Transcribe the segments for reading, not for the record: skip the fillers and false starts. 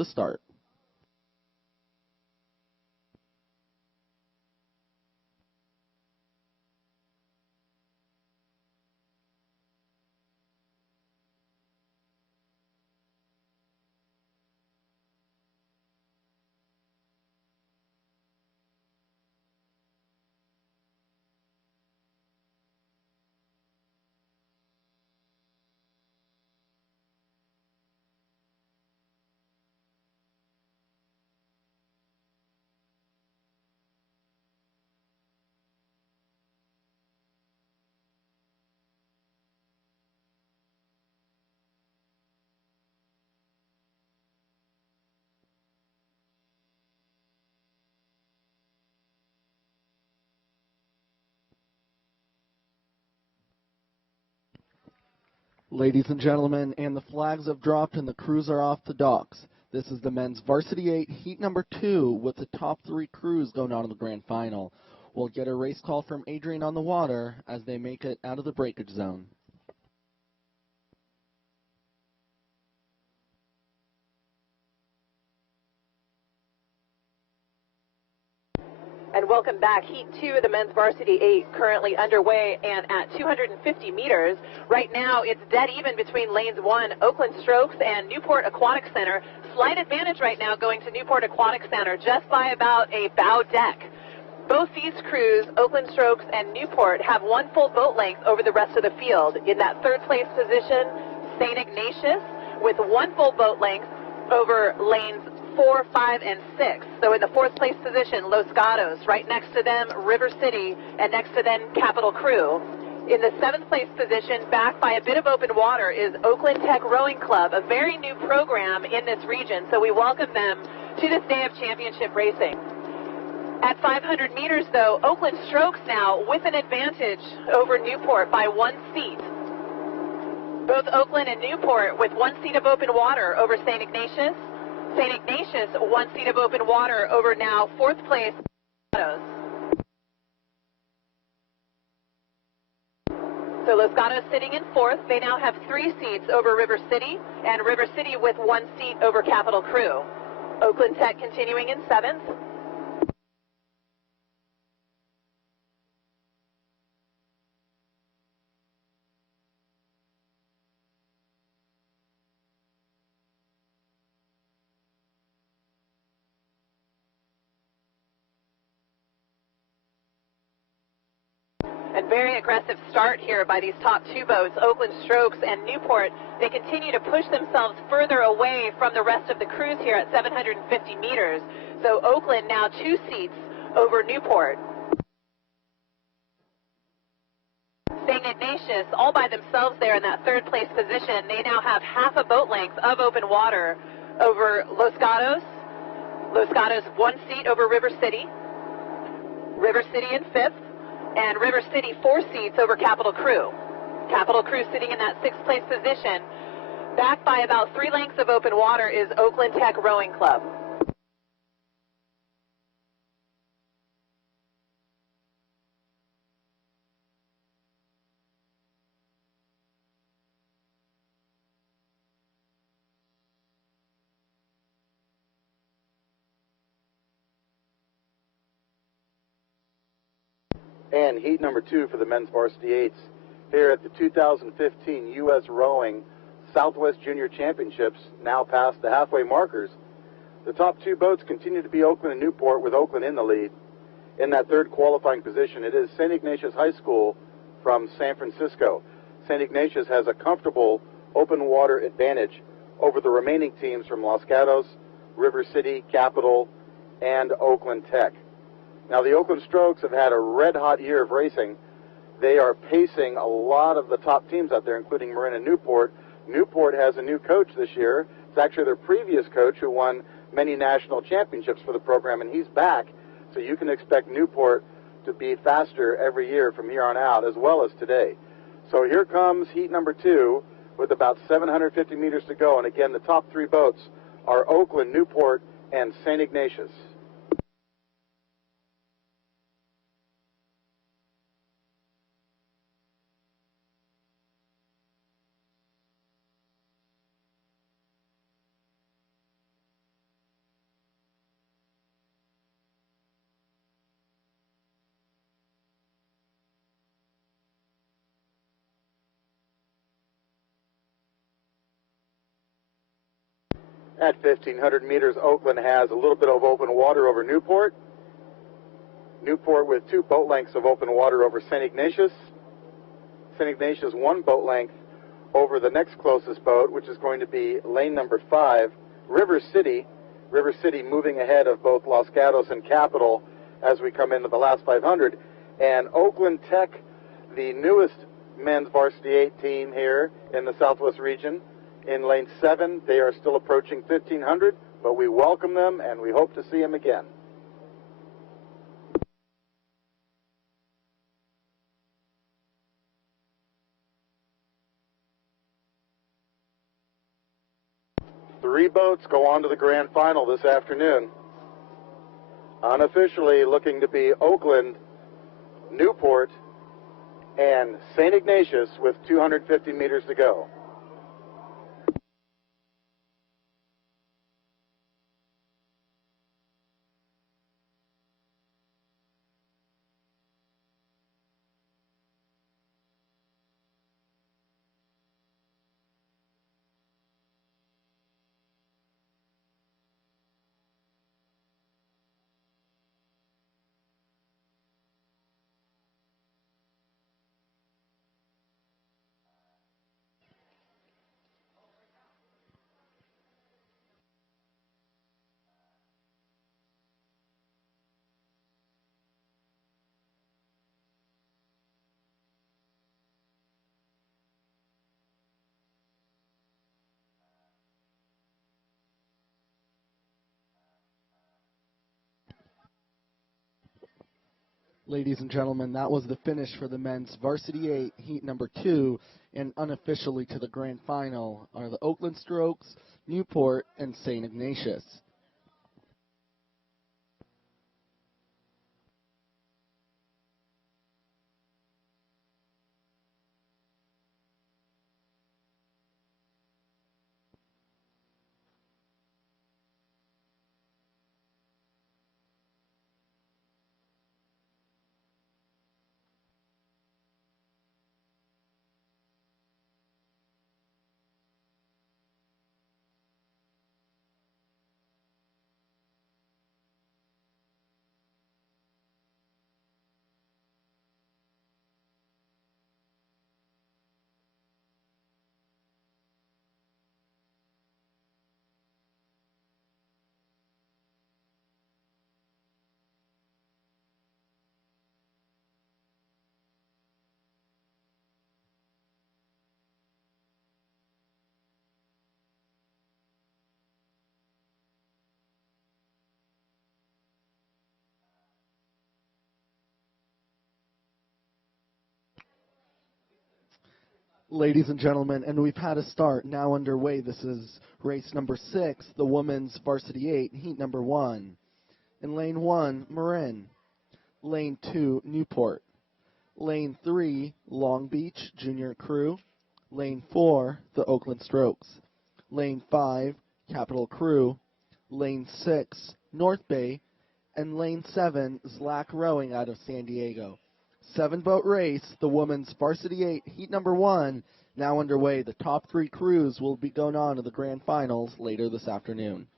the start. Ladies and gentlemen, and the flags have dropped and the crews are off the docks. This is the men's Varsity 8 heat number 2 with the top 3 crews going on in the grand final. We'll get a race call from Adrian on the water as they make it out of the breakage zone. And welcome back. Heat 2 of the men's Varsity 8 currently underway and at 250 meters. Right now, it's dead even between lanes 1, Oakland Strokes, and Newport Aquatic Center. Slight advantage right now going to Newport Aquatic Center just by about a bow deck. Both these crews, Oakland Strokes and Newport, have one full boat length over the rest of the field. In that third place position, St. Ignatius with one full boat length over lanes 4, 5, and 6. So in the fourth place position, Los Gatos. Right next to them, River City, and next to them, Capital Crew. In the seventh place position, back by a bit of open water, is Oakland Tech Rowing Club, a very new program in this region. So we welcome them to this day of championship racing. At 500 meters, though, Oakland Strokes now with an advantage over Newport by 1 seat. Both Oakland and Newport with 1 seat of open water over St. Ignatius. St. Ignatius, 1 seat of open water over now fourth place. So Los Gatos sitting in fourth. They now have 3 seats over River City, and River City with 1 seat over Capital Crew. Oakland Tech continuing in seventh. And very aggressive start here by these top 2 boats, Oakland Strokes and Newport. They continue to push themselves further away from the rest of the crews here at 750 meters. So Oakland now 2 seats over Newport. St. Ignatius all by themselves there in that third place position. They now have half a boat length of open water over Los Gatos. Los Gatos 1 seat over River City. River City in fifth. And River City 4 seats over Capital Crew. Capital Crew sitting in that 6th place position. Back by about 3 lengths of open water is Oakland Tech Rowing Club. And heat number 2 for the men's varsity 8s here at the 2015 U.S. Rowing Southwest Junior Championships, now past the halfway markers. The top 2 boats continue to be Oakland and Newport, with Oakland in the lead. In that third qualifying position, it is St. Ignatius High School from San Francisco. St. Ignatius has a comfortable open water advantage over the remaining teams from Los Gatos, River City, Capital, and Oakland Tech. Now, the Oakland Strokes have had a red-hot year of racing. They are pacing a lot of the top teams out there, including Marin and Newport. Newport has a new coach this year. It's actually their previous coach who won many national championships for the program, and he's back. So you can expect Newport to be faster every year from here on out, as well as today. So here comes heat number 2 with about 750 meters to go. And again, the top 3 boats are Oakland, Newport, and St. Ignatius. At 1,500 meters, Oakland has a little bit of open water over Newport. Newport with 2 boat lengths of open water over St. Ignatius. St. Ignatius 1 boat length over the next closest boat, which is going to be lane number 5, River City. River City moving ahead of both Los Gatos and Capitol as we come into the last 500. And Oakland Tech, the newest men's varsity 8 team here in the Southwest region, in lane 7. They are still approaching 1,500, but we welcome them and we hope to see them again. Three boats go on to the grand final this afternoon. Unofficially looking to be Oakland, Newport, and St. Ignatius with 250 meters to go. Ladies and gentlemen, that was the finish for the men's varsity 8, heat number 2, and unofficially to the grand final are the Oakland Strokes, Newport, and St. Ignatius. Ladies and gentlemen, and we've had a start now underway. This is race number 6, the women's varsity 8, heat number 1. In lane 1, Marin. Lane 2, Newport. Lane 3, Long Beach Junior Crew. Lane 4, the Oakland Strokes. Lane 5, Capitol Crew. Lane 6, North Bay. And Lane 7, Zlack Rowing out of San Diego. 7-boat race, the women's varsity 8, heat number 1, now underway. The top 3 crews will be going on to the grand finals later this afternoon.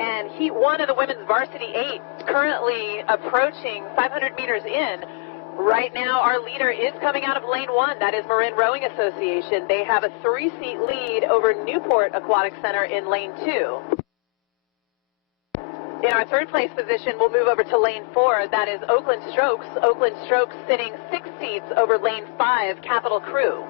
And heat 1 of the women's varsity 8 currently approaching 500 meters in. Right now, our leader is coming out of lane 1. That is Marin Rowing Association. They have a 3-seat lead over Newport Aquatic Center in lane 2. In our third place position, we'll move over to lane 4. That is Oakland Strokes. Oakland Strokes sitting 6 seats over lane 5, Capitol Crew.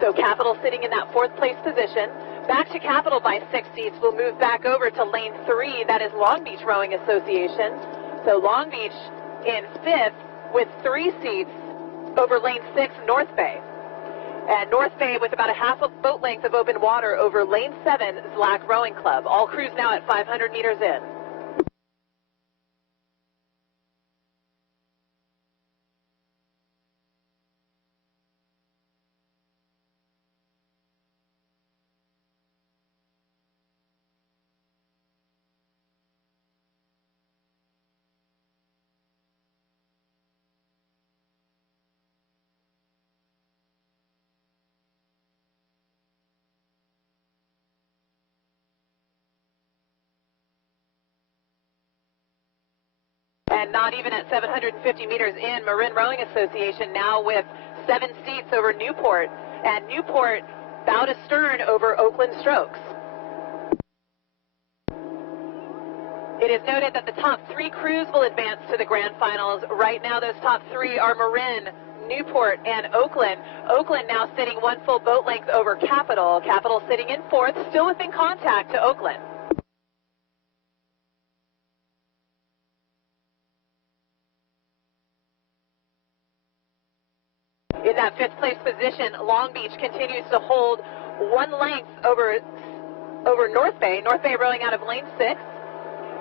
So Capitol sitting in that 4th place position. Back to Capitol by 6 seats. We'll move back over to lane 3. That is Long Beach Rowing Association. So Long Beach in 5th with 3 seats over lane 6, North Bay. And North Bay with about a half a boat length of open water over lane 7, Zlack Rowing Club. All crews now at 500 meters in. And not even at 750 meters in, Marin Rowing Association now with 7 seats over Newport, and Newport bow to stern over Oakland Strokes. It is noted that the top 3 crews will advance to the grand finals. Right now, those top 3 are Marin, Newport, and Oakland. Oakland now sitting 1 full boat length over Capital. Capital sitting in 4th, still within contact to Oakland. In that 5th place position, Long Beach continues to hold 1 length over North Bay. North Bay rowing out of lane 6.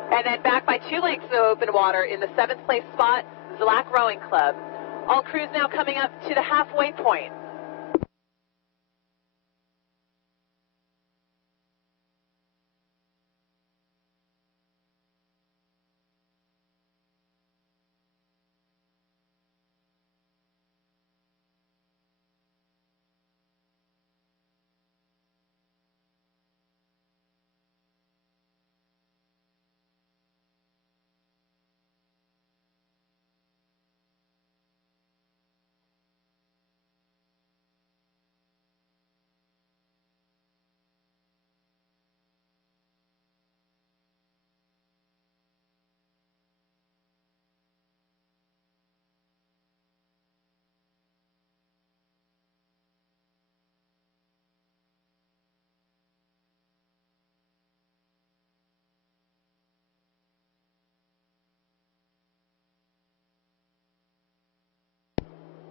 And then back by 2 lengths of open water in the 7th place spot, Zlack Rowing Club. All crews now coming up to the halfway point.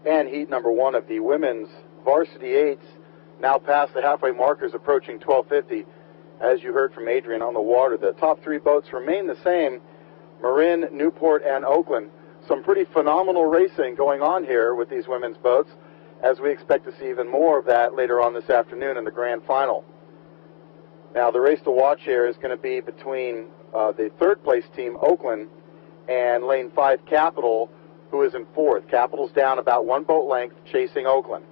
And heat number 1 of the women's varsity 8s now past the halfway markers, approaching 1250. As you heard from Adrian on the water, the top 3 boats remain the same: Marin, Newport, and Oakland. Some pretty phenomenal racing going on here with these women's boats, as we expect to see even more of that later on this afternoon in the grand final. Now, the race to watch here is going to be between the 3rd place team, Oakland, and lane 5, Capital, who is in 4th. Capital's down about 1 boat length, chasing Oakland.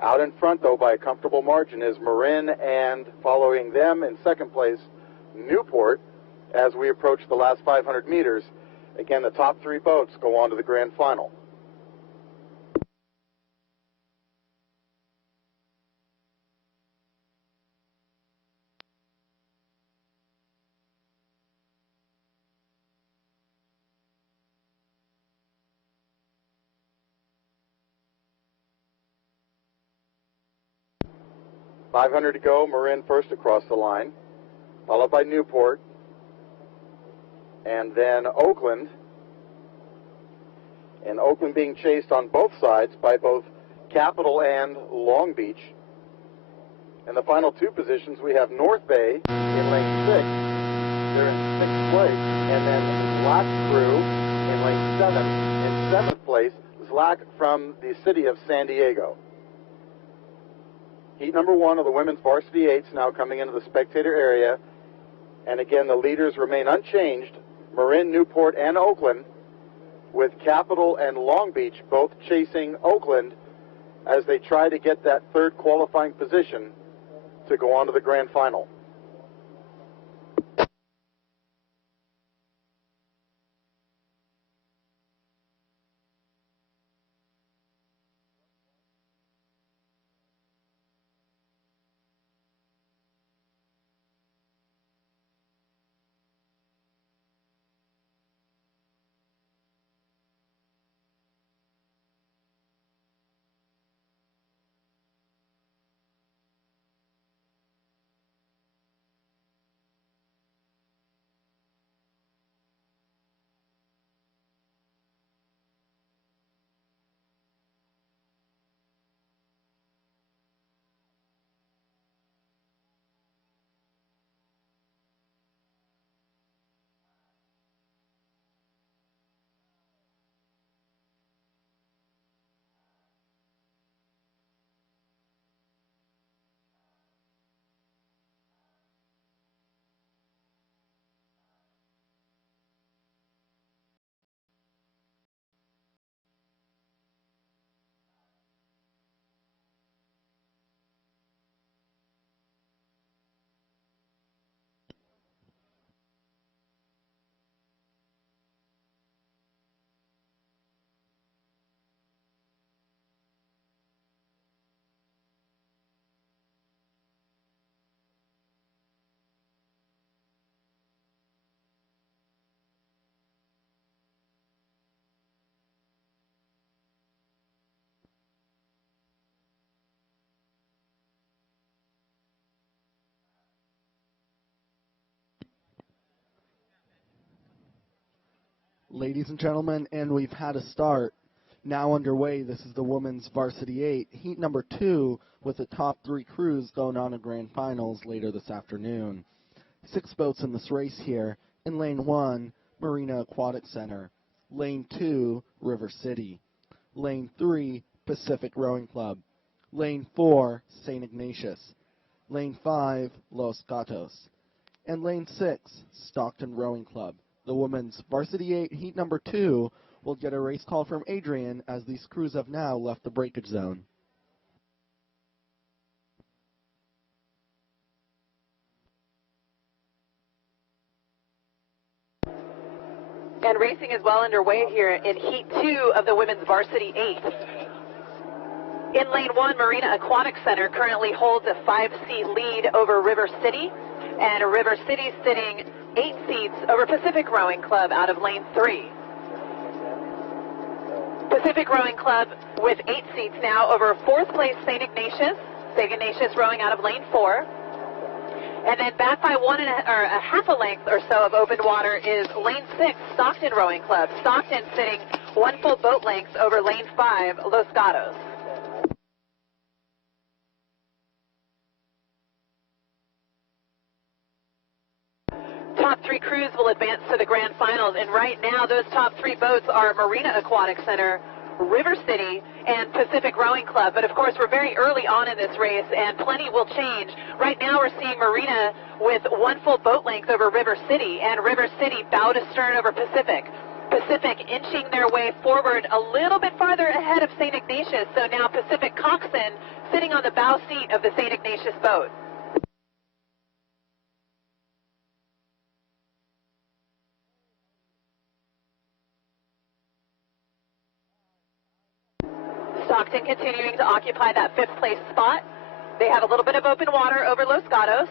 Out in front, though, by a comfortable margin is Marin, and following them in 2nd place, Newport, as we approach the last 500 meters. Again, the top 3 boats go on to the grand final. .500 to go. Marin first across the line, followed by Newport, and then Oakland. And Oakland being chased on both sides by both Capital and Long Beach. In the final 2 positions, we have North Bay in lane 6. They're in 6th place. And then Zlack crew in lane 7. In 7th place, Zlack from the city of San Diego. Heat number 1 of the women's varsity 8s now coming into the spectator area. And again, the leaders remain unchanged: Marin, Newport, and Oakland, with Capital and Long Beach both chasing Oakland as they try to get that 3rd qualifying position to go on to the grand final. Ladies and gentlemen, and we've had a start. Now underway, this is the women's Varsity 8, heat number 2, with the top 3 crews going on to grand finals later this afternoon. 6 boats in this race here. In lane 1, Marina Aquatic Center. Lane 2, River City. Lane 3, Pacific Rowing Club. Lane 4, St. Ignatius. Lane 5, Los Gatos. And Lane 6, Stockton Rowing Club. The women's Varsity 8, heat number 2, will get a race call from Adrian as these crews have now left the breakage zone. And racing is well underway here in Heat 2 of the women's Varsity 8. In Lane 1, Marina Aquatic Center currently holds a 5-seat lead over River City, and River City sitting 8 seats over Pacific Rowing Club out of Lane 3. Pacific Rowing Club with 8 seats now over 4th place St. Ignatius. St. Ignatius rowing out of Lane 4. And then back by a half a length or so of open water is Lane 6, Stockton Rowing Club. Stockton sitting 1 full boat length over Lane 5, Los Gatos. Top 3 crews will advance to the grand finals, and right now those top 3 boats are Marina Aquatic Center, River City, and Pacific Rowing Club. But of course, we're very early on in this race, and plenty will change. Right now, we're seeing Marina with 1 full boat length over River City, and River City bow to stern over Pacific. Pacific inching their way forward a little bit farther ahead of St. Ignatius, so now Pacific Coxswain sitting on the bow seat of the St. Ignatius boat. Stockton continuing to occupy that 5th place spot. They have a little bit of open water over Los Gatos.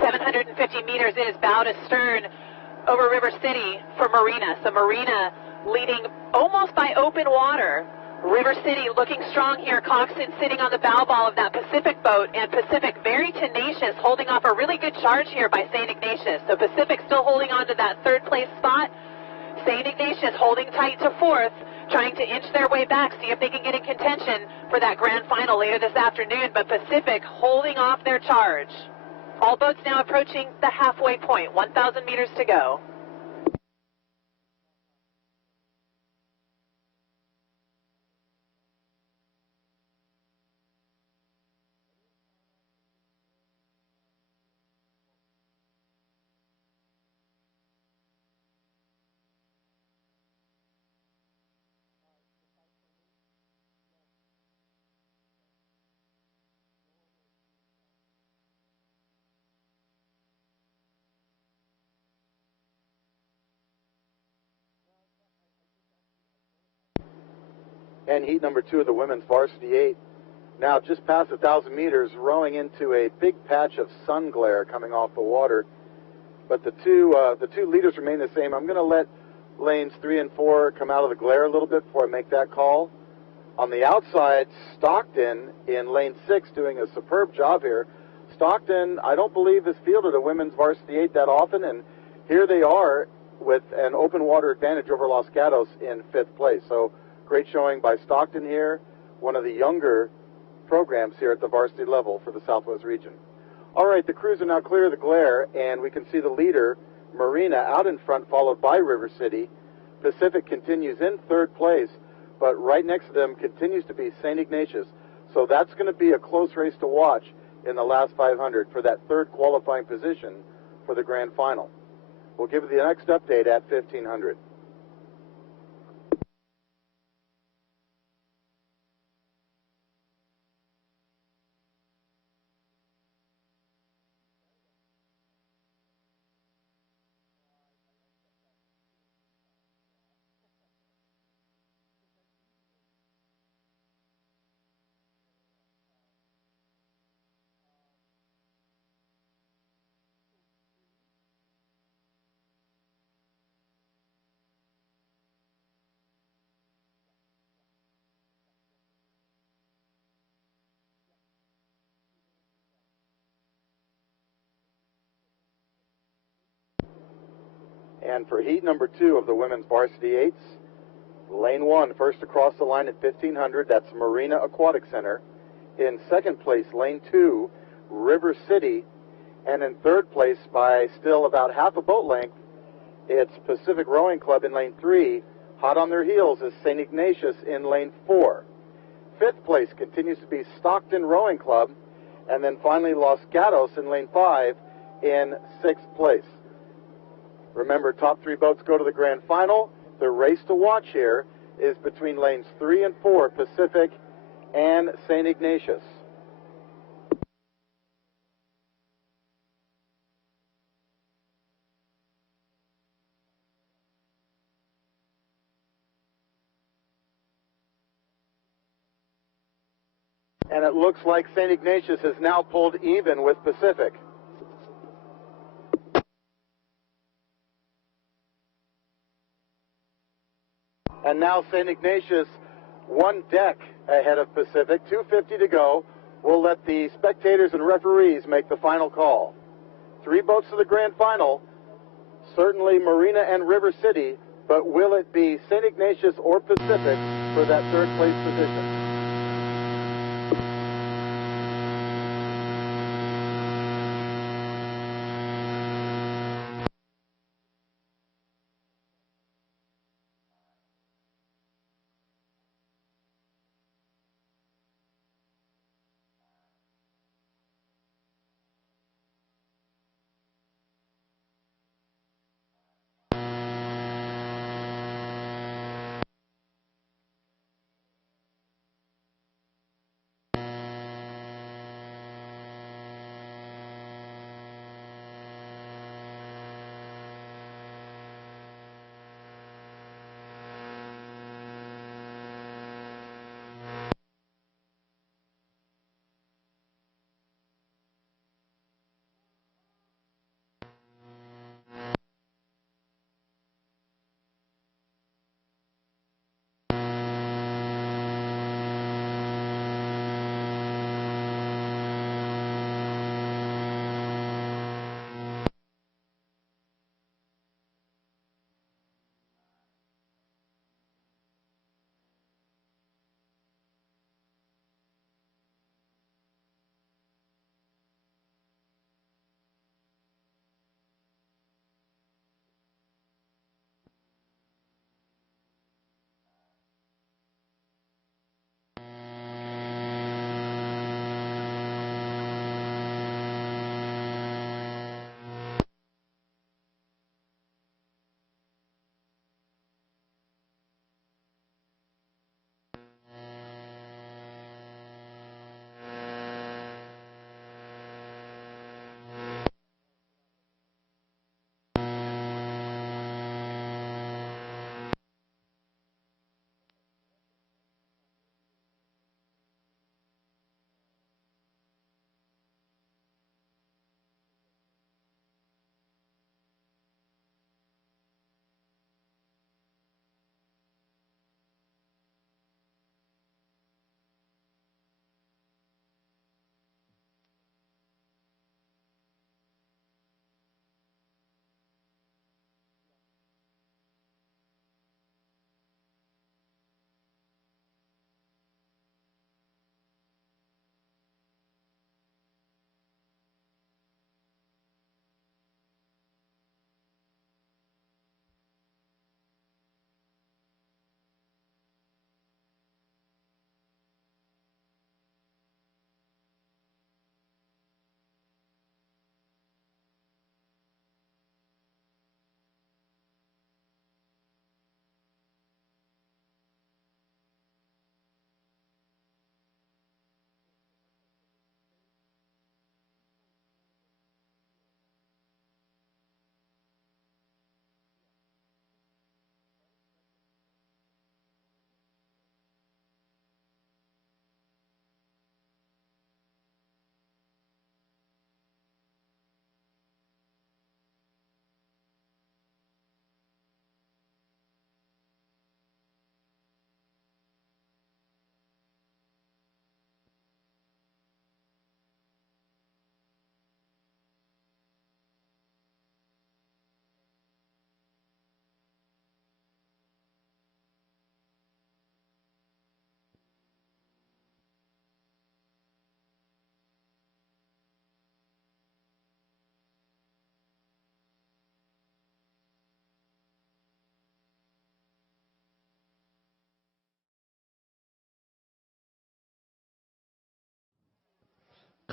.750 meters is bow to stern over River City for Marina. So Marina leading almost by open water. River City looking strong here. Coxswain sitting on the bow ball of that Pacific boat, and Pacific very tenacious, holding off a really good charge here by St. Ignatius. So Pacific still holding on to that 3rd place spot. St. Ignatius holding tight to 4th, trying to inch their way back, see if they can get in contention for that grand final later this afternoon. But Pacific holding off their charge. All boats now approaching the halfway point, 1,000 meters to go. And heat number 2 of the women's Varsity 8. Now just past 1,000 meters, rowing into a big patch of sun glare coming off the water. But the two leaders remain the same. I'm going to let lanes 3 and 4 come out of the glare a little bit before I make that call. On the outside, Stockton in lane 6 doing a superb job here. Stockton, I don't believe, has fielded a women's Varsity 8 that often, and here they are with an open water advantage over Los Gatos in 5th place. So great showing by Stockton here, one of the younger programs here at the varsity level for the Southwest region. All right, the crews are now clear of the glare, and we can see the leader, Marina, out in front, followed by River City. Pacific continues in 3rd place, but right next to them continues to be St. Ignatius. So that's going to be a close race to watch in the last 500 for that 3rd qualifying position for the grand final. We'll give you the next update at 1500. And for heat number 2 of the women's varsity 8s, lane 1, first across the line at 1500, that's Marina Aquatic Center. In second place, lane 2, River City. And in third place, by still about half a boat length, it's Pacific Rowing Club in lane 3. Hot on their heels is St. Ignatius in lane 4. Fifth place continues to be Stockton Rowing Club. And then finally, Los Gatos in lane 5 in sixth place. Remember, top 3 boats go to the grand final. The race to watch here is between lanes 3 and 4, Pacific and St. Ignatius. And it looks like St. Ignatius has now pulled even with Pacific. And now St. Ignatius, 1 deck ahead of Pacific, 2:50 to go. We'll let the spectators and referees make the final call. 3 boats to the grand final, certainly Marina and River City, but will it be St. Ignatius or Pacific for that third place position?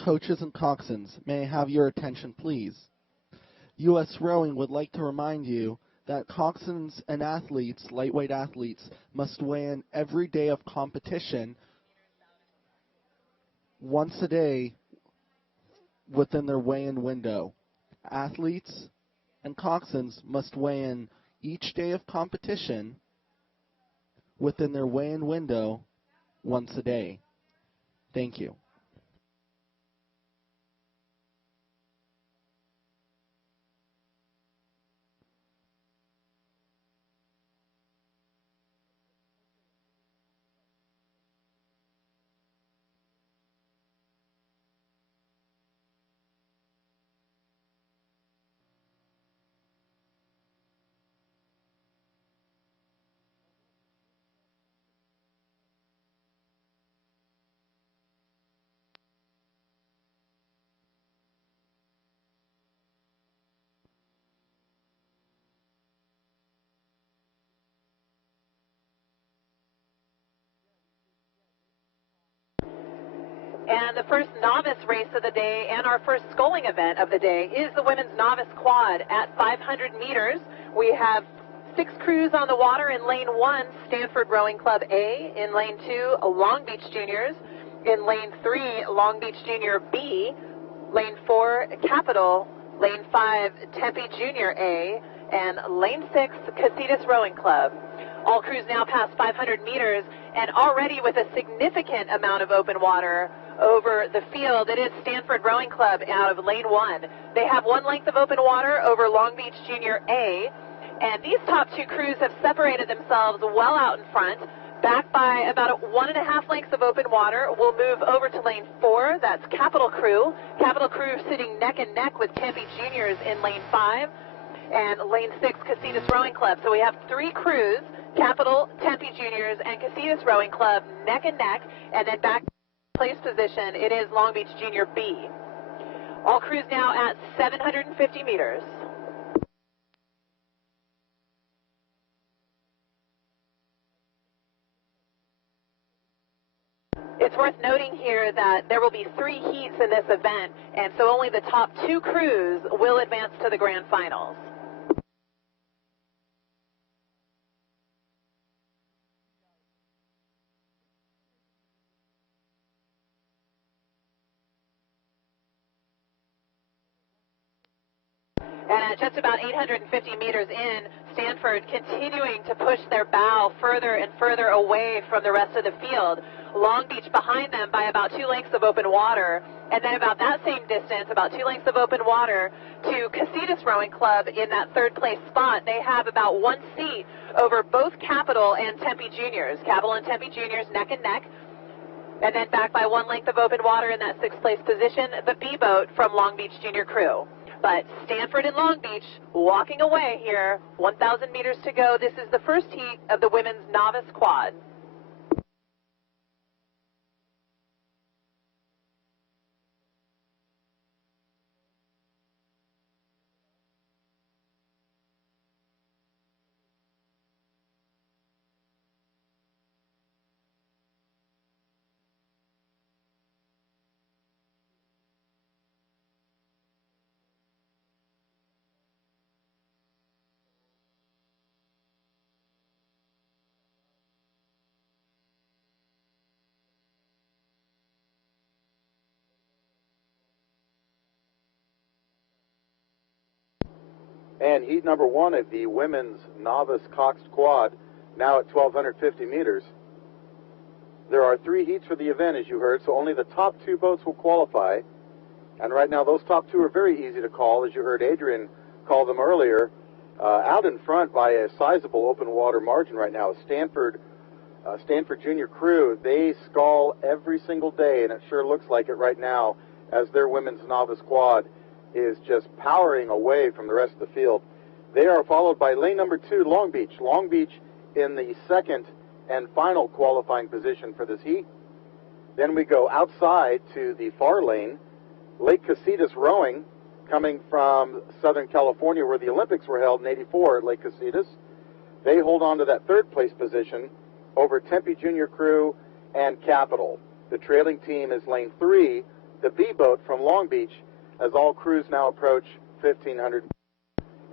Coaches and coxswains, may I have your attention, please? U.S. Rowing would like to remind you that coxswains and athletes, lightweight athletes, must weigh in every day of competition once a day within their weigh-in window. Athletes and coxswains must weigh in each day of competition within their weigh-in window once a day. Thank you. And the first novice race of the day and our first sculling event of the day is the women's novice quad at 500 meters. We have 6 crews on the water in lane 1, Stanford Rowing Club A. In lane 2, Long Beach Juniors. In lane 3, Long Beach Junior B. Lane 4, Capital. Lane 5, Tempe Junior A. And lane 6, Casitas Rowing Club. All crews now past 500 meters, and already with a significant amount of open water over the field, it is Stanford Rowing Club out of lane 1. They have 1 length of open water over Long Beach Junior A, and these top 2 crews have separated themselves well out in front. Back by about 1.5 lengths of open water, we'll move over to lane 4. That's Capital Crew. Capital Crew sitting neck and neck with Tempe Juniors in lane 5. And lane 6, Casitas Rowing Club. So we have 3 crews, Capital, Tempe Juniors, and Casitas Rowing Club neck and neck. And then back place position, it is Long Beach Junior B. All crews now at 750 meters. It's worth noting here that there will be 3 heats in this event, and so only the top 2 crews will advance to the grand finals. And at just about 850 meters in, Stanford continuing to push their bow further and further away from the rest of the field. Long Beach behind them by about 2 lengths of open water, and then about that same distance, about 2 lengths of open water, to Casitas Rowing Club in that 3rd place spot. They have about 1 seat over both Capital and Tempe Juniors. Capital and Tempe Juniors neck and neck. And then back by 1 length of open water in that 6th place position, the B boat from Long Beach Junior Crew. But Stanford and Long Beach walking away here, 1,000 meters to go. This is the first heat of the women's novice quad. And heat number 1 of the women's novice coxed quad, now at 1,250 meters. There are 3 heats for the event, as you heard, so only the top 2 boats will qualify. And right now, those top 2 are very easy to call, as you heard Adrian call them earlier. Out in front by a sizable open water margin right now is Stanford Junior Crew. They scull every single day, and it sure looks like it right now as their women's novice quad is just powering away from the rest of the field. They are followed by lane number 2, Long Beach. Long Beach in the 2nd and final qualifying position for this heat. Then we go outside to the far lane, Lake Casitas Rowing, coming from Southern California where the Olympics were held in '84 at Lake Casitas. They hold on to that 3rd place position over Tempe Junior Crew and Capital. The trailing team is lane 3, the B boat from Long Beach, as all crews now approach 1,500.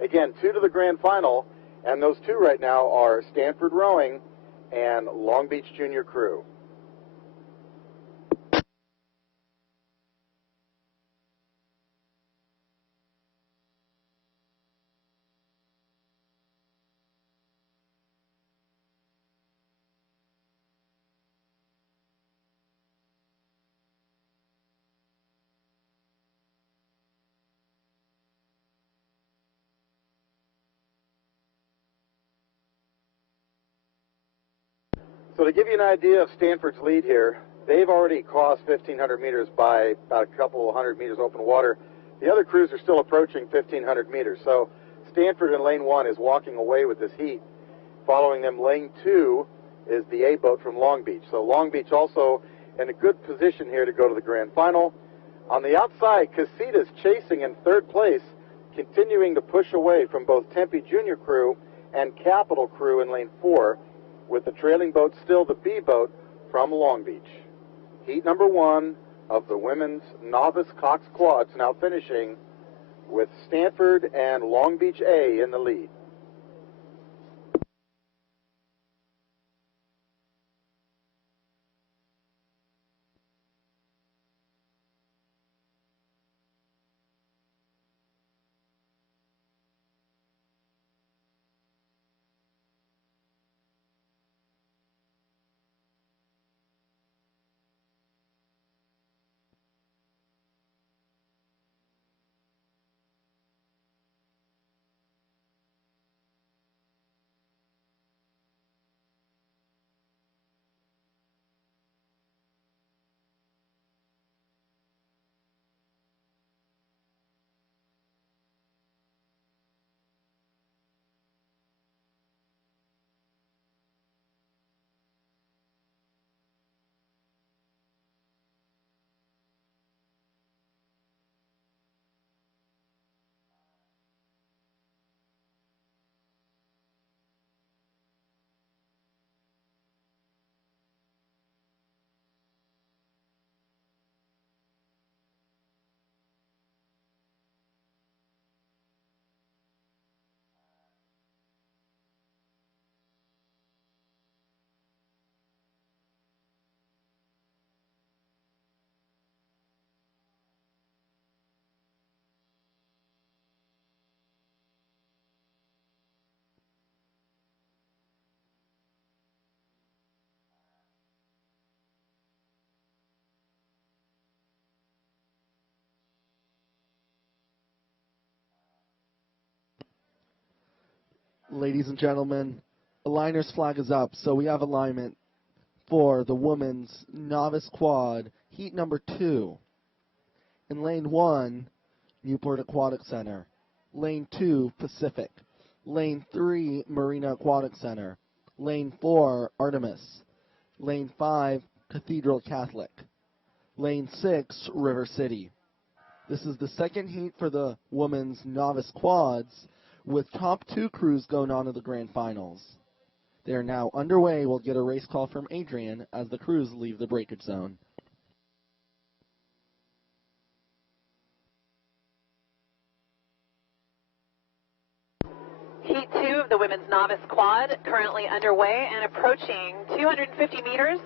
Again, 2 to the grand final, and those 2 right now are Stanford Rowing and Long Beach Junior Crew. So to give you an idea of Stanford's lead here, they've already crossed 1,500 meters by about a couple hundred meters open water. The other crews are still approaching 1,500 meters. So Stanford in lane 1 is walking away with this heat. Following them, lane 2 is the A boat from Long Beach. So Long Beach also in a good position here to go to the grand final. On the outside, Casitas chasing in 3rd place, continuing to push away from both Tempe Junior Crew and Capital Crew in lane 4, with the trailing boat still the B boat from Long Beach. Heat number 1 of the women's novice Cox quads now finishing with Stanford and Long Beach A in the lead. Ladies and gentlemen, the liner's flag is up, so we have alignment for the women's novice quad, heat number 2. In lane 1, Newport Aquatic Center. Lane 2, Pacific. Lane 3, Marina Aquatic Center. Lane 4, Artemis. Lane 5, Cathedral Catholic. Lane 6, River City. This is the second heat for the women's novice quads, with top 2 crews going on to the grand finals. They are now underway. We'll get a race call from Adrian as the crews leave the breakage zone. Heat 2 of the women's novice quad currently underway and approaching 250 meters.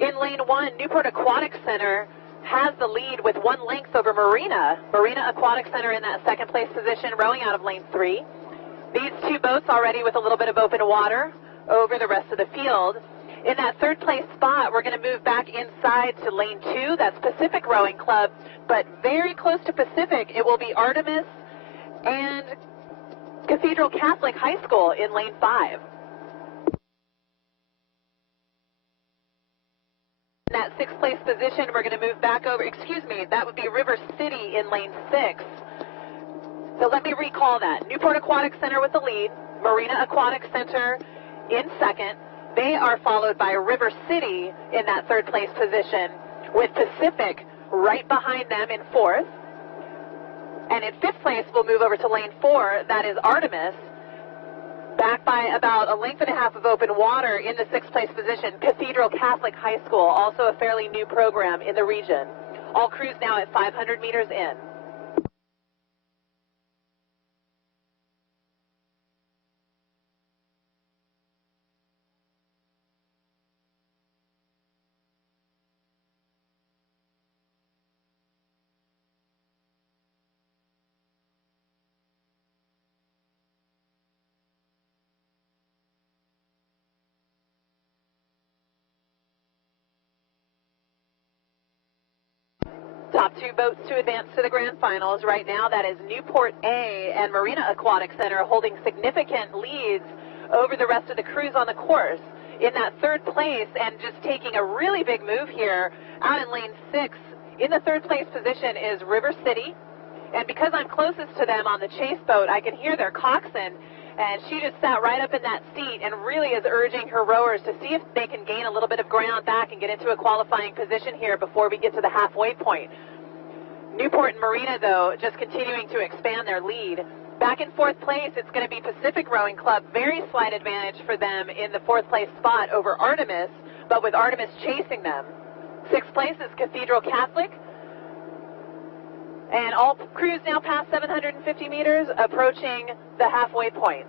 In lane 1, Newport Aquatic Center has the lead with 1 length over Marina. Marina Aquatic Center in that second place position, rowing out of lane 3. These 2 boats already with a little bit of open water over the rest of the field. In that 3rd place spot, we're going to move back inside to lane 2. That's Pacific Rowing Club, but very close to Pacific, it will be Artemis and Cathedral Catholic High School in lane 5. In that 6th place position, we're going to move back over, that would be River City in lane 6. So let me recall that. Newport Aquatic Center with the lead, Marina Aquatic Center in 2nd. They are followed by River City in that 3rd place position, with Pacific right behind them in 4th. And in 5th place, we'll move over to lane 4, that is Artemis, back by about a length and a half of open water in the 6th place position, Cathedral Catholic High School, also a fairly new program in the region. All crews now at 500 meters in. Top two boats to advance to the grand finals. Right now, that is Newport A and Marina Aquatic Center holding significant leads over the rest of the crews on the course. In that third place, and just taking a really big move here, out in lane 6, in the third place position is River City. And because I'm closest to them on the chase boat, I can hear their coxswain, and she just sat right up in that seat and really is urging her rowers to see if they can gain a little bit of ground back and get into a qualifying position here before we get to the halfway point. Newport and Marina, though, just continuing to expand their lead. Back in fourth place, it's going to be Pacific Rowing Club. Very slight advantage for them in the fourth place spot over Artemis, but with Artemis chasing them. Sixth place is Cathedral Catholic. And all crews now past 750 meters, approaching the halfway point.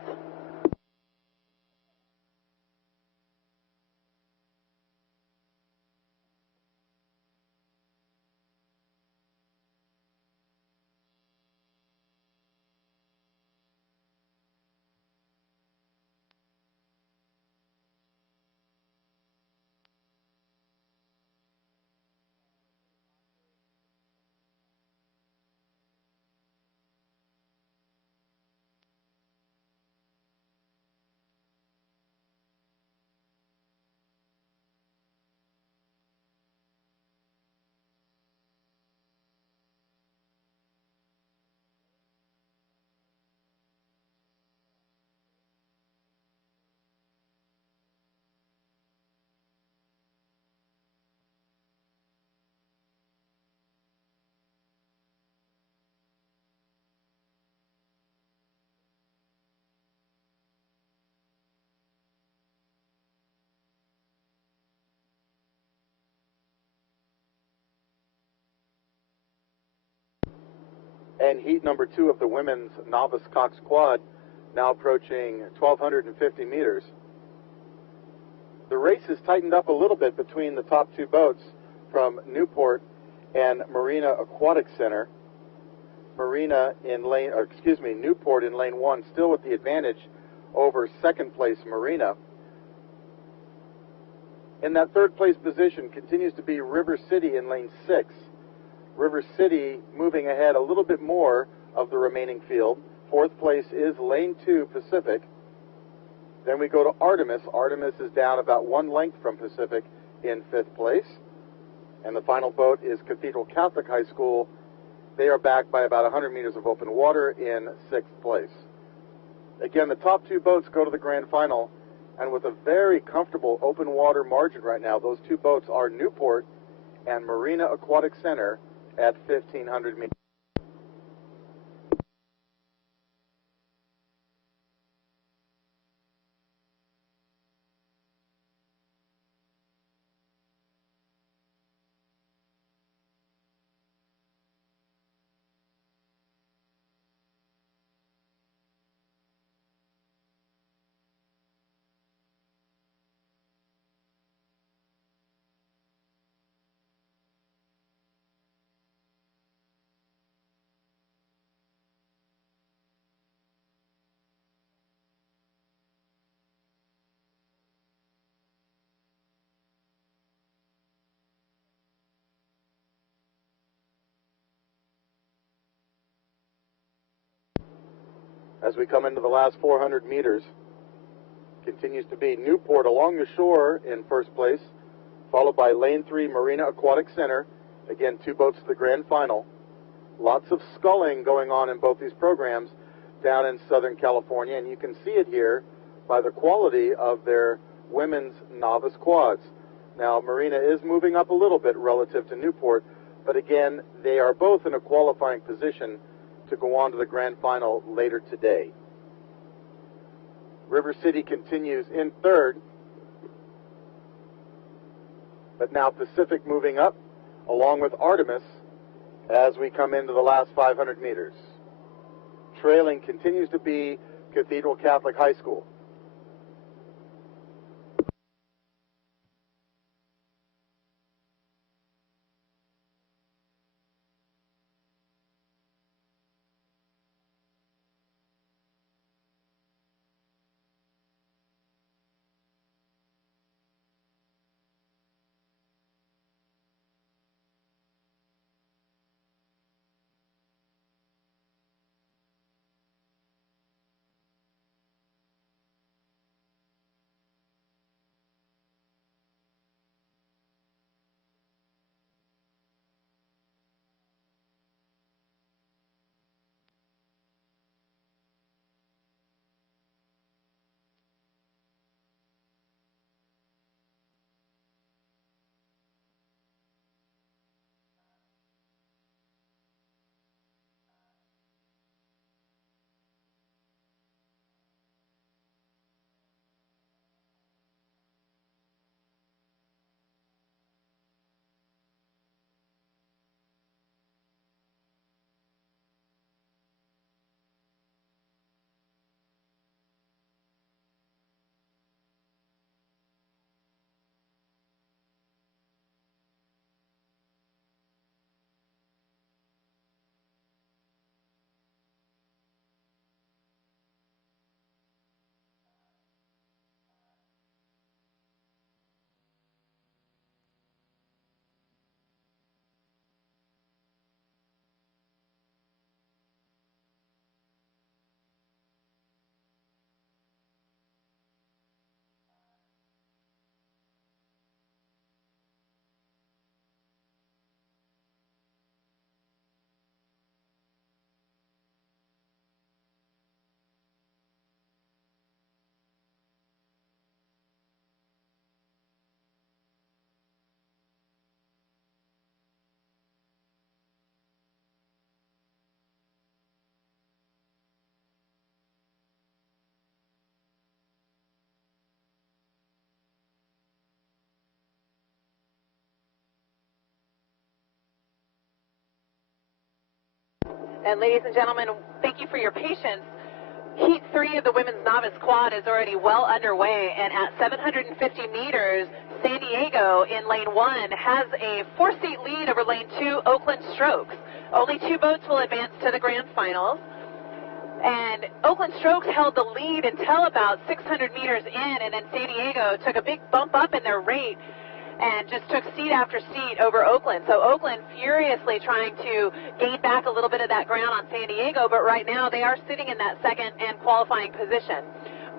And heat number 2 of the women's novice Cox Quad, now approaching 1,250 meters. The race has tightened up a little bit between the top two boats from Newport and Marina Aquatic Center. Newport in lane 1, still with the advantage over second place Marina. In that third place position continues to be River City in lane 6. River City moving ahead a little bit more of the remaining field. Fourth place is lane 2 Pacific. Then we go to Artemis. Artemis is down about 1 length from Pacific in 5th place. And the final boat is Cathedral Catholic High School. They are back by about 100 meters of open water in 6th place. Again, the top two boats go to the grand final, and with a very comfortable open water margin right now, those two boats are Newport and Marina Aquatic Center at 1,500 meters. As we come into the last 400 meters, continues to be Newport along the shore in first place, followed by lane 3 Marina Aquatic Center. Again, two boats to the grand final. Lots of sculling going on in both these programs down in Southern California, and you can see it here by the quality of their women's novice quads. Now, Marina is moving up a little bit relative to Newport, but again, they are both in a qualifying position to go on to the grand final later today. River City continues in third, but now Pacific moving up along with Artemis as we come into the last 500 meters. Trailing continues to be Cathedral Catholic High School. And ladies and gentlemen, thank you for your patience. Heat 3 of the women's novice quad is already well underway, and at 750 meters, San Diego in lane 1 has a 4-seat lead over lane 2, Oakland Strokes. Only 2 boats will advance to the grand finals. And Oakland Strokes held the lead until about 600 meters in, and then San Diego took a big bump up in their rate and just took seat after seat over Oakland. So Oakland furiously trying to gain back a little bit of that ground on San Diego, but right now they are sitting in that second and qualifying position.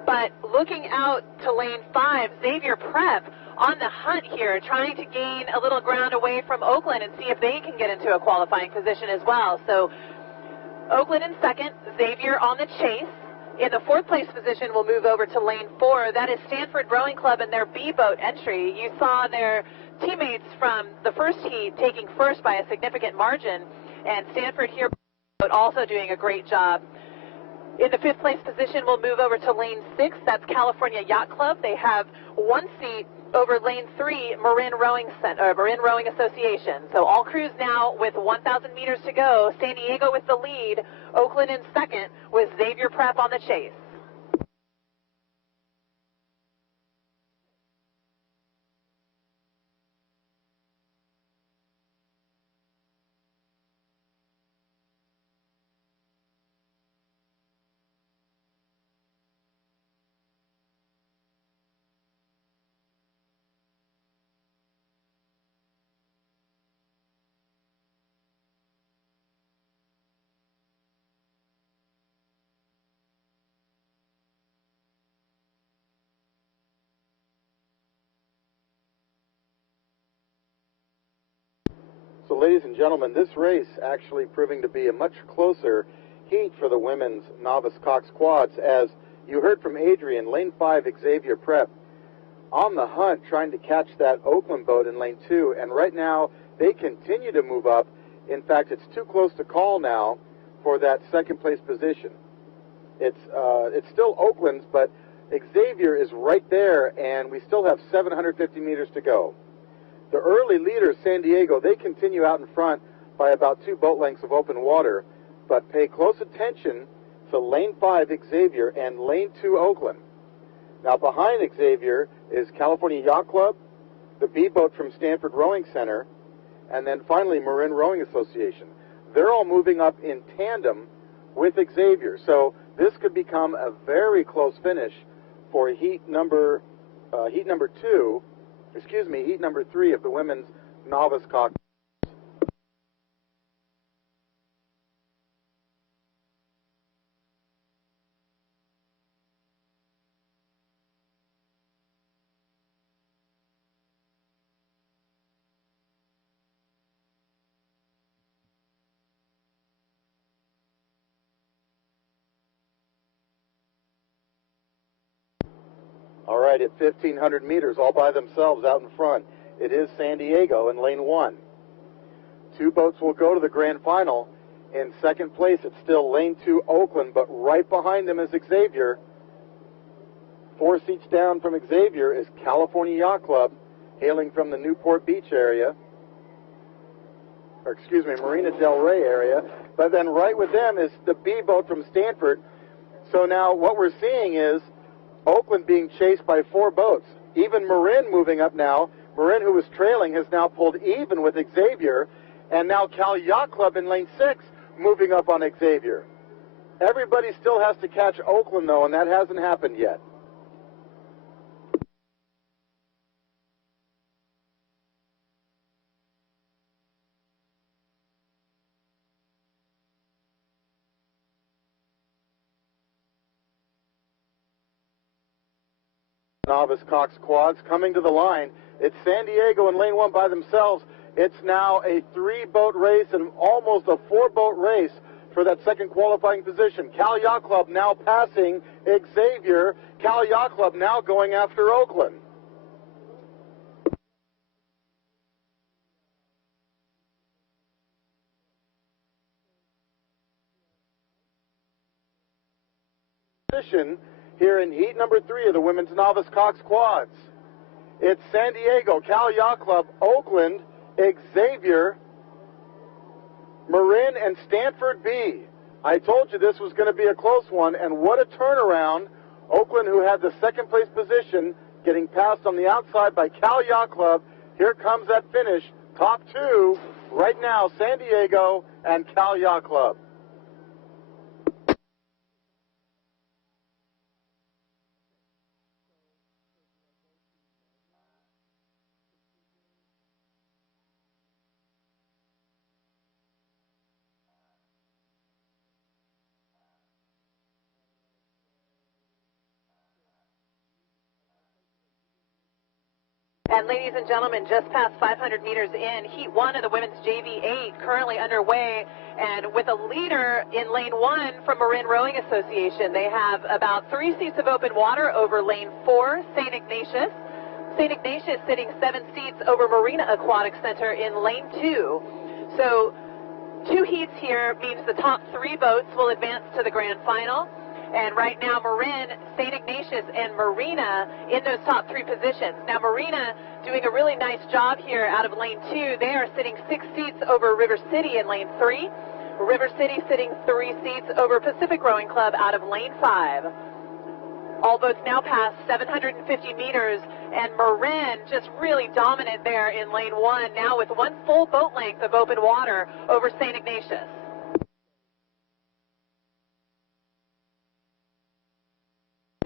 But looking out to lane 5, Xavier Prep on the hunt here, trying to gain a little ground away from Oakland and see if they can get into a qualifying position as well. So Oakland in second, Xavier on the chase. In the 4th place position, we'll move over to lane 4. That is Stanford Rowing Club and their B-boat entry. You saw their teammates from the first heat taking first by a significant margin, and Stanford here also doing a great job. In the 5th place position, we'll move over to lane 6. That's California Yacht Club. They have 1 seat over lane 3, Marin Rowing Association. So all crews now with 1,000 meters to go. San Diego with the lead, Oakland in second, with Xavier Prep on the chase. So ladies and gentlemen, this race actually proving to be a much closer heat for the women's novice Cox quads. As you heard from Adrian, lane 5, Xavier Prep, on the hunt trying to catch that Oakland boat in lane 2, and right now they continue to move up. In fact, it's too close to call now for that 2nd place position. It's still Oakland's, but Xavier is right there, and we still have 750 meters to go. The early leaders, San Diego, they continue out in front by about 2 boat lengths of open water, but pay close attention to lane 5, Xavier, and lane 2, Oakland. Now behind Xavier is California Yacht Club, the B boat from Stanford Rowing Center, and then finally Marin Rowing Association. They're all moving up in tandem with Xavier, so this could become a very close finish for heat number 3 of the women's novice cock. All right, at 1,500 meters, all by themselves out in front, it is San Diego in lane 1. 2 boats will go to the grand final. In second place, it's still lane 2, Oakland, but right behind them is Xavier. 4 seats down from Xavier is California Yacht Club, hailing from the Newport Beach area, Marina Del Rey area. But then right with them is the B boat from Stanford. So now what we're seeing is Oakland being chased by 4 boats. Even Marin moving up now. Marin, who was trailing, has now pulled even with Xavier. And now Cal Yacht Club in lane 6 moving up on Xavier. Everybody still has to catch Oakland, though, and that hasn't happened yet. Novice Cox quads coming to the line. It's San Diego in lane 1 by themselves. It's now a 3-boat race and almost a 4-boat race for that second qualifying position. Cal Yacht Club now passing Xavier. Cal Yacht Club now going after Oakland. Position here in heat number 3 of the women's novice Cox quads. It's San Diego, Cal Yacht Club, Oakland, Xavier, Marin, and Stanford B. I told you this was going to be a close one, and what a turnaround. Oakland, who had the second place position, getting passed on the outside by Cal Yacht Club. Here comes that finish. Top 2 right now, San Diego and Cal Yacht Club. And ladies and gentlemen, just past 500 meters in, Heat 1 of the women's JV8 currently underway, and with a leader in lane 1 from Marin Rowing Association. They have about 3 seats of open water over lane 4, St. Ignatius. St. Ignatius sitting 7 seats over Marina Aquatic Center in lane 2. So 2 heats here means the top 3 boats will advance to the grand final. And right now, Marin, St. Ignatius, and Marina in those top 3 positions. Now, Marina doing a really nice job here out of lane 2. They are sitting 6 seats over River City in lane 3. River City sitting 3 seats over Pacific Rowing Club out of lane 5. All boats now past 750 meters, and Marin just really dominant there in lane 1, now with 1 full boat length of open water over St. Ignatius.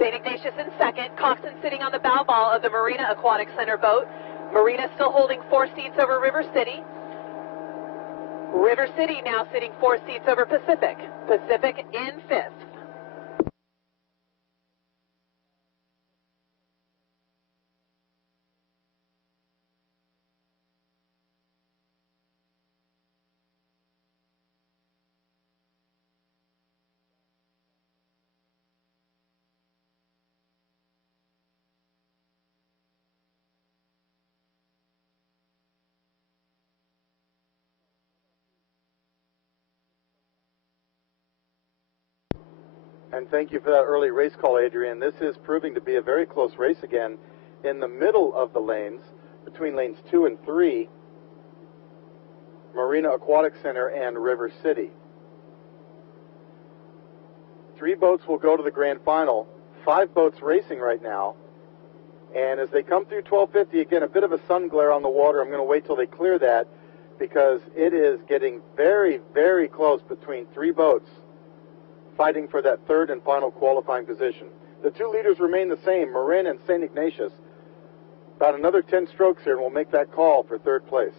St. Ignatius in second, Coxon sitting on the bow ball of the Marina Aquatic Center boat. Marina still holding 4 seats over River City. River City now sitting 4 seats over Pacific. Pacific in 5th. And thank you for that early race call, Adrian. This is proving to be a very close race again in the middle of the lanes between lanes 2 and 3, Marina Aquatic Center and River City. 3 boats will go to the grand final. 5 boats racing right now. And as they come through 1250, again, a bit of a sun glare on the water. I'm going to wait till they clear that because it is getting very, very close between 3 boats fighting for that third and final qualifying position. The 2 leaders remain the same, Marin and St. Ignatius. About another 10 strokes here, and we'll make that call for third place.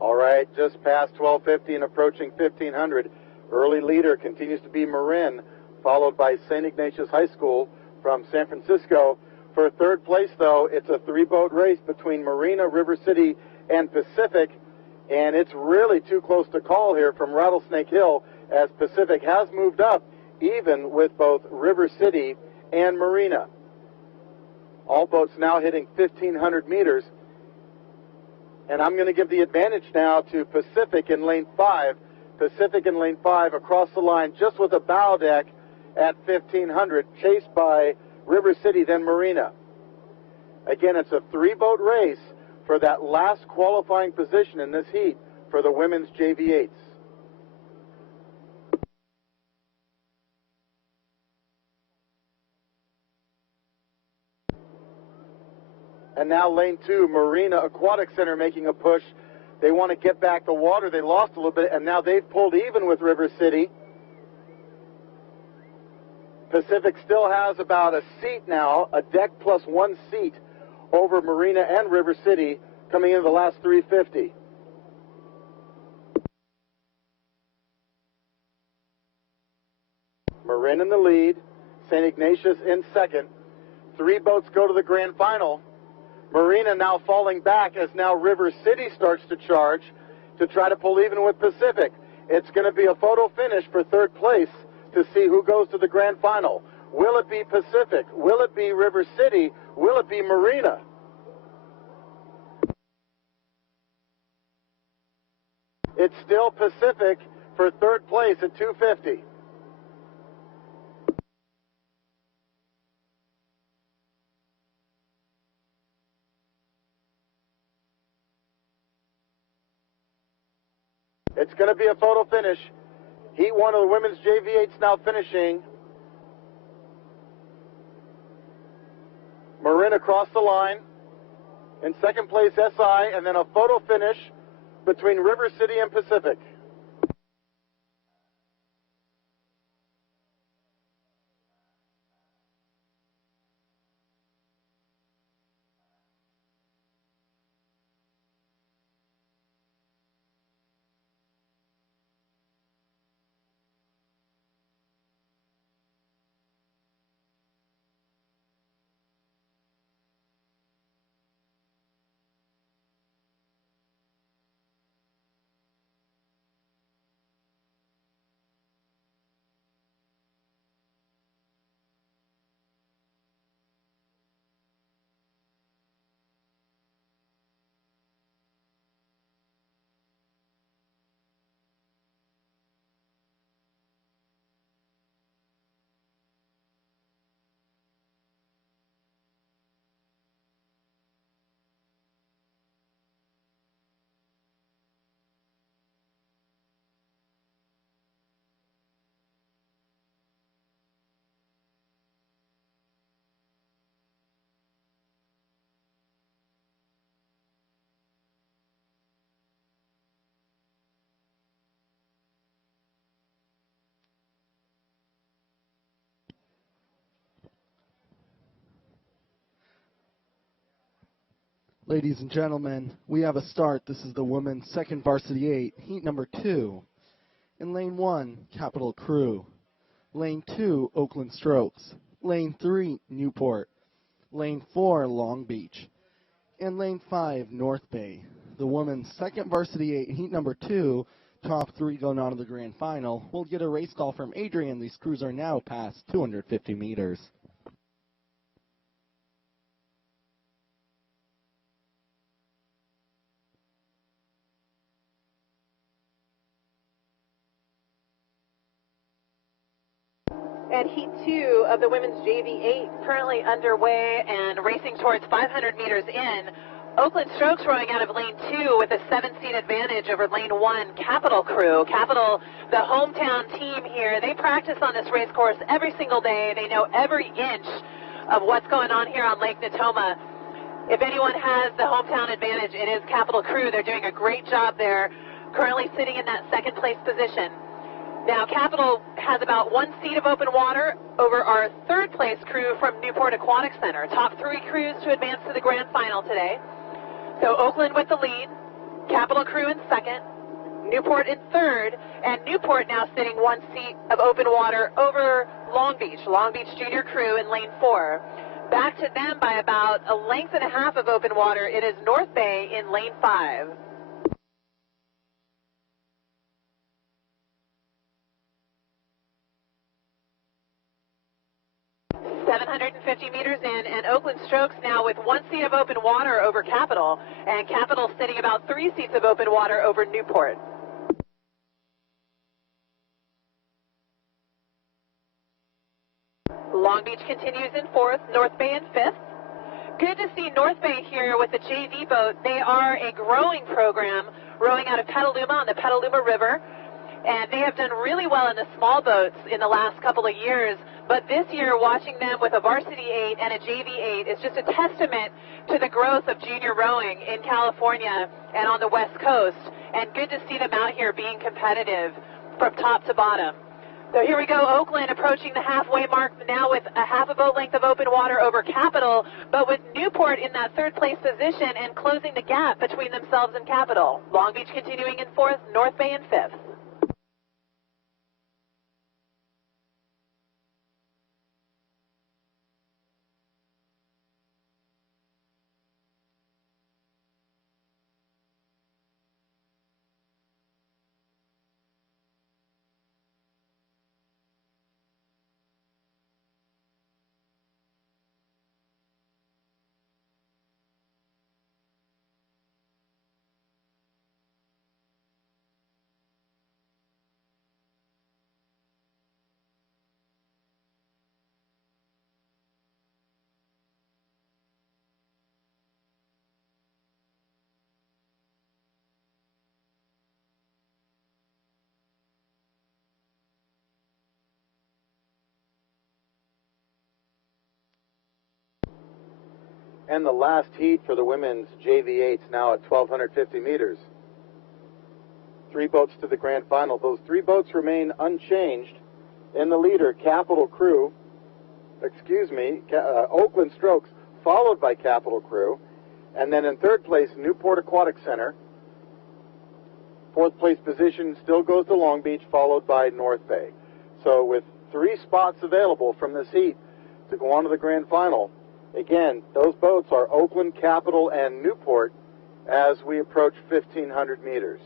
All right, just past 1250 and approaching 1500. Early leader continues to be Marin, followed by St. Ignatius High School from San Francisco. For third place, though, it's a 3-boat race between Marina, River City, and Pacific, and it's really too close to call here from Rattlesnake Hill as Pacific has moved up, even with both River City and Marina. All boats now hitting 1,500 meters. And I'm going to give the advantage now to Pacific in lane 5. Pacific in lane 5 across the line just with a bow deck at 1,500, chased by River City, then Marina. Again, it's a 3-boat race for that last qualifying position in this heat for the women's JV8s. And now lane 2, Marina Aquatic Center making a push. They want to get back the water. They lost a little bit, and now they've pulled even with River City. Pacific still has about a seat now, a deck plus 1 seat over Marina and River City coming into the last 350. Marin in the lead, St. Ignatius in second. 3 boats go to the grand final. Marina now falling back as now River City starts to charge to try to pull even with Pacific. It's going to be a photo finish for third place to see who goes to the grand final. Will it be Pacific? Will it be River City? Will it be Marina? It's still Pacific for third place at 250. It's going to be a photo finish. Heat 1 of the women's JV8s now finishing. Marin across the line. In second place, SI, and then a photo finish between River City and Pacific. Ladies and gentlemen, we have a start. This is the women's second varsity 8, heat number 2. In lane 1, Capital Crew. Lane 2, Oakland Strokes. Lane 3, Newport. Lane 4, Long Beach. And lane 5, North Bay. The women's second varsity 8, heat number 2, Top three going on to the grand final. We'll get a race call from Adrian. These crews are now past 250 meters. And Heat 2 of the women's JV8 currently underway and racing towards 500 meters in. Oakland Strokes rowing out of lane 2 with a 7-seat advantage over lane 1, Capital Crew. Capital, the hometown team here, they practice on this race course every single day. They know every inch of what's going on here on Lake Natoma. If anyone has the hometown advantage, it is Capital Crew. They're doing a great job there, currently sitting in that second place position. Now, Capital has about 1 seat of open water over our third place crew from Newport Aquatic Center. Top 3 crews to advance to the grand final today. So Oakland with the lead, Capital Crew in second, Newport in third, and Newport now sitting 1 seat of open water over Long Beach Junior Crew in lane 4. Back to them by about a length and a half of open water, it is North Bay in lane 5. 750 meters in, and Oakland Strokes now with 1 seat of open water over Capital, and Capital sitting about 3 seats of open water over Newport. Long Beach continues in 4th, North Bay in 5th. Good to see North Bay here with the JV boat. They are a growing program rowing out of Petaluma on the Petaluma River, and they have done really well in the small boats in the last couple of years. But this year, watching them with a Varsity 8 and a JV 8 is just a testament to the growth of junior rowing in California and on the West Coast. And good to see them out here being competitive from top to bottom. So here we go, Oakland approaching the halfway mark now with a half a boat length of open water over Capital, but with Newport in that third place position and closing the gap between themselves and Capital. Long Beach continuing in 4th, North Bay in 5th. And the last heat for the women's JV8s now at 1,250 meters. 3 boats to the grand final. Those 3 boats remain unchanged. In the leader, Oakland Strokes, followed by Capital Crew. And then in third place, Newport Aquatic Center. 4th place position still goes to Long Beach, followed by North Bay. So with 3 spots available from this heat to go on to the grand final, again, those boats are Oakland, Capital, and Newport as we approach 1,500 meters.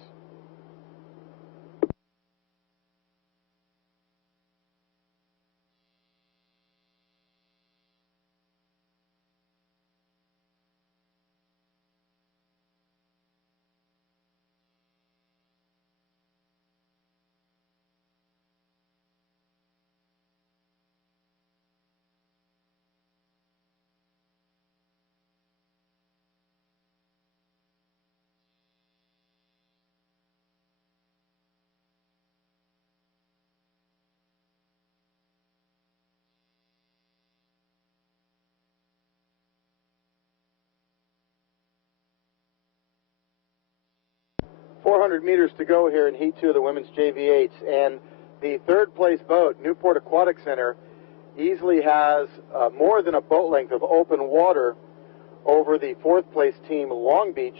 .400 meters to go here in Heat 2 of the women's JV8s, and the third place boat, Newport Aquatic Center, easily has more than a boat length of open water over the 4th place team, Long Beach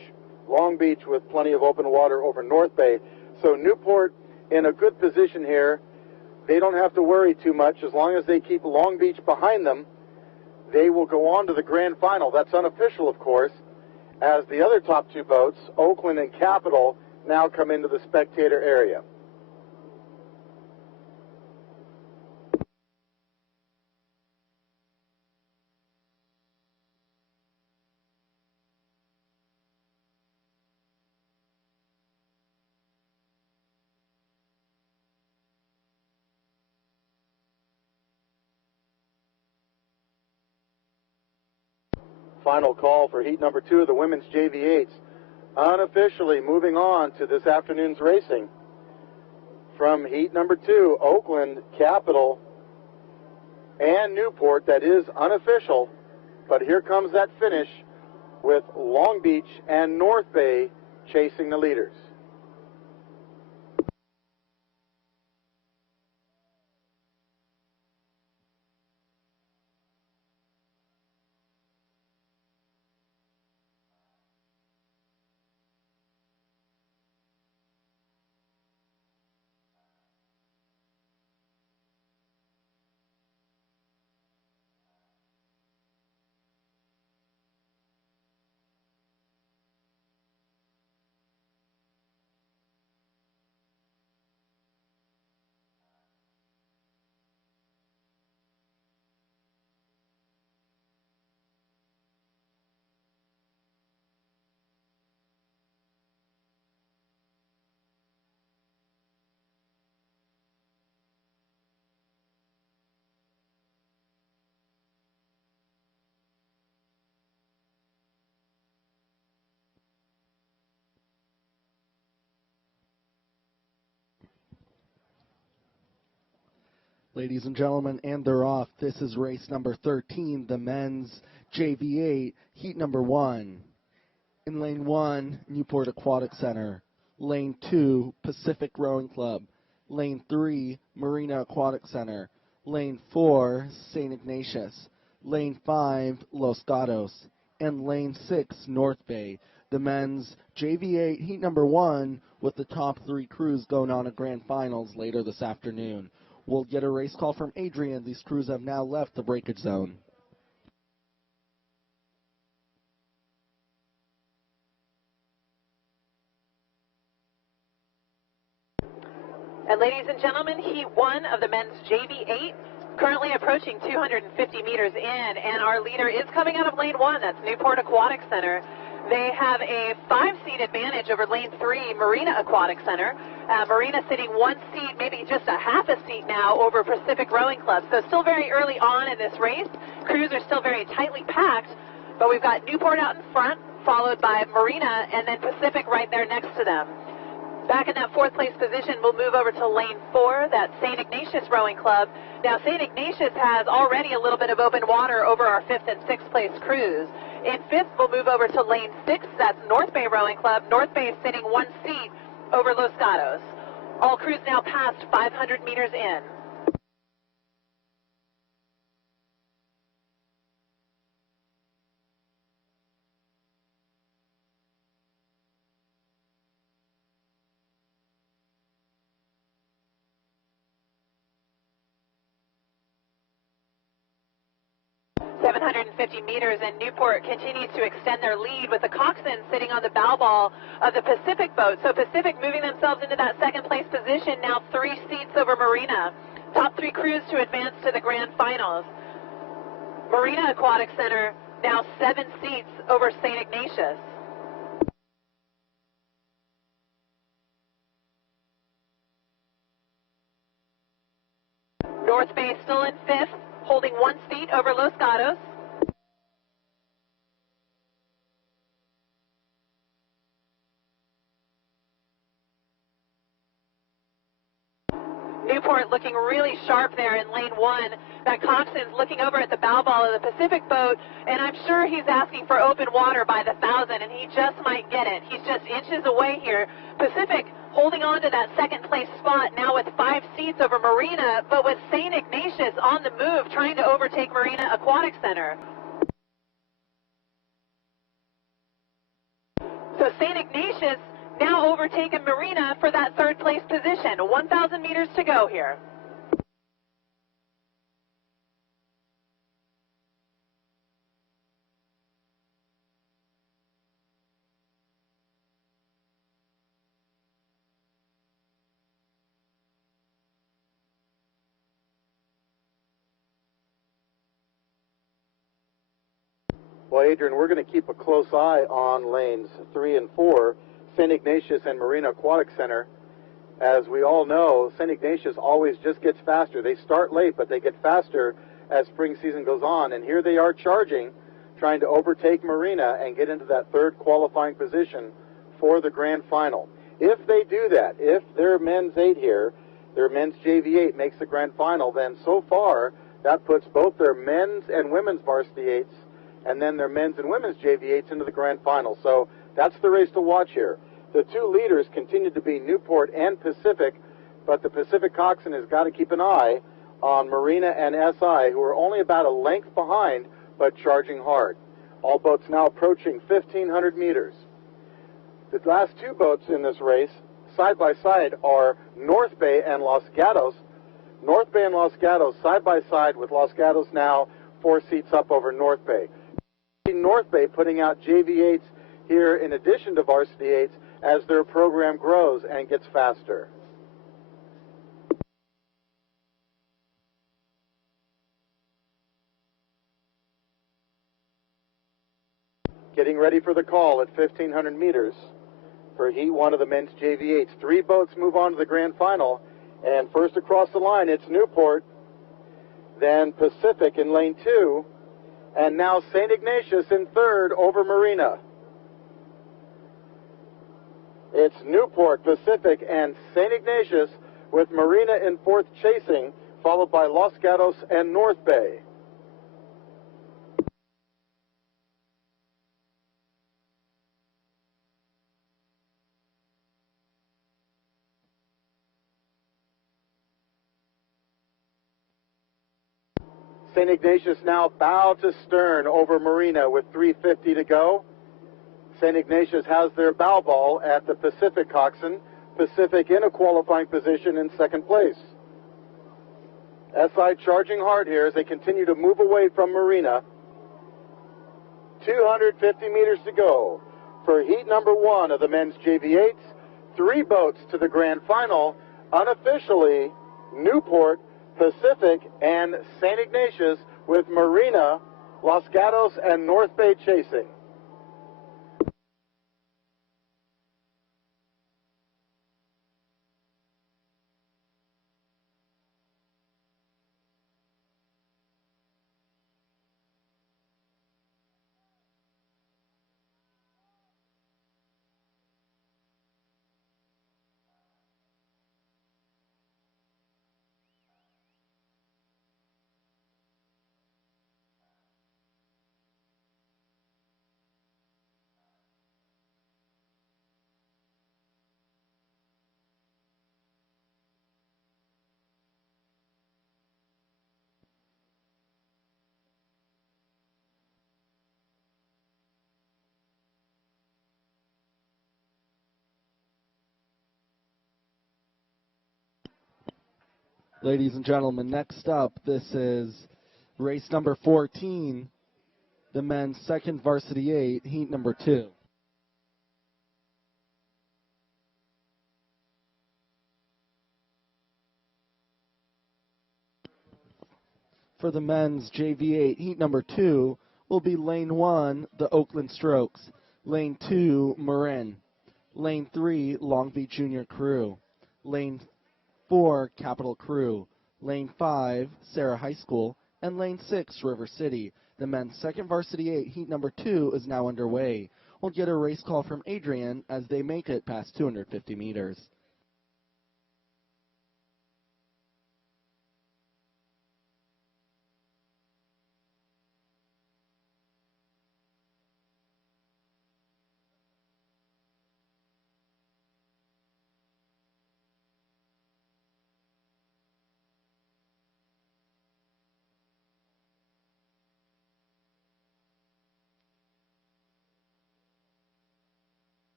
with plenty of open water over North Bay. So Newport in a good position here. They don't have to worry too much. As long as they keep Long Beach behind them, they will go on to the grand final. That's unofficial, of course, as the other top 2 boats, Oakland and Capital, now come into the spectator area. Final call for heat number 2 of the women's JV8s. Unofficially moving on to this afternoon's racing. From heat number 2, Oakland, Capital, and Newport. That is unofficial, but here comes that finish with Long Beach and North Bay chasing the leaders. Ladies and gentlemen, and they're off. This is race number 13, the men's JV8, heat number 1. In lane 1, Newport Aquatic Center. Lane 2, Pacific Rowing Club. Lane 3, Marina Aquatic Center. Lane 4, St. Ignatius. Lane 5, Los Gatos. And lane 6, North Bay. The men's JV8 heat number 1 with the top 3 crews going on at grand finals later this afternoon. We'll get a race call from Adrian. These crews have now left the breakage zone. And ladies and gentlemen, heat 1 of the men's JV8, currently approaching 250 meters in, and our leader is coming out of lane 1. That's Newport Aquatic Center. They have a 5-seat advantage over lane 3, Marina Aquatic Center. Marina sitting 1 seat, maybe just a half a seat now over Pacific Rowing Club. So still very early on in this race. Crews are still very tightly packed, but we've got Newport out in front, followed by Marina, and then Pacific right there next to them. Back in that 4th place position, we'll move over to lane 4, that's St. Ignatius Rowing Club. Now, St. Ignatius has already a little bit of open water over our 5th and 6th place crews. In 5th, we'll move over to lane 6, that's North Bay Rowing Club. North Bay is sitting 1 seat over Los Gatos. All crews now past 500 meters in. Meters, and Newport continues to extend their lead with the coxswain sitting on the bow ball of the Pacific boat. So Pacific moving themselves into that 2nd place position, now 3 seats over Marina. Top 3 crews to advance to the grand finals. Marina Aquatic Center now 7 seats over St. Ignatius. North Bay still in 5th, holding 1 seat over Los Gatos. Newport looking really sharp there in lane 1. That coxswain's looking over at the bow ball of the Pacific boat, and I'm sure he's asking for open water by the 1,000, and he just might get it. He's just inches away here. Pacific holding on to that 2nd place spot now with 5 seats over Marina, but with St. Ignatius on the move trying to overtake Marina Aquatic Center. So St. Ignatius now overtaken Marina for that 3rd place position. 1,000 meters to go here. Well, Adrian, we're going to keep a close eye on lanes 3 and 4, St. Ignatius and Marina Aquatic Center. As we all know, St. Ignatius always just gets faster. They start late, but they get faster as spring season goes on. And here they are charging, trying to overtake Marina and get into that third qualifying position for the grand final. If they do that, if their men's 8 here, their men's JV 8 makes the grand final, then so far that puts both their men's and women's varsity 8s and then their men's and women's JV 8s into the grand final. So that's the race to watch here. The two leaders continue to be Newport and Pacific, but the Pacific Coxswain has got to keep an eye on Marina and SI, who are only about a length behind, but charging hard. All boats now approaching 1,500 meters. The last two boats in this race, side by side, are North Bay and Los Gatos. North Bay and Los Gatos side by side, with Los Gatos now 4 seats up over North Bay. North Bay putting out JV 8s here in addition to varsity 8s as their program grows and gets faster. Getting ready for the call at 1,500 meters for Heat 1 of the men's JV 8s. 3 boats move on to the grand final, and first across the line it's Newport, then Pacific in lane 2, and now St. Ignatius in third over Marina. It's Newport, Pacific, and St. Ignatius, with Marina in fourth chasing, followed by Los Gatos and North Bay. St. Ignatius now bow to stern over Marina with 3:50 to go. St. Ignatius has their bow ball at the Pacific Coxswain. Pacific in a qualifying position in second place. SI charging hard here as they continue to move away from Marina. 250 meters to go for Heat number 1 of the men's JV 8s. 3 boats to the grand final. Unofficially, Newport, Pacific, and St. Ignatius, with Marina, Los Gatos, and North Bay chasing. Ladies and gentlemen, next up, this is race number 14, the men's second varsity 8, heat number 2. For the men's JV 8, heat number 2, will be lane 1, the Oakland Strokes, lane 2, Marin, lane 3, Long Beach Junior Crew, lane 4, Capital Crew, lane 5, Sarah High School, and lane 6, River City. The men's second varsity 8, heat number 2, is now underway. We'll get a race call from Adrian as they make it past 250 meters.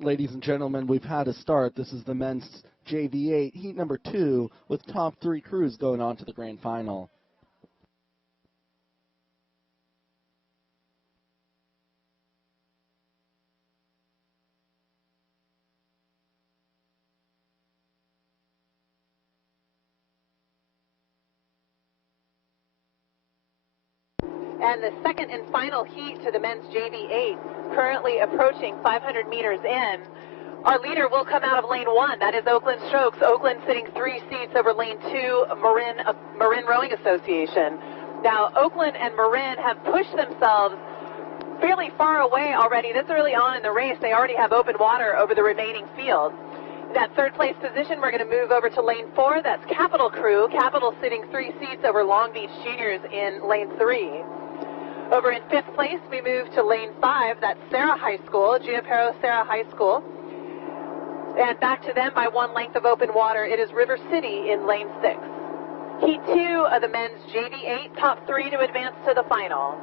Ladies and gentlemen, we've had a start. This is the men's JV8, heat number 2, with top 3 crews going on to the grand final. And the second and final heat to the men's JV8, currently approaching 500 meters in. Our leader will come out of lane 1. That is Oakland Strokes. Oakland sitting 3 seats over lane 2, Marin Rowing Association. Now, Oakland and Marin have pushed themselves fairly far away already. This early on in the race, they already have open water over the remaining field. That third place position, we're going to move over to lane 4. That's Capital Crew. Capital sitting 3 seats over Long Beach Juniors in lane 3. Over in 5th place, we move to lane 5. That's Sarah High School, Junipero Sarah High School. And back to them by 1 length of open water, it is River City in lane 6. Heat 2 of the men's JV8, top 3 to advance to the final.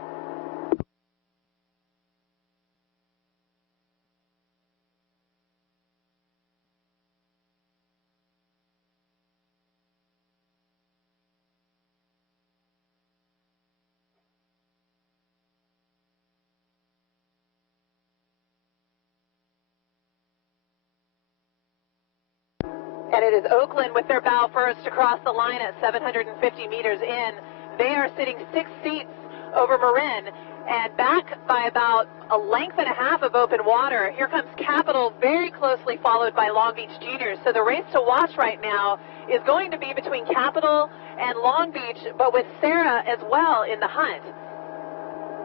And it is Oakland with their bow first across the line at 750 meters in. They are sitting 6 seats over Marin and back by about a length and a half of open water. Here comes Capital, very closely followed by Long Beach Juniors. So the race to watch right now is going to be between Capital and Long Beach, but with Sarah as well in the hunt.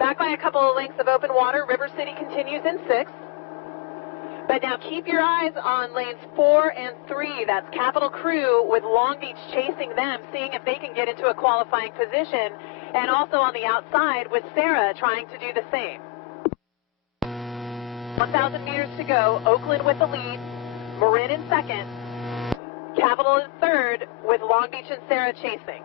Back by a couple of lengths of open water, River City continues in 6th. But now keep your eyes on lanes 4 and 3. That's Capital Crew with Long Beach chasing them, seeing if they can get into a qualifying position. And also on the outside with Sarah trying to do the same. 1,000 meters to go. Oakland with the lead. Marin in 2nd. Capital in 3rd with Long Beach and Sarah chasing.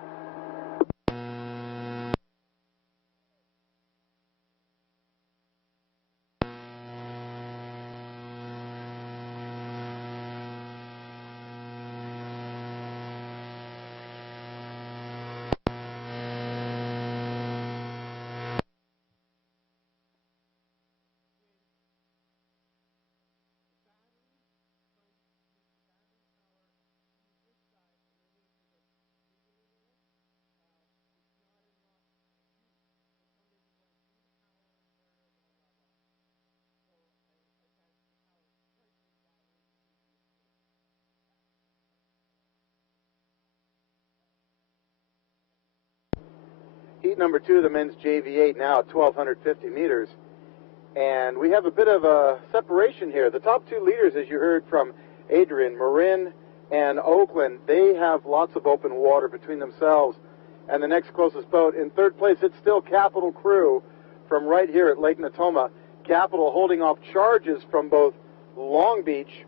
Heat number 2 of the men's JV8 now at 1,250 meters. And we have a bit of a separation here. The top 2 leaders, as you heard from Adrian, Marin and Oakland, they have lots of open water between themselves and the next closest boat. In 3rd place, it's still Capital Crew from right here at Lake Natoma. Capital holding off charges from both Long Beach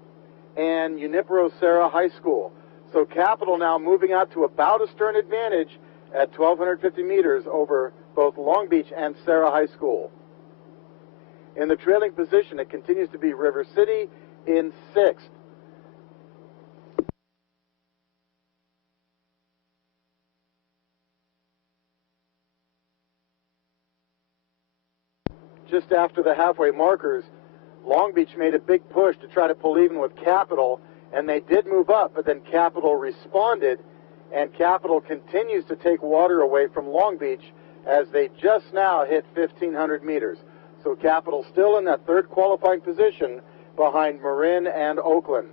and Junipero Serra High School. So Capital now moving out to about a stern advantage at 1,250 meters over both Long Beach and Sarah High School. In the trailing position, it continues to be River City in 6th. Just after the halfway markers, Long Beach made a big push to try to pull even with Capital, and they did move up, but then Capital responded, and Capital continues to take water away from Long Beach as they just now hit 1,500 meters. So Capital still in that 3rd qualifying position behind Marin and Oakland.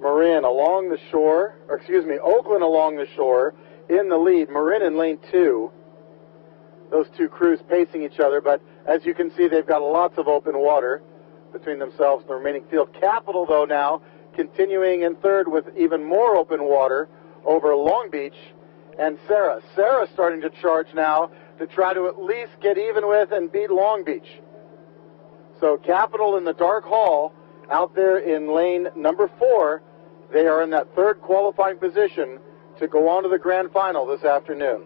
Marin along the shore, or excuse me, Oakland along the shore in the lead. Marin in lane 2. Those 2 crews pacing each other, but as you can see, they've got lots of open water between themselves and the remaining field. Capital, though, now continuing in 3rd with even more open water over Long Beach and Sarah. Sarah starting to charge now to try to at least get even with and beat Long Beach. So Capital in the dark hall out there in lane number 4, they are in that third qualifying position to go on to the grand final this afternoon.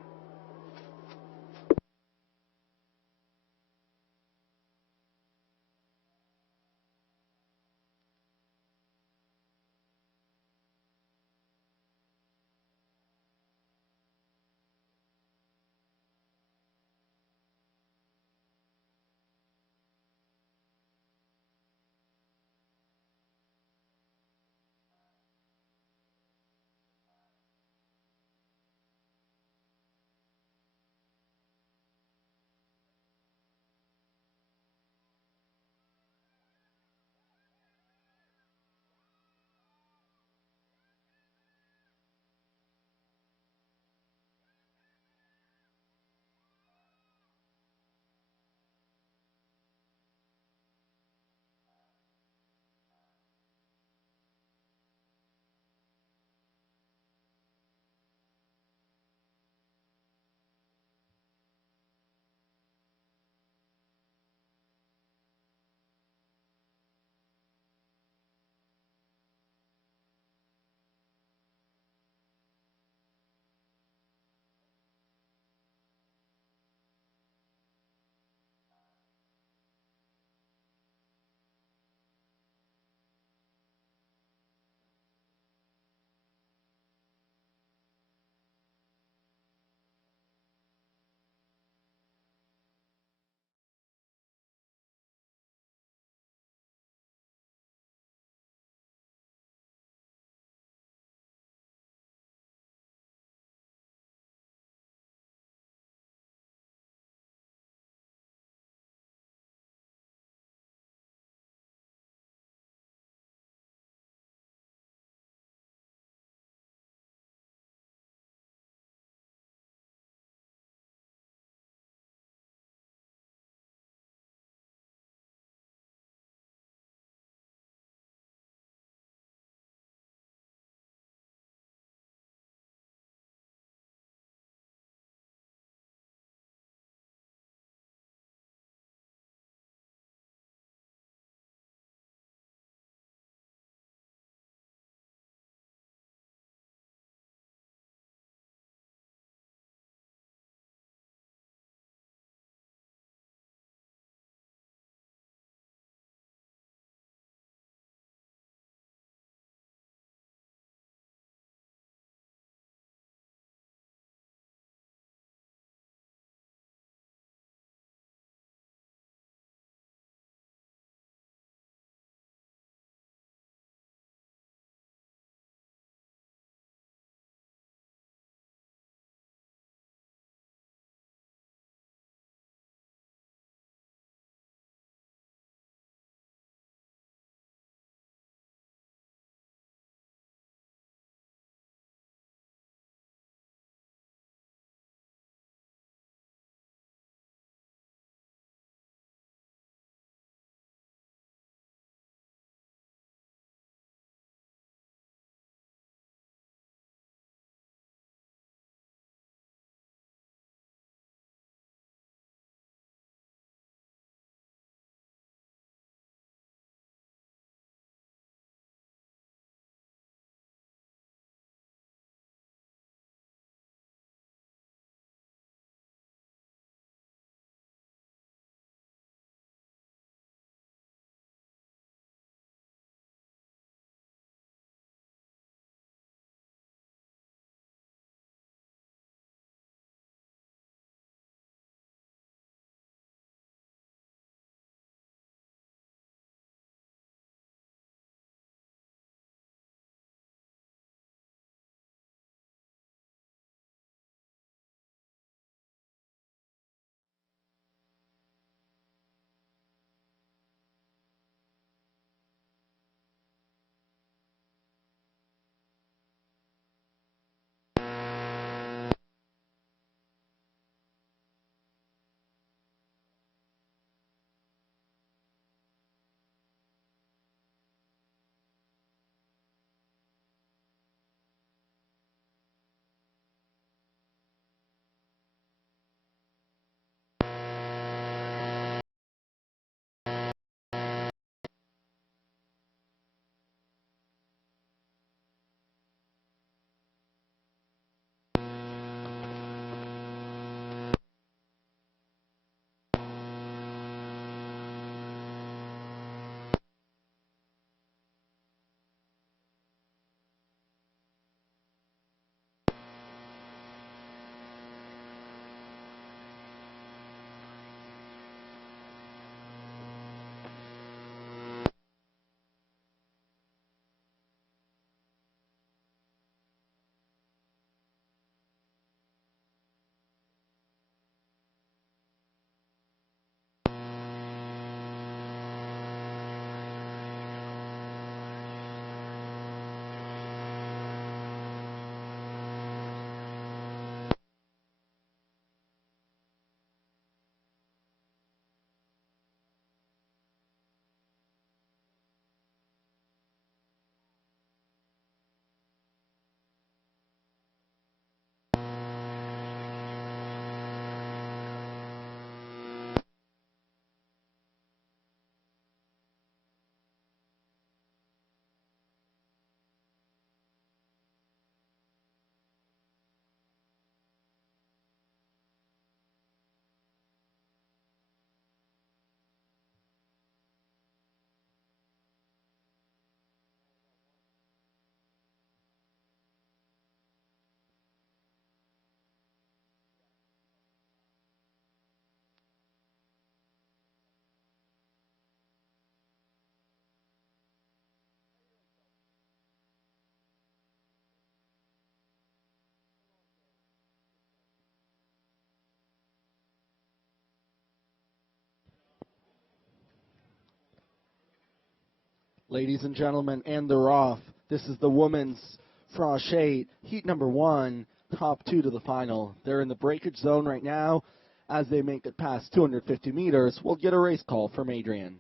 Ladies and gentlemen, and they're off. This is the women's Frosh 8, heat number 1, top 2 to the final. They're in the breakage zone right now. As they make it past 250 meters, we'll get a race call from Adrian.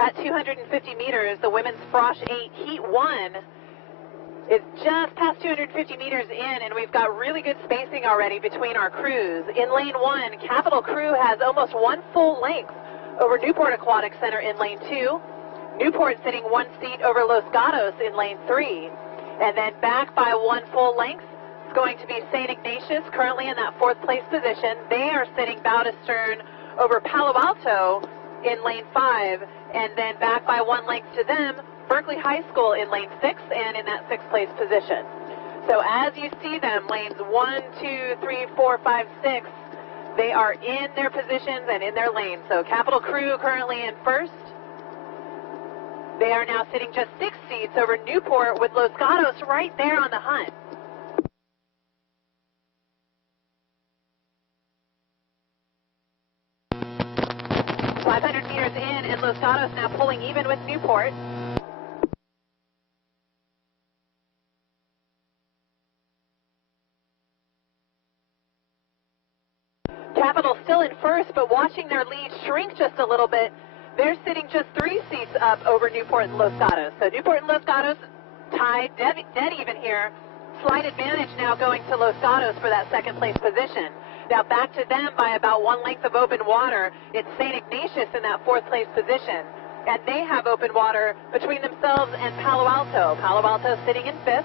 At 250 meters, the women's Frosh 8 heat 1 is just past 250 meters in, and we've got really good spacing already between our crews. In lane 1, Capital Crew has almost one full length over Newport Aquatic Center in lane 2. Newport sitting one seat over Los Gatos in lane 3. And then back by one full length is going to be St. Ignatius, currently in that 4th place position. They are sitting bow to stern over Palo Alto in lane 5. And then back by one length to them, Berkeley High School in lane 6 and in that 6th place position. So as you see them, lanes 1, 2, 3, 4, 5, 6, they are in their positions and in their lanes. So Capital Crew currently in 1st. They are now sitting just 6 seats over Newport with Los Gatos right there on the hunt. Meters in, and Los Gatos now pulling even with Newport. Capital still in 1st, but watching their lead shrink just a little bit. They're sitting just 3 seats up over Newport and Los Gatos. So Newport and Los Gatos tied, dead even here. Slight advantage now going to Los Gatos for that 2nd place position. Now back to them by about 1 length of open water. It's St. Ignatius in that 4th place position. And they have open water between themselves and Palo Alto. Palo Alto sitting in 5th.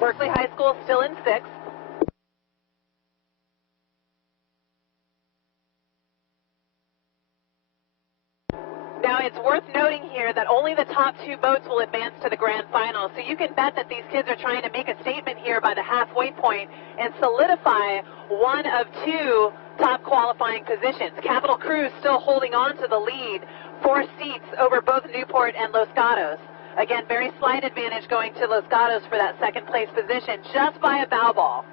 Berkeley High School still in 6th. Now, it's worth noting here that only the top 2 boats will advance to the grand final, so you can bet that these kids are trying to make a statement here by the halfway point and solidify one of 2 top qualifying positions. Capital Crew still holding on to the lead, 4 seats over both Newport and Los Gatos. Again, very slight advantage going to Los Gatos for that 2nd place position, just by a bow ball.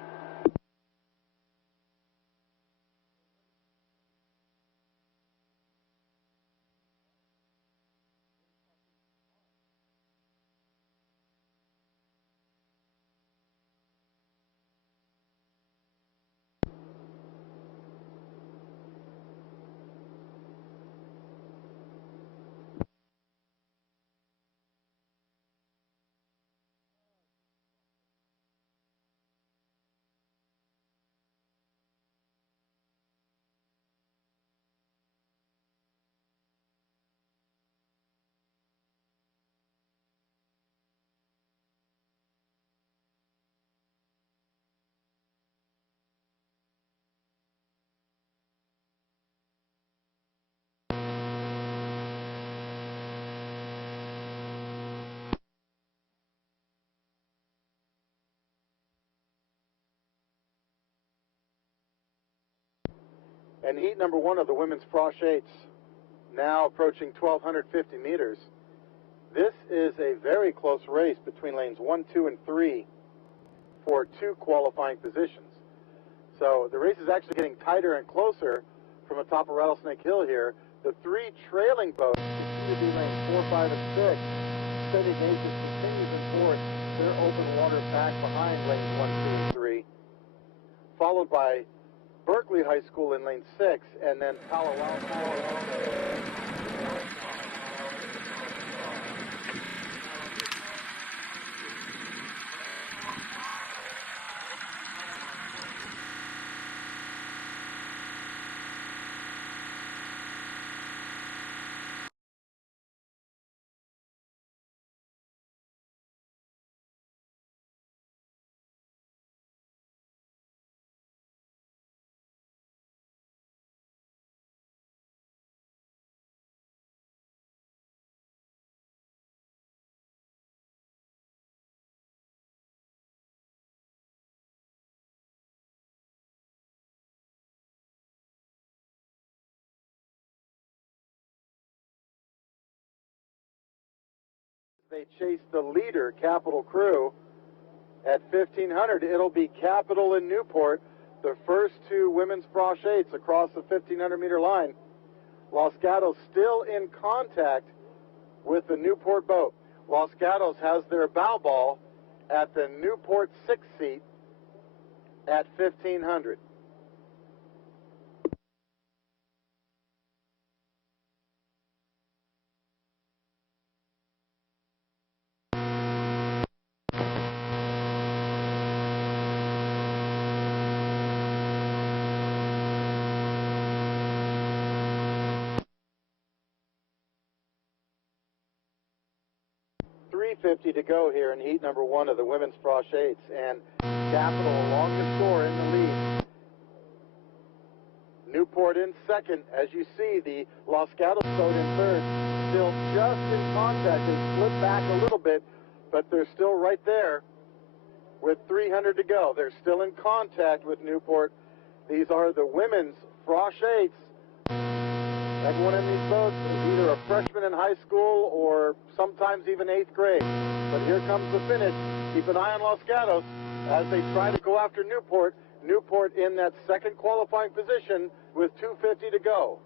And heat number 1 of the women's Frosh 8s, now approaching 1,250 meters. This is a very close race between lanes 1, 2, and 3 for 2 qualifying positions. So the race is actually getting tighter and closer from the top of Rattlesnake Hill here. The 3 trailing boats continue to be lanes 4, 5, and 6. St. Ignatius continues in 4th. They're open water back behind lanes 1, 2, and 3. Followed by Berkeley High School in lane 6, and then Palo Alto. they chase the leader, Capital Crew, at 1,500. It'll be Capital and Newport, the first two women's frosh eights across the 1,500-meter line. Los Gatos still in contact with the Newport boat. Los Gatos has their bow ball at the Newport 6th seat at 1,500. .350 to go here in heat number one of the women's frosh eights, and Capital along the shore in the lead. Newport in second. As you see, the Los Gatos boat in third, still just in contact. They slip back a little bit, but they're still right there with 300 to go. They're still in contact with Newport. These are the women's frosh eights. Everyone in these boats is either a freshman in high school or sometimes even 8th grade. But here comes the finish. Keep an eye on Los Gatos as they try to go after Newport. Newport in that second qualifying position with 2:50 to go.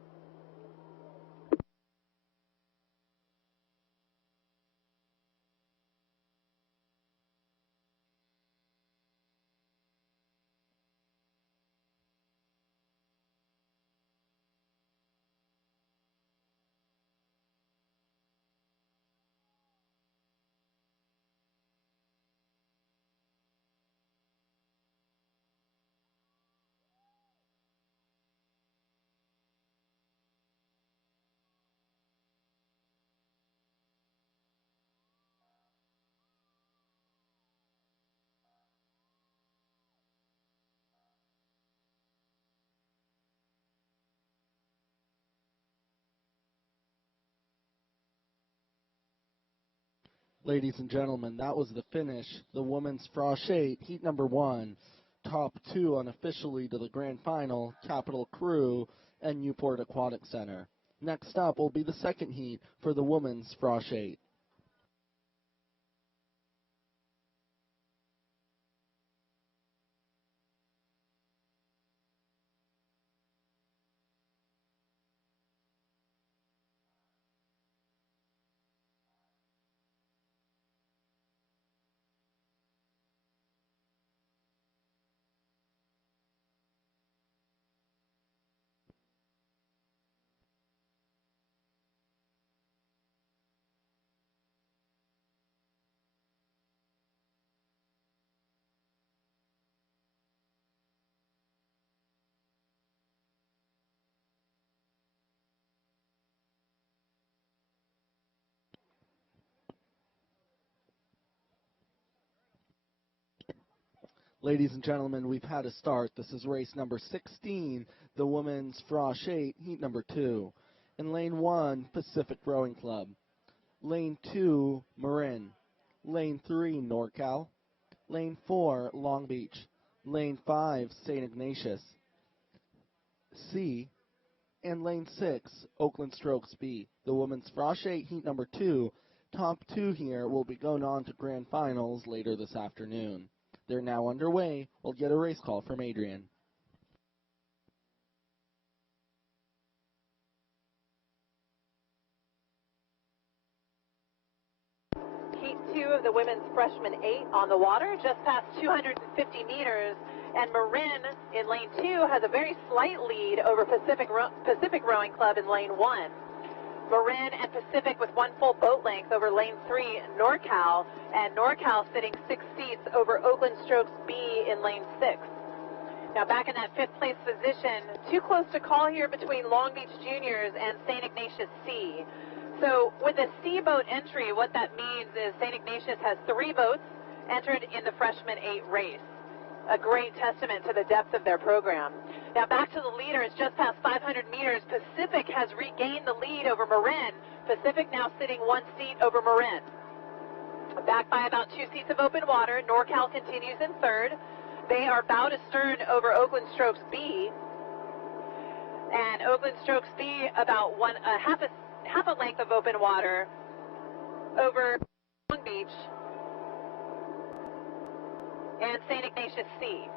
Ladies and gentlemen, that was the finish. The women's frosh eight, heat number one. Top two unofficially to the grand final, Capital Crew and Newport Aquatic Center. Next up will be the second heat for the women's frosh eight. Ladies and gentlemen, we've had a start. This is race number 16, the women's frosh 8, heat number 2. In lane 1, Pacific Rowing Club. Lane 2, Marin. Lane 3, NorCal. Lane 4, Long Beach. Lane 5, St. Ignatius C. And lane 6, Oakland Strokes B. The women's frosh 8, heat number 2. Top 2 here will be going on to grand finals later this afternoon. They're now underway. We'll get a race call from Adrian. Heat 2 of the women's freshman 8 on the water, just past 250 meters. And Marin in lane 2 has a very slight lead over Pacific Rowing Club in lane 1. Marin and Pacific with one full boat length over lane 3, NorCal, and NorCal sitting 6 seats over Oakland Strokes B in lane 6. Now back in that 5th place position, too close to call here between Long Beach Juniors and St. Ignatius C. So with the C boat entry, what that means is St. Ignatius has 3 boats entered in the freshman 8 race. A great testament to the depth of their program. Now back to the leaders, just past 500 meters, Pacific has regained the lead over Marin. Pacific now sitting 1 seat over Marin. Back by about 2 seats of open water, NorCal continues in 3rd. They are bow to stern over Oakland Strokes B. And Oakland Strokes B about half a length of open water over Ignatius C.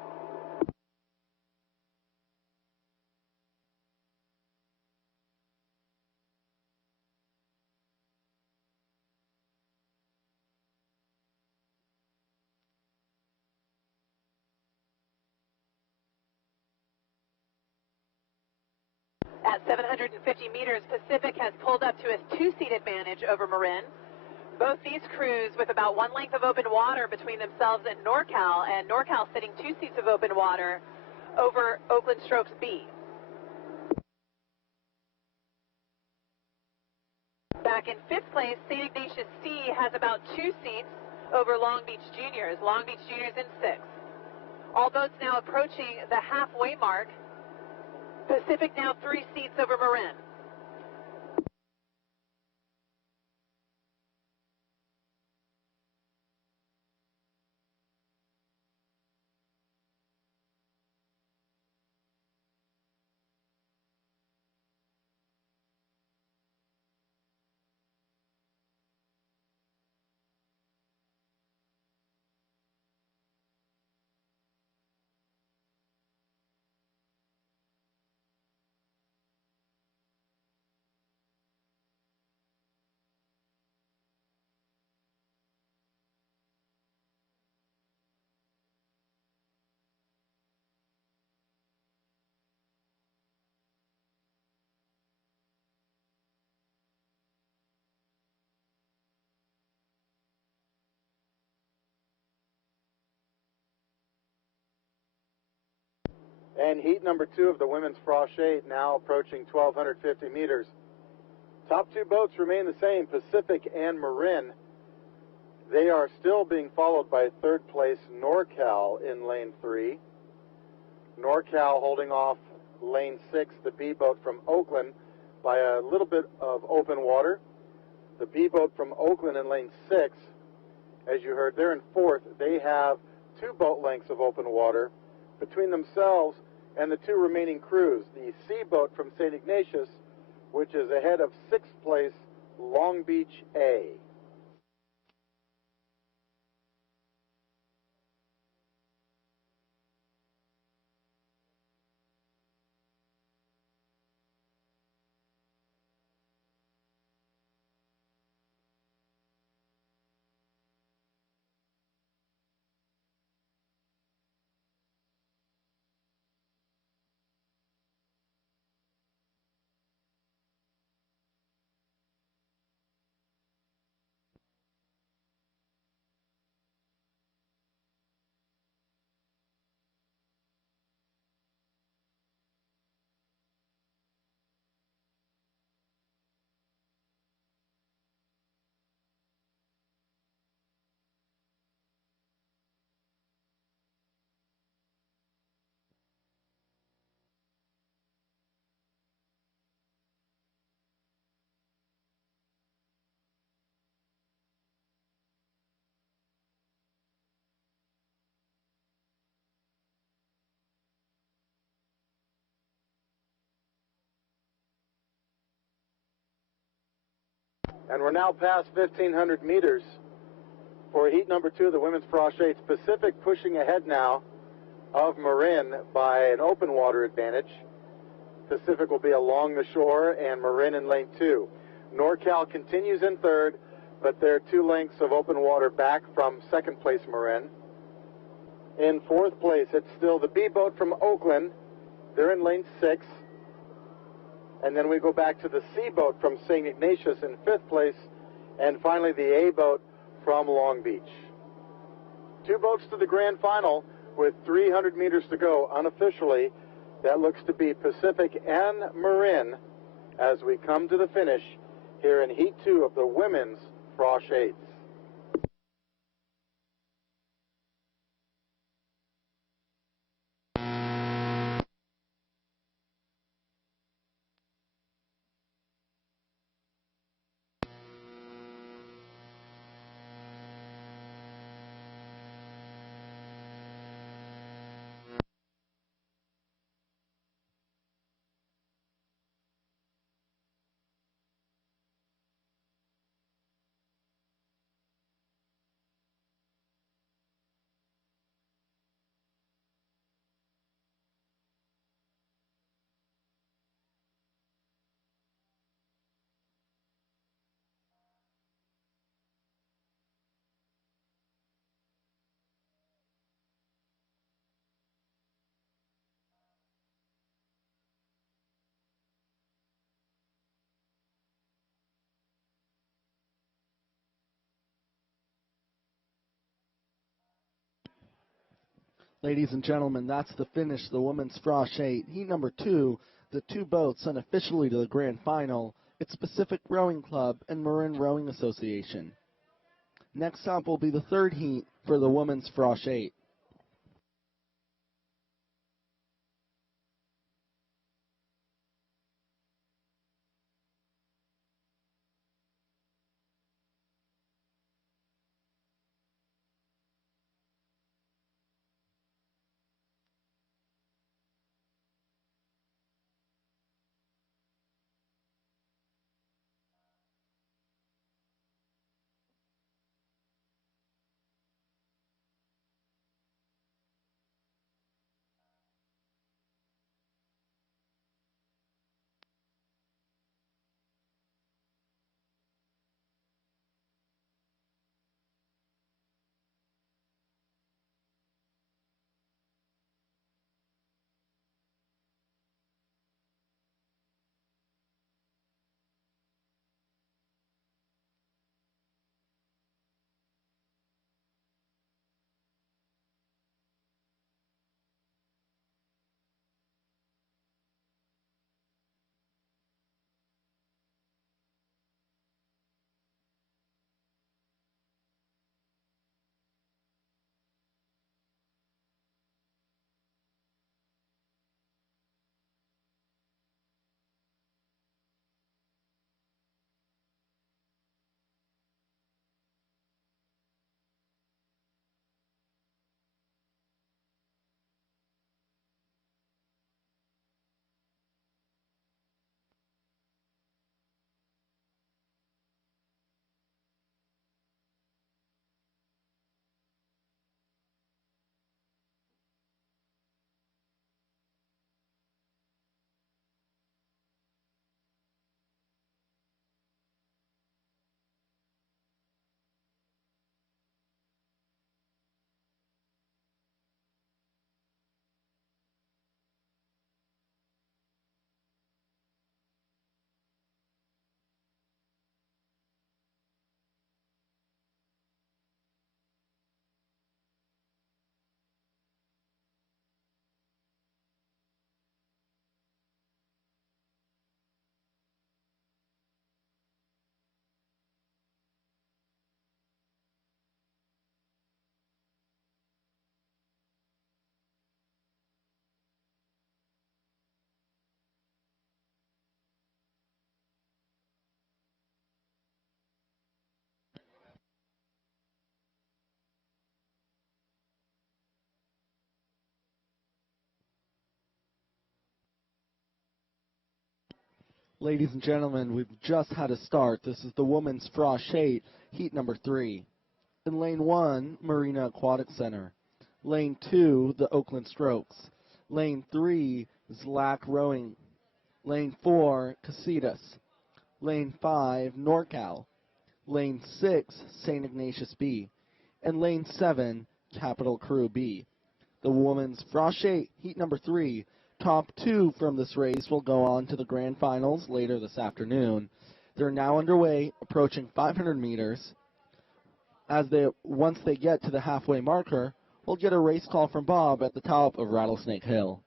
At 750 meters, Pacific has pulled up to a two-seat advantage over Marin. Both these crews with about one length of open water between themselves and NorCal sitting 2 seats of open water over Oakland Strokes B. Back in 5th place, St. Ignatius C has about 2 seats over Long Beach Juniors. Long Beach Juniors in 6th. All boats now approaching the halfway mark. Pacific now 3 seats over Marin. And heat number 2 of the women's Frosh 8 now approaching 1,250 meters. Top 2 boats remain the same, Pacific and Marin. They are still being followed by 3rd place NorCal in lane 3. NorCal holding off lane 6, the B boat from Oakland, by a little bit of open water. The B boat from Oakland in lane 6, as you heard, they're in 4th. They have 2 boat lengths of open water between themselves and the 2 remaining crews. The C boat from St. Ignatius, which is ahead of 6th place Long Beach A. And we're now past 1,500 meters for heat number 2 of the women's Frosh 8. Pacific pushing ahead now of Marin by an open water advantage. Pacific will be along the shore and Marin in lane 2. NorCal continues in 3rd, but they're 2 lengths of open water back from 2nd place Marin. In 4th place, it's still the B boat from Oakland. They're in lane 6. And then we go back to the C boat from St. Ignatius in 5th place, and finally the A boat from Long Beach. 2 boats to the grand final with 300 meters to go. Unofficially, that looks to be Pacific and Marin as we come to the finish here in heat 2 of the women's Frosh 8s. Ladies and gentlemen, that's the finish of the women's Frosh 8, heat number 2, the two boats sent officially to the grand final. It's Pacific Rowing Club and Marin Rowing Association. Next up will be the third heat for the women's Frosh 8. Ladies and gentlemen, we've just had a start. This is the women's Frosh 8, heat number 3. In Lane 1, Marina Aquatic Center. Lane 2, the Oakland Strokes. Lane 3, Zlack Rowing. Lane 4, Casitas. Lane 5, NorCal. Lane 6, St. Ignatius B. And Lane 7, Capital Crew B. The women's Frosh 8, heat number 3. Top 2 from this race will go on to the grand finals later this afternoon. They're now underway, approaching 500 meters. Once they get to the halfway marker, we'll get a race call from Bob at the top of Rattlesnake Hill.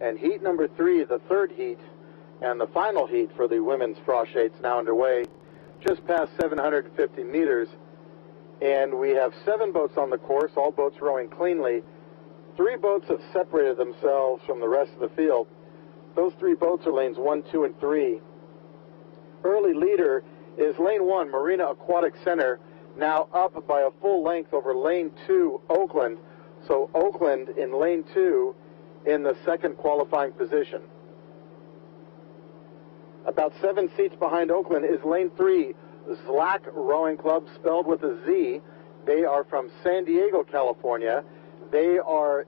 And heat number 3, the third heat, and the final heat for the women's Frosh 8 is now underway, just past 750 meters. And we have 7 boats on the course, all boats rowing cleanly. 3 boats have separated themselves from the rest of the field. Those 3 boats are lanes 1, 2, and 3. Early leader is lane 1, Marina Aquatic Center, now up by a full length over lane 2, Oakland. So Oakland in lane 2 in the second qualifying position. About 7 seats behind Oakland is lane 3, Zlack Rowing Club, spelled with a Z. They are from San Diego, California. They are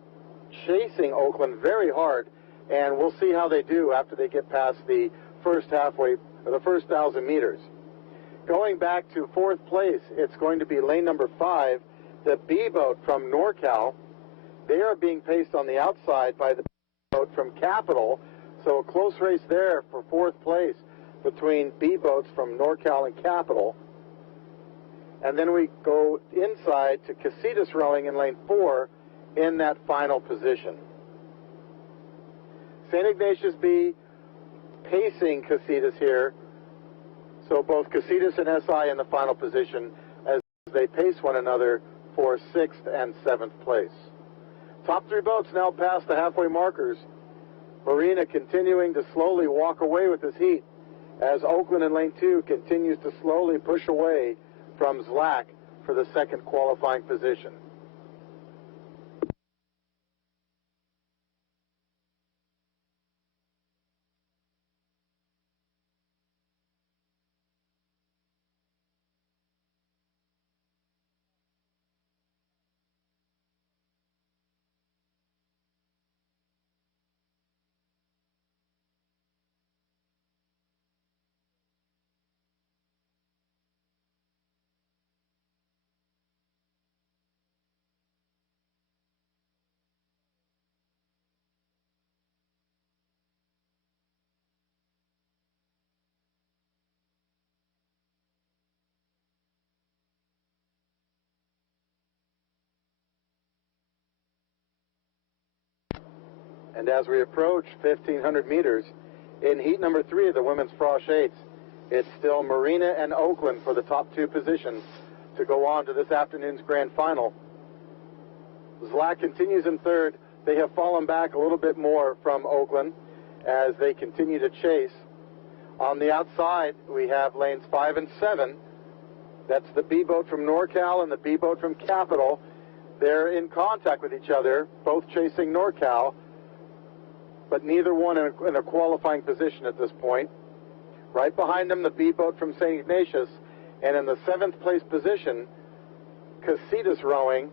chasing Oakland very hard, and we'll see how they do after they get past the first halfway, or the first 1,000 meters. going back to fourth place, it's going to be lane number 5, the B boat from NorCal. They are being paced on the outside by the boat from Capital, so a close race there for fourth place between B boats from NorCal and Capital. And then we go inside to Casitas Rowing in lane 4 in that final position. St. Ignatius B pacing Casitas here, so both Casitas and SI in the final position as they pace one another for 6th and 7th place. Top 3 boats now past the halfway markers. Marina continuing to slowly walk away with this heat as Oakland in lane 2 continues to slowly push away from Zlak for the 2nd qualifying position. And as we approach 1,500 meters, in heat number 3 of the women's Frosh 8s, it's still Marina and Oakland for the top 2 positions to go on to this afternoon's grand final. Zlak continues in 3rd. They have fallen back a little bit more from Oakland as they continue to chase. On the outside, we have lanes 5 and 7. That's the B boat from NorCal and the B boat from Capital. They're in contact with each other, both chasing NorCal, but neither one in a qualifying position at this point. Right behind them, the B boat from St. Ignatius, and in the 7th place position, Casitas Rowing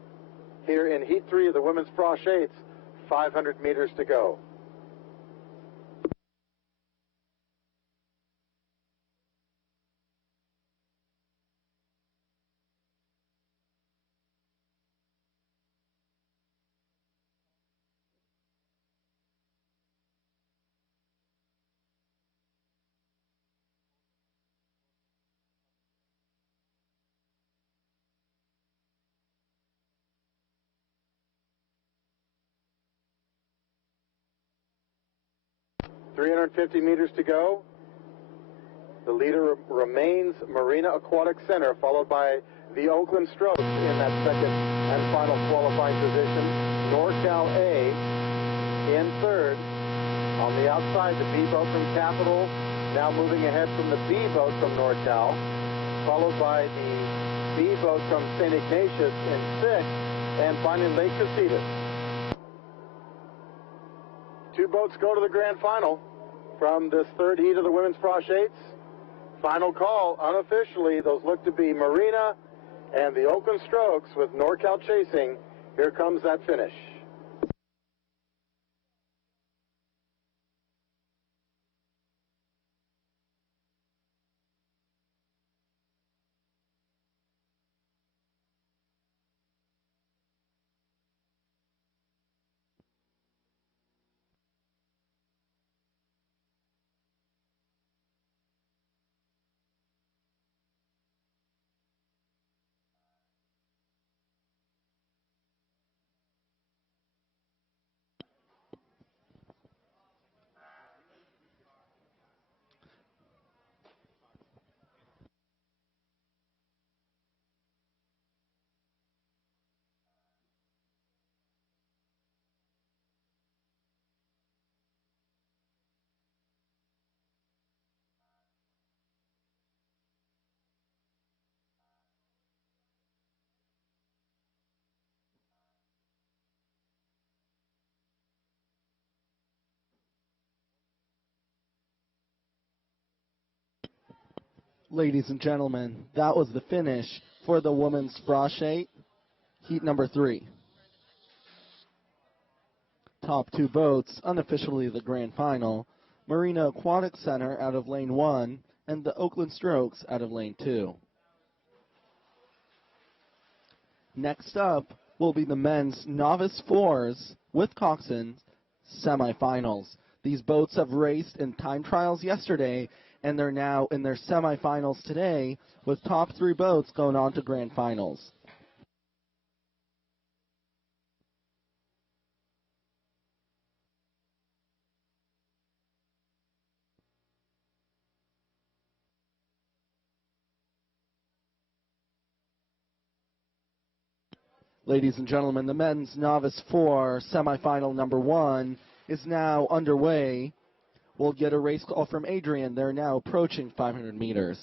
here in heat 3 of the women's Frosh 8s, 500 meters to go. .350 meters to go. The leader remains Marina Aquatic Center, followed by the Oakland Strokes in that 2nd and final qualifying position. NorCal A in 3rd. On the outside, the B boat from Capital now moving ahead from the B boat from NorCal, followed by the B boat from St. Ignatius in 6th, and finally Lake Casitas. 2 boats go to the grand final from this 3rd heat of the women's Frosh 8s. Final call, unofficially, those look to be Marina and the Oakland Strokes with NorCal chasing. Here comes that finish. Ladies and gentlemen, that was the finish for the women's Frosh 8, heat number 3. Top 2 boats, unofficially the grand final. Marina Aquatic Center out of lane 1 and the Oakland Strokes out of lane 2. Next up will be the men's Novice 4s with coxswains semifinals. These boats have raced in time trials yesterday, and they're now in their semifinals today, with top 3 boats going on to grand finals. Ladies and gentlemen, the men's Novice 4 semifinal number 1 is now underway. We'll get a race call from Adrian. They're now approaching 500 meters.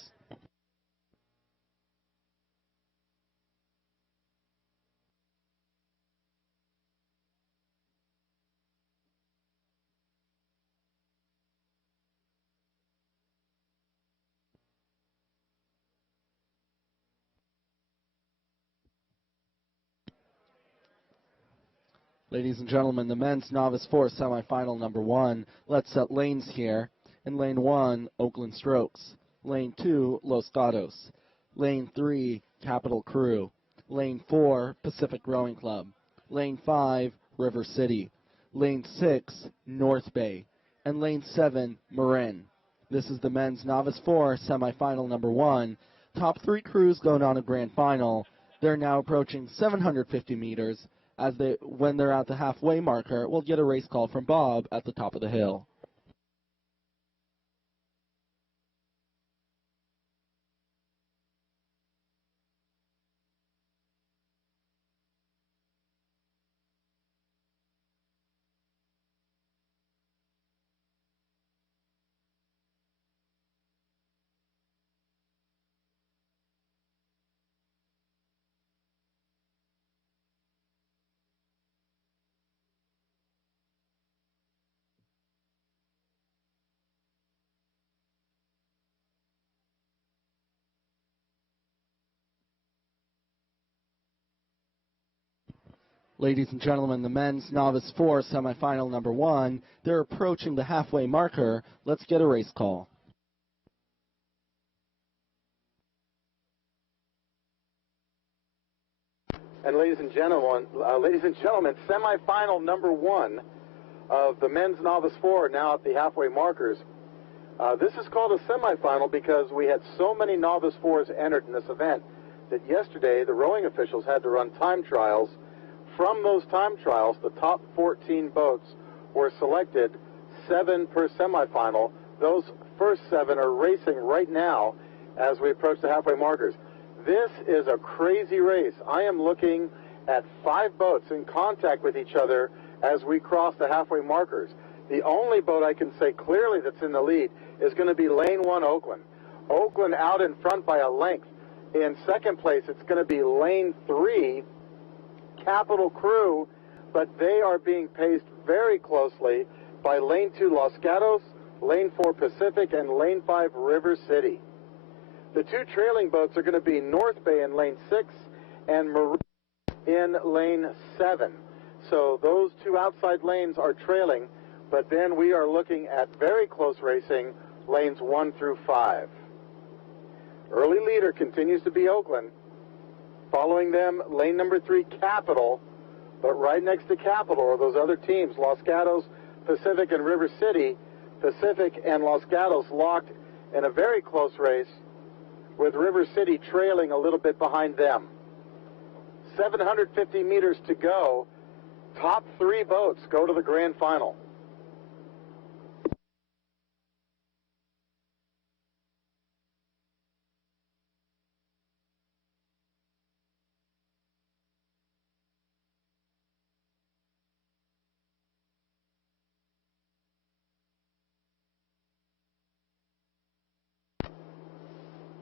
Ladies and gentlemen, the men's Novice 4 semifinal number 1. Let's set lanes here. In lane 1, Oakland Strokes. Lane 2, Los Gatos. Lane 3, Capital Crew. Lane 4, Pacific Rowing Club. Lane 5, River City. Lane 6, North Bay. And Lane 7, Marin. This is the men's Novice 4 semifinal number 1. Top 3 crews going on a grand final. They're now approaching 750 meters. When they're at the halfway marker, we'll get a race call from Bob at the top of the hill. Ladies and gentlemen, the men's Novice 4 semifinal number 1, they're approaching the halfway marker. Let's get a race call. And ladies and gentlemen, semifinal number 1 of the men's Novice 4 now at the halfway markers. This is called a semifinal because we had so many Novice 4s entered in this event that yesterday the rowing officials had to run time trials. From those time trials, the top 14 boats were selected, 7 per semifinal. Those first 7 are racing right now as we approach the halfway markers. This is a crazy race. I am looking at 5 boats in contact with each other as we cross the halfway markers. The only boat I can say clearly that's in the lead is going to be lane 1 Oakland. Oakland out in front by a length. In second place, it's going to be lane 3 Capital Crew, but they are being paced very closely by lane 2 Los Gatos, lane 4 Pacific, and lane 5 River City. The 2 trailing boats are going to be North Bay in lane 6 and Marin in lane 7. So those 2 outside lanes are trailing, but then we are looking at very close racing, lanes 1 through 5. Early leader continues to be Oakland. Following them, lane number 3, Capital, but right next to Capital are those other teams, Los Gatos, Pacific, and River City. Pacific and Los Gatos locked in a very close race, with River City trailing a little bit behind them. 750 meters to go. Top 3 boats go to the grand final.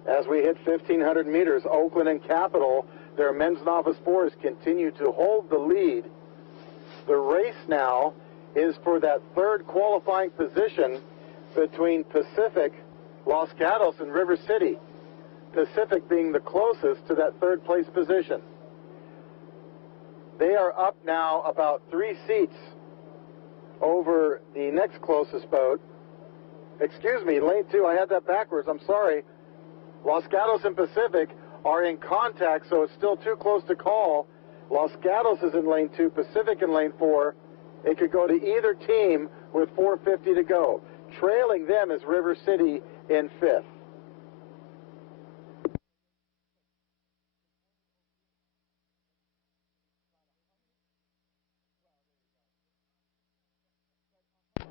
As we hit 1,500 meters, Oakland and Capital, their men's Novice 4s continue to hold the lead. The race now is for that 3rd qualifying position between Pacific, Los Gatos, and River City. Pacific being the closest to that 3rd place position. They are up now about 3 seats over the next closest boat, excuse me, lane 2, I had that backwards, I'm sorry. Los Gatos and Pacific are in contact, so it's still too close to call. Los Gatos is in lane 2, Pacific in lane 4. It could go to either team with 4:50 to go. Trailing them is River City in 5th.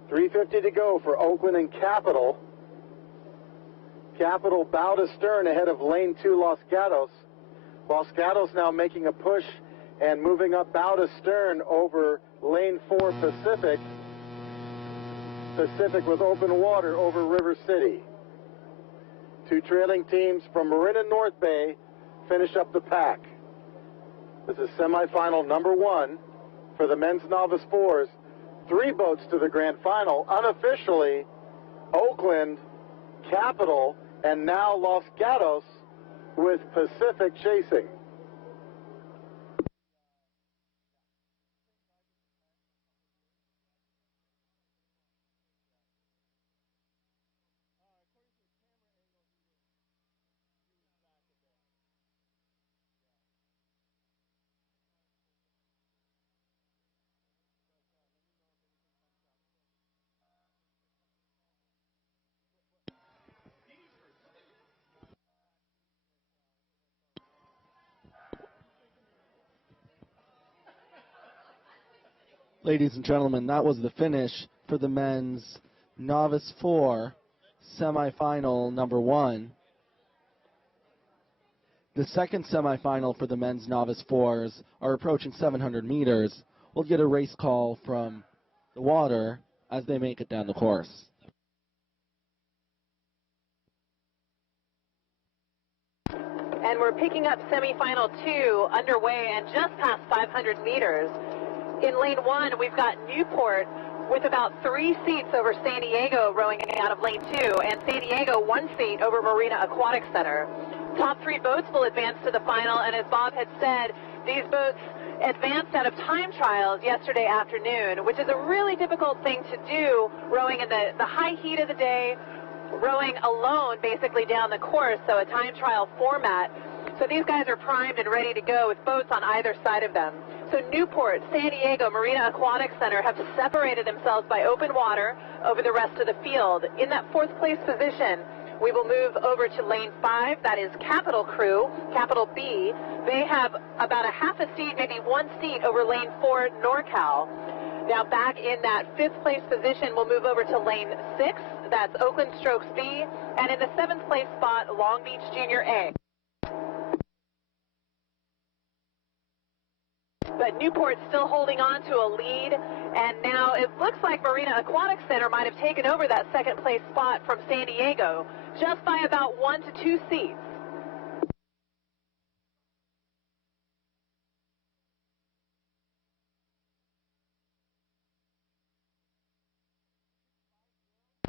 .350 to go for Oakland and Capital. Capital bow to stern ahead of lane 2 Los Gatos. Los Gatos now making a push and moving up bow to stern over lane 4 Pacific. Pacific with open water over River City. Two trailing teams from Marin and North Bay finish up the pack. This is semifinal number 1 for the men's novice 4s. 3 boats to the grand final. Unofficially, Oakland, Capital, and now Los Gatos with Pacific chasing. Ladies and gentlemen, that was the finish for the men's Novice 4 semifinal number 1. The second semifinal for the men's Novice 4s are approaching 700 meters. We'll get a race call from the water as they make it down the course. And we're picking up semifinal 2 underway and just past 500 meters. In lane 1, we've got Newport with about 3 seats over San Diego rowing out of lane 2, and San Diego 1 seat over Marina Aquatic Center. Top 3 boats will advance to the final, and as Bob had said, these boats advanced out of time trials yesterday afternoon, which is a really difficult thing to do, rowing in the high heat of the day, rowing alone basically down the course, so a time trial format. So these guys are primed and ready to go with boats on either side of them. So Newport, San Diego, Marina Aquatic Center have separated themselves by open water over the rest of the field. In that 4th place position, we will move over to lane 5. That is Capital Crew, Capital B. They have about a half a seat, maybe 1 seat over lane 4 NorCal. Now back in that 5th place position, we'll move over to lane 6. That's Oakland Strokes B. And in the 7th place spot, Long Beach Junior A. But Newport's still holding on to a lead, and now it looks like Marina Aquatic Center might have taken over that 2nd place spot from San Diego, just by about 1 to 2 seats.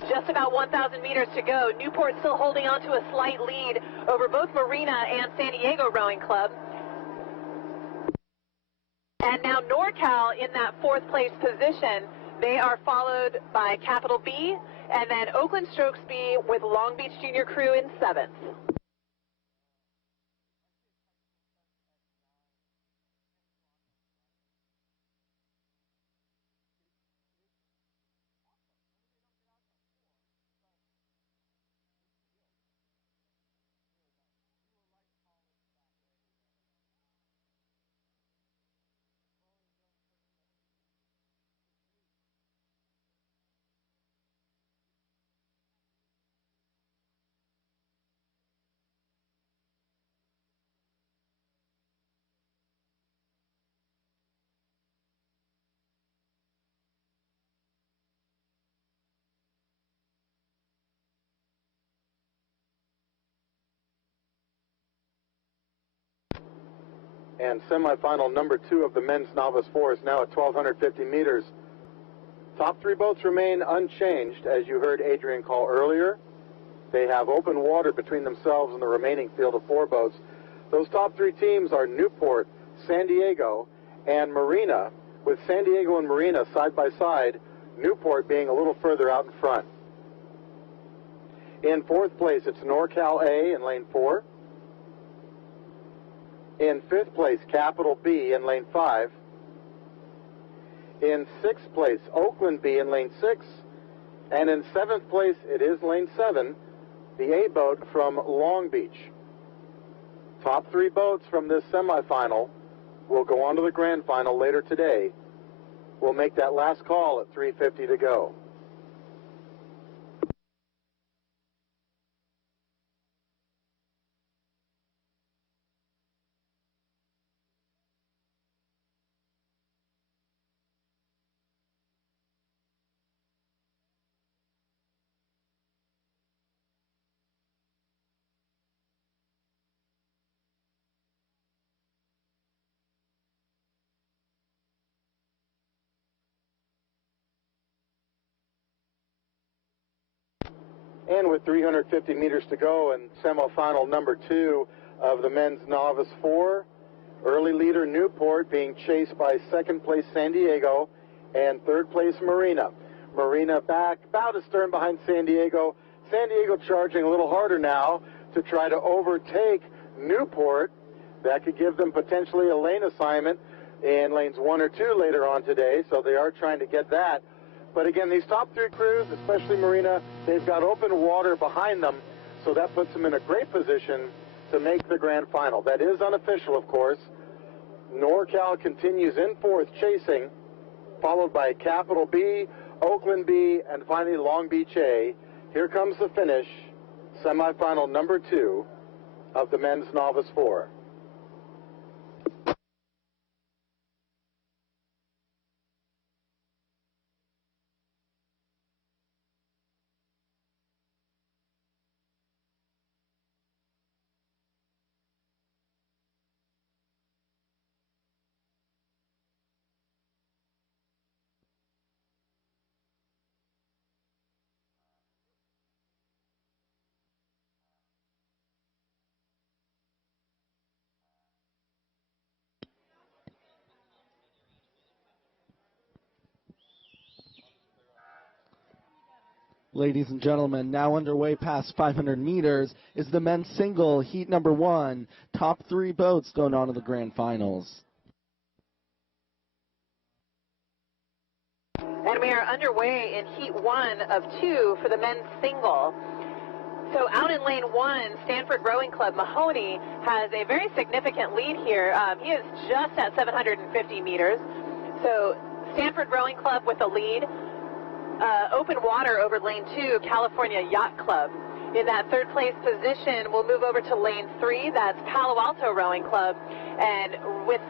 Just about 1,000 meters to go. Newport still holding on to a slight lead over both Marina and San Diego Rowing Club. And now NorCal in that 4th place position. They are followed by Capital B and then Oakland Strokes B with Long Beach Junior Crew in 7th. And semifinal number 2 of the men's novice 4 is now at 1,250 meters. Top 3 boats remain unchanged, as you heard Adrian call earlier. They have open water between themselves and the remaining field of 4 boats. Those top 3 teams are Newport, San Diego, and Marina, with San Diego and Marina side by side, Newport being a little further out in front. In fourth place, it's NorCal A in lane 4. In fifth place, Capital B in lane 5. In sixth place, Oakland B in lane 6. And in seventh place, it is lane 7, the A boat from Long Beach. Top 3 boats from this semifinal will go on to the grand final later today. We'll make that last call at 3:50 to go. And with 350 meters to go in semifinal number 2 of the men's novice 4, early leader Newport being chased by second place San Diego and third place Marina. Marina back about astern behind San Diego. San Diego charging a little harder now to try to overtake Newport. That could give them potentially a lane assignment in lanes 1 or 2 later on today, so they are trying to get that. But again, these top 3 crews, especially Marina, they've got open water behind them, so that puts them in a great position to make the grand final. That is unofficial, of course. NorCal continues in fourth, chasing, followed by Capital B, Oakland B, and finally Long Beach A. Here comes the finish, semifinal number 2 of the men's novice 4. Ladies and gentlemen, now underway past 500 meters is the men's single, heat number 1. Top 3 boats going on to the grand finals. And we are underway in heat 1 of 2 for the men's single. So out in lane 1, Stanford Rowing Club Mahoney has a very significant lead here. He is just at 750 meters. So Stanford Rowing Club with the lead. Open water over lane 2, California Yacht Club. In that third place position, we'll move over to lane 3. That's Palo Alto Rowing Club. And with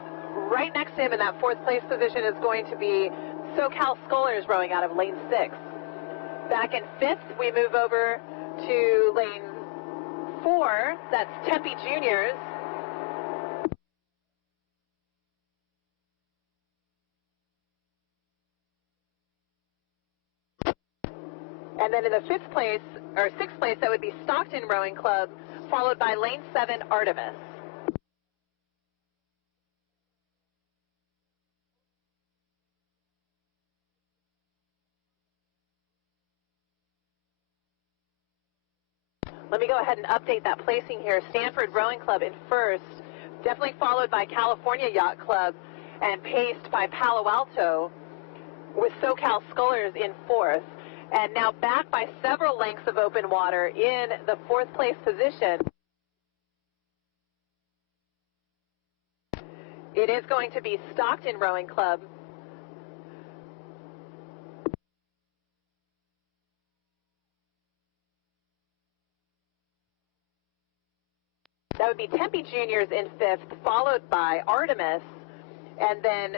right next to him in that fourth place position is going to be SoCal Scullers rowing out of lane 6. Back in fifth, we move over to lane 4. That's Tempe Juniors. And then in the fifth place, or sixth place, that would be Stockton Rowing Club, followed by lane 7, Artemis. Let me go ahead and update that placing here. Stanford Rowing Club in first, definitely followed by California Yacht Club, and paced by Palo Alto, with SoCal Scullers in fourth. And now back by several lengths of open water in the fourth place position. It is going to be Stockton Rowing Club. That would be Tempe Juniors in fifth, followed by Artemis, and then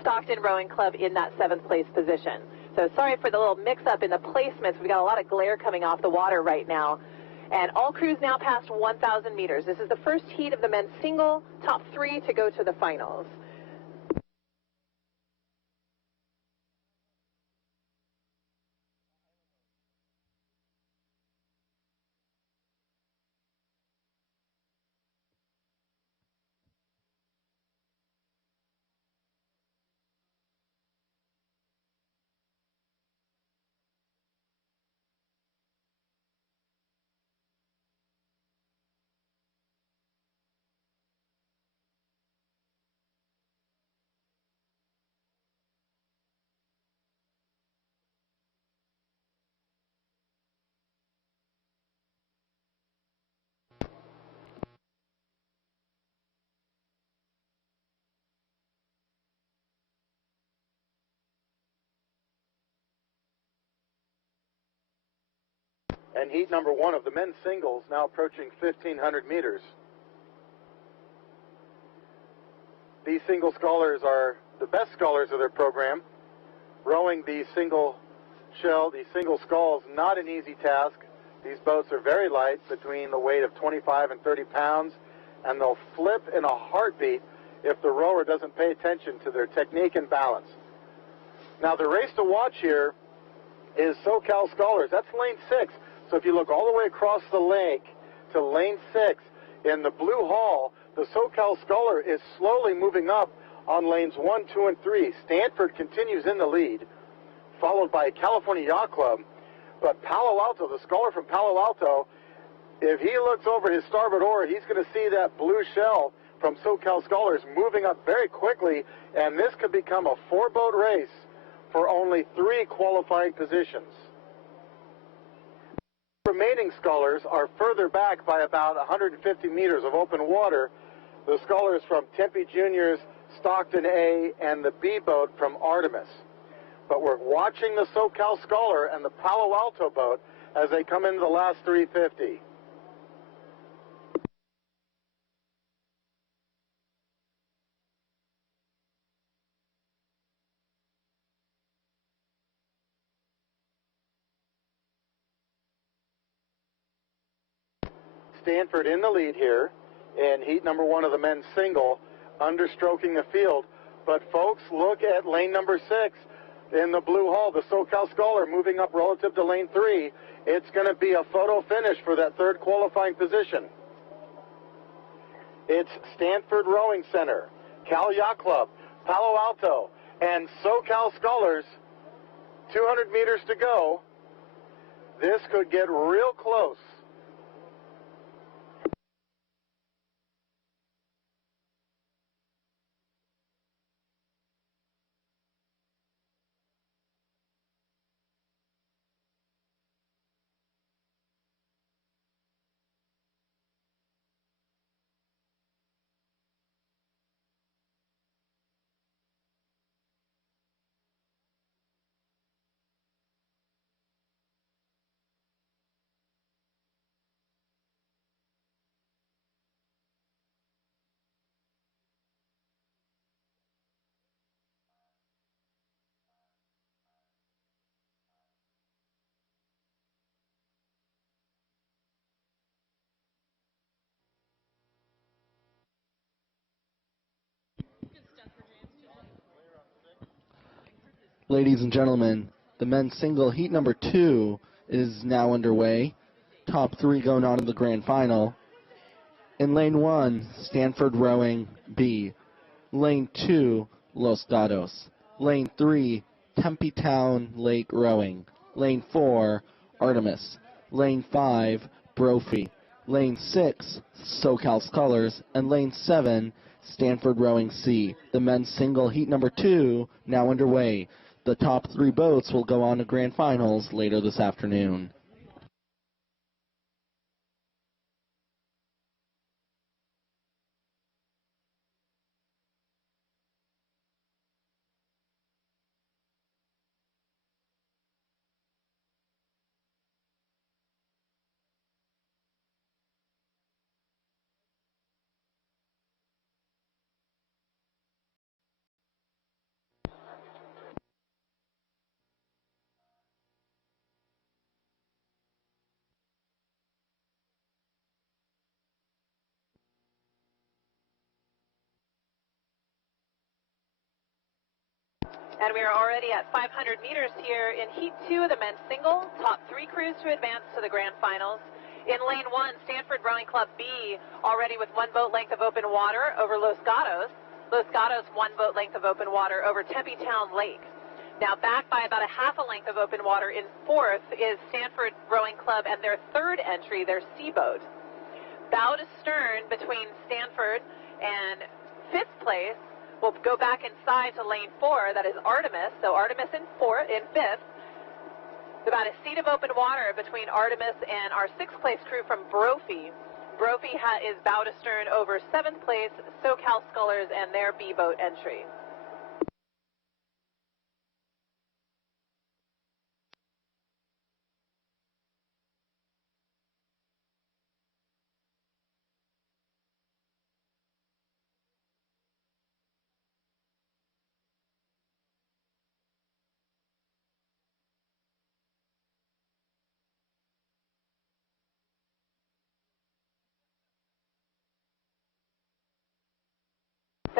Stockton Rowing Club in that seventh place position. So sorry for the little mix-up in the placements. We got a lot of glare coming off the water right now. And all crews now past 1,000 meters. This is the first heat of the men's single, top 3 to go to the finals. and heat number 1 of the men's singles, now approaching 1,500 meters. These single scullers are the best scullers of their program. Rowing these single sculls, not an easy task. These boats are very light, between the weight of 25 and 30 pounds, and they'll flip in a heartbeat if the rower doesn't pay attention to their technique and balance. Now, the race to watch here is SoCal Scullers. That's lane 6. So if you look all the way across the lake to lane 6, in the blue hull, the SoCal Sculler is slowly moving up on lanes 1, 2, and 3. Stanford continues in the lead, followed by California Yacht Club. But Palo Alto, the sculler from Palo Alto, if he looks over his starboard oar, he's going to see that blue shell from SoCal Scullers moving up very quickly, and this could become a 4-boat race for only 3 qualifying positions. Remaining scullers are further back by about 150 meters of open water. The scullers from Tempe Juniors, Stockton A, and the B boat from Artemis. But we're watching the SoCal Sculler and the Palo Alto boat as they come into the last 350. Stanford in the lead here in heat number 1 of the men's single, understroking the field. But folks, look at lane number 6 in the blue hull, the SoCal Sculler moving up relative to lane 3. It's going to be a photo finish for that 3rd qualifying position. It's Stanford Rowing Center, Cal Yacht Club, Palo Alto, and SoCal Scullers. 200 meters to go. This could get real close. Ladies and gentlemen, the men's single heat number 2 is now underway. Top 3 going on in the grand final. In lane 1, Stanford Rowing B. Lane 2, Los Gatos. Lane 3, Tempe Town Lake Rowing. Lane 4, Artemis. Lane 5, Brophy. Lane 6, SoCal Scullers. And Lane 7, Stanford Rowing C. The men's single heat number 2 now underway. The top 3 boats will go on to grand finals later this afternoon. And we are already at 500 meters here in Heat 2 of the men's single. Top 3 crews to advance to the grand finals. In lane 1, Stanford Rowing Club B, already with 1 boat length of open water over Los Gatos. Los Gatos, 1 boat length of open water over Tempe Town Lake. Now back by about a half a length of open water in 4th is Stanford Rowing Club and their 3rd entry, their C boat. Bow to stern between Stanford and 5th place. We'll go back inside to lane 4, that is Artemis. So Artemis in 5th. About a seat of open water between Artemis and our 6th place crew from Brophy. Brophy is bow to stern over 7th place, SoCal Scullers and their B boat entry.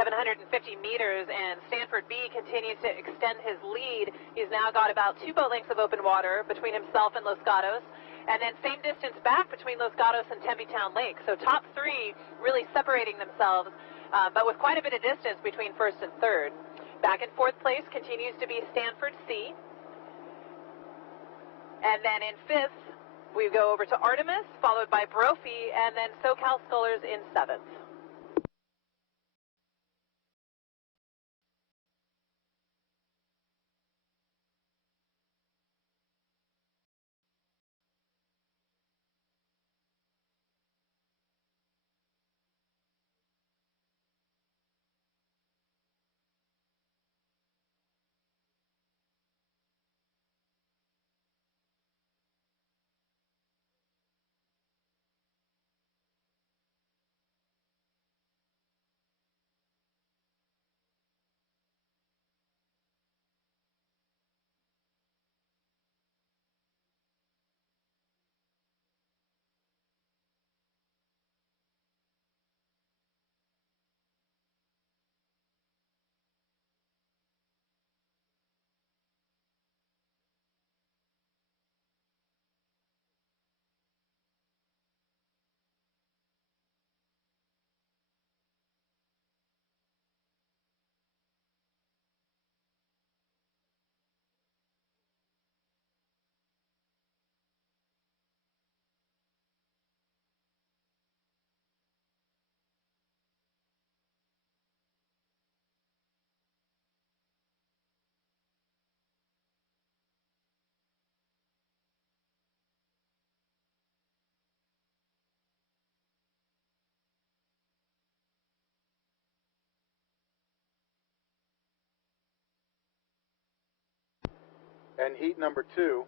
750 meters, and Stanford B continues to extend his lead. He's now got about 2 boat lengths of open water between himself and Los Gatos, and then same distance back between Los Gatos and Tempe Town Lake. So top three really separating themselves, but with quite a bit of distance between first and third. Back in fourth place continues to be Stanford C. And then in fifth, we go over to Artemis, followed by Brophy, and then SoCal Scullers in seventh. And heat number 2.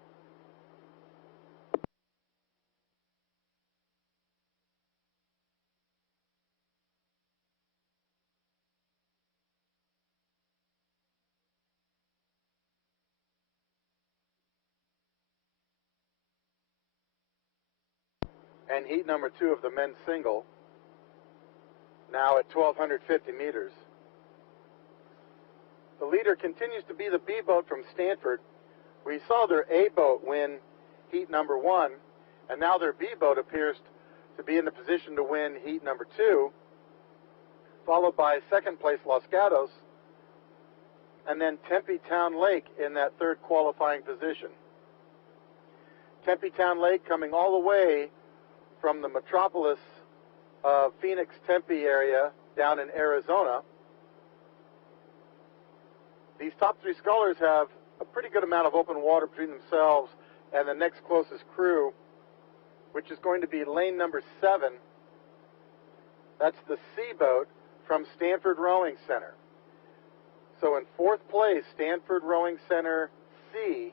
And heat number 2 of the men's single, now at 1,250 meters. The leader continues to be the B boat from Stanford. We saw their A boat win heat number 1, and now their B boat appears to be in the position to win heat number 2, followed by second place Los Gatos, and then Tempe Town Lake in that third qualifying position. Tempe Town Lake coming all the way from the metropolis of Phoenix, Tempe area down in Arizona. These top three scullers have a pretty good amount of open water between themselves and the next closest crew, which is going to be lane number 7. That's the C boat from Stanford Rowing Center. So in fourth place, Stanford Rowing Center C,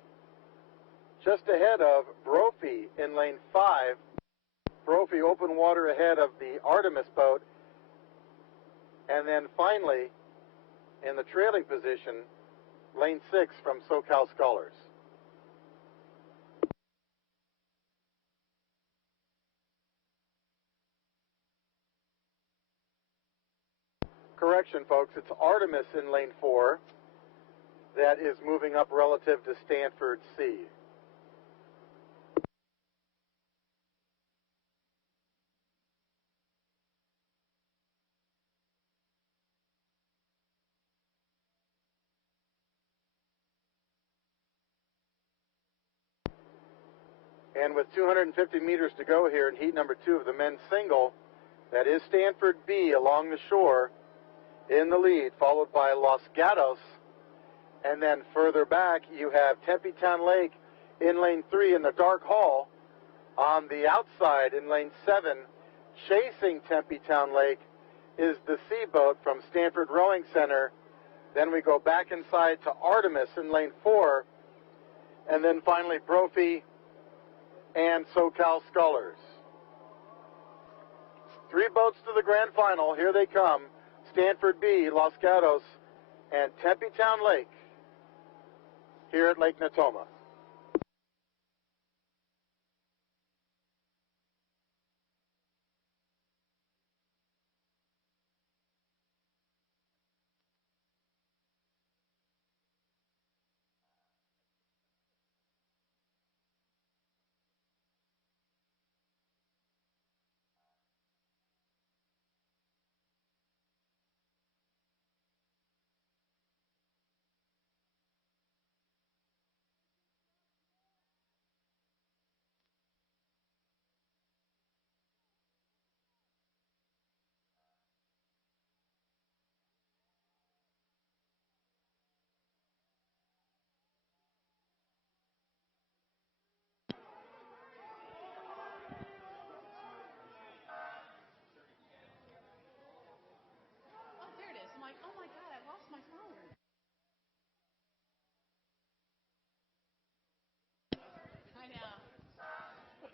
just ahead of Brophy in lane 5. Brophy open water ahead of the Artemis boat. And then finally, in the trailing position, lane 6 from SoCal Scullers. Correction, folks, it's Artemis in lane 4 that is moving up relative to Stanford C. And with 250 meters to go here in heat number 2 of the men's single, that is Stanford B along the shore in the lead, followed by Los Gatos. And then further back, you have Tempe Town Lake in lane 3 in the dark hall. On the outside in lane 7, chasing Tempe Town Lake, is the C boat from Stanford Rowing Center. Then we go back inside to Artemis in lane 4. And then finally Brophy and SoCal Scullers. 3 boats to the grand final. Here they come. Stanford B, Los Gatos, and Tempe Town Lake here at Lake Natoma.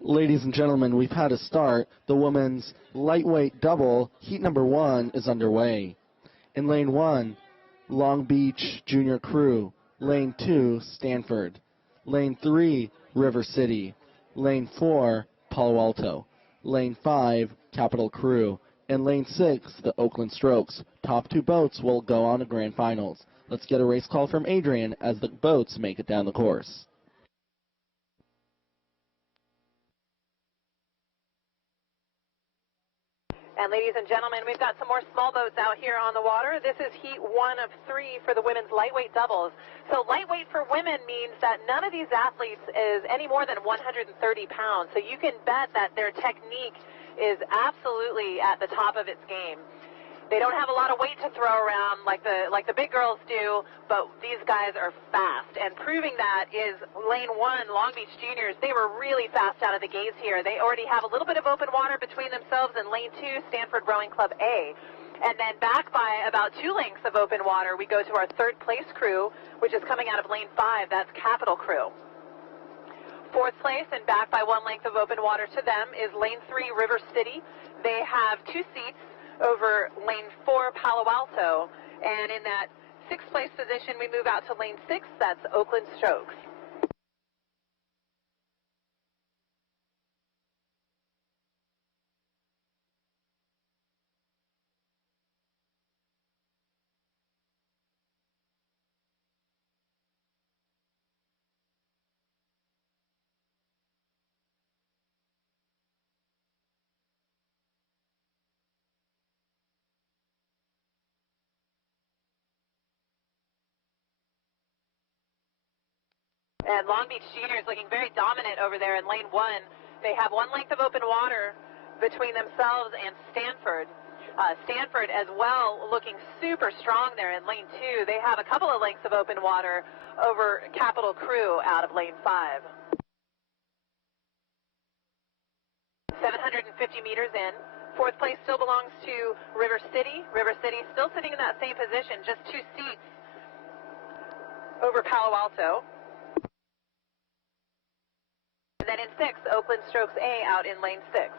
Ladies and gentlemen, we've had a start. The women's lightweight double, heat number 1, is underway. In lane 1, Long Beach Junior Crew. Lane 2, Stanford. Lane 3, River City. Lane 4, Palo Alto. Lane 5, Capital Crew. And lane 6, the Oakland Strokes. Top 2 boats will go on to grand finals. Let's get a race call from Adrian as the boats make it down the course. And ladies and gentlemen, we've got some more small boats out here on the water. This is heat 1 of 3 for the women's lightweight doubles. So lightweight for women means that none of these athletes is any more than 130 pounds. So you can bet that their technique is absolutely at the top of its game. They don't have a lot of weight to throw around like the big girls do, but these guys are fast. And proving that is lane 1, Long Beach Juniors. They were really fast out of the gates here. They already have a little bit of open water between themselves and lane 2, Stanford Rowing Club A. And then back by about 2 lengths of open water, we go to our 3rd place crew, which is coming out of lane 5. That's Capital Crew. 4th place and back by 1 length of open water to them is lane 3, River City. They have 2 seats over lane 4, Palo Alto, and in that 6th place position we move out to lane 6, that's Oakland Strokes. And Long Beach Juniors looking very dominant over there in lane 1. They have 1 length of open water between themselves and Stanford. Stanford as well looking super strong there in lane 2. They have a couple of lengths of open water over Capital Crew out of lane 5. 750 meters in. 4th place still belongs to River City. River City still sitting in that same position, just 2 seats over Palo Alto. And then in 6th, Oakland Strokes A out in lane 6.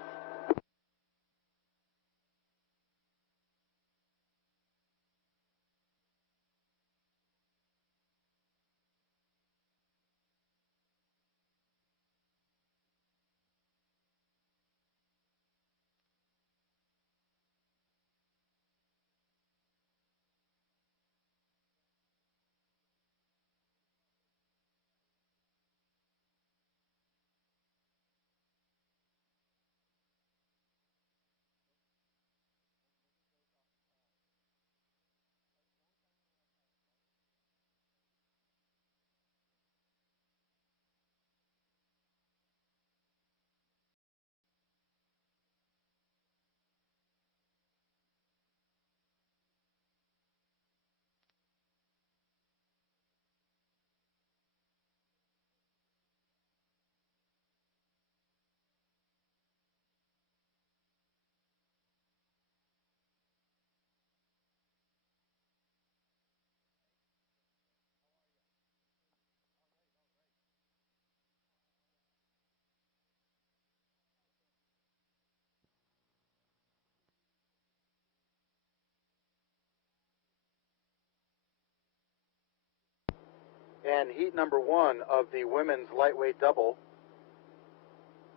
And heat number 1 of the women's lightweight double,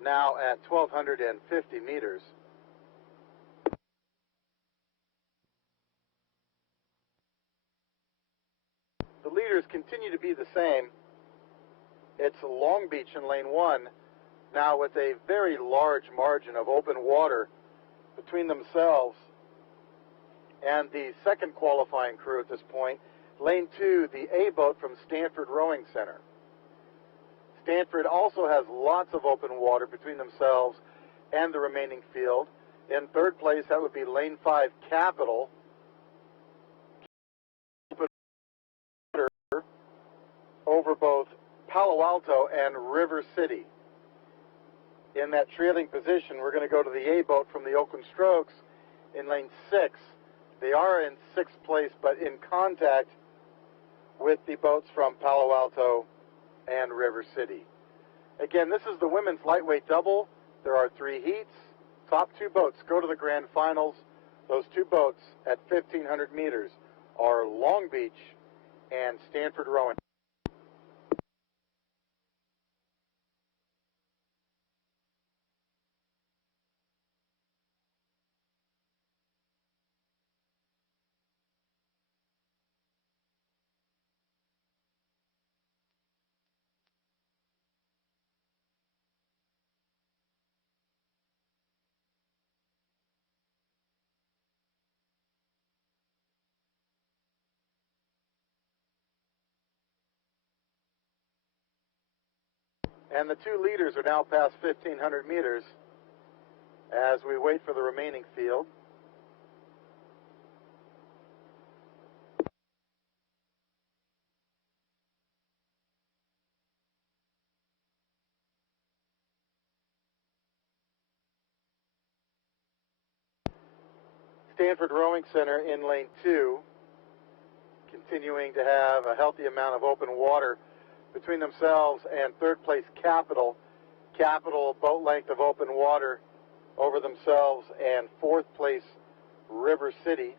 now at 1,250 meters. The leaders continue to be the same. It's Long Beach in lane 1, now with a very large margin of open water between themselves and the 2nd qualifying crew at this point. Lane 2, the A boat from Stanford Rowing Center. Stanford also has lots of open water between themselves and the remaining field. In 3rd place, that would be lane 5, Capital. Over both Palo Alto and River City. In that trailing position, we're going to go to the A boat from the Oakland Strokes in lane 6. They are in 6th place, but in contact with the boats from Palo Alto and River City. Again, this is the women's lightweight double. There are 3 heats. Top 2 boats go to the grand finals. Those 2 boats at 1,500 meters are Long Beach and Stanford Rowing. And the 2 leaders are now past 1,500 meters as we wait for the remaining field. Stanford Rowing Center in lane 2, continuing to have a healthy amount of open water between themselves and third place Capital. Capital, boat length of open water over themselves, and fourth place River City.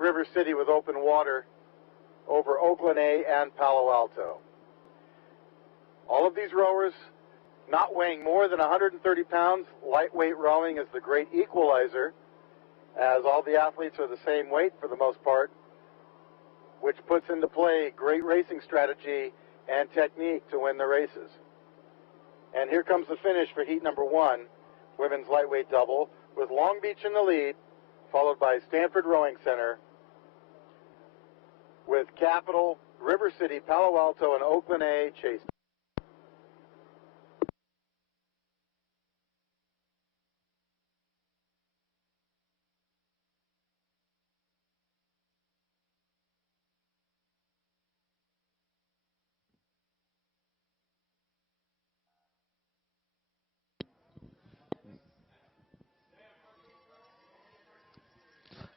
River City with open water over Oakland A and Palo Alto. All of these rowers not weighing more than 130 pounds. Lightweight rowing is the great equalizer, as all the athletes are the same weight for the most part, which puts into play great racing strategy and technique to win the races. And here comes the finish for heat number 1, women's lightweight double, with Long Beach in the lead, followed by Stanford Rowing Center, with Capital, River City, Palo Alto, and Oakland A chasing.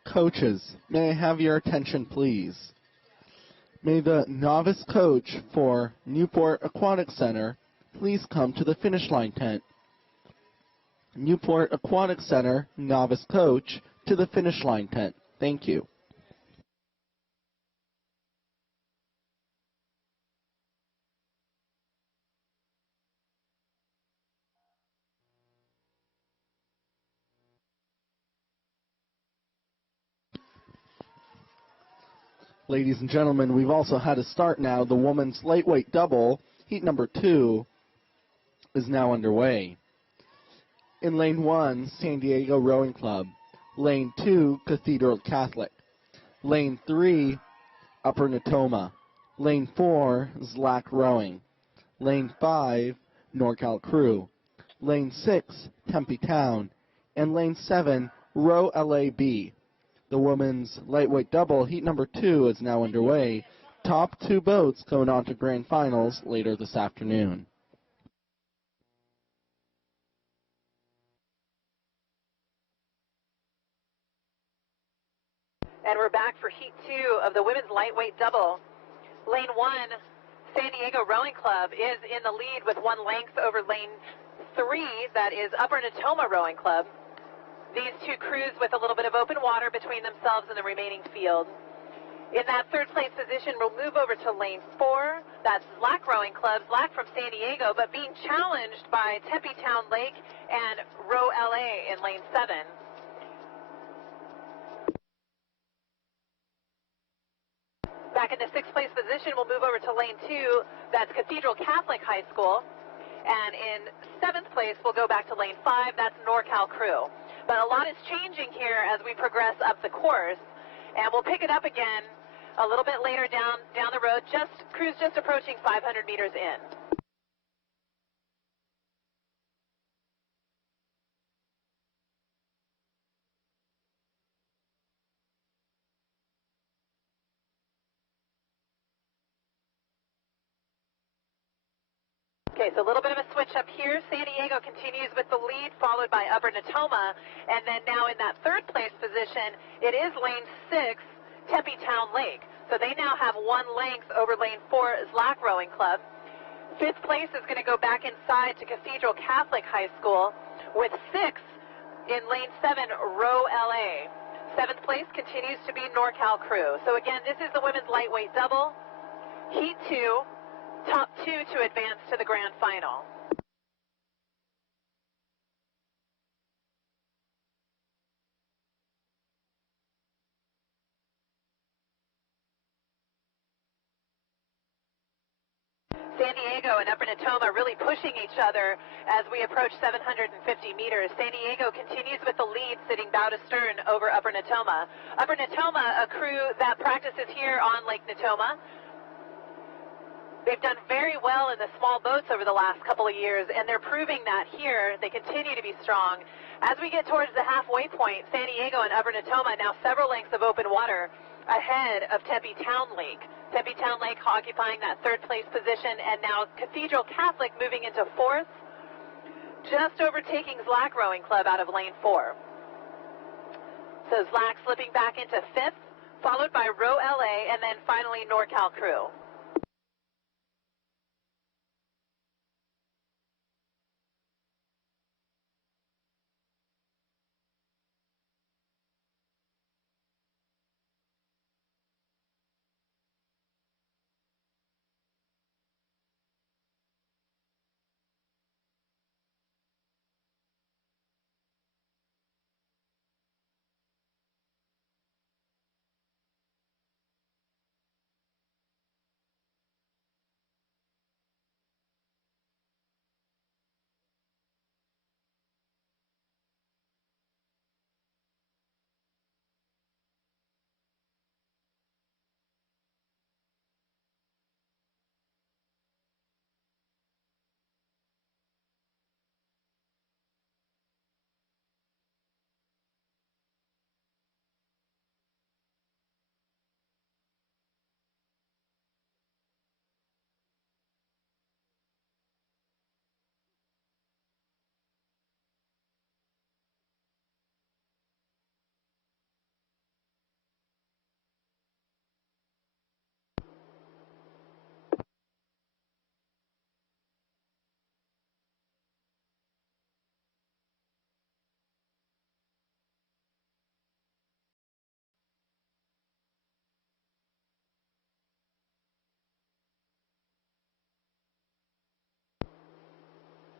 Coaches, may I have your attention, please? May the novice coach for Newport Aquatic Center please come to the finish line tent. Newport Aquatic Center novice coach to the finish line tent. Thank you. Ladies and gentlemen, we've also had a start now. The women's lightweight double, heat number 2, is now underway. In lane 1, San Diego Rowing Club. Lane 2, Cathedral Catholic. Lane 3, Upper Natoma. Lane 4, Zlack Rowing. Lane 5, NorCal Crew. Lane 6, Tempe Town. And Lane 7, Row LAB. The women's lightweight double, heat number 2, is now underway. Top 2 boats going on to grand finals later this afternoon. And we're back for heat 2 of the women's lightweight double. Lane 1, San Diego Rowing Club is in the lead with 1 length over lane 3, that is Upper Natoma Rowing Club. These 2 crews with a little bit of open water between themselves and the remaining field. In that third place position, we'll move over to lane 4. That's Zlack Rowing Club, Zlack from San Diego, but being challenged by Tempe Town Lake and Row LA in lane 7. Back in the 6th place position, we'll move over to lane 2. That's Cathedral Catholic High School. And in 7th place, we'll go back to lane 5. That's NorCal Crew. But a lot is changing here as we progress up the course. And we'll pick it up again a little bit later down the road. Crews just approaching 500 meters in. Okay, so a little bit of a switch up here. San Diego continues with the lead, followed by Upper Natoma. And then now in that 3rd place position, it is lane 6, Tempe Town Lake. So they now have 1 length over lane 4 Slack Rowing Club. 5th place is going to go back inside to Cathedral Catholic High School with 6th in lane 7 Row LA. 7th place continues to be NorCal Crew. So again, this is the women's lightweight double. Heat 2, top 2 to advance to the grand final. San Diego and Upper Natoma really pushing each other as we approach 750 meters. San Diego continues with the lead, sitting bow to stern over Upper Natoma. Upper Natoma, a crew that practices here on Lake Natoma. They've done very well in the small boats over the last couple of years, and they're proving that here. They continue to be strong. As we get towards the halfway point, San Diego and Upper Natoma now several lengths of open water ahead of Tempe Town Lake. Tempe Town Lake occupying that 3rd place position, and now Cathedral Catholic moving into 4th, just overtaking Slack Rowing Club out of lane 4. So Slack slipping back into 5th, followed by Row LA, and then finally NorCal Crew.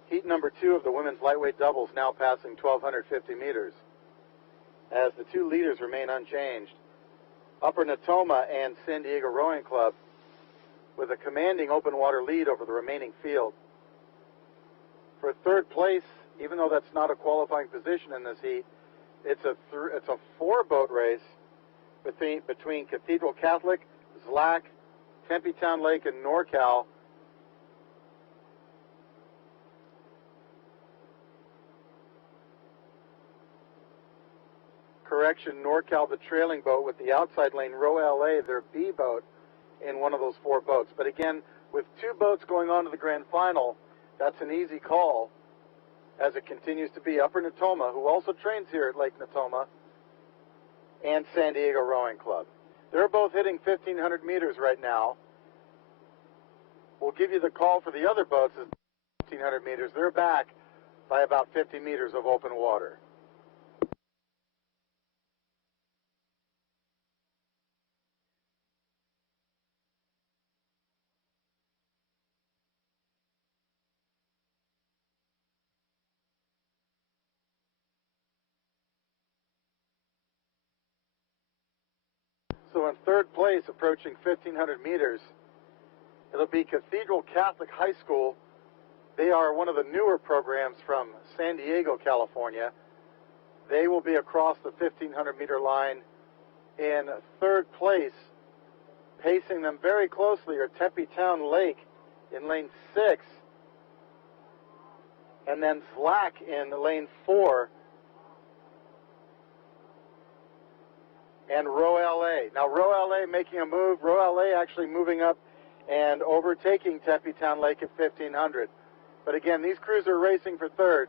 Heat number 2 of the women's lightweight doubles now passing 1,250 meters. As the 2 leaders remain unchanged, Upper Natoma and San Diego Rowing Club with a commanding open water lead over the remaining field. For 3rd place, even though that's not a qualifying position in this heat, it's a 4-boat race between Cathedral Catholic, Slack, Tempe Town Lake, and NorCal. Correction, NorCal, the trailing boat, with the outside lane, Row LA, their B boat in one of those 4 boats. But again, with 2 boats going on to the grand final, that's an easy call, as it continues to be Upper Natoma, who also trains here at Lake Natoma, and San Diego Rowing Club. They're both hitting 1,500 meters right now. We'll give you the call for the other boats is 1,500 meters. They're back by about 50 meters of open water. So in 3rd place, approaching 1,500 meters, it'll be Cathedral Catholic High School. They are one of the newer programs from San Diego, California. They will be across the 1,500-meter line in 3rd place. Pacing them very closely are Tempe Town Lake in lane 6, and then Slack in lane 4, and Row LA. Now, Row LA making a move. Row LA actually moving up and overtaking Tempe Town Lake at 1,500. But again, these crews are racing for 3rd.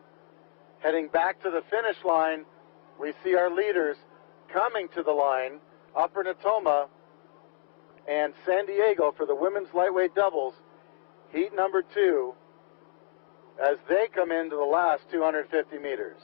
Heading back to the finish line, we see our leaders coming to the line. Upper Natoma and San Diego for the women's lightweight doubles, heat number 2, as they come into the last 250 meters.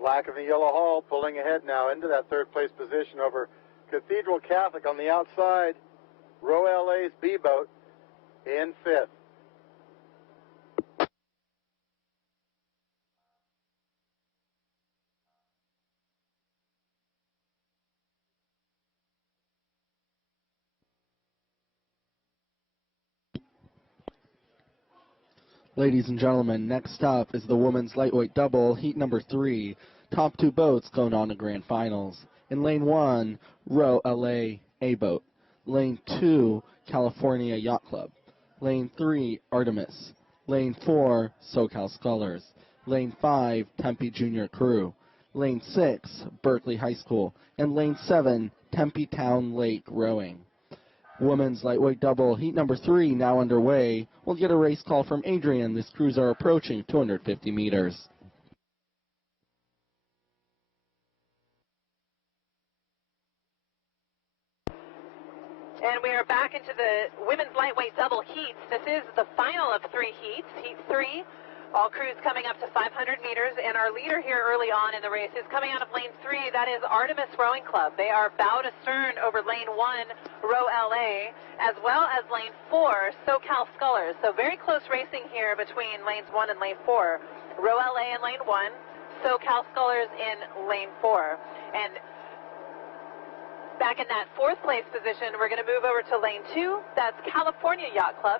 Black in the yellow hall pulling ahead now into that third place position over Cathedral Catholic on the outside. Row LA's B boat in 5th. Ladies and gentlemen, next up is the women's lightweight double, heat number 3. Top 2 boats going on to grand finals. In lane 1, Row LA A boat. Lane 2, California Yacht Club. Lane 3, Artemis. Lane 4, SoCal Scullers. Lane 5, Tempe Junior Crew. Lane 6, Berkeley High School. And Lane 7, Tempe Town Lake Rowing. Women's lightweight double, heat number 3, now underway. We'll get a race call from Adrian. These crews are approaching 250 meters. And we are back into the women's lightweight double heats. This is the final of 3 heats, heat 3. All crews coming up to 500 meters, and our leader here early on in the race is coming out of lane 3. That is Artemis Rowing Club. They are bow to stern over lane 1, Row LA, as well as lane 4, SoCal Scullers. So very close racing here between lanes 1 and lane 4. Row LA in lane 1, SoCal Scullers in lane 4. And back in that 4th place position, we're going to move over to lane 2. That's California Yacht Club.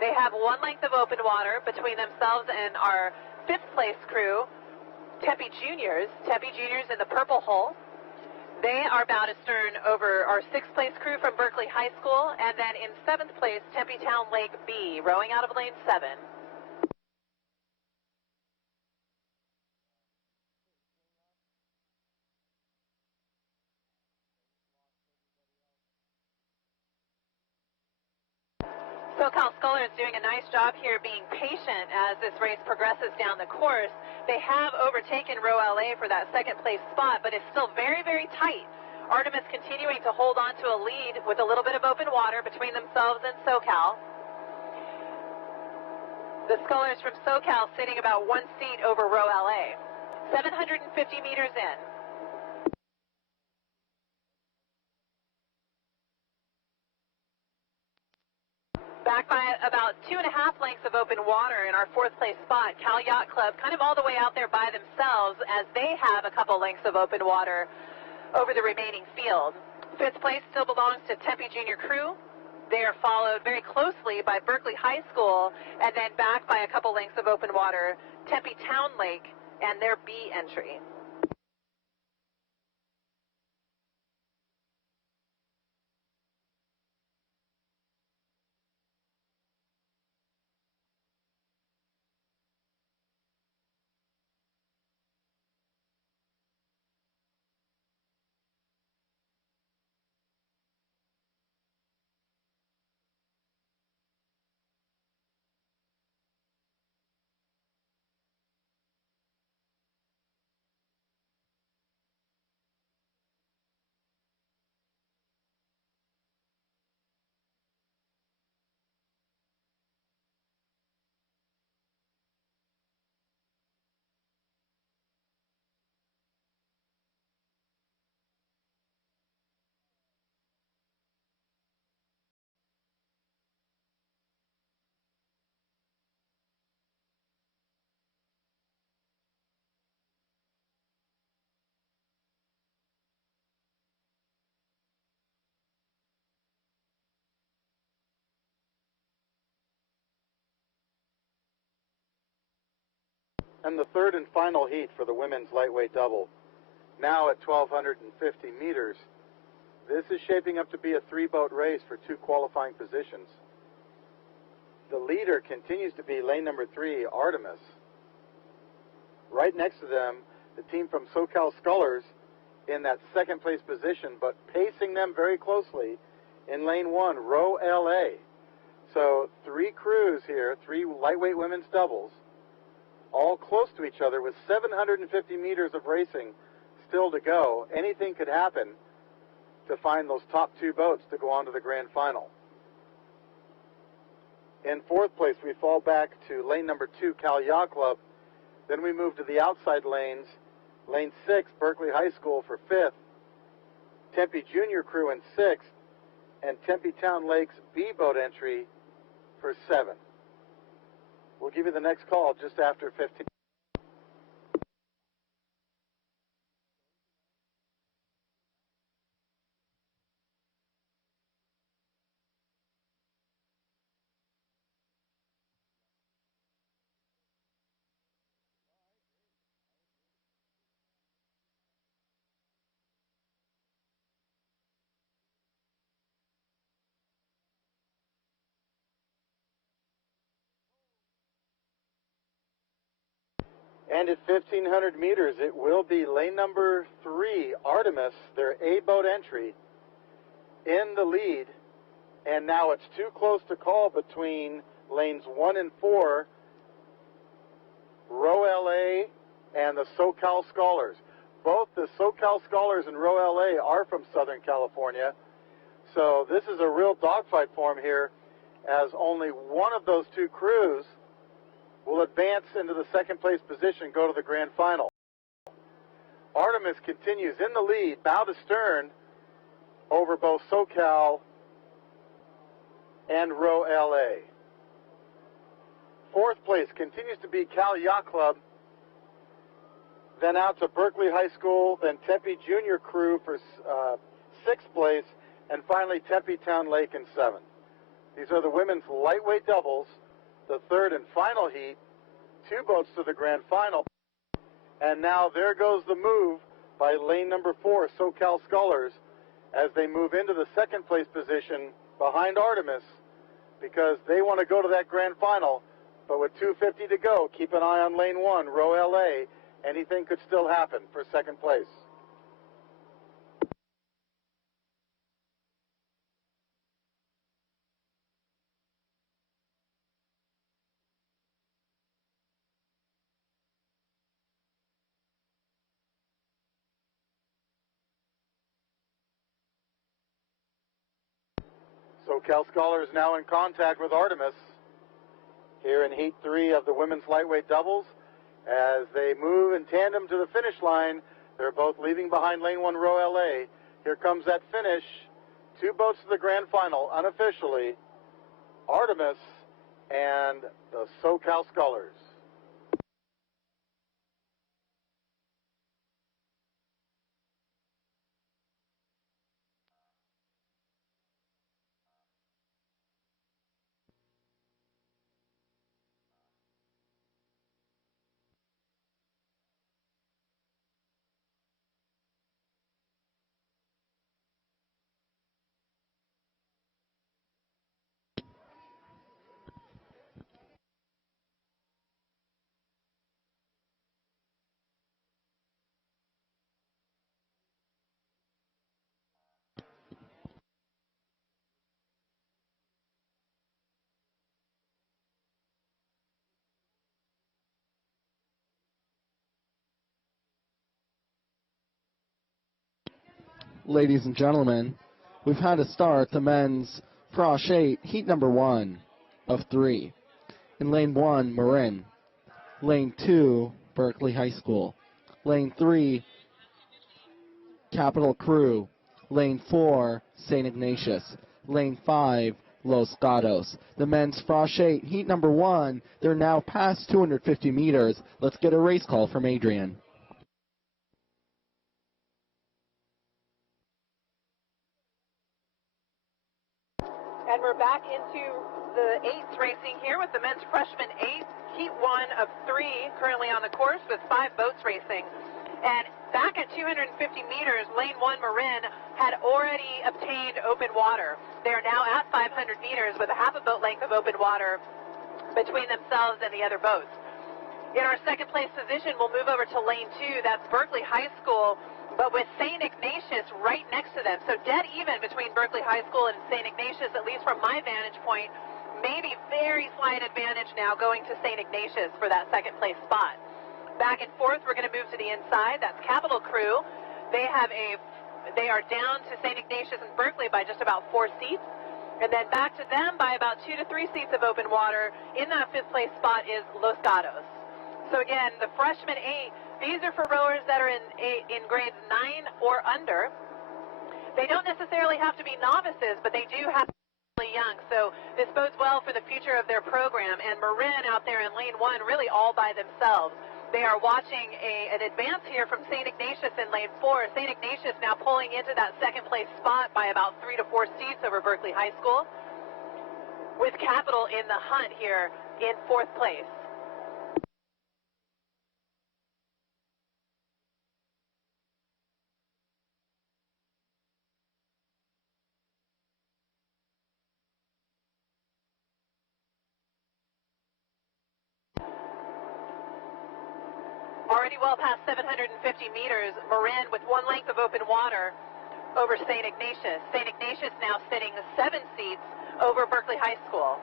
They have 1 length of open water between themselves and our 5th place crew, Tempe Juniors. Tempe Juniors in the purple hull. They are bow to stern over our 6th place crew from Berkeley High School. And then in 7th place, Tempe Town Lake B, rowing out of lane 7. SoCal Scullers doing a nice job here being patient as this race progresses down the course. They have overtaken Row LA for that 2nd place spot, but it's still very, very tight. Artemis continuing to hold on to a lead with a little bit of open water between themselves and SoCal. The Scullers from SoCal sitting about 1 seat over Row LA. 750 meters in. Back by about 2.5 lengths of open water in our 4th place spot, Cal Yacht Club kind of all the way out there by themselves as they have a couple lengths of open water over the remaining field. 5th place still belongs to Tempe Junior Crew. They are followed very closely by Berkeley High School, and then back by a couple lengths of open water, Tempe Town Lake and their B entry. And the third and final heat for the women's lightweight double. Now at 1,250 meters. This is shaping up to be a three-boat race for two qualifying positions. The leader continues to be lane number 3, Artemis. Right next to them, the team from SoCal Scullers in that second place position, but pacing them very closely in lane 1, Row LA. So 3 crews here, 3 lightweight women's doubles, all close to each other with 750 meters of racing still to go. Anything could happen to find those top 2 boats to go on to the grand final. In 4th place, we fall back to lane number 2, Cal Yacht Club. Then we move to the outside lanes. Lane 6, Berkeley High School for 5th. Tempe Junior Crew in 6th. And Tempe Town Lakes B-boat entry for 7th. We'll give you the next call just after 15. And at 1,500 meters, it will be lane number 3, Artemis, their A-boat entry, in the lead. And now it's too close to call between lanes 1 and 4, Row LA and the SoCal Scholars. Both the SoCal Scholars and Row LA are from Southern California. So this is a real dogfight for them here, as only one of those 2 crews will advance into the second place position and go to the grand final. Artemis continues in the lead, bow to stern, over both SoCal and Row LA. 4th place continues to be Cal Yacht Club, then out to Berkeley High School, then Tempe Junior Crew for 6th place, and finally Tempe Town Lake in 7th. These are the women's lightweight doubles, the third and final heat, 2 boats to the grand final. And now there goes the move by lane number 4, SoCal Scholars, as they move into the second place position behind Artemis, because they want to go to that grand final. But with 2:50 to go, keep an eye on lane 1, Row LA. Anything could still happen for second place. SoCal Scholars now in contact with Artemis here in Heat 3 of the women's lightweight doubles. As they move in tandem to the finish line, they're both leaving behind lane 1, Row LA. Here comes that finish. 2 boats to the grand final, unofficially. Artemis and the SoCal Scholars. Ladies and gentlemen, we've had to start the men's Frosh 8, heat number 1 of 3. In lane 1, Marin. Lane 2, Berkeley High School. Lane 3, Capital Crew. Lane 4, St. Ignatius. Lane 5, Los Gatos. The men's Frosh 8, heat number 1. They're now past 250 meters. Let's get a race call from Adrian. And we're back into the eights racing here with the men's freshman eight, heat 1 of 3 currently on the course with 5 boats racing. And back at 250 meters, lane 1 Marin had already obtained open water. They are now at 500 meters with a half a boat length of open water between themselves and the other boats. In our second place position, we'll move over to lane 2. That's Berkeley High School, but with St. Ignatius right next to them. So dead even between Berkeley High School and St. Ignatius, at least from my vantage point. Maybe very slight advantage now going to St. Ignatius for that second place spot. Back and forth, we're going to move to the inside. That's Capital Crew. They are down to St. Ignatius and Berkeley by just about 4 seats. And then back to them by about 2 to 3 seats of open water. In that fifth place spot is Los Gatos. So again, the freshman 8, these are for rowers that are in grades 9 or under. They don't necessarily have to be novices, but they do have to be really young. So this bodes well for the future of their program. And Marin out there in lane 1 really all by themselves. They are watching an advance here from St. Ignatius in lane 4. St. Ignatius now pulling into that second place spot by about 3 to 4 seats over Berkeley High School, with Capital in the hunt here in 4th place. Already well past 750 meters, Marin with 1 length of open water over St. Ignatius. St. Ignatius now sitting 7 seats over Berkeley High School.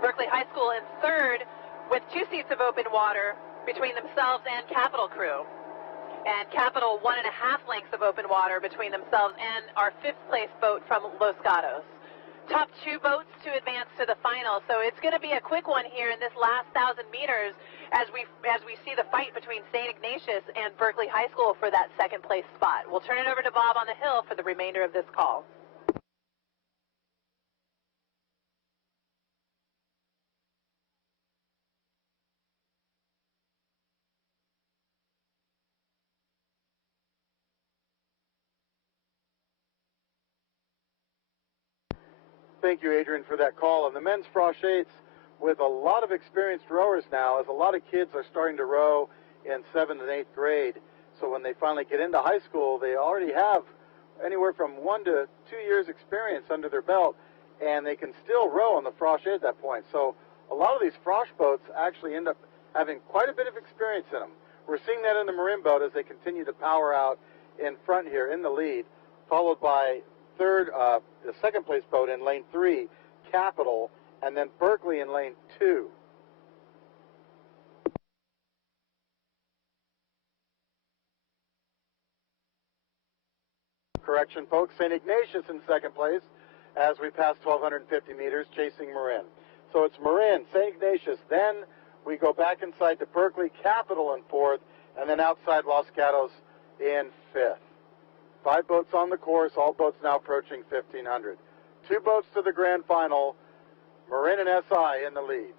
Berkeley High School in 3rd with 2 seats of open water between themselves and Capital Crew. And Capital 1.5 lengths of open water between themselves and our 5th place boat from Los Gatos. Top 2 boats to advance to the final, so it's going to be a quick one here in this last 1,000 meters as we see the fight between St. Ignatius and Berkeley High School for that second place spot. We'll turn it over to Bob on the hill for the remainder of this call. Thank you, Adrian, for that call. And the men's frosh eights, with a lot of experienced rowers now, as a lot of kids are starting to row in 7th and 8th grade. So when they finally get into high school, they already have anywhere from 1 to 2 years experience under their belt, and they can still row on the frosh 8 at that point. So a lot of these frosh boats actually end up having quite a bit of experience in them. We're seeing that in the Marin boat as they continue to power out in front here in the lead, followed by the second place boat in lane 3, Capital, and then Berkeley in lane 2. Correction, folks, St. Ignatius in second place as we pass 1,250 meters, chasing Marin. So it's Marin, St. Ignatius, then we go back inside to Berkeley, Capital in 4th, and then outside Los Gatos in 5th. 5 boats on the course, all boats now approaching 1,500. 2 boats to the grand final, Marin and SI in the lead.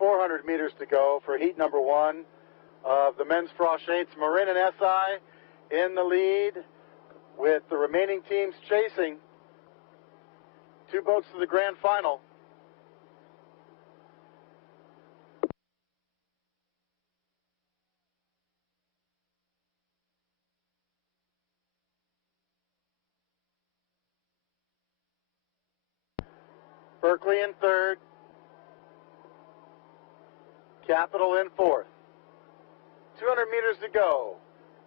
.400 meters to go for heat number 1 of the men's frosh eights. Marin and SI in the lead with the remaining teams chasing. 2 boats to the grand final. Berkeley in 3rd. Capital in 4th. 200 meters to go.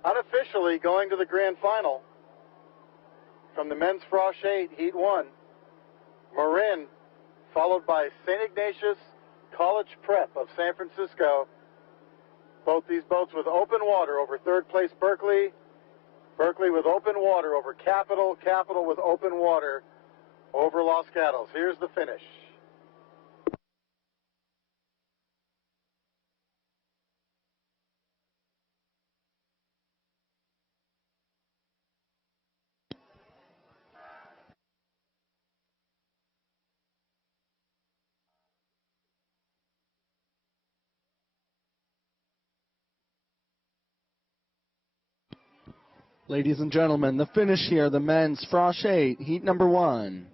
Unofficially going to the grand final from the men's frosh 8, heat 1. Marin followed by St. Ignatius College Prep of San Francisco. Both these boats with open water over third place Berkeley. Berkeley with open water over Capital. Capital with open water over Los Gatos. Here's the finish. Ladies and gentlemen, the finish here, the men's Frosh 8, heat number 1.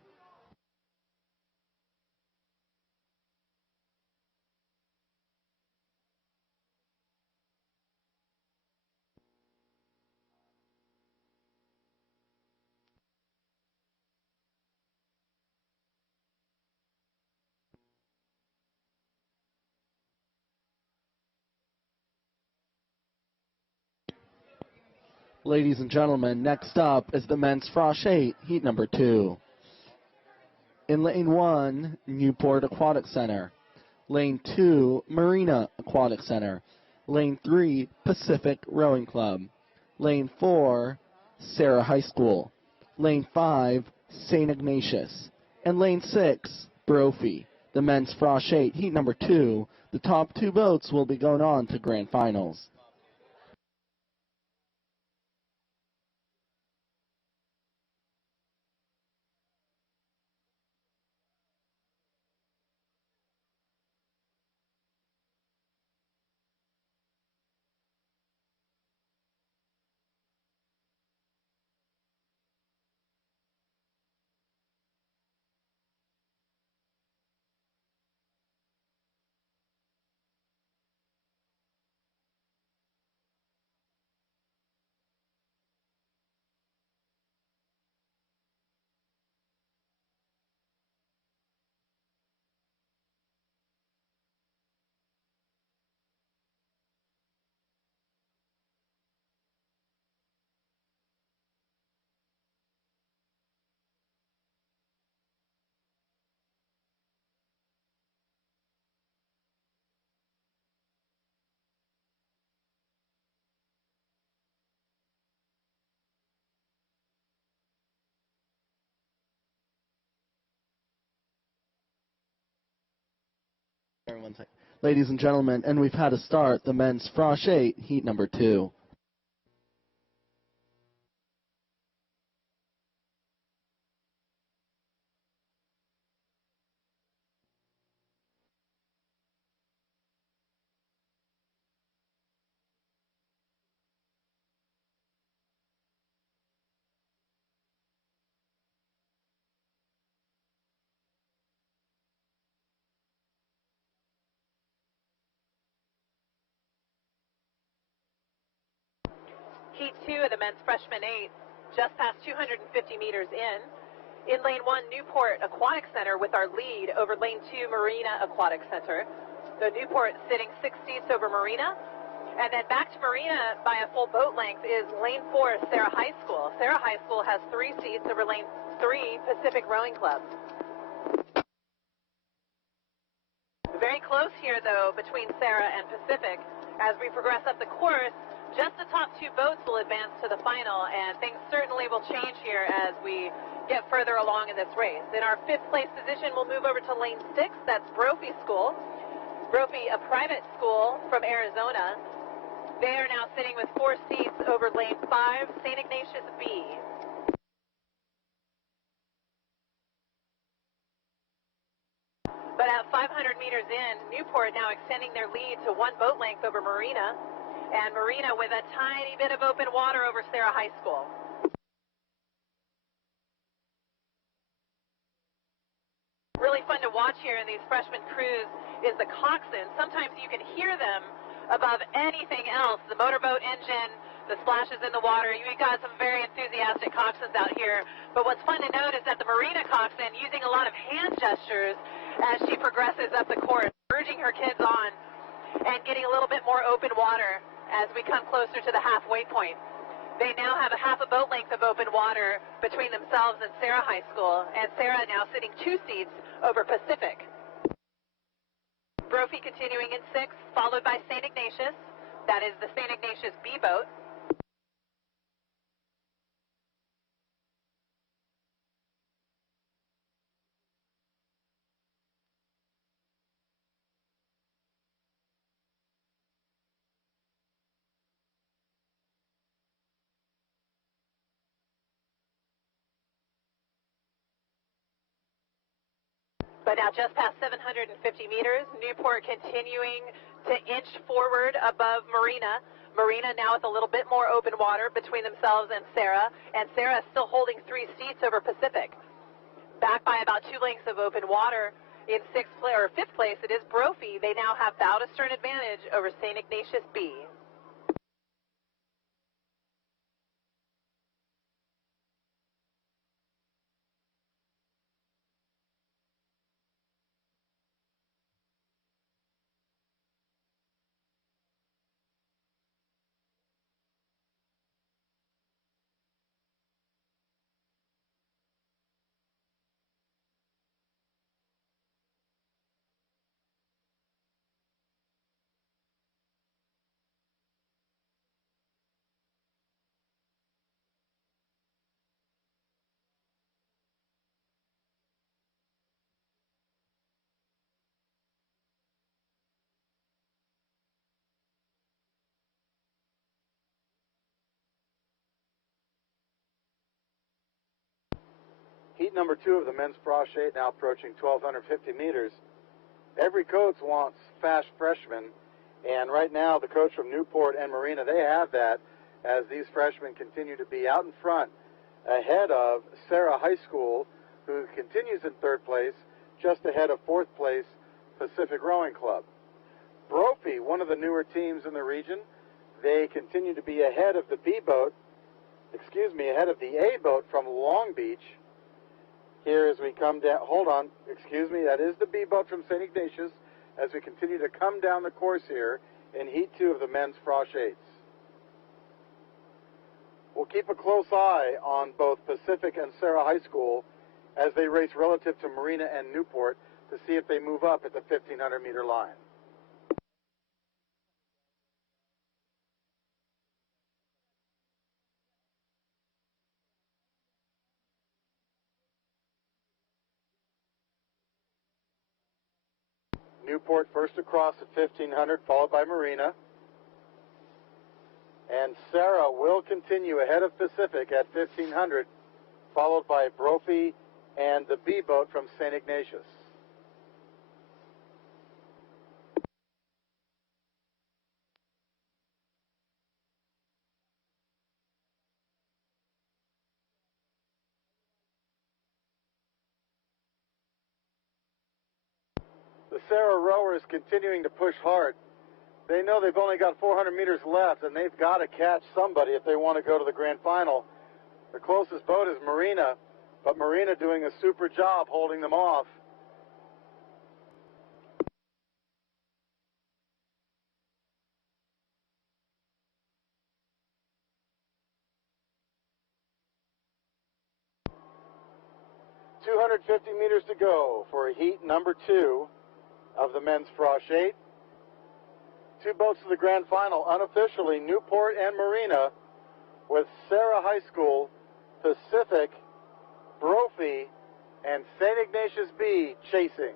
Ladies and gentlemen, next up is the men's Frosh 8, heat number 2. In lane 1, Newport Aquatic Center. Lane 2, Marina Aquatic Center. Lane 3, Pacific Rowing Club. Lane 4, Sarah High School. Lane 5, St. Ignatius. And Lane 6, Brophy. The men's Frosh 8, heat number 2. The top 2 boats will be going on to grand finals. Ladies and gentlemen, and we've had a start, the men's Frosh 8, heat number 2. Heat 2 of the men's freshman 8, just past 250 meters in. In lane 1, Newport Aquatic Center with our lead over lane 2, Marina Aquatic Center. So Newport sitting 6 seats over Marina. And then back to Marina by a full boat length is lane 4, Sarah High School. Sarah High School has 3 seats over lane 3, Pacific Rowing Club. Very close here, though, between Sarah and Pacific. As we progress up the course, just the top 2 boats will advance to the final, and things certainly will change here as we get further along in this race. In our 5th place position, we'll move over to lane 6. That's Brophy School. Brophy, a private school from Arizona. They are now sitting with 4 seats over lane 5, St. Ignatius B. But at 500 meters in, Newport now extending their lead to 1 boat length over Marina, and Marina with a tiny bit of open water over Sarah High School. Really fun to watch here in these freshman crews is the coxswains. Sometimes you can hear them above anything else, the motorboat engine, the splashes in the water. You've got some very enthusiastic coxswains out here. But what's fun to note is that the Marina coxswain using a lot of hand gestures as she progresses up the course, urging her kids on and getting a little bit more open water as we come closer to the halfway point. They now have a half a boat length of open water between themselves and Sarah High School, and Sarah now sitting 2 seats over Pacific. Brophy continuing in 6th, followed by St. Ignatius. That is the St. Ignatius B boat. But now just past 750 meters, Newport continuing to inch forward above Marina. Marina now with a little bit more open water between themselves and Sarah is still holding 3 seats over Pacific. Back by about 2 lengths of open water in 5th place, it is Brophy. They now have bow to stern advantage over St. Ignatius B. Heat number 2 of the men's frosh 8 now approaching 1,250 meters. Every coach wants fast freshmen, and right now the coach from Newport and Marina, they have that as these freshmen continue to be out in front ahead of Sarah High School, who continues in 3rd place, just ahead of 4th place Pacific Rowing Club. Brophy, one of the newer teams in the region, they continue to be ahead of the ahead of the A boat from Long Beach. Here as we come down, that is the B boat from St. Ignatius as we continue to come down the course here in Heat 2 of the men's frosh 8s. We'll keep a close eye on both Pacific and Sarah High School as they race relative to Marina and Newport to see if they move up at the 1,500 meter line. Newport first across at 1,500, followed by Marina. And Sarah will continue ahead of Pacific at 1,500, followed by Brophy and the B boat from St. Ignatius. The Sarah rowers continuing to push hard. They know they've only got 400 meters left, and they've got to catch somebody if they want to go to the grand final. The closest boat is Marina, but Marina doing a super job holding them off. .250 meters to go for heat number 2 of the men's frosh 8. 2 boats to the grand final, unofficially Newport and Marina, with Sarah High School, Pacific, Brophy, and St. Ignatius B chasing.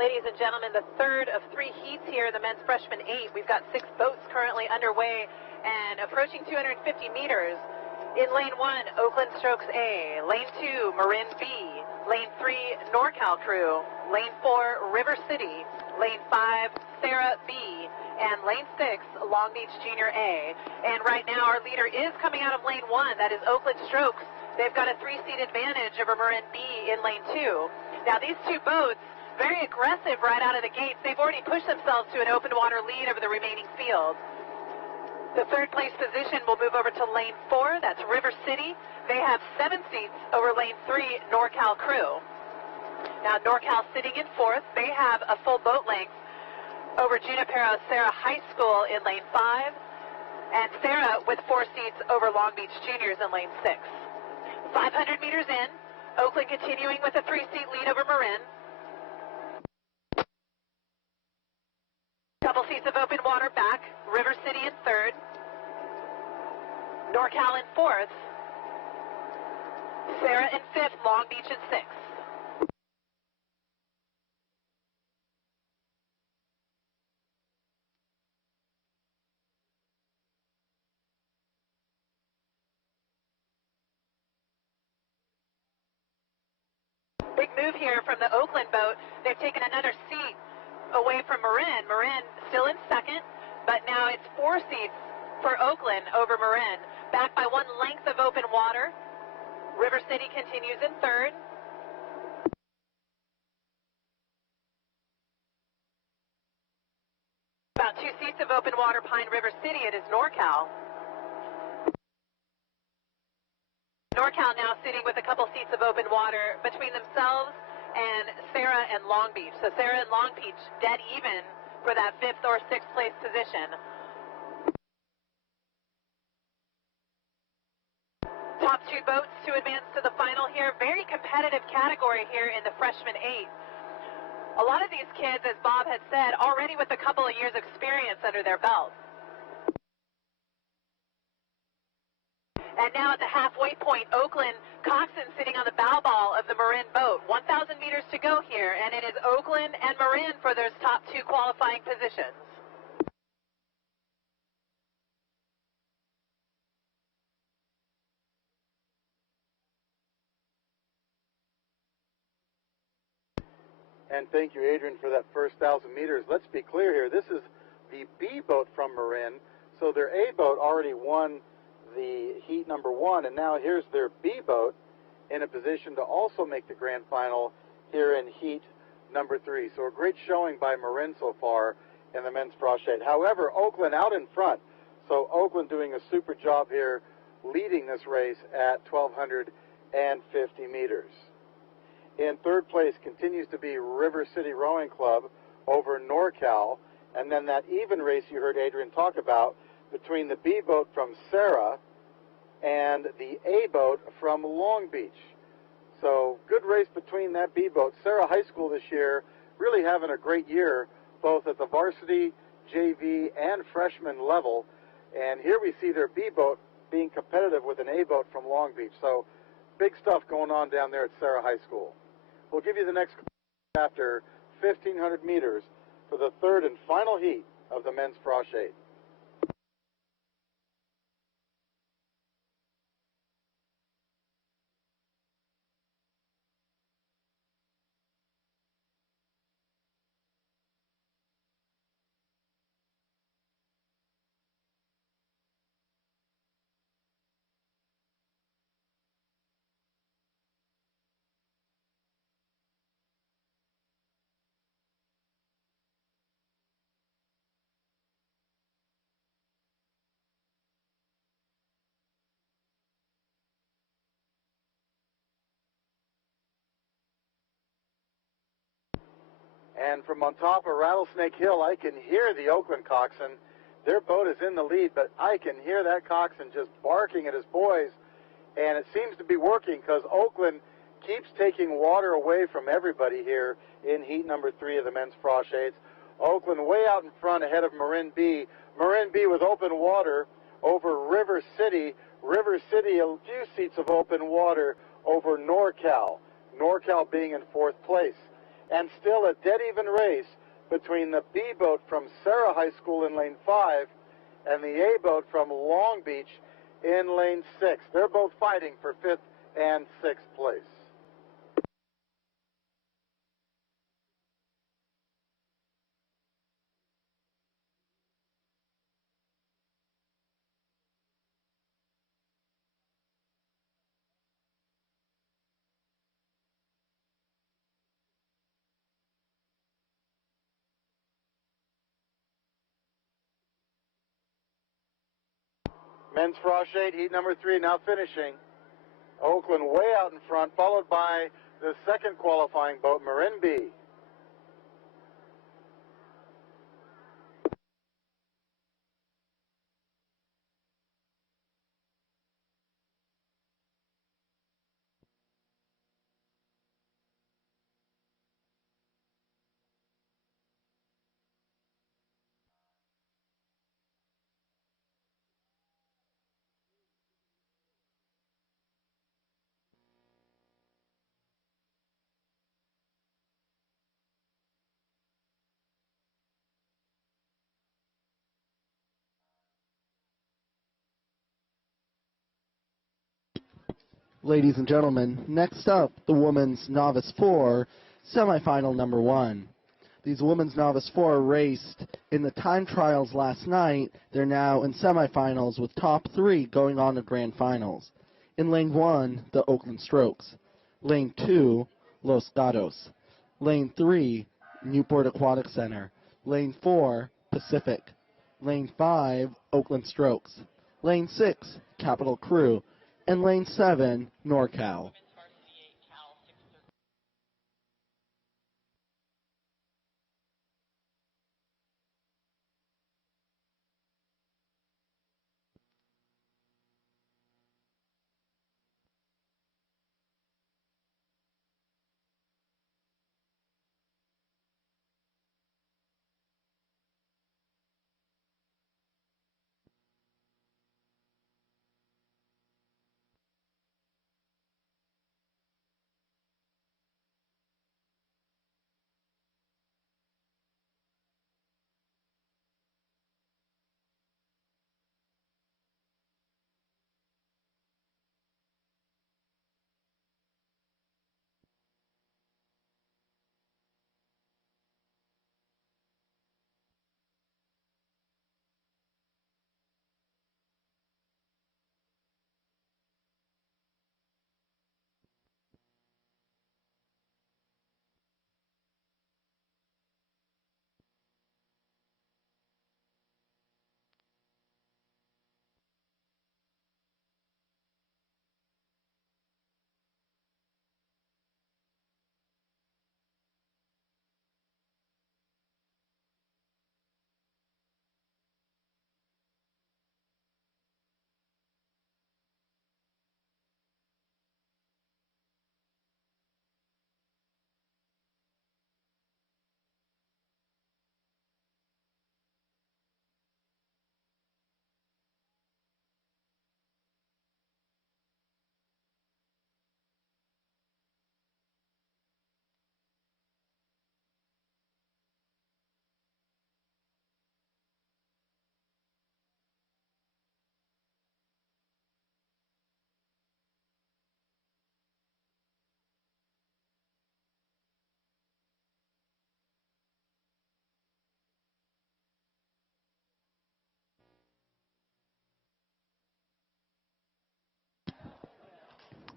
Ladies and gentlemen, the third of three heats here in the men's freshman 8. We've got 6 boats currently underway and approaching 250 meters. In lane 1, Oakland Strokes A. Lane 2, Marin B. Lane 3, NorCal Crew. Lane 4, River City. Lane 5, Sarah B. And lane 6, Long Beach Junior A. And right now our leader is coming out of lane 1. That is Oakland Strokes. They've got a 3-seat advantage over Marin B in lane 2. Now these two boats, very aggressive right out of the gates. They've already pushed themselves to an open water lead over the remaining field. The third place position will move over to lane 4. That's River City. They have 7 seats over lane 3, NorCal Crew. Now NorCal sitting in 4th. They have a full boat length over Junipero Serra High School in lane 5. And Serra with 4 seats over Long Beach Juniors in lane 6. 500 meters in. Oakland continuing with a 3-seat lead over Marin. Couple seats of open water back. River City in 3rd. NorCal in 4th. Sarah in 5th. Long Beach in 6th. Big move here from the Oakland boat. They've taken another seat away from Marin. Marin still in 2nd, but now it's 4 seats for Oakland over Marin. Back by 1 length of open water. River City continues in 3rd. About 2 seats of open water behind River City. It is NorCal. NorCal now sitting with a couple seats of open water between themselves and Sarah and Long Beach. So Sarah and Long Beach dead even for that 5th or 6th place position. Top 2 boats to advance to the final here. Very competitive category here in the freshman 8. A lot of these kids, as Bob had said, already with a couple of years experience under their belt. And now at the halfway point, Oakland, Coxon sitting on the bow ball of the Marin boat. 1,000 meters to go here, and it is Oakland and Marin for those top 2 qualifying positions. And thank you, Adrian, for that first 1,000 meters. Let's be clear here. This is the B boat from Marin. So their A boat already won the heat number 1, and now here's their B boat in a position to also make the grand final here in heat number 3. So a great showing by Marin so far in the men's Froshade. However, Oakland out in front. So Oakland doing a super job here, leading this race at 1,250 meters. In 3rd place continues to be River City Rowing Club over NorCal, and then that even race you heard Adrian talk about between the B boat from Sarah and the A boat from Long Beach. So good race between that B boat. Sarah High School this year really having a great year, both at the varsity, JV, and freshman level. And here we see their B boat being competitive with an A boat from Long Beach. So big stuff going on down there at Sarah High School. We'll give you the next after 1,500 meters for the 3rd and final heat of the men's Froshade. And from on top of Rattlesnake Hill, I can hear the Oakland coxswain. Their boat is in the lead, but I can hear that coxswain just barking at his boys. And it seems to be working because Oakland keeps taking water away from everybody here in heat number 3 of the men's Froshades. Oakland way out in front ahead of Marin B. Marin B with open water over River City. River City a few seats of open water over NorCal. NorCal being in 4th place. and still a dead even race between the B boat from Sarah High School in lane 5 and the A boat from Long Beach in lane 6. They're both fighting for 5th and 6th place. Men's Frosh 8, heat number 3, now finishing. Oakland way out in front, followed by the second qualifying boat, Marin B. Ladies and gentlemen, next up, the Women's Novice 4, semifinal number 1. These Women's Novice 4 raced in the time trials last night. They're now in semifinals with top 3 going on to grand finals. In lane 1, the Oakland Strokes. Lane 2, Los Gatos. Lane 3, Newport Aquatic Center. Lane 4, Pacific. Lane 5, Oakland Strokes. Lane 6, Capital Crew. And lane 7, NorCal.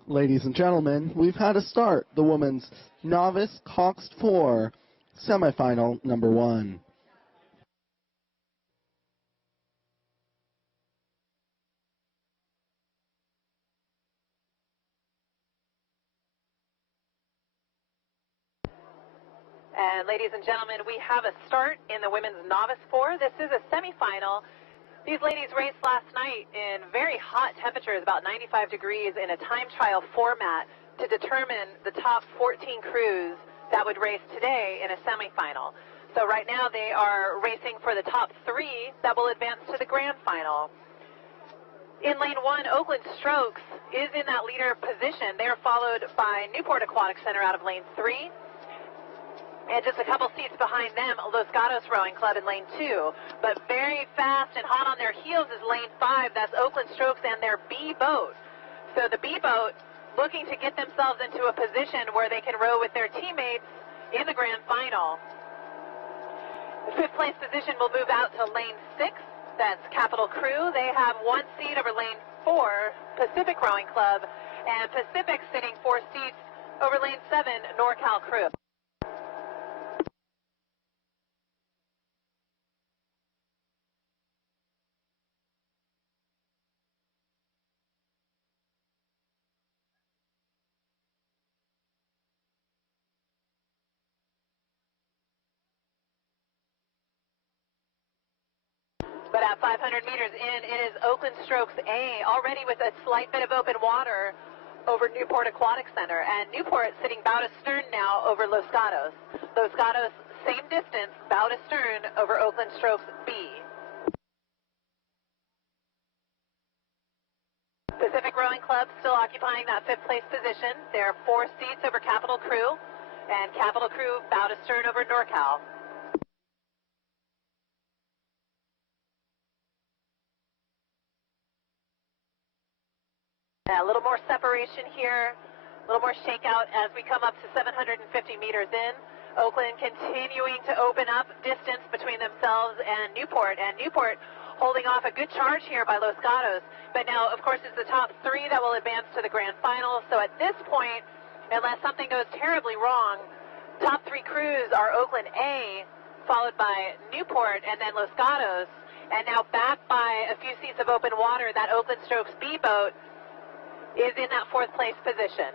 Ladies and gentlemen, we've had a start. The Women's Novice Coxed 4, semifinal number 1. And ladies and gentlemen, we have a start in the Women's Novice 4. This is a semifinal. These ladies raced last night in very hot temperatures, about 95 degrees, in a time trial format to determine the top 14 crews that would race today in a semifinal. So right now they are racing for the top 3 that will advance to the grand final. In lane 1, Oakland Strokes is in that leader position. They're followed by Newport Aquatic Center out of lane 3. And just a couple seats behind them, Los Gatos Rowing Club in lane 2. But very fast and hot on their heels is lane 5. That's Oakland Strokes and their B boat. So the B boat looking to get themselves into a position where they can row with their teammates in the grand final. The 5th place position will move out to lane 6. That's Capital Crew. They have 1 seat over lane 4, Pacific Rowing Club. And Pacific sitting 4 seats over lane 7, NorCal Crew. But at 500 meters in, it is Oakland Strokes A, already with a slight bit of open water over Newport Aquatic Center. And Newport sitting bow to stern now over Los Gatos. Los Gatos, same distance, bow to stern over Oakland Strokes B. Pacific Rowing Club still occupying that 5th place position. They're 4 seats over Capital Crew. And Capital Crew bow to stern over NorCal. A little more separation here, a little more shakeout as we come up to 750 meters in. Oakland continuing to open up distance between themselves and Newport holding off a good charge here by Los Gatos. But now, of course, it's the top 3 that will advance to the grand final. So at this point, unless something goes terribly wrong, top 3 crews are Oakland A, followed by Newport, and then Los Gatos. And now back by a few seats of open water, that Oakland Strokes B boat is in that 4th place position.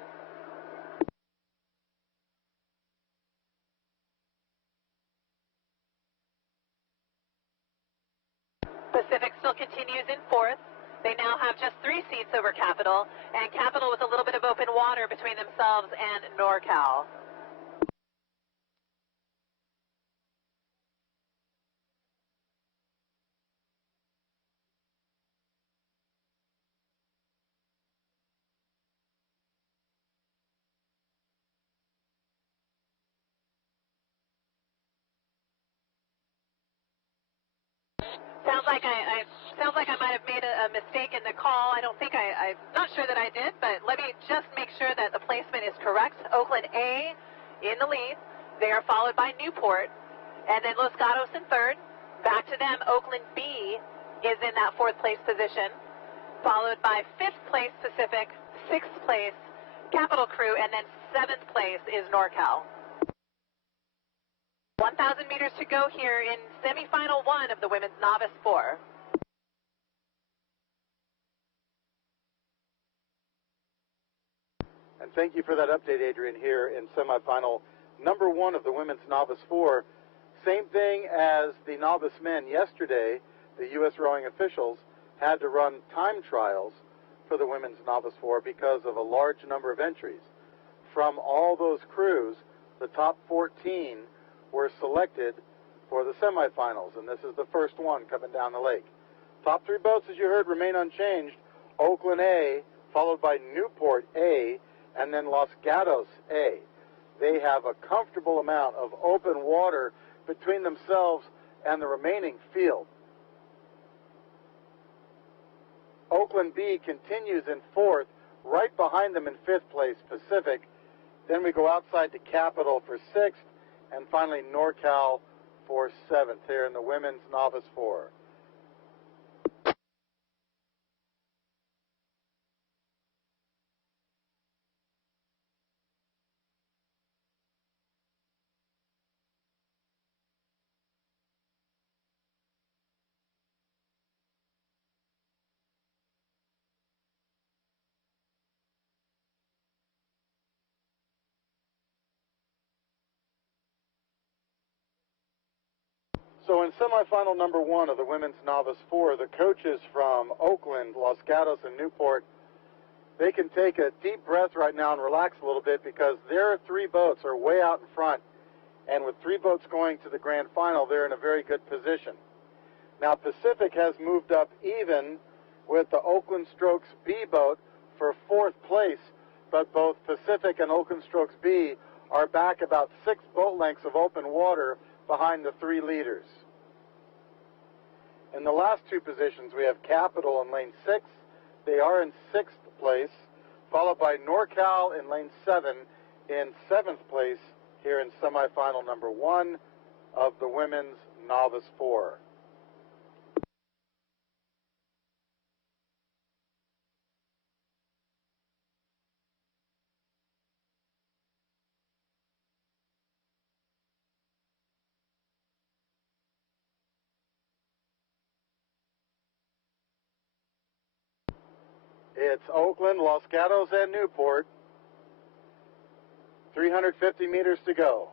Pacific still continues in 4th. They now have just 3 seats over Capital, and Capital with a little bit of open water between themselves and NorCal. Sounds like I might have made a mistake in the call. I'm not sure that I did, but let me just make sure that the placement is correct. Oakland A in the lead. They are followed by Newport, and then Los Gatos in 3rd. Back to them, Oakland B is in that 4th place position, followed by 5th place Pacific, 6th place Capital Crew, and then 7th place is NorCal. 1,000 meters to go here in semifinal 1 of the women's novice 4. And thank you for that update, Adrian, here in semifinal number 1 of the women's novice 4. Same thing as the novice men yesterday. The U.S. rowing officials had to run time trials for the women's novice 4 because of a large number of entries. From all those crews, the top 14 were selected for the semifinals, and this is the first one coming down the lake. Top 3 boats, as you heard, remain unchanged. Oakland A, followed by Newport A, and then Los Gatos A. They have a comfortable amount of open water between themselves and the remaining field. Oakland B continues in 4th, right behind them in 5th place, Pacific. Then we go outside to Capital for 6th, and finally NorCal for 7th here in the women's novice 4. So in semifinal number 1 of the women's novice 4, the coaches from Oakland, Los Gatos, and Newport, they can take a deep breath right now and relax a little bit because their 3 boats are way out in front. And with 3 boats going to the grand final, they're in a very good position. Now Pacific has moved up even with the Oakland Strokes B boat for 4th place, but both Pacific and Oakland Strokes B are back about 6 boat lengths of open water behind the 3 leaders. In the last 2 positions, we have Capital in lane 6. They are in 6th place, followed by NorCal in lane 7 in 7th place here in semifinal number 1 of the women's Novice 4. It's Oakland, Los Gatos, and Newport. 350 meters to go.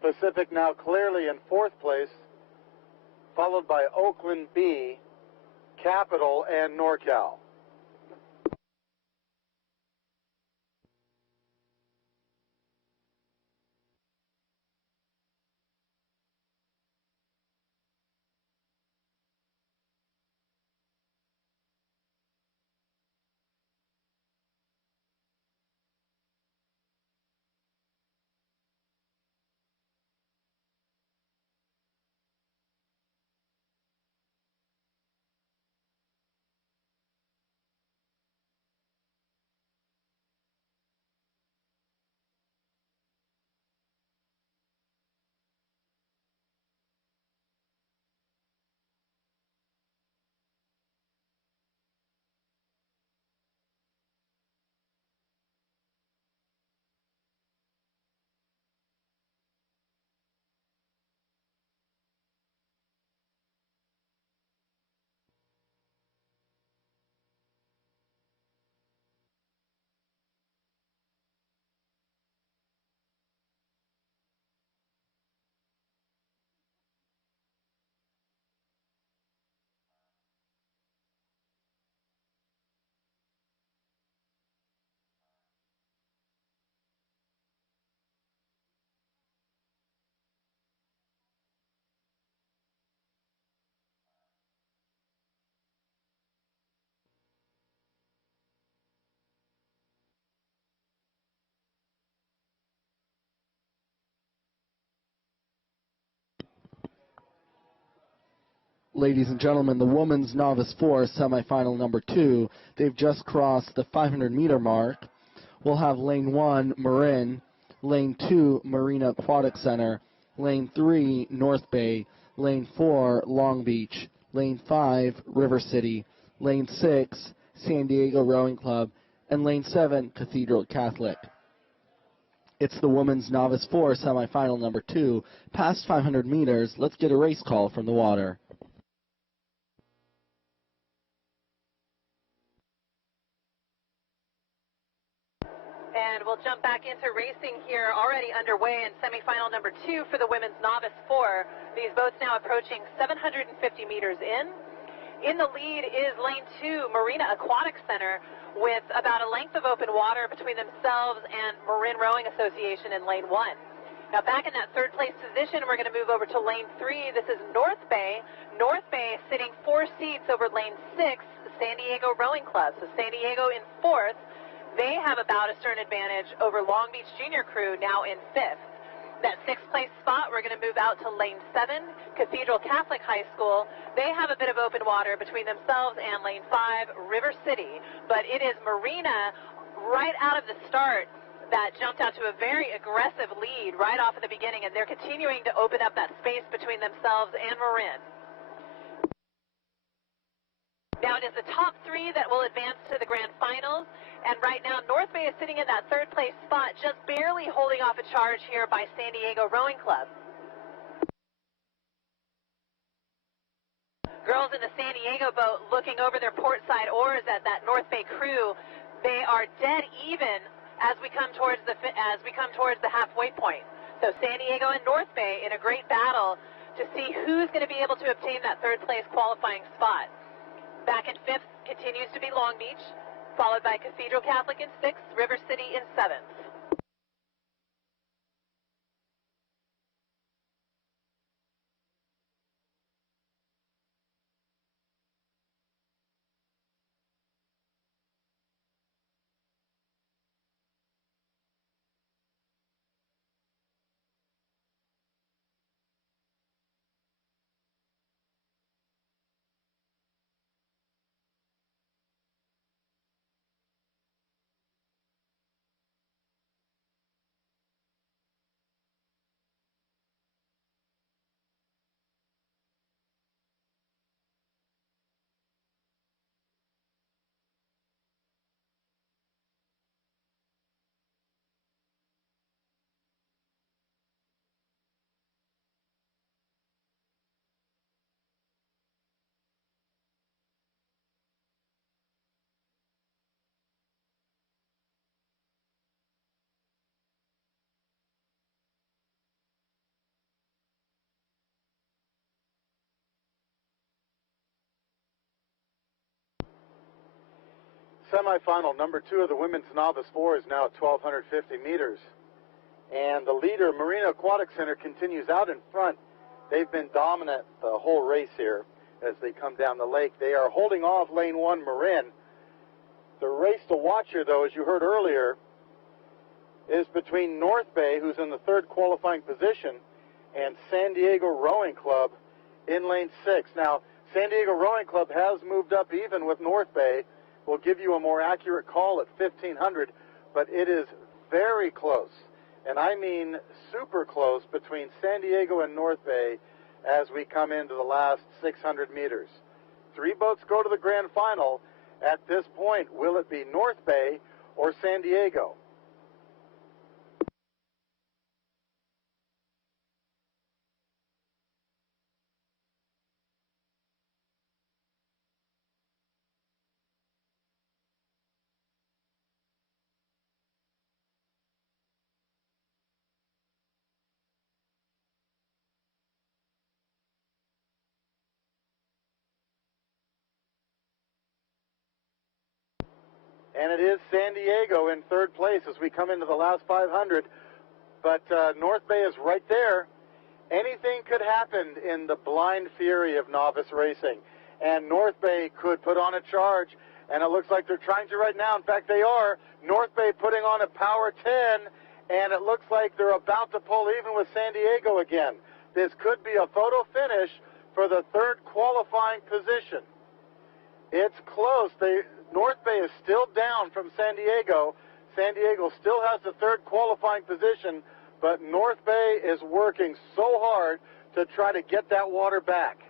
Pacific now clearly in 4th place, followed by Oakland B, Capital, and NorCal. Ladies and gentlemen, the women's Novice 4 semifinal number 2, they've just crossed the 500-meter mark. We'll have lane 1, Marin, lane 2, Marina Aquatic Center, lane 3, North Bay, lane 4, Long Beach, lane 5, River City, lane 6, San Diego Rowing Club, and lane 7, Cathedral Catholic. It's the women's Novice 4 semifinal number 2. Past 500 meters, let's get a race call from the water. And we'll jump back into racing here, already underway in semifinal number 2 for the women's Novice 4. These boats now approaching 750 meters in. In the lead is lane 2, Marina Aquatic Center, with about a length of open water between themselves and Marin Rowing Association in lane 1. Now back in that 3rd place position, we're going to move over to lane 3. This is North Bay. North Bay sitting 4 seats over lane 6, San Diego Rowing Club. So San Diego in 4th. They have about a certain advantage over Long Beach Junior Crew, now in 5th. That 6th place spot, we're going to move out to lane 7, Cathedral Catholic High School. They have a bit of open water between themselves and lane 5, River City. But it is Marina right out of the start that jumped out to a very aggressive lead right off at the beginning, and they're continuing to open up that space between themselves and Marin. Now it is the top 3 that will advance to the grand finals, and right now North Bay is sitting in that 3rd place spot, just barely holding off a charge here by San Diego Rowing Club. Girls in the San Diego boat looking over their port side oars at that North Bay crew. They are dead even as we come towards the halfway point. So San Diego and North Bay in a great battle to see who's going to be able to obtain that 3rd place qualifying spot. Back in 5th continues to be Long Beach, followed by Cathedral Catholic in 6th, River City in 7th. semifinal number 2 of the women's novice 4 is now at 1,250 meters. And the leader, Marina Aquatic Center, continues out in front. They've been dominant the whole race here as they come down the lake. They are holding off lane 1, Marin. The race to watch here, though, as you heard earlier, is between North Bay, who's in the 3rd qualifying position, and San Diego Rowing Club in lane 6. Now, San Diego Rowing Club has moved up even with North Bay. We'll give you a more accurate call at 1,500, but it is very close, and I mean super close, between San Diego and North Bay as we come into the last 600 meters. 3 boats go to the grand final. At this point, will it be North Bay or San Diego? And it is San Diego in 3rd place as we come into the last 500. But North Bay is right there. Anything could happen in the blind fury of novice racing. And North Bay could put on a charge. And it looks like they're trying to right now. In fact, they are. North Bay putting on a power 10. And it looks like they're about to pull even with San Diego again. This could be a photo finish for the 3rd qualifying position. It's close. North Bay is still down from San Diego. San Diego still has the 3rd qualifying position, but North Bay is working so hard to try to get that water back.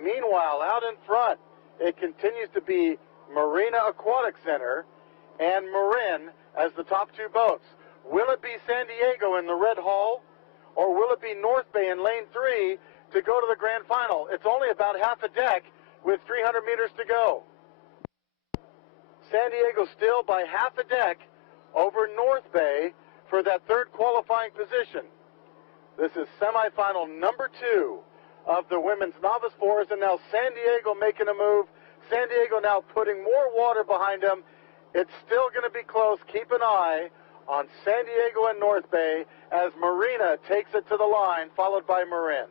Meanwhile, out in front, it continues to be Marina Aquatic Center and Marin as the top 2 boats. Will it be San Diego in the red hull, or will it be North Bay in lane 3 to go to the grand final? It's only about half a deck with 300 meters to go. San Diego still by half a deck over North Bay for that 3rd qualifying position. This is semifinal number 2 of the women's novice 4s, and now San Diego making a move. San Diego now putting more water behind them. It's still going to be close. Keep an eye on San Diego and North Bay as Marina takes it to the line, followed by Marin.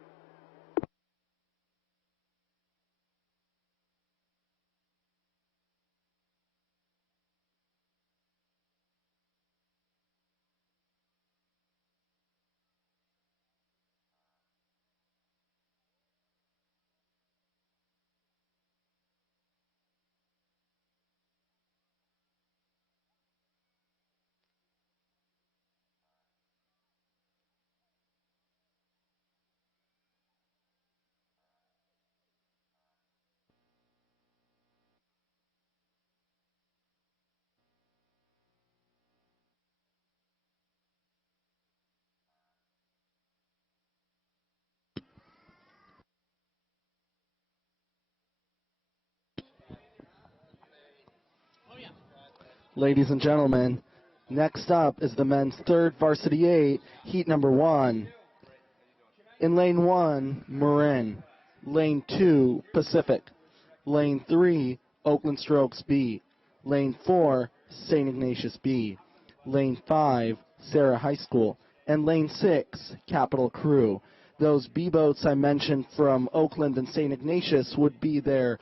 Ladies and gentlemen, next up is the men's 3rd Varsity 8, heat number 1. In lane 1, Marin. Lane 2, Pacific. Lane 3, Oakland Strokes B. Lane 4, St. Ignatius B. Lane 5, Sarah High School. And Lane 6, Capital Crew. Those B boats I mentioned from Oakland and St. Ignatius would be their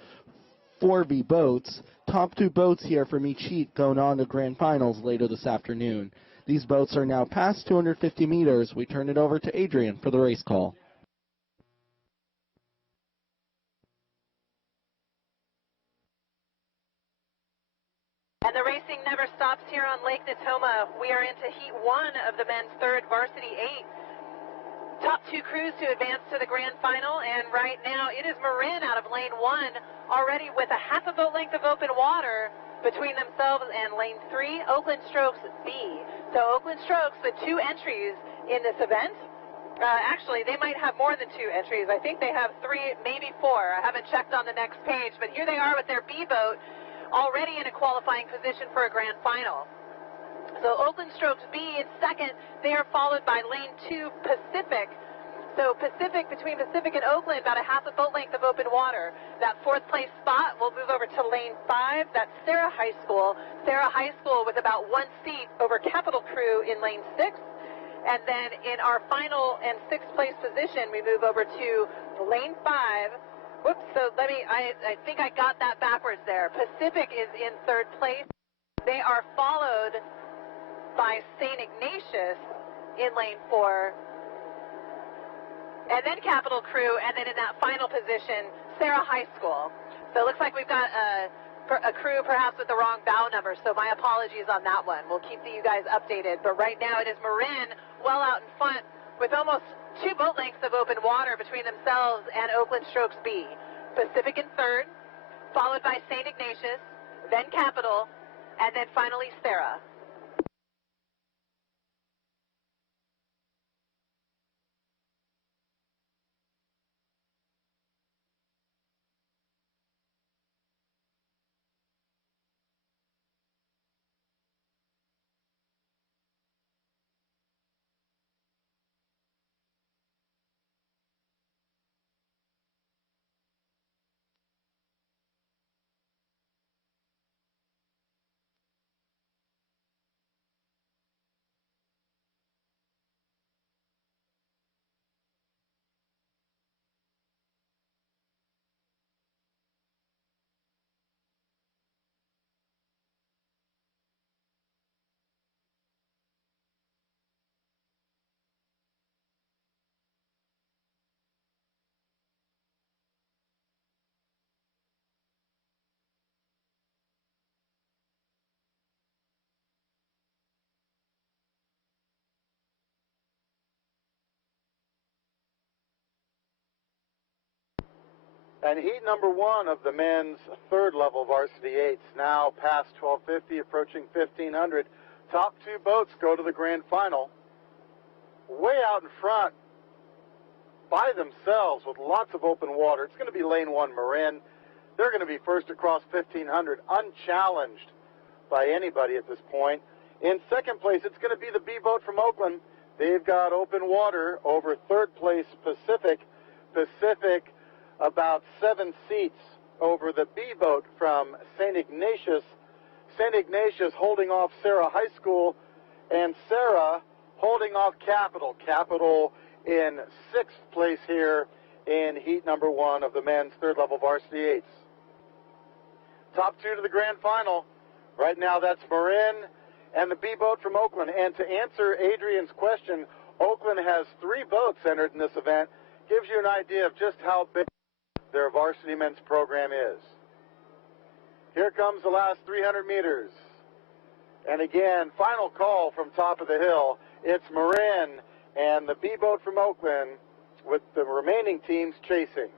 4B boats. Top 2 boats here from each heat going on to grand finals later this afternoon. These boats are now past 250 meters. We turn it over to Adrian for the race call. And the racing never stops here on Lake Natoma. We are into heat 1 of the men's 3rd Varsity 8. Top 2 crews to advance to the grand final, and right now it is Marin out of lane 1 already with a half a boat length of open water between themselves and lane 3, Oakland Strokes B. So Oakland Strokes with 2 entries in this event. Actually, they might have more than 2 entries. I think they have 3, maybe 4. I haven't checked on the next page, but here they are with their B boat already in a qualifying position for a grand final. So Oakland Strokes B in second. They are followed by lane 2 Pacific. So Pacific, between Pacific and Oakland, about a half a boat length of open water. That fourth place spot will move over to lane 5. That's Sarah High School. Sarah High School with about 1 seat over Capital Crew in lane 6. And then in our final and 6th place position, we move over to lane 5. Whoops, so I think I got that backwards there. Pacific is in 3rd place. They are followed by St. Ignatius in lane 4. And then Capital Crew, and then in that final position, Sarah High School. So it looks like we've got a crew perhaps with the wrong bow number, so my apologies on that one. We'll keep you guys updated. But right now it is Marin well out in front with almost 2 boat lengths of open water between themselves and Oakland Strokes B. Pacific in 3rd, followed by St. Ignatius, then Capital, and then finally Sarah. And heat number 1 of the men's 3rd level varsity 8s, now past 1250, approaching 1500. Top 2 boats go to the grand final. Way out in front, by themselves, with lots of open water. It's going to be lane 1 Marin. They're going to be first across 1500, unchallenged by anybody at this point. In 2nd place, it's going to be the B boat from Oakland. They've got open water over 3rd place Pacific. Pacific about 7 seats over the B boat from St. Ignatius. St. Ignatius holding off Sarah High School, and Sarah holding off Capital. Capital in 6th place here in heat number 1 of the men's 3rd level varsity 8s. Top 2 to the grand final. Right now that's Marin and the B boat from Oakland. And to answer Adrian's question, Oakland has 3 boats entered in this event. Gives you an idea of just how big their varsity men's program is. Here comes the last 300 meters. And again, final call from top of the hill. It's Marin and the B boat from Oakland with the remaining teams chasing.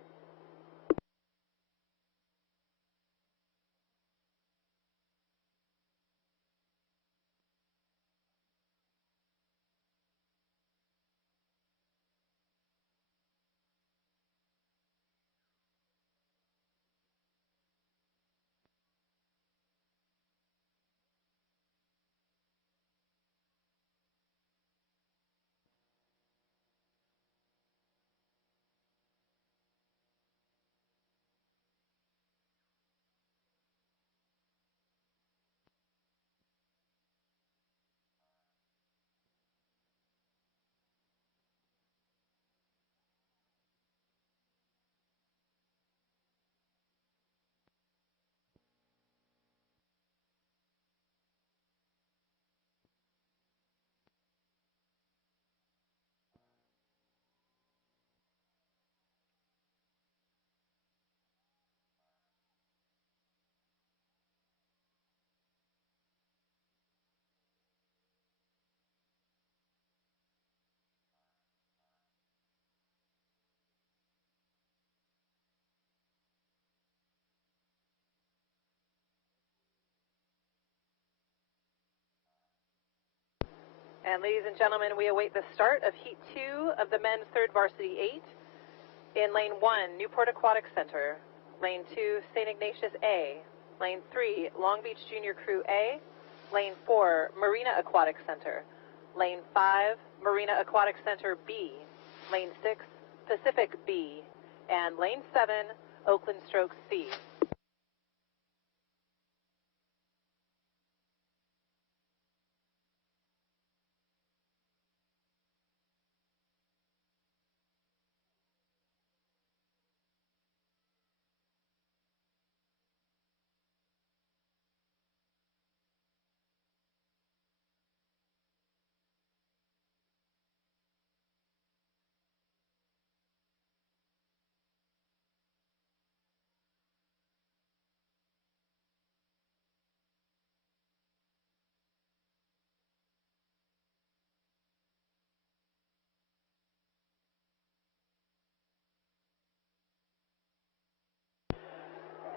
And ladies and gentlemen, we await the start of Heat 2 of the men's 3rd varsity 8. In Lane 1, Newport Aquatic Center. Lane 2, St. Ignatius A. Lane 3, Long Beach Junior Crew A. Lane 4, Marina Aquatic Center. Lane 5, Marina Aquatic Center B. lane 6, Pacific B, and lane 7, Oakland Stroke C.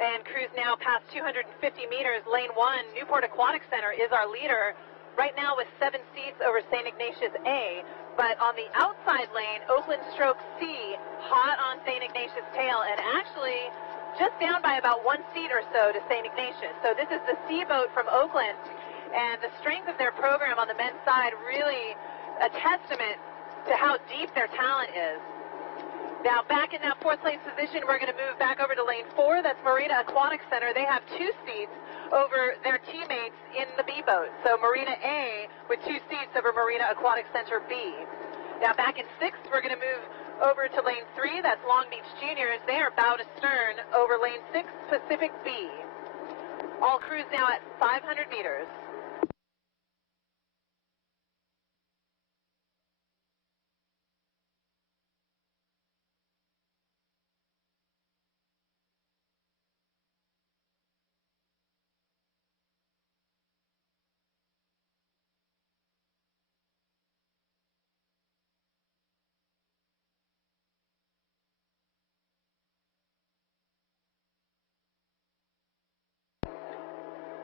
And cruise now past 250 meters. Lane 1, Newport Aquatic Center is our leader. Right now with 7 seats over St. Ignatius A. But on the outside lane, Oakland Stroke C, hot on St. Ignatius tail, and actually just down by about 1 seat or so to St. Ignatius. So this is the C boat from Oakland, and the strength of their program on the men's side really a testament to how deep their talent is. Now, back in that 4th place position, we're going to move back over to lane 4. That's Marina Aquatic Center. They have 2 seats over their teammates in the B boat. So Marina A with 2 seats over Marina Aquatic Center B. Now, back in 6th, we're going to move over to lane 3. That's Long Beach Juniors. They are bow to stern over lane 6, Pacific B. All crews now at 500 meters.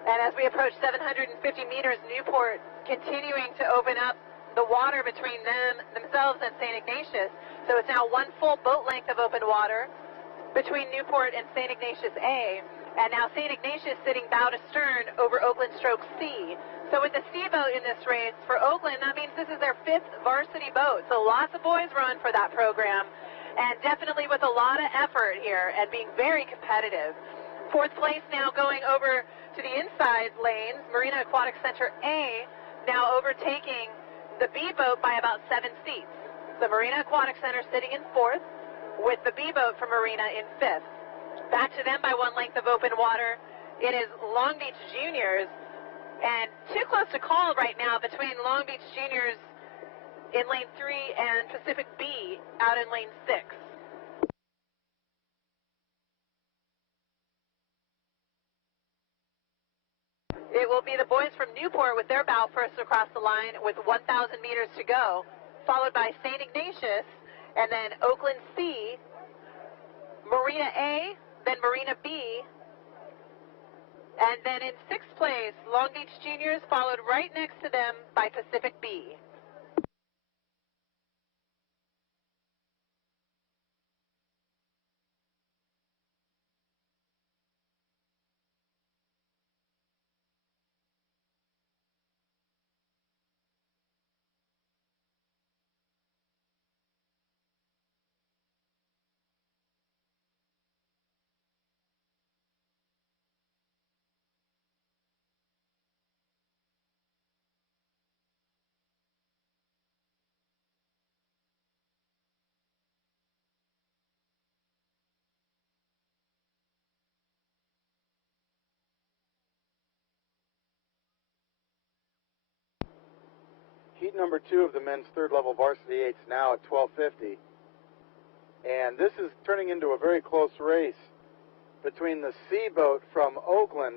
And as we approach 750 meters, Newport continuing to open up the water between themselves and St. Ignatius. So it's now 1 full boat length of open water between Newport and St. Ignatius A. And now St. Ignatius sitting bow to stern over Oakland Stroke C. So with the C boat in this race for Oakland, that means this is their 5th varsity boat. So lots of boys run for that program, and definitely with a lot of effort here and being very competitive. 4th place now going over to the inside lanes, Marina Aquatic Center A, now overtaking the B boat by about 7 seats. The Marina Aquatic Center sitting in 4th, with the B boat from Marina in 5th. Back to them by 1 length of open water. It is Long Beach Juniors, and too close to call right now between Long Beach Juniors in lane 3 and Pacific B out in lane 6. It will be the boys from Newport with their bow first across the line with 1,000 meters to go, followed by St. Ignatius, and then Oakland C, Marina A, then Marina B, and then in 6th place, Long Beach Juniors, followed right next to them by Pacific B. Heat number 2 of the men's 3rd level varsity 8s now at 12:50. And this is turning into a very close race between the C boat from Oakland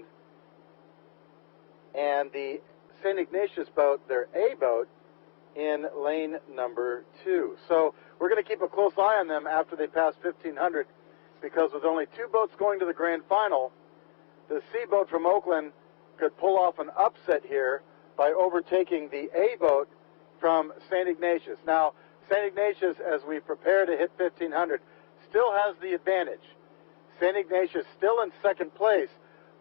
and the St. Ignatius boat, their A boat, in lane number 2. So we're going to keep a close eye on them after they pass 1,500, because with only 2 boats going to the grand final, the C boat from Oakland could pull off an upset here by overtaking the A boat from St. Ignatius. Now, St. Ignatius, as we prepare to hit 1,500, still has the advantage. St. Ignatius still in 2nd place,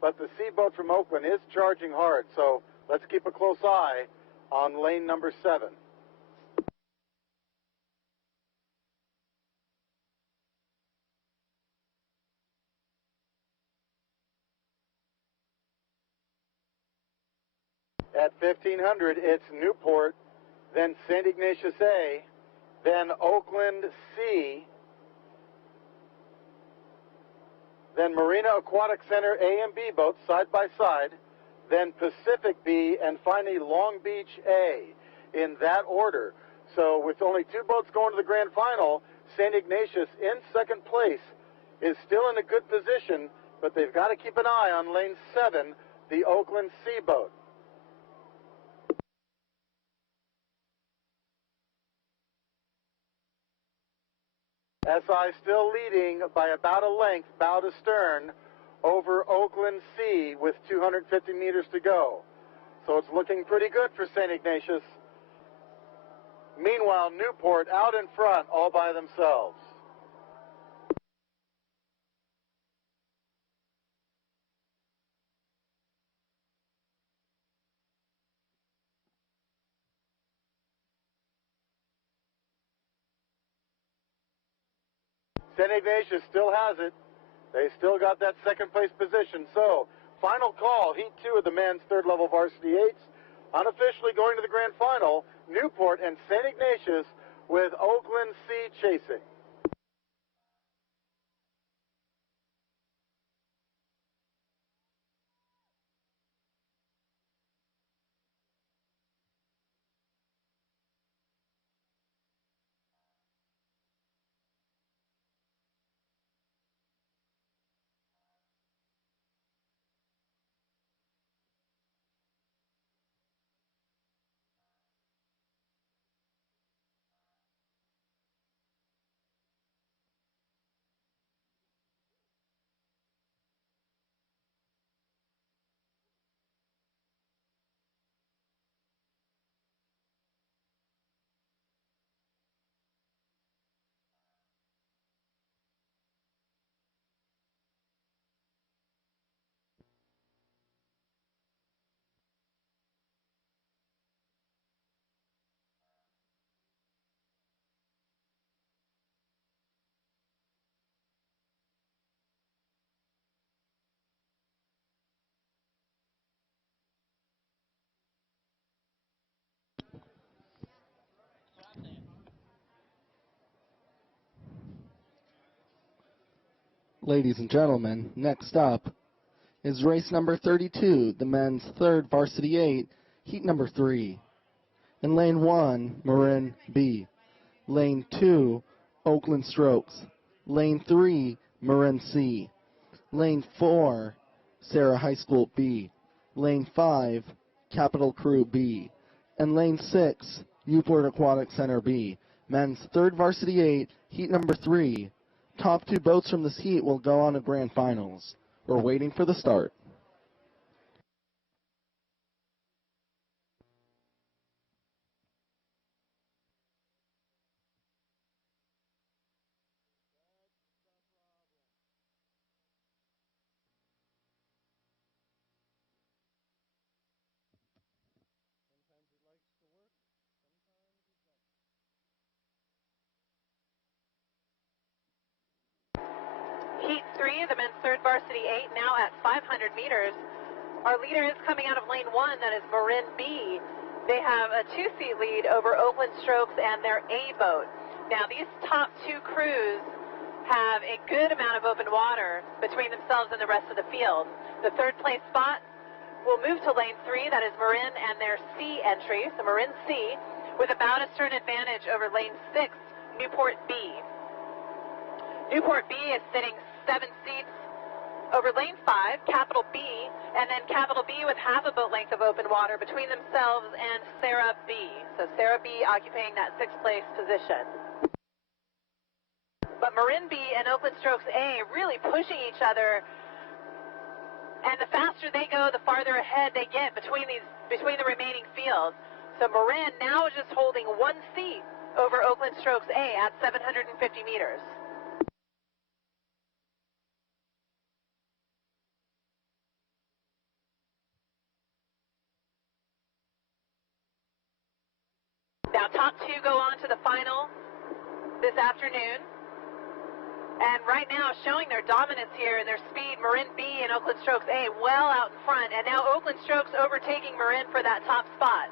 but the C boat from Oakland is charging hard. So let's keep a close eye on lane number 7. At 1500, it's Newport, then St. Ignatius A, then Oakland C, then Marina Aquatic Center A and B boats side by side, then Pacific B, and finally Long Beach A, in that order. So with only 2 boats going to the grand final, St. Ignatius in second place is still in a good position, but they've got to keep an eye on lane 7, the Oakland C boat. SI still leading by about a length, bow to stern, over Oakland C with 250 meters to go. So it's looking pretty good for St. Ignatius. Meanwhile, Newport out in front all by themselves. St. Ignatius still has it. They still got that second place position. So, final call, Heat 2 of the men's third level varsity 8s. Unofficially going to the grand final, Newport and St. Ignatius with Oakland C chasing. Ladies and gentlemen, next up is race number 32, the men's third varsity 8, heat number 3. In lane 1, Marin B. Lane 2, Oakland Strokes. Lane 3, Marin C. Lane 4, Sarah High School B. Lane 5, Capital Crew B. And lane 6, Newport Aquatic Center B. Men's third varsity 8, heat number 3. Top 2 boats from this heat will go on to grand finals. We're waiting for the start. Heat 3 of the men's third varsity 8, now at 500 meters. Our leader is coming out of lane 1, that is Marin B. They have a 2-seat lead over Oakland Strokes and their A boat. Now, these top 2 crews have a good amount of open water between themselves and the rest of the field. The third place spot will move to lane 3, that is Marin and their C entry, so Marin C, with a bow to stern advantage over lane 6, Newport B. Newport B is sitting 7 seats over lane 5, Capital B, and then Capital B with half a boat length of open water between themselves and Sarah B. So Sarah B occupying that 6th place position. But Marin B and Oakland Strokes A really pushing each other, and the faster they go, the farther ahead they get between the remaining fields. So Marin now just holding 1 seat over Oakland Strokes A at 750 meters. Now top 2 go on to the final this afternoon. And right now, showing their dominance here and their speed, Marin B and Oakland Strokes A well out in front. And now Oakland Strokes overtaking Marin for that top spot.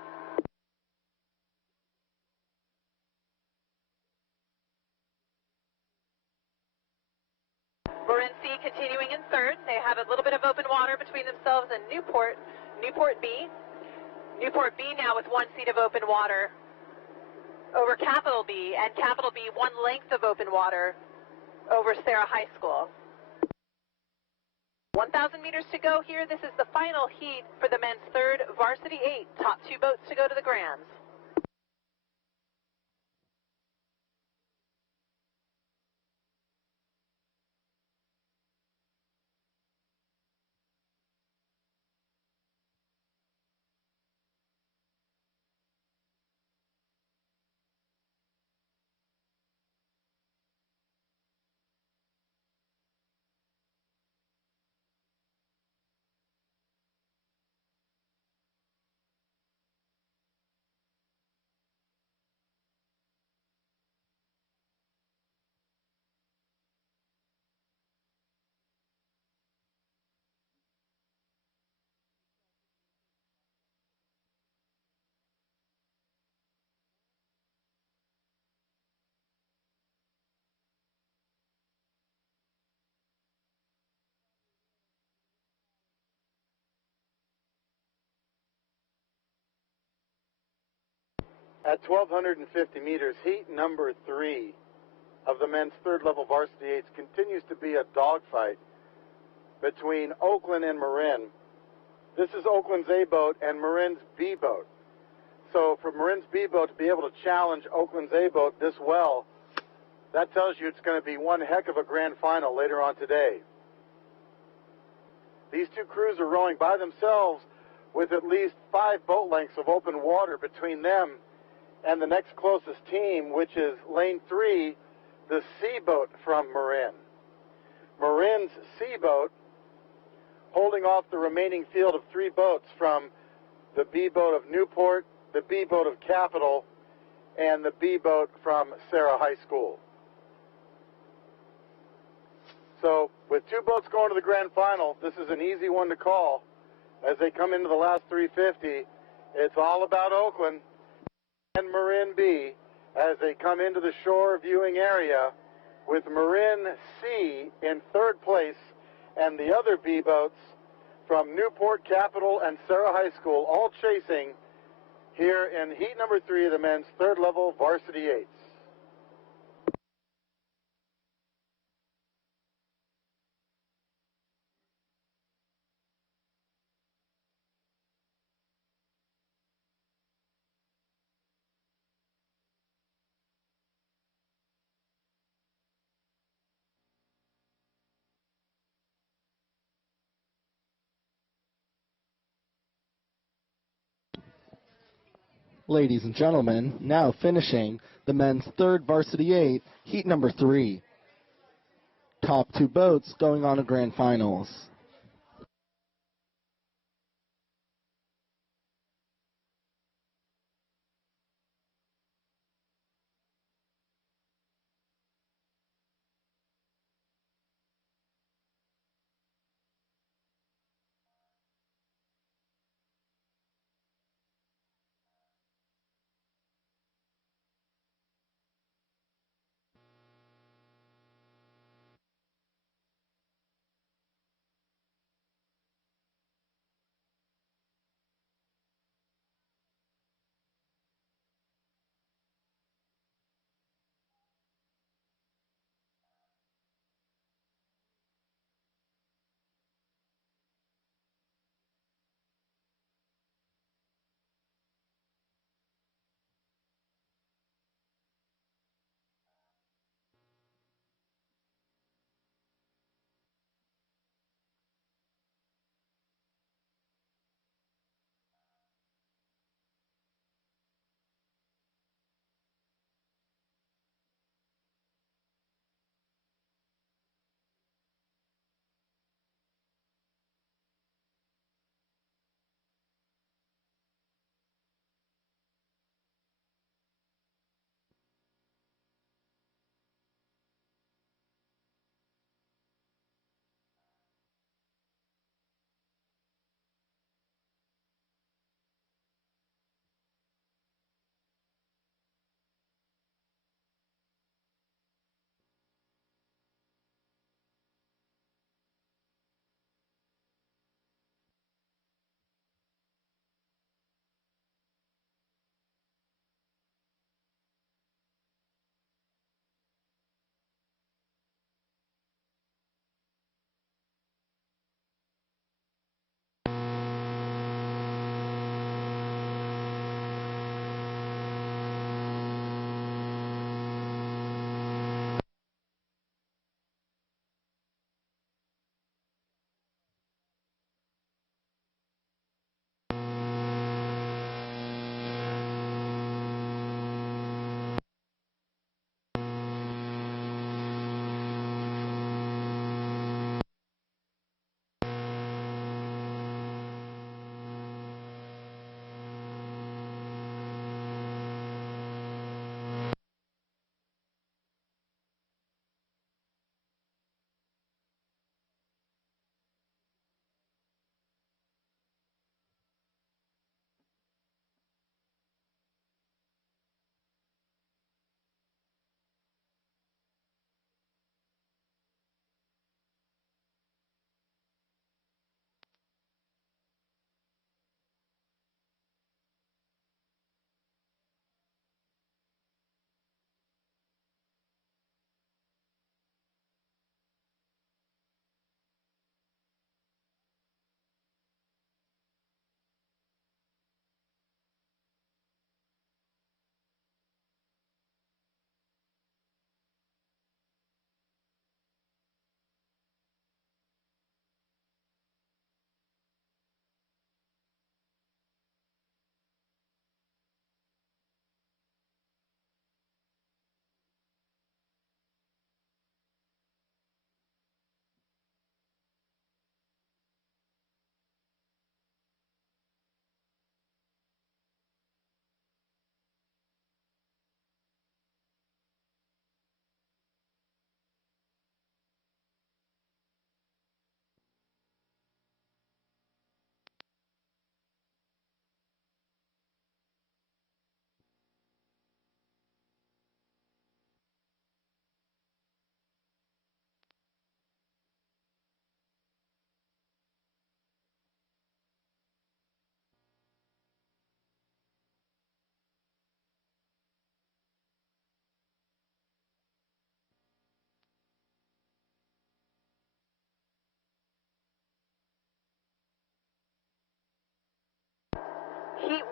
Marin C continuing in third. They have a little bit of open water between themselves and Newport B. Newport B now with 1 seat of open water over Capital B, and Capital B 1 length of open water over Sarah High School. 1,000 meters to go here. This is the final heat for the men's third Varsity 8. Top 2 boats to go to the Grands. At 1,250 meters, heat number 3 of the men's third level varsity 8s continues to be a dogfight between Oakland and Marin. This is Oakland's A boat and Marin's B boat. So for Marin's B boat to be able to challenge Oakland's A boat this well, that tells you it's going to be one heck of a grand final later on today. These two crews are rowing by themselves with at least 5 boat lengths of open water between them and the next closest team, which is lane 3, the C boat from Marin. Marin's C boat holding off the remaining field of 3 boats from the B boat of Newport, the B boat of Capital, and the B boat from Sarah High School. So with 2 boats going to the grand final, this is an easy one to call. As they come into the last 350, it's all about Oakland and Marin B as they come into the shore viewing area, with Marin C in 3rd place and the other B boats from Newport, Capital, and Sarah High School all chasing here in heat number 3 of the men's third level varsity 8s. Ladies and gentlemen, now finishing the men's third varsity 8, heat number 3. Top 2 boats going on to grand finals.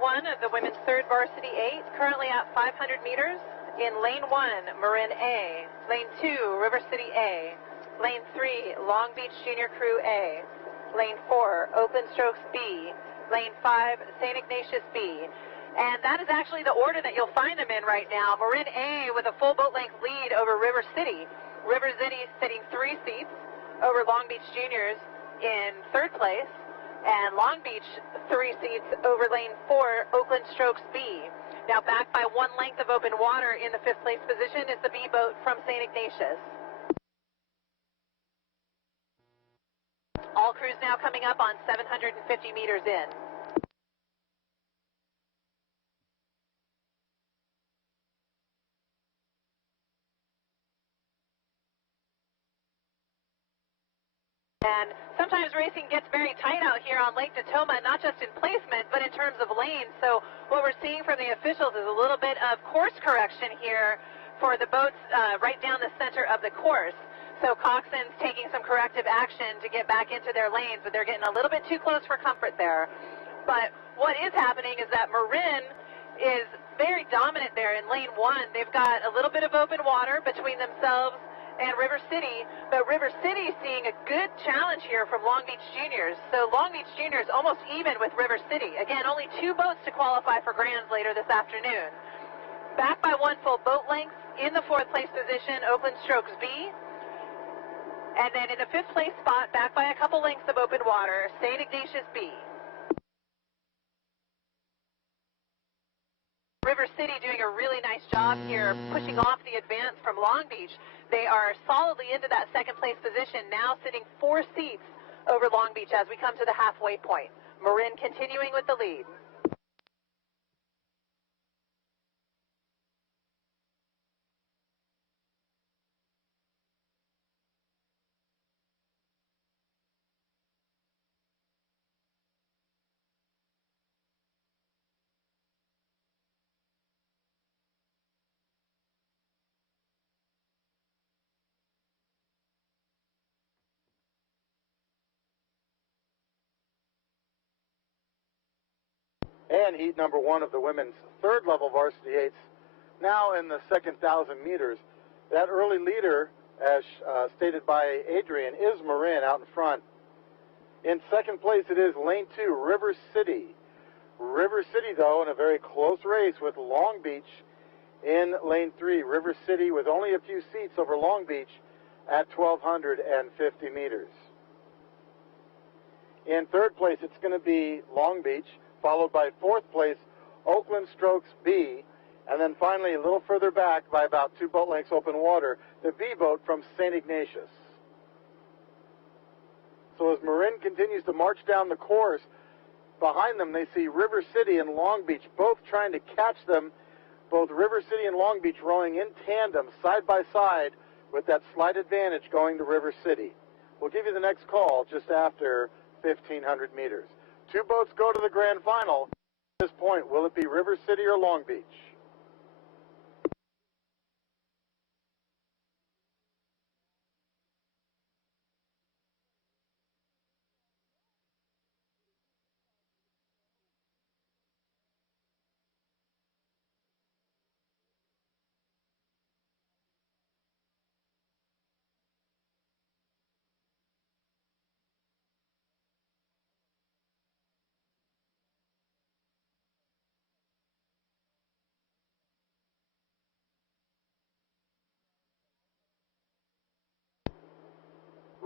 one of the women's third varsity 8, currently at 500 meters. In lane 1, Marin A. Lane 2, River City A. Lane 3, Long Beach Junior Crew A. Lane 4, Oakland Strokes B. Lane 5, St. Ignatius B. And that is actually the order that you'll find them in right now. Marin A with a full boat length lead over River City. River City sitting 3 seats over Long Beach Juniors in 3rd place. And Long Beach 3 seats over lane 4, Oakland Strokes B. Now back by 1 length of open water in the 5th place position is the B boat from St. Ignatius. All crews now coming up on 750 meters in. And sometimes racing gets very tight out here on Lake Natoma, not just in placement, but in terms of lanes. So what we're seeing from the officials is a little bit of course correction here for the boats right down the center of the course. So coxswains taking some corrective action to get back into their lanes, but they're getting a little bit too close for comfort there. But what is happening is that Marin is very dominant there in lane 1. They've got a little bit of open water between themselves and River City, but River City seeing a good challenge here from Long Beach Juniors. So Long Beach Juniors almost even with River City. Again, only 2 boats to qualify for Grands later this afternoon. Back by 1 full boat length in the 4th place position, Oakland Strokes B. And then in the 5th place spot, back by a couple lengths of open water, St. Ignatius B. River City doing a really nice job here, pushing off the advance from Long Beach. They are solidly into that 2nd place position, now sitting 4 seats over Long Beach as we come to the halfway point. Marin continuing with the lead. And heat number 1 of the women's 3rd level varsity 8s, now in the second 1,000 meters. That early leader, as stated by Adrian, is Marin out in front. In 2nd place, it is lane 2, River City. River City, though, in a very close race with Long Beach in lane 3. River City with only a few seats over Long Beach at 1,250 meters. In 3rd place, it's going to be Long Beach, followed by 4th place, Oakland Strokes B, and then finally a little further back by about 2 boat lengths open water, the B boat from St. Ignatius. So as Marin continues to march down the course, behind them they see River City and Long Beach, both trying to catch them, both River City and Long Beach rowing in tandem, side by side, with that slight advantage going to River City. We'll give you the next call just after 1,500 meters. 2 boats go to the grand final. At this point, will it be River City or Long Beach?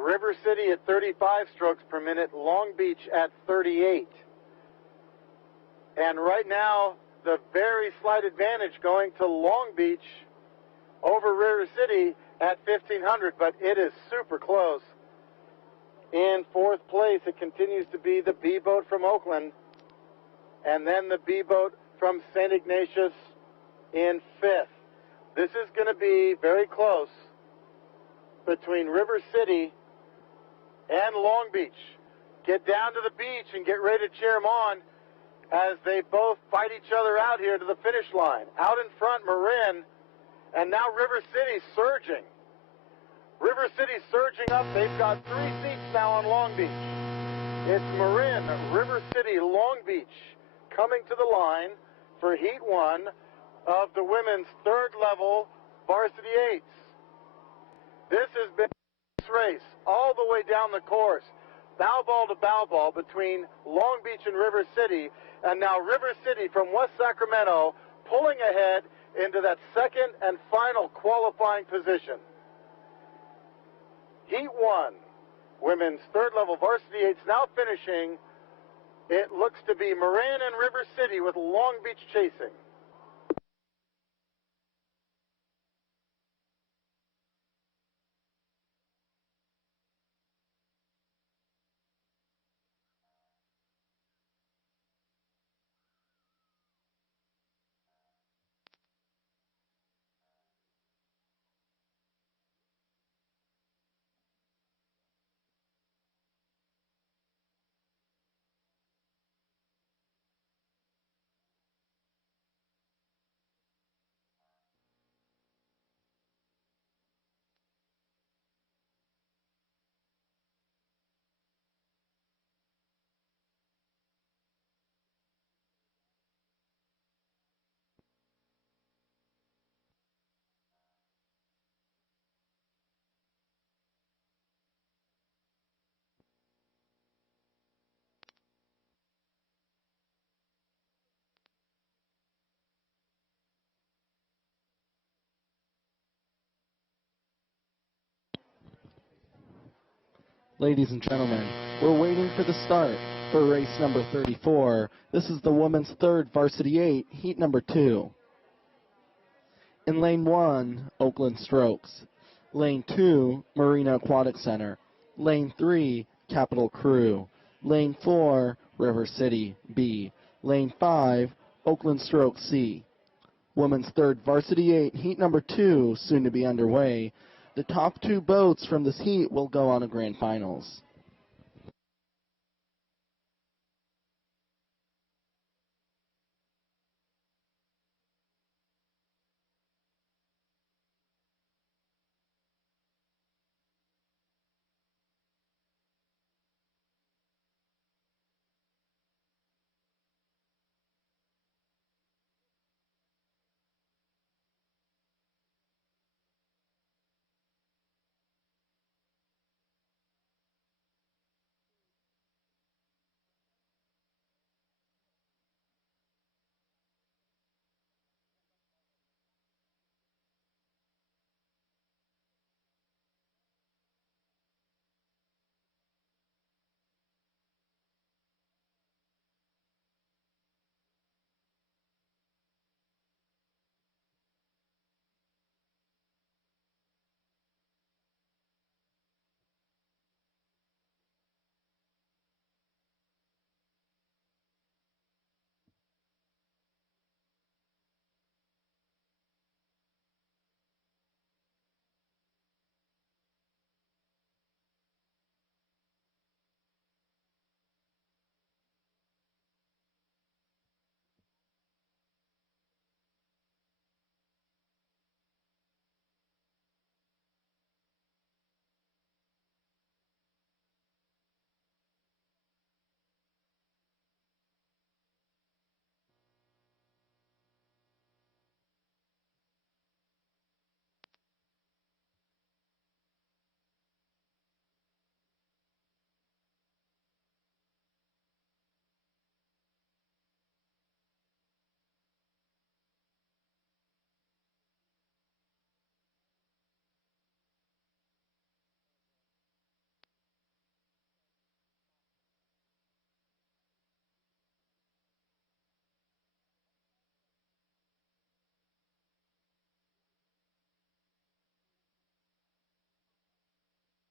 River City at 35 strokes per minute, Long Beach at 38. And right now, the very slight advantage going to Long Beach over River City at 1,500, but it is super close. In 4th place, it continues to be the B boat from Oakland, and then the B boat from St. Ignatius in 5th. This is going to be very close between River City and Long Beach. Get down to the beach and get ready to cheer them on as they both fight each other out here to the finish line. Out in front, Marin, and now River City surging. River City surging up. They've got 3 seats now on Long Beach. It's Marin, River City, Long Beach coming to the line for Heat 1 of the women's third level Varsity 8s. This has been a race all the way down the course, bow ball to bow ball between Long Beach and River City, and now River City from West Sacramento pulling ahead into that second and final qualifying position. Heat 1, women's third level Varsity 8s now finishing. It looks to be Marin and River City with Long Beach chasing. Ladies and gentlemen, we're waiting for the start for race number 34. This is the women's third Varsity 8, heat number 2. In lane 1, Oakland Strokes. Lane 2, Marina Aquatic Center. Lane 3, Capital Crew. Lane 4, River City B. Lane 5, Oakland Strokes C. Women's third Varsity 8, heat number 2, soon to be underway. The top 2 boats from this heat will go on to grand finals.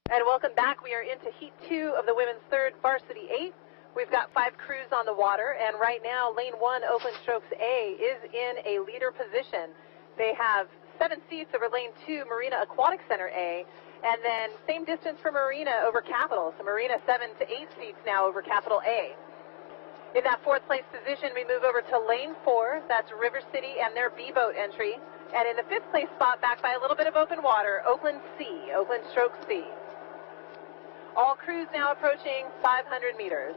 And welcome back. We are into Heat 2 of the women's third Varsity 8. We've got 5 crews on the water, and right now, Lane 1, Oakland Strokes A, is in a leader position. They have 7 seats over Lane 2, Marina Aquatic Center A, and then same distance for Marina over Capital. So Marina 7 to 8 seats now over Capital A. In that 4th place position, we move over to Lane 4. That's River City and their B-boat entry. And in the 5th place spot, back by a little bit of open water, Oakland C, Oakland Strokes C. All crews now approaching 500 meters.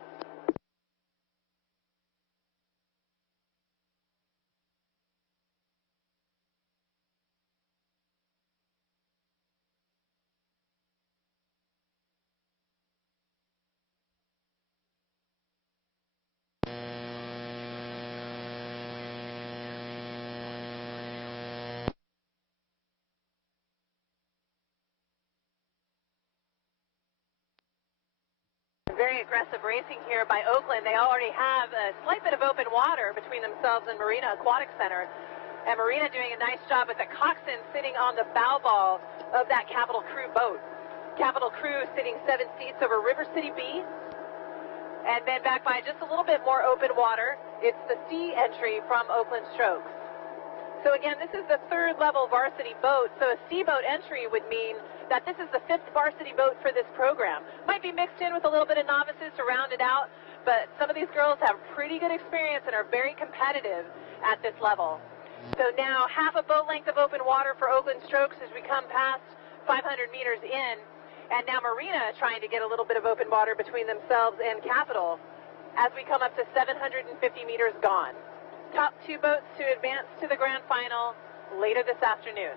Very aggressive racing here by Oakland. They already have a slight bit of open water between themselves and Marina Aquatic Center. And Marina doing a nice job with the coxswain sitting on the bow ball of that Capital Crew boat. Capital Crew sitting 7 seats over River City B. And then back by just a little bit more open water, it's the C entry from Oakland Strokes. So again, this is the third level varsity boat, so a C boat entry would mean that this is the 5th varsity boat for this program. Might be mixed in with a little bit of novices to round it out, but some of these girls have pretty good experience and are very competitive at this level. So now half a boat length of open water for Oakland Strokes as we come past 500 meters in, and now Marina trying to get a little bit of open water between themselves and Capital as we come up to 750 meters gone. Top 2 boats to advance to the grand final later this afternoon.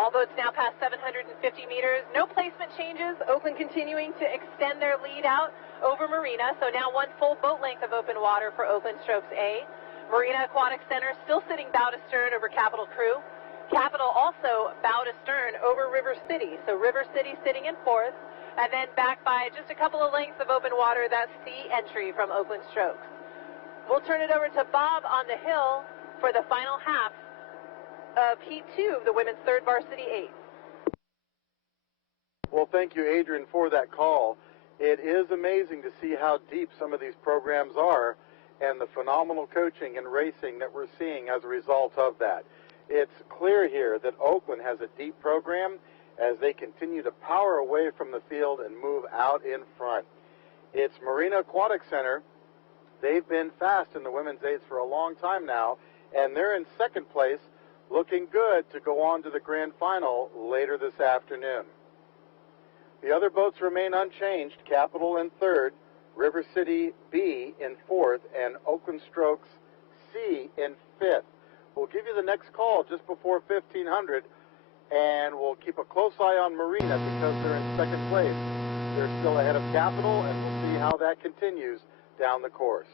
All boats now past 750 meters. No placement changes. Oakland continuing to extend their lead out over Marina. So now 1 full boat length of open water for Oakland Strokes A. Marina Aquatic Center still sitting bow to stern over Capital Crew. Capital also bow to stern over River City. So River City sitting in 4th. And then back by just a couple of lengths of open water, that's C entry from Oakland Strokes. We'll turn it over to Bob on the hill for the final half of Heat 2 of the women's 3rd Varsity 8. Well, thank you, Adrian, for that call. It is amazing to see how deep some of these programs are and the phenomenal coaching and racing that we're seeing as a result of that. It's clear here that Oakland has a deep program as they continue to power away from the field and move out in front. It's Marina Aquatic Center. They've been fast in the women's 8s for a long time now, and they're in 2nd place, looking good to go on to the grand final later this afternoon. The other boats remain unchanged, Capital in 3rd, River City B in 4th, and Oakland Strokes C in 5th. We'll give you the next call just before 1500, and we'll keep a close eye on Marina because they're in 2nd place. They're still ahead of Capital, and we'll see how that continues down the course.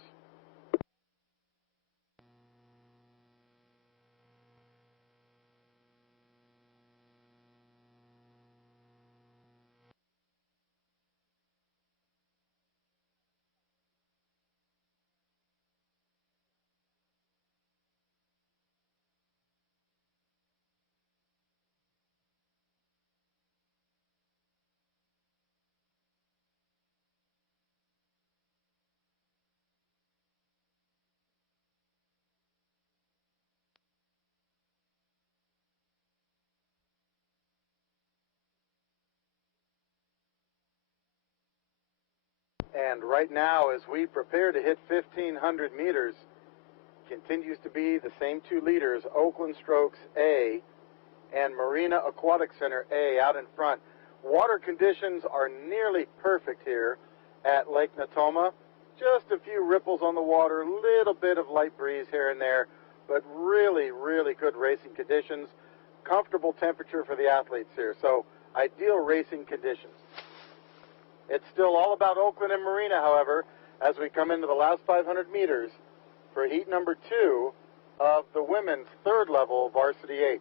And right now, as we prepare to hit 1,500 meters, continues to be the same 2 leaders, Oakland Strokes A and Marina Aquatic Center A out in front. Water conditions are nearly perfect here at Lake Natoma. Just a few ripples on the water, a little bit of light breeze here and there, but really, really good racing conditions. Comfortable temperature for the athletes here, so ideal racing conditions. It's still all about Oakland and Marina, however, as we come into the last 500 meters for heat number 2 of the women's 3rd level varsity 8s.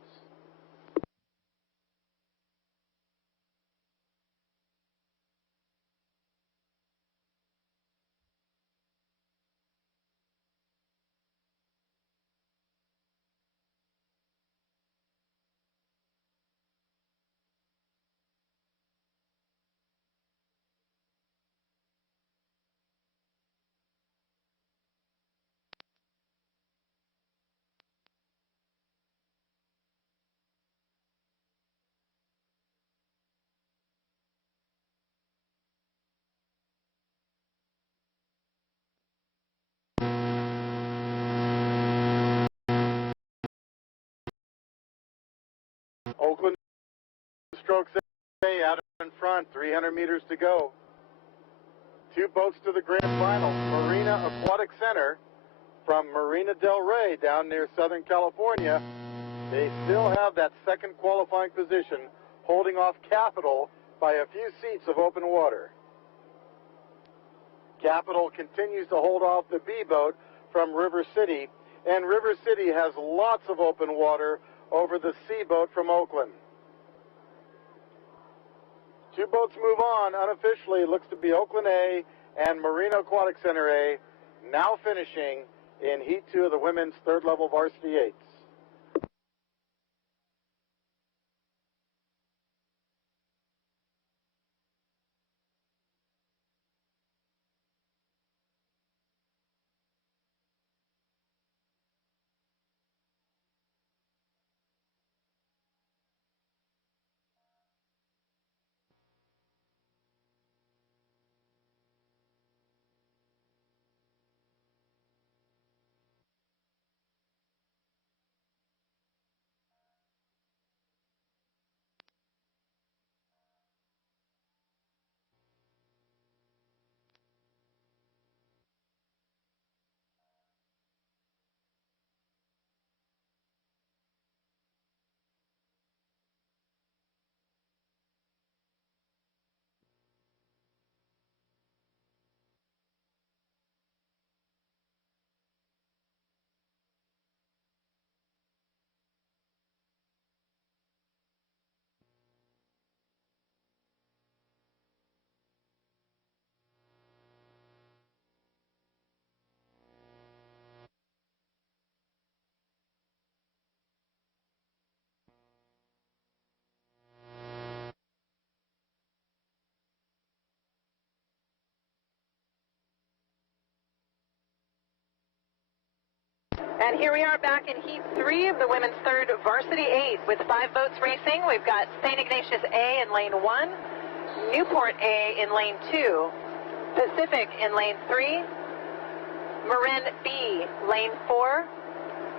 Oakland Strokes A out in front, 300 meters to go. 2 boats to the grand final. Marina Aquatic Center from Marina del Rey down near Southern California. They still have that second qualifying position, holding off Capital by a few seats of open water. Capital continues to hold off the B boat from River City, and River City has lots of open water over the C boat from Oakland. Two boats move on unofficially. It looks to be Oakland A and Marina Aquatic Center A, now finishing in Heat 2 of the women's third level varsity eights. And here we are back in Heat 3 of the women's third varsity 8 with 5 boats racing. We've got St. Ignatius A in lane 1, Newport A in lane 2, Pacific in lane 3, Marin B lane 4,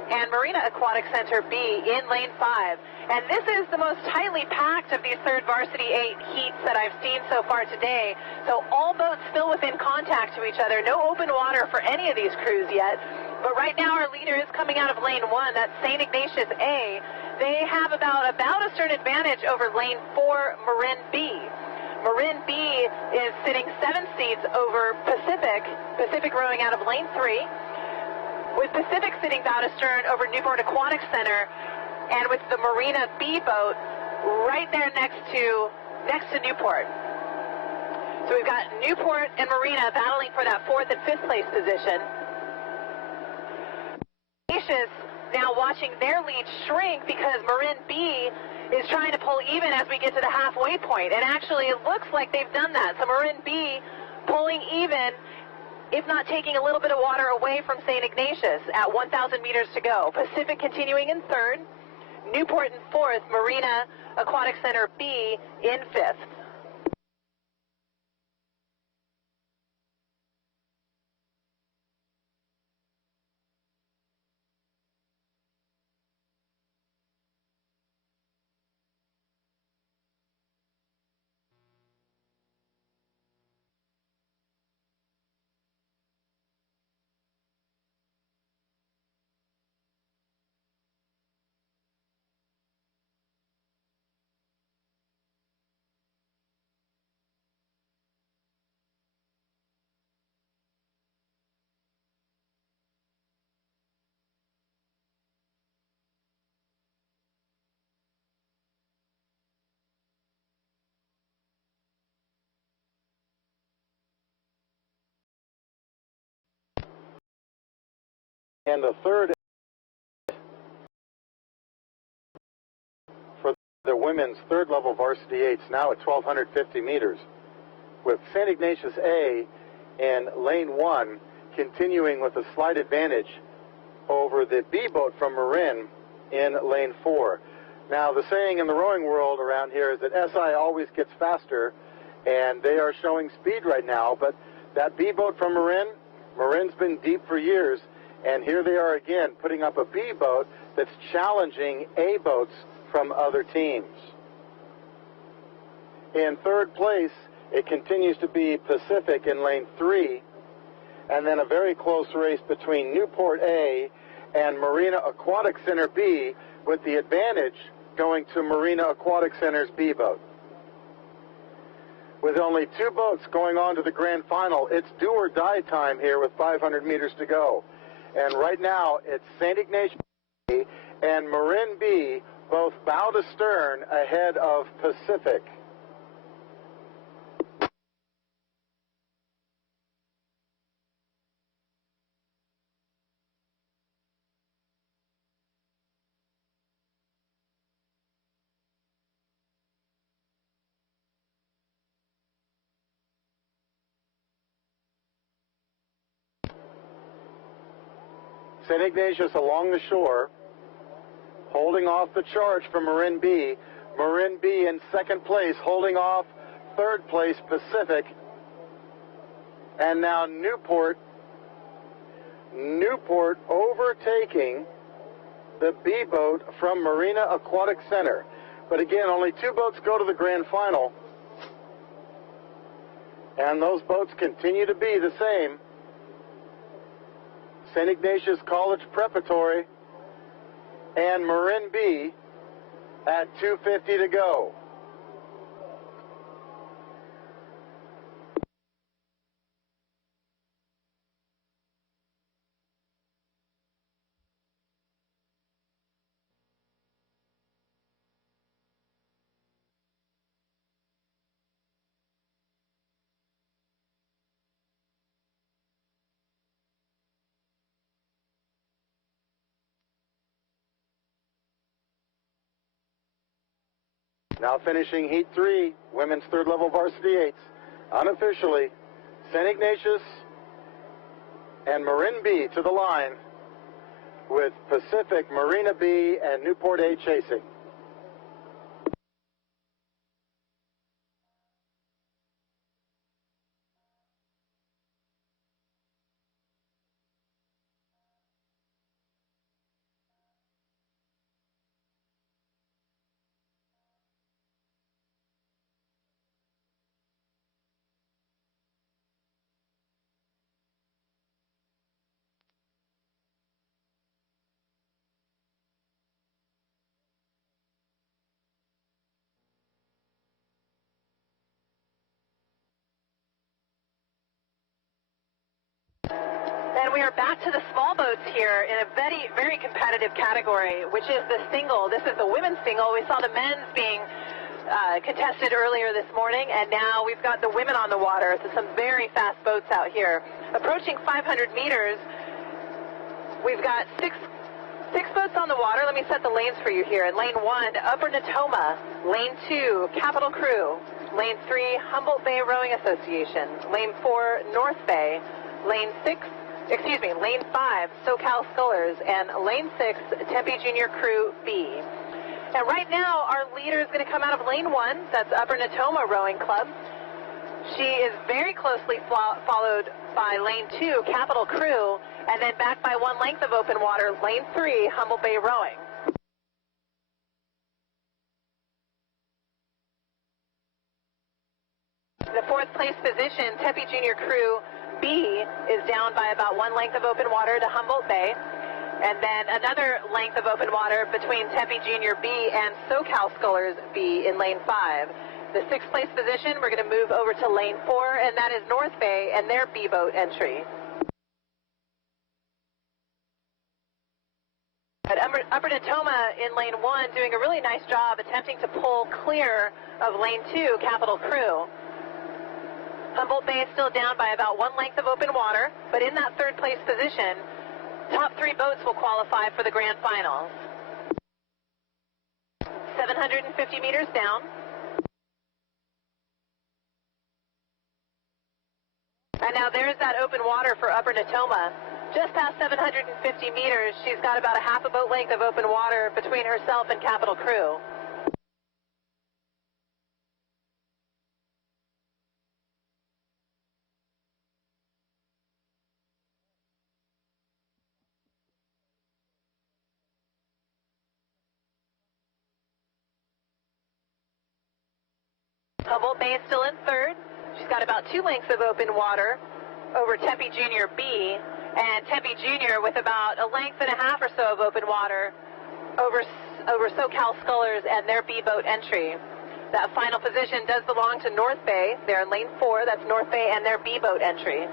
and Marina Aquatic Center B in lane 5. And this is the most tightly packed of these third varsity 8 heats that I've seen so far today. So all boats still within contact to each other. No open water for any of these crews yet. But right now our leader is coming out of lane 1. That's St. Ignatius A. They have about a stern advantage over lane 4, Marin B. Marin B is sitting 7 seats over Pacific. Pacific rowing out of lane 3. With Pacific sitting bow to stern over Newport Aquatic Center, and with the Marina B boat right there next to Newport. So we've got Newport and Marina battling for that 4th and 5th place position. Ignatius now watching their lead shrink because Marin B is trying to pull even as we get to the halfway point, and actually it looks like they've done that. So Marin B pulling even, if not taking a little bit of water away from St. Ignatius at 1,000 meters to go. Pacific continuing in 3rd, Newport in 4th, Marina Aquatic Center B in 5th. And the third for the women's third level varsity 8s now at 1,250 meters, with St. Ignatius A in lane 1 continuing with a slight advantage over the B boat from Marin in lane 4. Now, the saying in the rowing world around here is that SI always gets faster, and they are showing speed right now, but that B boat from Marin's been deep for years, and here they are again putting up a B boat that's challenging A boats from other teams. In 3rd place, it continues to be Pacific in lane 3. and then a very close race between Newport A and Marina Aquatic Center B, with the advantage going to Marina Aquatic Center's B boat. With only 2 boats going on to the grand final, it's do or die time here with 500 meters to go. And right now, it's St. Ignatius B and Marin B, both bow to stern ahead of Pacific. St. Ignatius along the shore, holding off the charge from Marin B. Marin B in second place, holding off third place Pacific. And now Newport overtaking the B boat from Marina Aquatic Center. But again, only 2 boats go to the grand final. And those boats continue to be the same. St. Ignatius College Preparatory and Marin B at 2:50 to go. Now finishing Heat 3, women's third level varsity 8s. Unofficially, St. Ignatius and Marin B to the line, with Pacific, Marina B, and Newport A chasing. And we are back to the small boats here in a very, very competitive category, which is the single. This is the women's single. We saw the men's being contested earlier this morning, and now we've got the women on the water. So some very fast boats out here. Approaching 500 meters, we've got six boats on the water. Let me set the lanes for you here. In lane 1, Upper Natoma. Lane 2, Capital Crew. Lane 3, Humboldt Bay Rowing Association. Lane 4, North Bay. Lane 5, SoCal Scullers, and Lane 6, Tempe Junior Crew B. And right now, our leader is going to come out of Lane 1, that's Upper Natoma Rowing Club. She is very closely followed by Lane 2, Capital Crew, and then back by 1 length of open water, Lane 3, Humboldt Bay Rowing. The 4th place position, Tempe Junior Crew B, is down by about 1 length of open water to Humboldt Bay, and then another length of open water between Tempe Junior B and SoCal Scullers B in lane 5. The 6th place position, we're going to move over to lane 4, and that is North Bay and their B boat entry. But Upper Natoma in lane 1 doing a really nice job attempting to pull clear of lane 2, Capital Crew. Humboldt Bay is still down by about 1 length of open water, but in that 3rd place position, top 3 boats will qualify for the grand finals. 750 meters down. And now there's that open water for Upper Natoma. Just past 750 meters, she's got about a half a boat length of open water between herself and Capital Crew. Humboldt Bay is still in 3rd. She's got about 2 lengths of open water over Tempe Junior B, and Tempe Junior with about a length and a half or so of open water over SoCal Scullers and their B boat entry. That final position does belong to North Bay. They're in lane 4, that's North Bay and their B boat entry.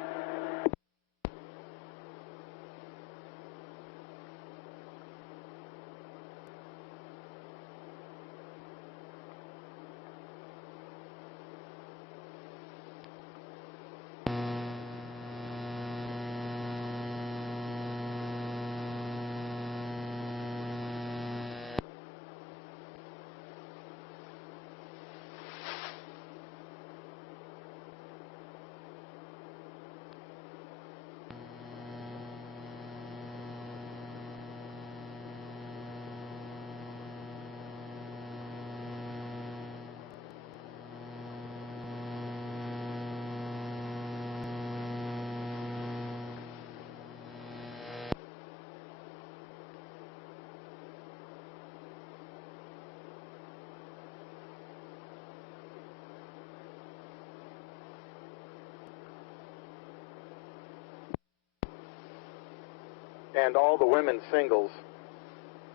And all the women's singles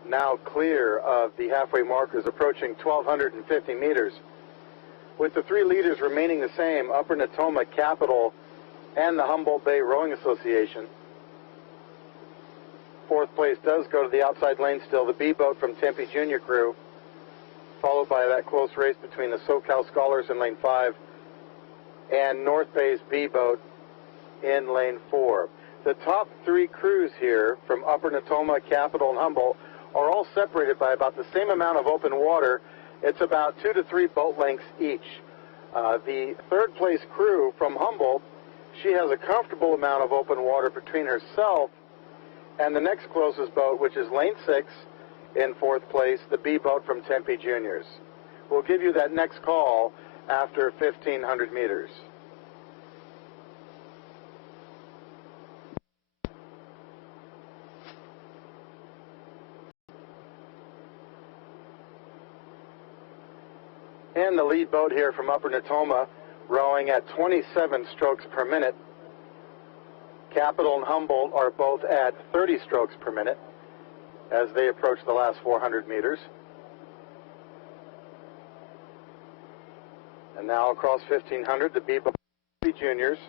now clear of the halfway markers, approaching 1,250 meters. With the 3 leaders remaining the same, Upper Natoma Capital and the Humboldt Bay Rowing Association. 4th place does go to the outside lane still, the B boat from Tempe Junior crew, followed by that close race between the SoCal Scholars in lane 5 and North Bay's B boat in lane 4. The top 3 crews here from Upper Natoma, Capital, and Humboldt are all separated by about the same amount of open water. It's about 2 to 3 boat lengths each. The 3rd place crew from Humboldt, she has a comfortable amount of open water between herself and the next closest boat, which is lane 6 in 4th place, the B boat from Tempe Juniors. We'll give you that next call after 1,500 meters. And the lead boat here from Upper Natoma, rowing at 27 strokes per minute. Capital and Humboldt are both at 30 strokes per minute as they approach the last 400 meters. And now across 1,500, the B boat Juniors,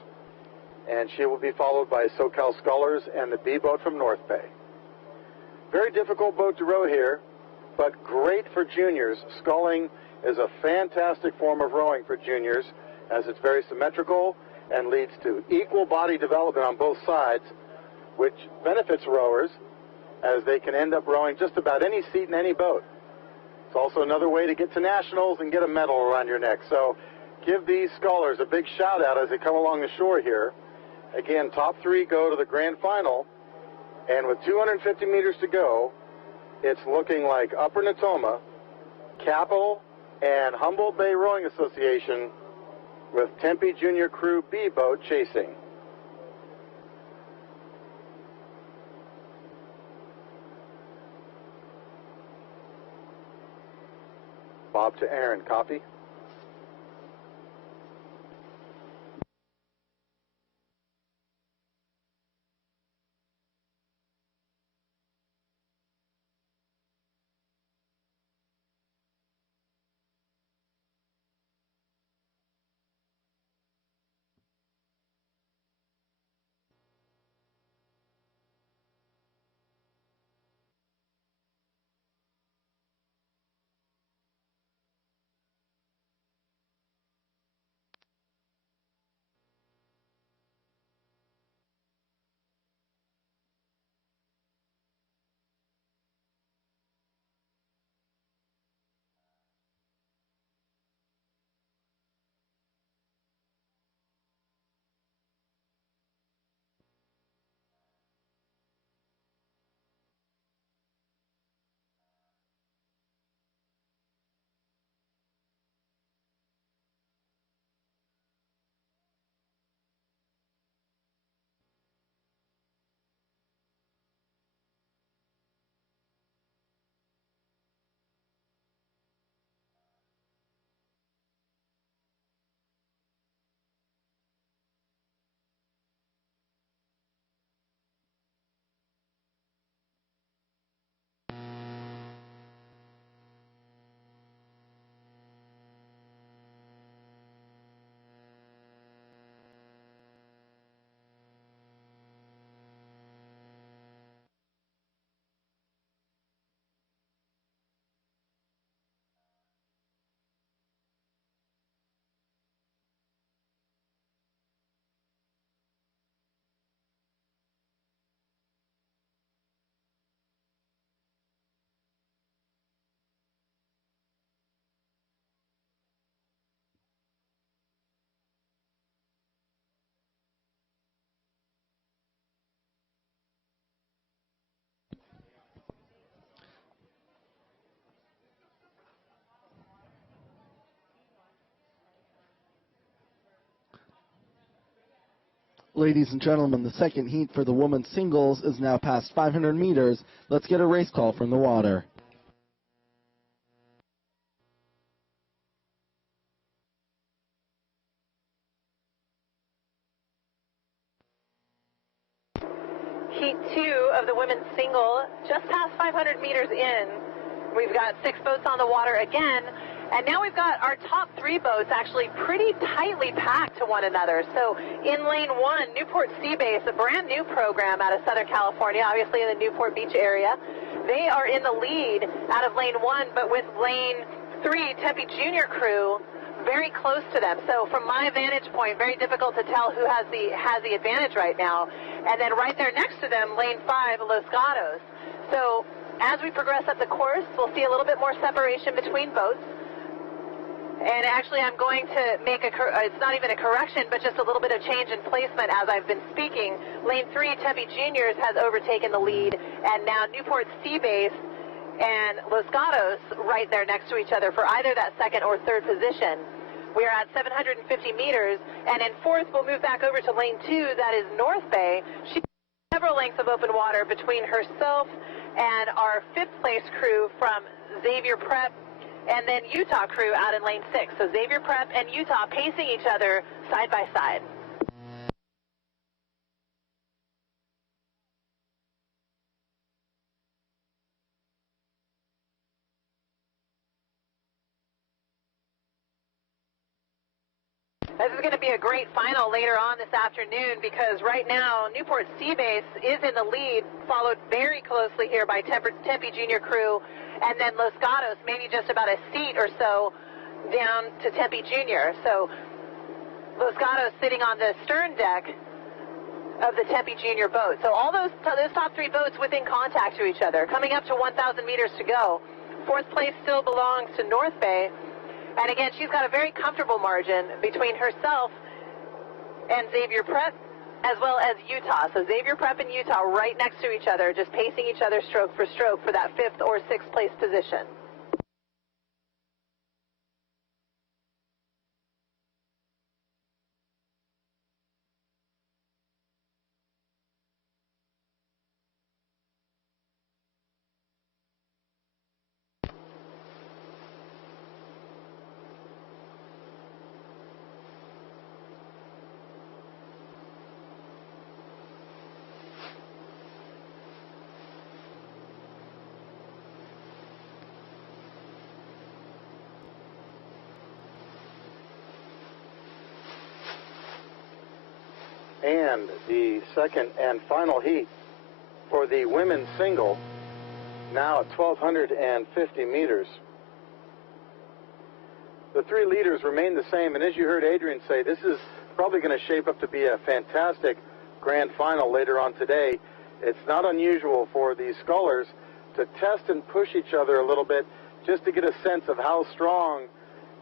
and she will be followed by SoCal Scholars and the B boat from North Bay. Very difficult boat to row here, but great for juniors. Sculling is a fantastic form of rowing for juniors, as it's very symmetrical and leads to equal body development on both sides, which benefits rowers as they can end up rowing just about any seat in any boat. It's also another way to get to nationals and get a medal around your neck. So give these scholars a big shout out as they come along the shore here. Again, top 3 go to the grand final, and with 250 meters to go, it's looking like Upper Natoma, Capital, and Humboldt Bay Rowing Association with Tempe Junior Crew B boat chasing. Bob to Aaron, copy. Ladies and gentlemen, the second heat for the women's singles is now past 500 meters. Let's get a race call from the water. Heat 2 of the women's single, just past 500 meters in. We've got 6 boats on the water again, and now we've got our top 3 boats actually pretty tightly packed to one another. So in lane 1, Newport Seabase, a brand new program out of Southern California, obviously in the Newport Beach area. They are in the lead out of lane 1, but with lane 3, Tempe Junior crew, very close to them. So from my vantage point, very difficult to tell who has the advantage right now. And then right there next to them, lane 5, Los Gatos. So as we progress up the course, we'll see a little bit more separation between boats. And actually, I'm going to make it's not even a correction, but just a little bit of change in placement as I've been speaking. Lane 3, Tempe Juniors, has overtaken the lead, and now Newport Seabase and Los Gatos right there next to each other for either that second or third position. We are at 750 meters, and in fourth, we'll move back over to lane 2, that is North Bay. She has several lengths of open water between herself and our fifth place crew from Xavier Prep, and then Utah crew out in lane 6. So Xavier Prep and Utah pacing each other side by side. This is going to be a great final later on this afternoon because right now Newport Seabase is in the lead, followed very closely here by Tempe Junior crew, and then Los Gatos maybe just about a seat or so down to Tempe Junior. So Los Gatos sitting on the stern deck of the Tempe Junior boat. So all those top 3 boats within contact to each other, coming up to 1,000 meters to go. Fourth place still belongs to North Bay. And again, she's got a very comfortable margin between herself and Xavier Prep, as well as Utah. So Xavier Prep and Utah right next to each other, just pacing each other stroke for that 5th or 6th place position. And the second and final heat for the women's single, now at 1,250 meters. The 3 leaders remain the same, and as you heard Adrian say, this is probably going to shape up to be a fantastic grand final later on today. It's not unusual for these scullers to test and push each other a little bit just to get a sense of how strong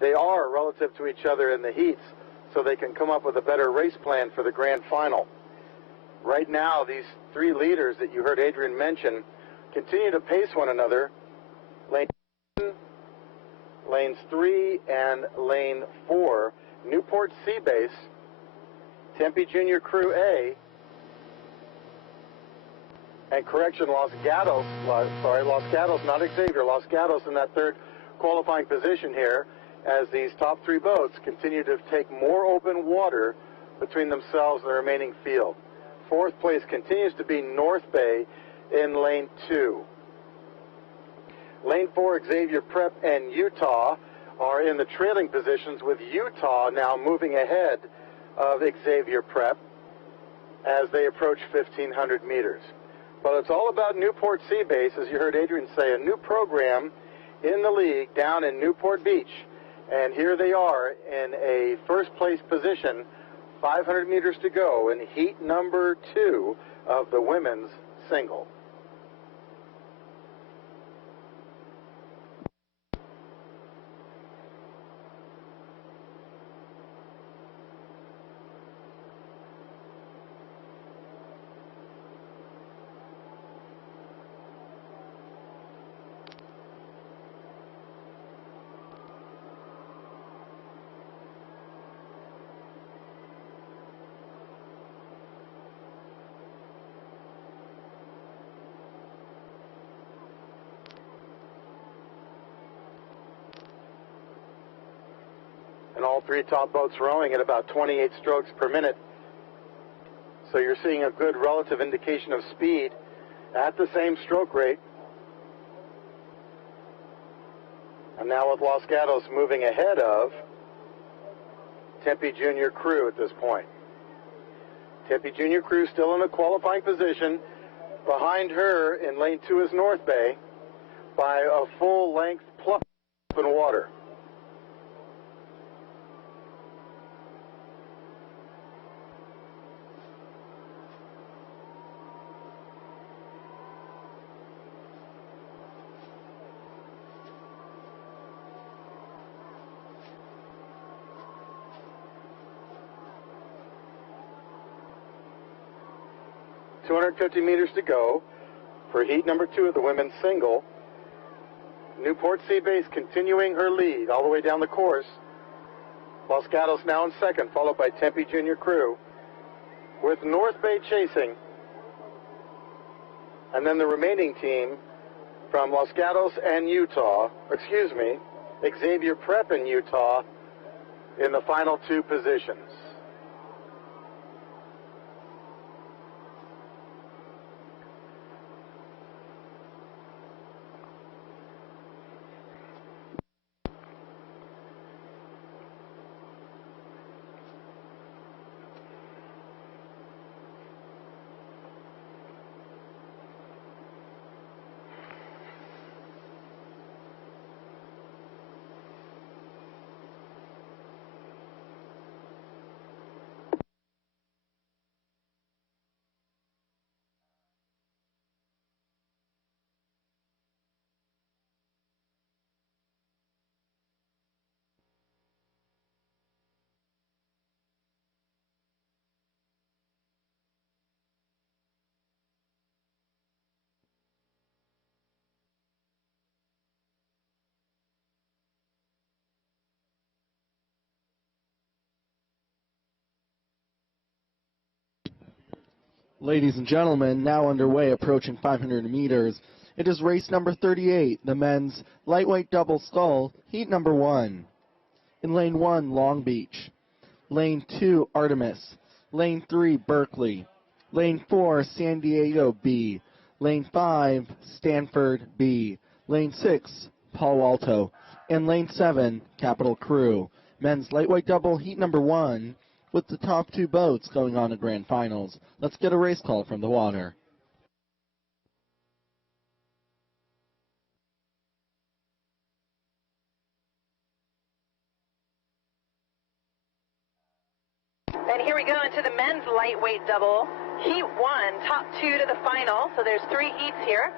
they are relative to each other in the heats, so they can come up with a better race plan for the grand final. Right now, these 3 leaders that you heard Adrian mention continue to pace one another. Lanes 3 and lane 4, Newport Seabase, Tempe Junior Crew A, and correction, Los Gatos, not Xavier, Los Gatos in that 3rd qualifying position here, as these top 3 boats continue to take more open water between themselves and the remaining field. 4th place continues to be North Bay in lane 2. Lane 4, Xavier Prep and Utah are in the trailing positions, with Utah now moving ahead of Xavier Prep as they approach 1,500 meters. But it's all about Newport Seabase, as you heard Adrian say, a new program in the league down in Newport Beach. And here they are in a 1st place position, 500 meters to go in heat number 2 of the women's single. and all three top boats rowing at about 28 strokes per minute. So you're seeing a good relative indication of speed at the same stroke rate. And now with Los Gatos moving ahead of Tempe Junior Crew at this point. Tempe Junior Crew still in a qualifying position. Behind her in lane 2 is North Bay by a full length plus open water. .250 meters to go for heat number 2 of the women's single. Newport Seabase continuing her lead all the way down the course. Los Gatos now in second, followed by Tempe Junior Crew, with North Bay chasing. And then the remaining team from Los Gatos and Utah, Xavier Prep in Utah in the final 2 positions. Ladies and gentlemen, now underway, approaching 500 meters. It is race number 38, the men's lightweight double scull, heat number 1. In lane 1, Long Beach. Lane 2, Artemis. Lane 3, Berkeley. Lane 4, San Diego B. Lane 5, Stanford B. Lane 6, Palo Alto. And lane 7, Capital Crew. Men's lightweight double, heat number 1, with the top 2 boats going on to grand finals. Let's get a race call from the water. And here we go into the men's lightweight double. Heat 1, top 2 to the final. So there's 3 heats here.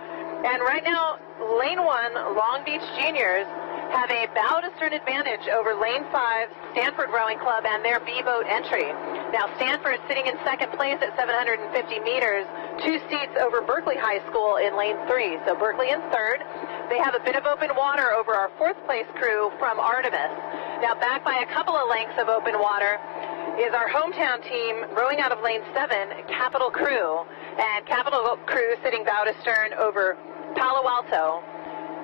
And right now, lane 1, Long Beach Juniors, have a bow to stern advantage over lane 5, Stanford Rowing Club, and their B-boat entry. Now Stanford sitting in second place at 750 meters, 2 seats over Berkeley High School in lane 3. So Berkeley in third. They have a bit of open water over our 4th place crew from Artemis. Now back by a couple of lengths of open water is our hometown team rowing out of lane 7, Capital Crew. And Capital Crew sitting bow to stern over Palo Alto.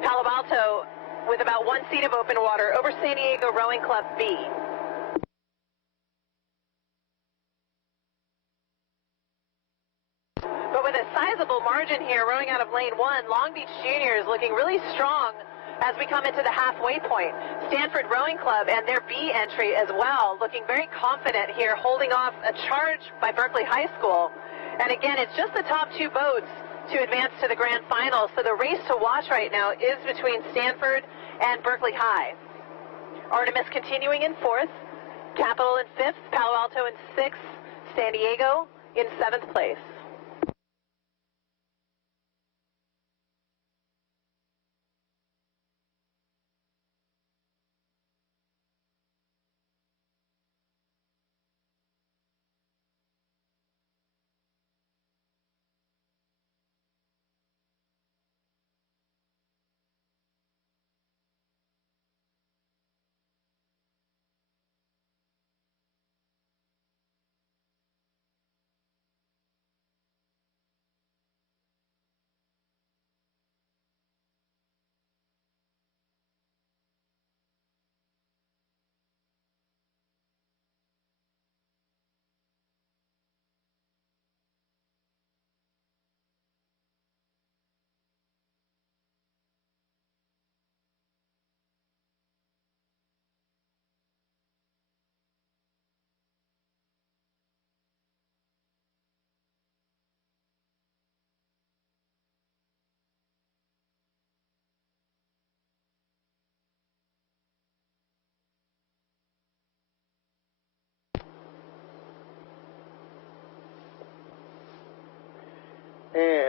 Palo Alto with about 1 seat of open water over San Diego Rowing Club B. But with a sizable margin here, rowing out of lane 1, Long Beach Juniors looking really strong as we come into the halfway point. Stanford Rowing Club and their B entry as well, looking very confident here, holding off a charge by Berkeley High School. And again, it's just the top 2 boats to advance to the grand final. So the race to watch right now is between Stanford and Berkeley High. Artemis continuing in 4th, Capital in 5th, Palo Alto in 6th, San Diego in 7th place.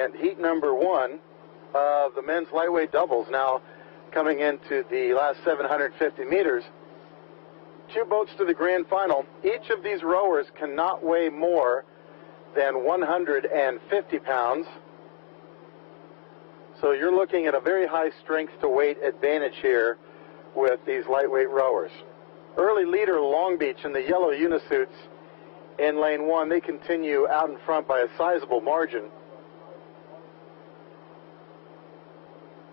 And heat number 1 of the men's lightweight doubles now coming into the last 750 meters. 2 boats to the grand final. Each of these rowers cannot weigh more than 150 pounds. So you're looking at a very high strength to weight advantage here with these lightweight rowers. Early leader Long Beach in the yellow unisuits in lane 1. They continue out in front by a sizable margin.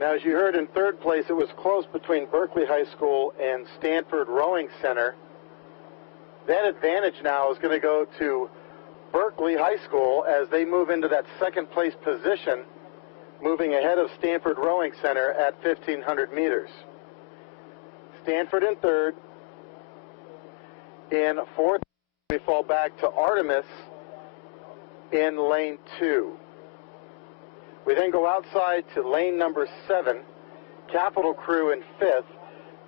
Now, as you heard, in third place, it was close between Berkeley High School and Stanford Rowing Center. That advantage now is going to go to Berkeley High School as they move into that second place position, moving ahead of Stanford Rowing Center at 1,500 meters. Stanford in third. In fourth, we fall back to Artemis in lane 2. We then go outside to lane number 7, Capital Crew in 5th,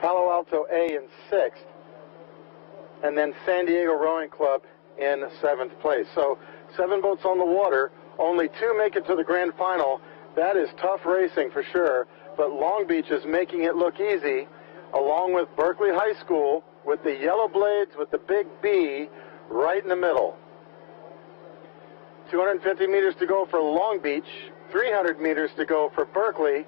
Palo Alto A in 6th, and then San Diego Rowing Club in 7th place. So 7 boats on the water, only 2 make it to the grand final. That is tough racing for sure, but Long Beach is making it look easy, along with Berkeley High School with the yellow blades with the big B right in the middle. 250 meters to go for Long Beach, 300 meters to go for Berkeley,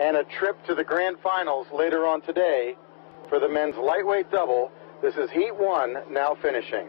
and a trip to the grand finals later on today for the men's lightweight double. This is heat 1 now finishing.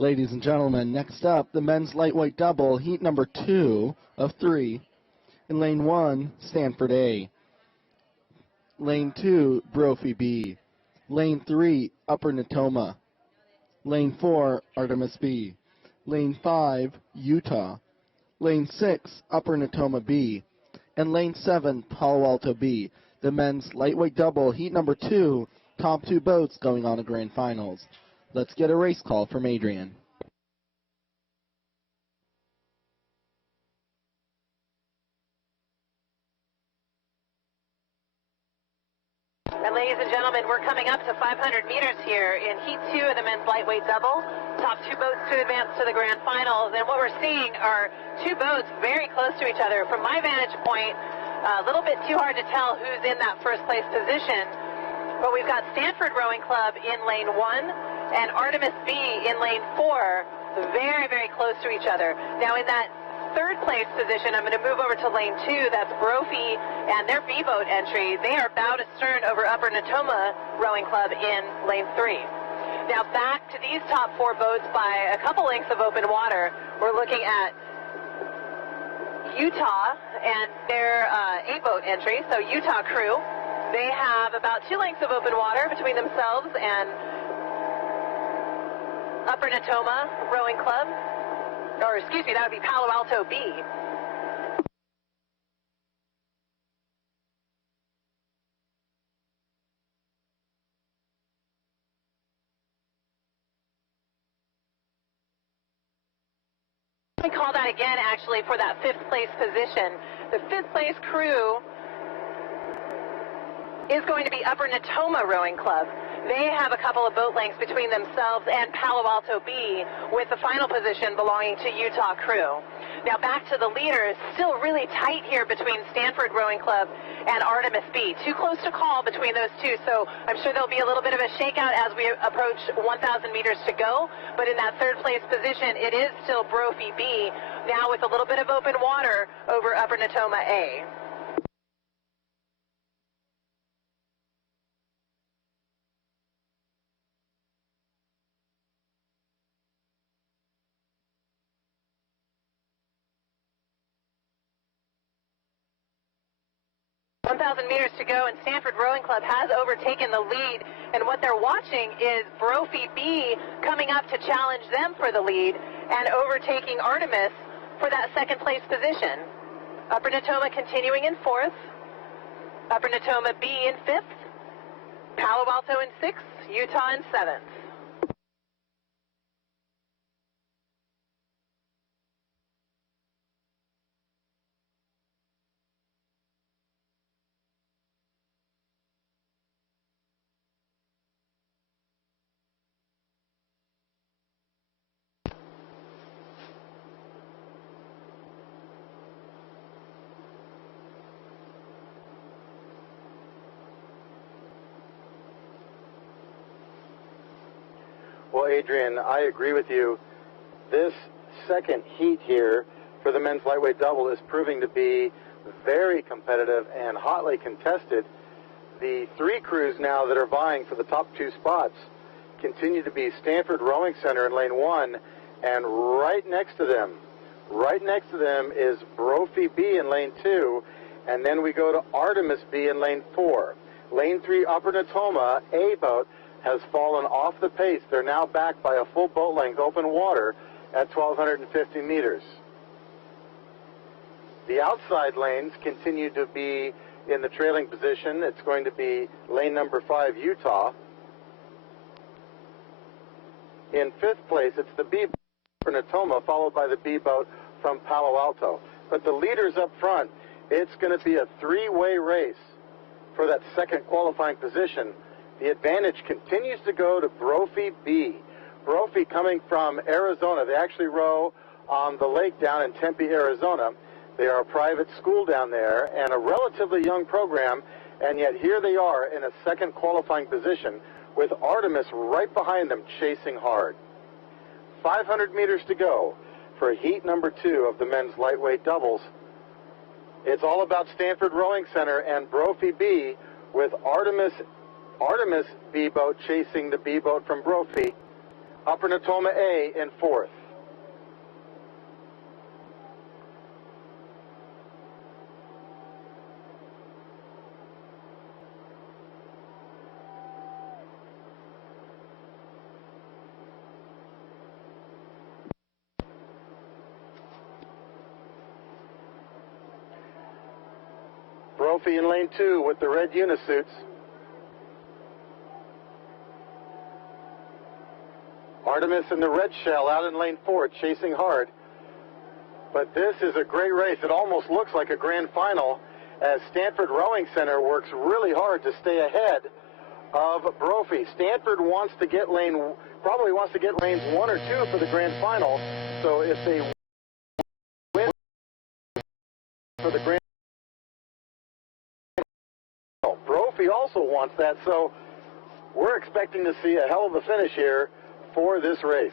Ladies and gentlemen, next up, the men's lightweight double, heat number 2 of 3. In lane 1, Stanford A. Lane 2, Brophy B. Lane 3, Upper Natoma. Lane 4, Artemis B. Lane 5, Utah. Lane 6, Upper Natoma B. And Lane 7, Palo Alto B. The men's lightweight double, heat number 2, top 2 boats going on to grand finals. Let's get a race call from Adrian. And ladies and gentlemen, we're coming up to 500 meters here in heat 2 of the men's lightweight double. Top 2 boats to advance to the grand finals. And what we're seeing are 2 boats very close to each other. From my vantage point, a little bit too hard to tell who's in that first place position. But we've got Stanford Rowing Club in lane 1 and Artemis B in lane 4, very, very close to each other. Now in that third place position, I'm going to move over to lane 2. That's Brophy and their B-boat entry. They are bow to stern over Upper Natoma Rowing Club in lane 3. Now back to these top 4 boats by a couple lengths of open water. We're looking at Utah and their A-boat entry, so Utah Crew. They have about 2 lengths of open water between themselves and Upper Natoma Rowing Club, or excuse me, that would be Palo Alto B. We call that again, actually, for that fifth place position. The fifth place crew is going to be Upper Natoma Rowing Club. They have a couple of boat lengths between themselves and Palo Alto B, with the final position belonging to Utah Crew. Now back to the leaders, still really tight here between Stanford Rowing Club and Artemis B. Too close to call between those two, so I'm sure there'll be a little bit of a shakeout as we approach 1,000 meters to go. But in that third place position, it is still Brophy B, now with a little bit of open water over Upper Natoma A. Meters to go, and Stanford Rowing Club has overtaken the lead, and what they're watching is Brophy B coming up to challenge them for the lead and overtaking Artemis for that second place position. Upper Natoma continuing in fourth, Upper Natoma B in fifth, Palo Alto in sixth, Utah in seventh. Well, Adrian, I agree with you. This second heat here for the men's lightweight double is proving to be very competitive and hotly contested. The three crews now that are vying for the top two spots continue to be Stanford Rowing Center in lane 1, and right next to them is Brophy B in lane 2, and then we go to Artemis B in lane 4. Lane 3 Upper Natoma A boat has fallen off the pace. They're now back by a full boat length open water at 1,250 meters. The outside lanes continue to be in the trailing position. It's going to be lane number 5 Utah. In fifth place, it's the B boat for Natoma, followed by the B boat from Palo Alto. But the leaders up front, it's going to be a three-way race for that second qualifying position. The advantage continues to go to Brophy B. Brophy coming from Arizona. They actually row on the lake down in Tempe, Arizona. They are a private school down there and a relatively young program, and yet here they are in a second qualifying position with Artemis right behind them chasing hard. 500 meters to go for heat number 2 of the men's lightweight doubles. It's all about Stanford Rowing Center and Brophy B, with Artemis B boat chasing the B boat from Brophy. Upper Natoma A in fourth. Brophy in lane 2 with the red unisuits. Artemis in the red shell out in lane 4, chasing hard. But this is a great race. It almost looks like a grand final as Stanford Rowing Center works really hard to stay ahead of Brophy. Stanford probably wants to get lanes 1 or 2 for the grand final. So if they win for the grand final, Brophy also wants that. So we're expecting to see a hell of a finish here for this race.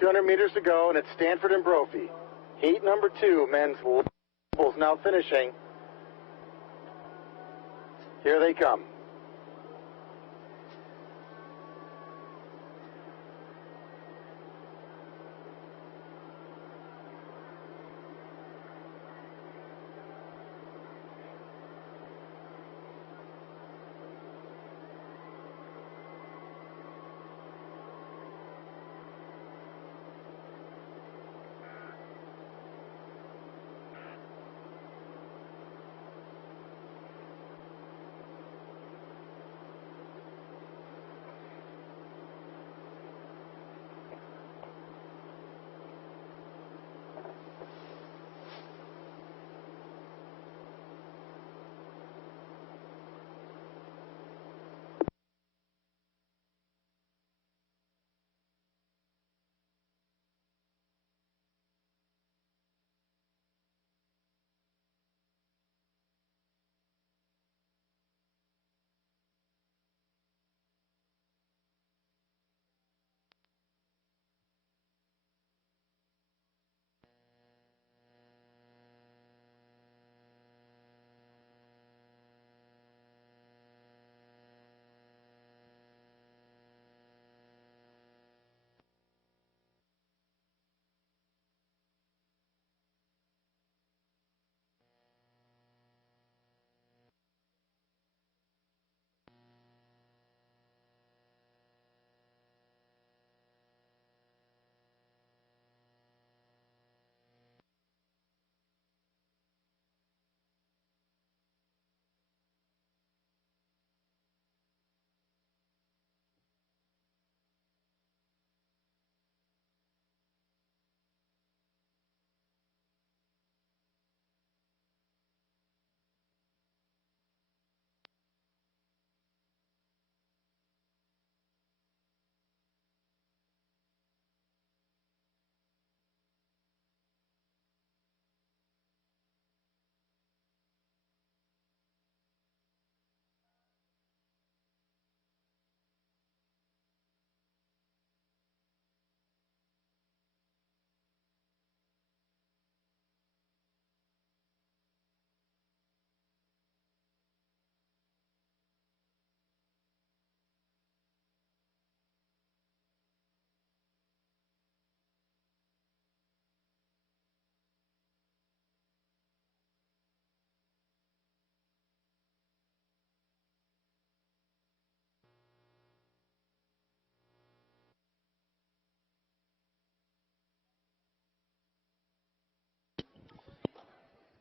.200 meters to go, and it's Stanford and Brophy. Heat number 2, men's doubles now finishing. Here they come.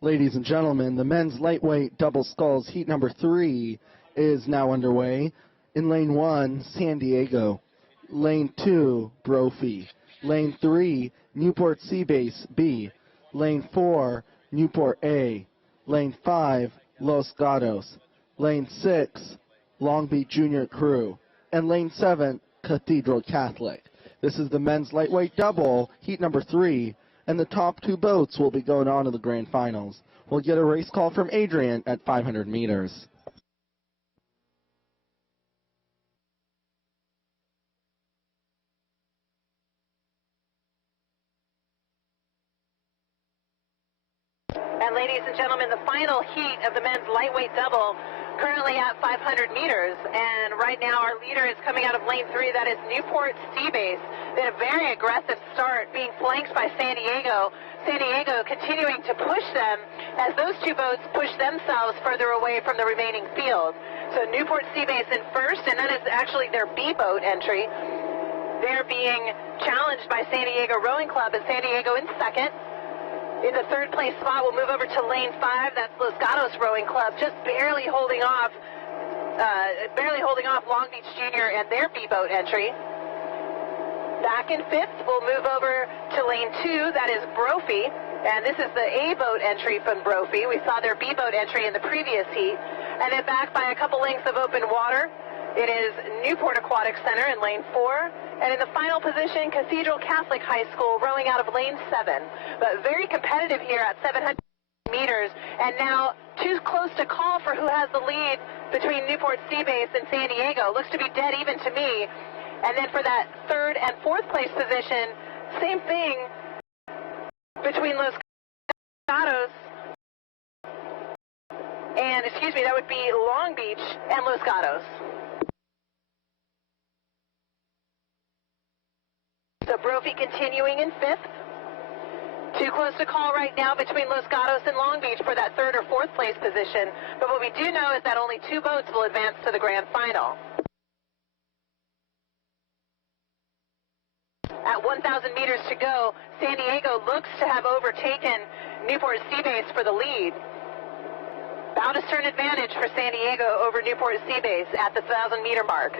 Ladies and gentlemen, the men's lightweight double sculls heat number 3 is now underway. In lane 1, San Diego. Lane 2, Brophy. Lane 3, Newport Seabase B. Lane 4, Newport A. Lane 5, Los Gatos. Lane 6, Long Beach Junior Crew. And lane 7, Cathedral Catholic. This is the men's lightweight double, heat number 3, and the top 2 boats will be going on to the grand finals. We'll get a race call from Adrian at 500 meters. And ladies and gentlemen, the final heat of the men's lightweight double, currently at 500 meters. And right now our leader is coming out of lane 3, that is Newport Seabase. They had a very aggressive start, being flanked by San Diego. San Diego continuing to push them as those 2 boats push themselves further away from the remaining field. So Newport Seabase in first, and that is actually their B boat entry. They're being challenged by San Diego Rowing Club, and San Diego in second. In the 3rd place spot, we'll move over to lane 5. That's Los Gatos Rowing Club, just barely holding off Long Beach Junior and their B boat entry. Back in 5th, we'll move over to lane 2. That is Brophy, and this is the A boat entry from Brophy. We saw their B boat entry in the previous heat, and then back by a couple lengths of open water, it is Newport Aquatic Center in lane 4. And in the final position, Cathedral Catholic High School rowing out of lane 7. But very competitive here at 700 meters. And now too close to call for who has the lead between Newport Seabase and San Diego. Looks to be dead even to me. And then for that 3rd and 4th place position, same thing between Los Gatos and, that would be Long Beach and Los Gatos. So Brophy continuing in 5th. Too close to call right now between Los Gatos and Long Beach for that 3rd or 4th place position. But what we do know is that only 2 boats will advance to the grand final. At 1,000 meters to go, San Diego looks to have overtaken Newport Seabase for the lead. Bow to stern advantage for San Diego over Newport Seabase at the 1,000-meter mark.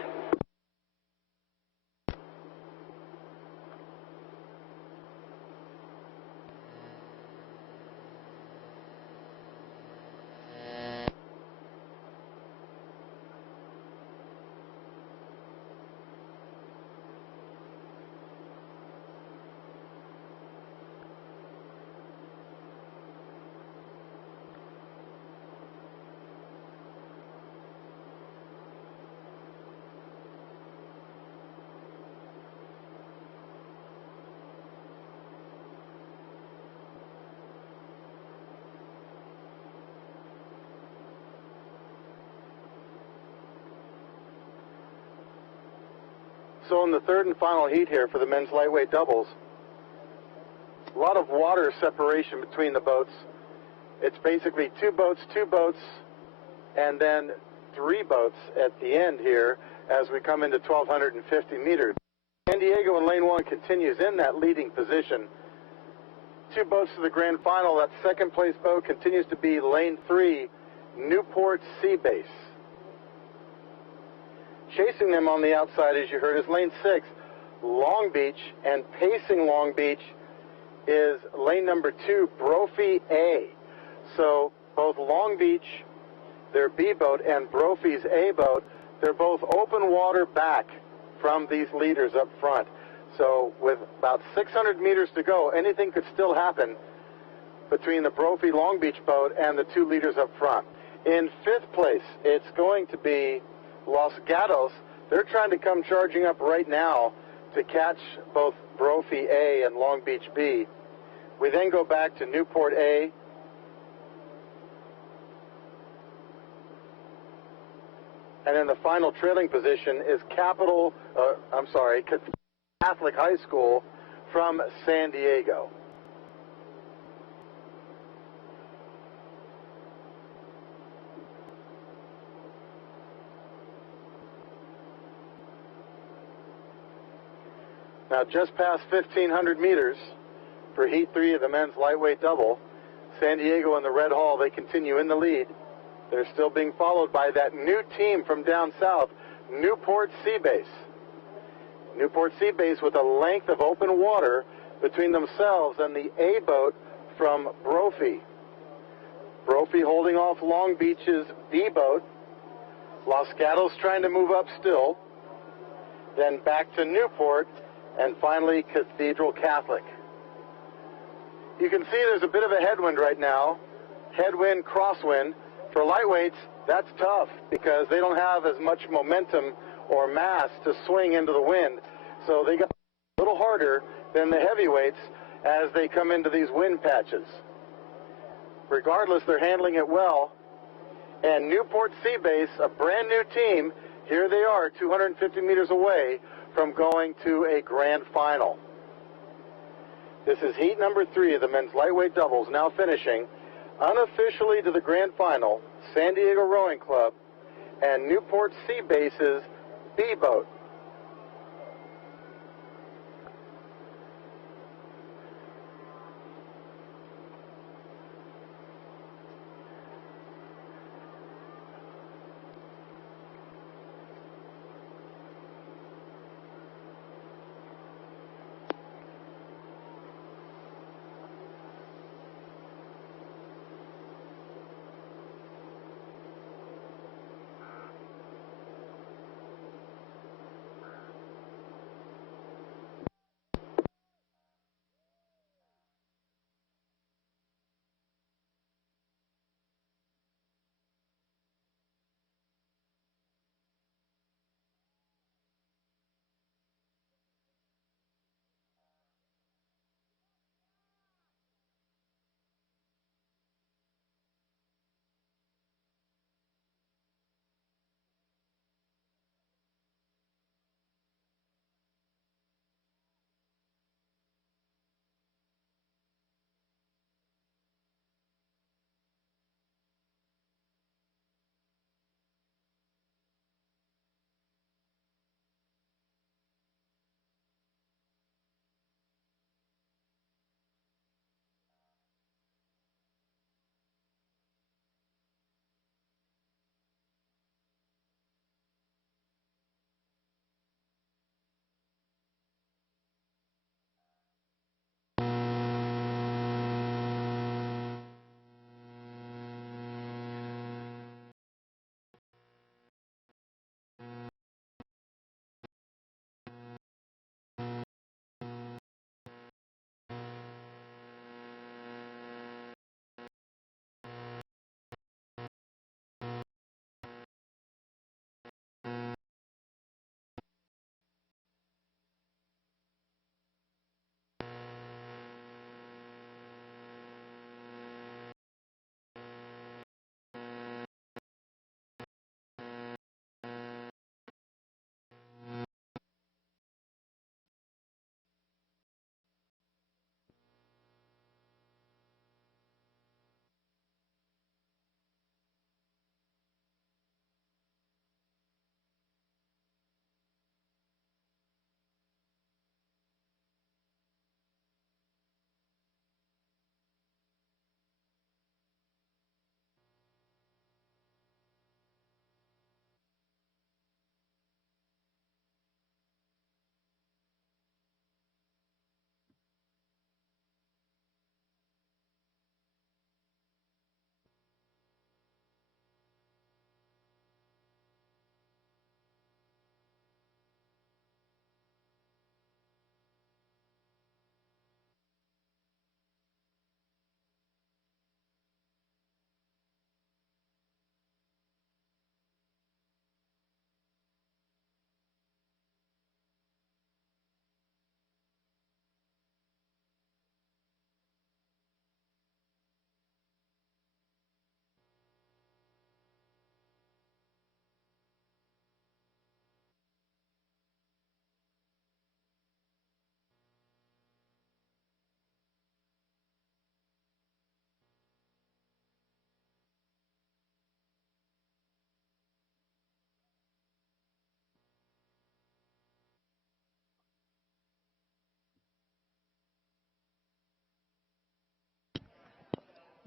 So in the 3rd and final heat here for the men's lightweight doubles, a lot of water separation between the boats. It's basically 2 boats, and then 3 boats at the end here as we come into 1,250 meters. San Diego in lane 1 continues in that leading position. 2 boats to the grand final. That 2nd place boat continues to be lane 3, Newport Seabase. Chasing them on the outside, as you heard, is lane 6, Long Beach, and pacing Long Beach is lane number 2, Brophy A. So both Long Beach, their B boat, and Brophy's A boat, they're both open water back from these leaders up front. So with about 600 meters to go, anything could still happen between the Brophy Long Beach boat and the 2 leaders up front. In 5th place, it's going to be Los Gatos. They're trying to come charging up right now to catch both Brophy A and Long Beach B. We then go back to Newport A. And in the final trailing position is Catholic High School from San Diego. Now just past 1,500 meters for Heat 3 of the men's lightweight double, San Diego and the Red Hall, they continue in the lead. They're still being followed by that new team from down south, Newport Seabase. Newport Seabase with a length of open water between themselves and the A boat from Brophy. Brophy holding off Long Beach's B boat. Los Gatos trying to move up still. Then back to Newport, and finally Cathedral Catholic. You can see there's a bit of a headwind right now. Headwind, crosswind. For lightweights, that's tough because they don't have as much momentum or mass to swing into the wind. So they got a little harder than the heavyweights as they come into these wind patches. Regardless, they're handling it well. And Newport Seabase, a brand new team, here they are 250 meters away from going to a grand final. This is heat number 3 of the men's lightweight doubles, now finishing unofficially to the grand final, San Diego Rowing Club and Newport Seabase's B boat.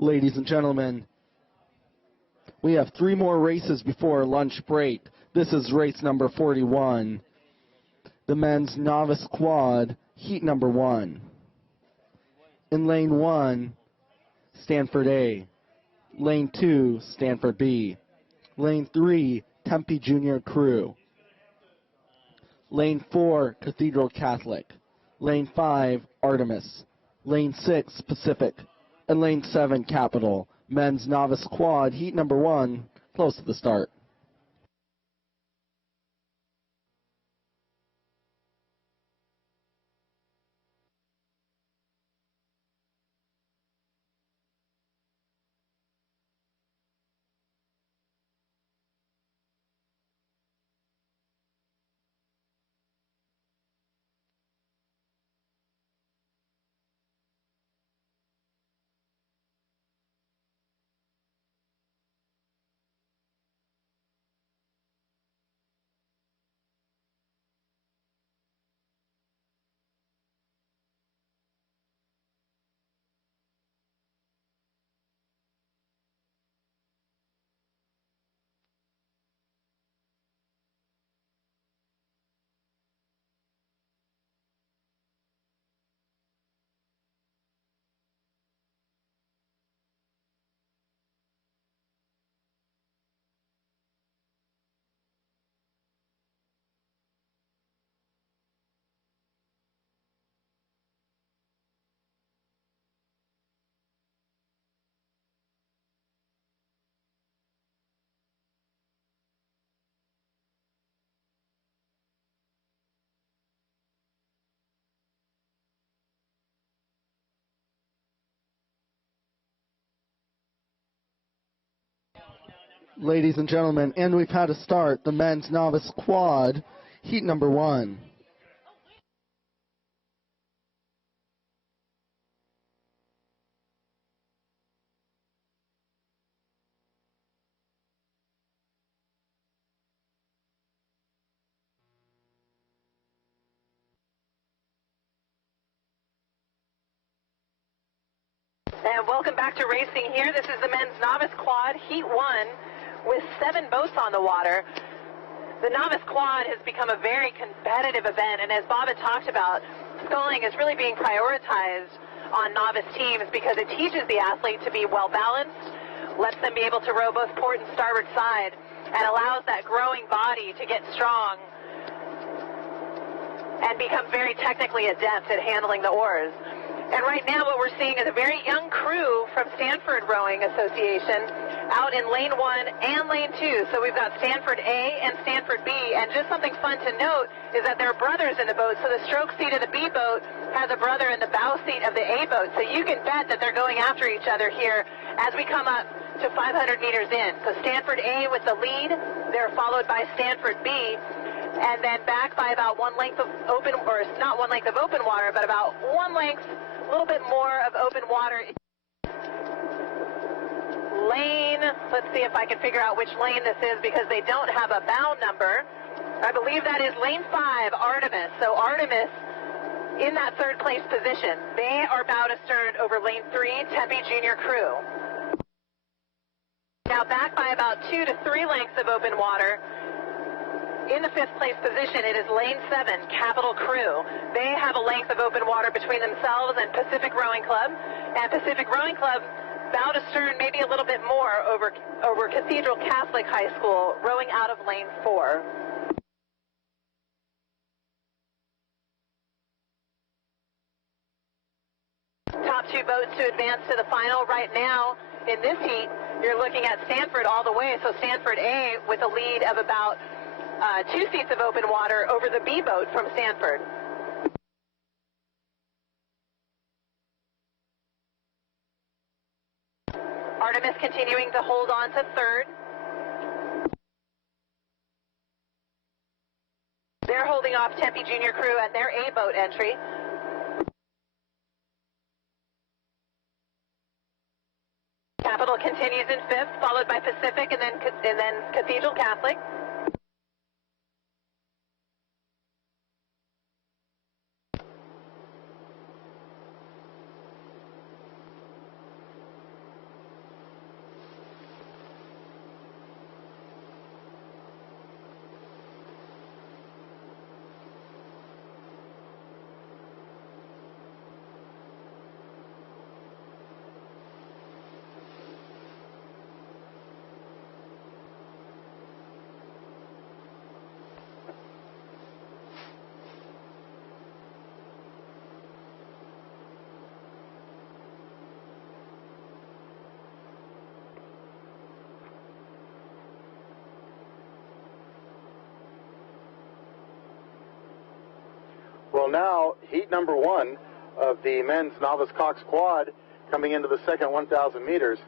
Ladies and gentlemen, we have 3 more races before lunch break. This is race number 41, the men's novice quad, heat number 1. In lane 1, Stanford A. Lane 2, Stanford B. Lane 3, Tempe Junior Crew. Lane 4, Cathedral Catholic. Lane 5, Artemis. Lane 6, Pacific. And Lane 7, Capital. Men's novice quad, heat number 1, close to the start. Ladies and gentlemen, and we've had a start, the men's novice quad, heat number 1. And welcome back to racing here. This is the men's novice quad, heat 1, with 7 boats on the water. The novice quad has become a very competitive event, and as Bob had talked about, sculling is really being prioritized on novice teams because it teaches the athlete to be well-balanced, lets them be able to row both port and starboard side, and allows that growing body to get strong and become very technically adept at handling the oars. And right now what we're seeing is a very young crew from Stanford Rowing Association out in lane 1 and lane 2. So we've got Stanford A and Stanford B. And just something fun to note is that they're brothers in the boat. So the stroke seat of the B boat has a brother in the bow seat of the A boat. So you can bet that they're going after each other here as we come up to 500 meters in. So Stanford A with the lead. They're followed by Stanford B. And then back by about 1 length of open, or not 1 length of open water, but about 1 length, a little bit more of open water. Lane, let's see if I can figure out which lane this is because they don't have a bow number. I believe that is lane 5, Artemis. So Artemis in that 3rd place position. They are bow to stern over lane 3, Tempe Junior Crew. Now back by about 2 to 3 lengths of open water. In the 5th place position, it is lane 7, Capital Crew. They have a length of open water between themselves and Pacific Rowing Club. And Pacific Rowing Club, bow to stern, maybe a little bit more over Cathedral Catholic High School, rowing out of lane 4. Top 2 boats to advance to the final right now. In this heat, you're looking at Stanford all the way. So Stanford A with a lead of about 2 seats of open water over the B boat from Stanford. Artemis continuing to hold on to 3rd. They're holding off Tempe Junior Crew at their A boat entry. Capital continues in 5th, followed by Pacific and then Cathedral Catholic. Well, now heat number 1 of the men's novice Cox quad coming into the second 1,000 meters.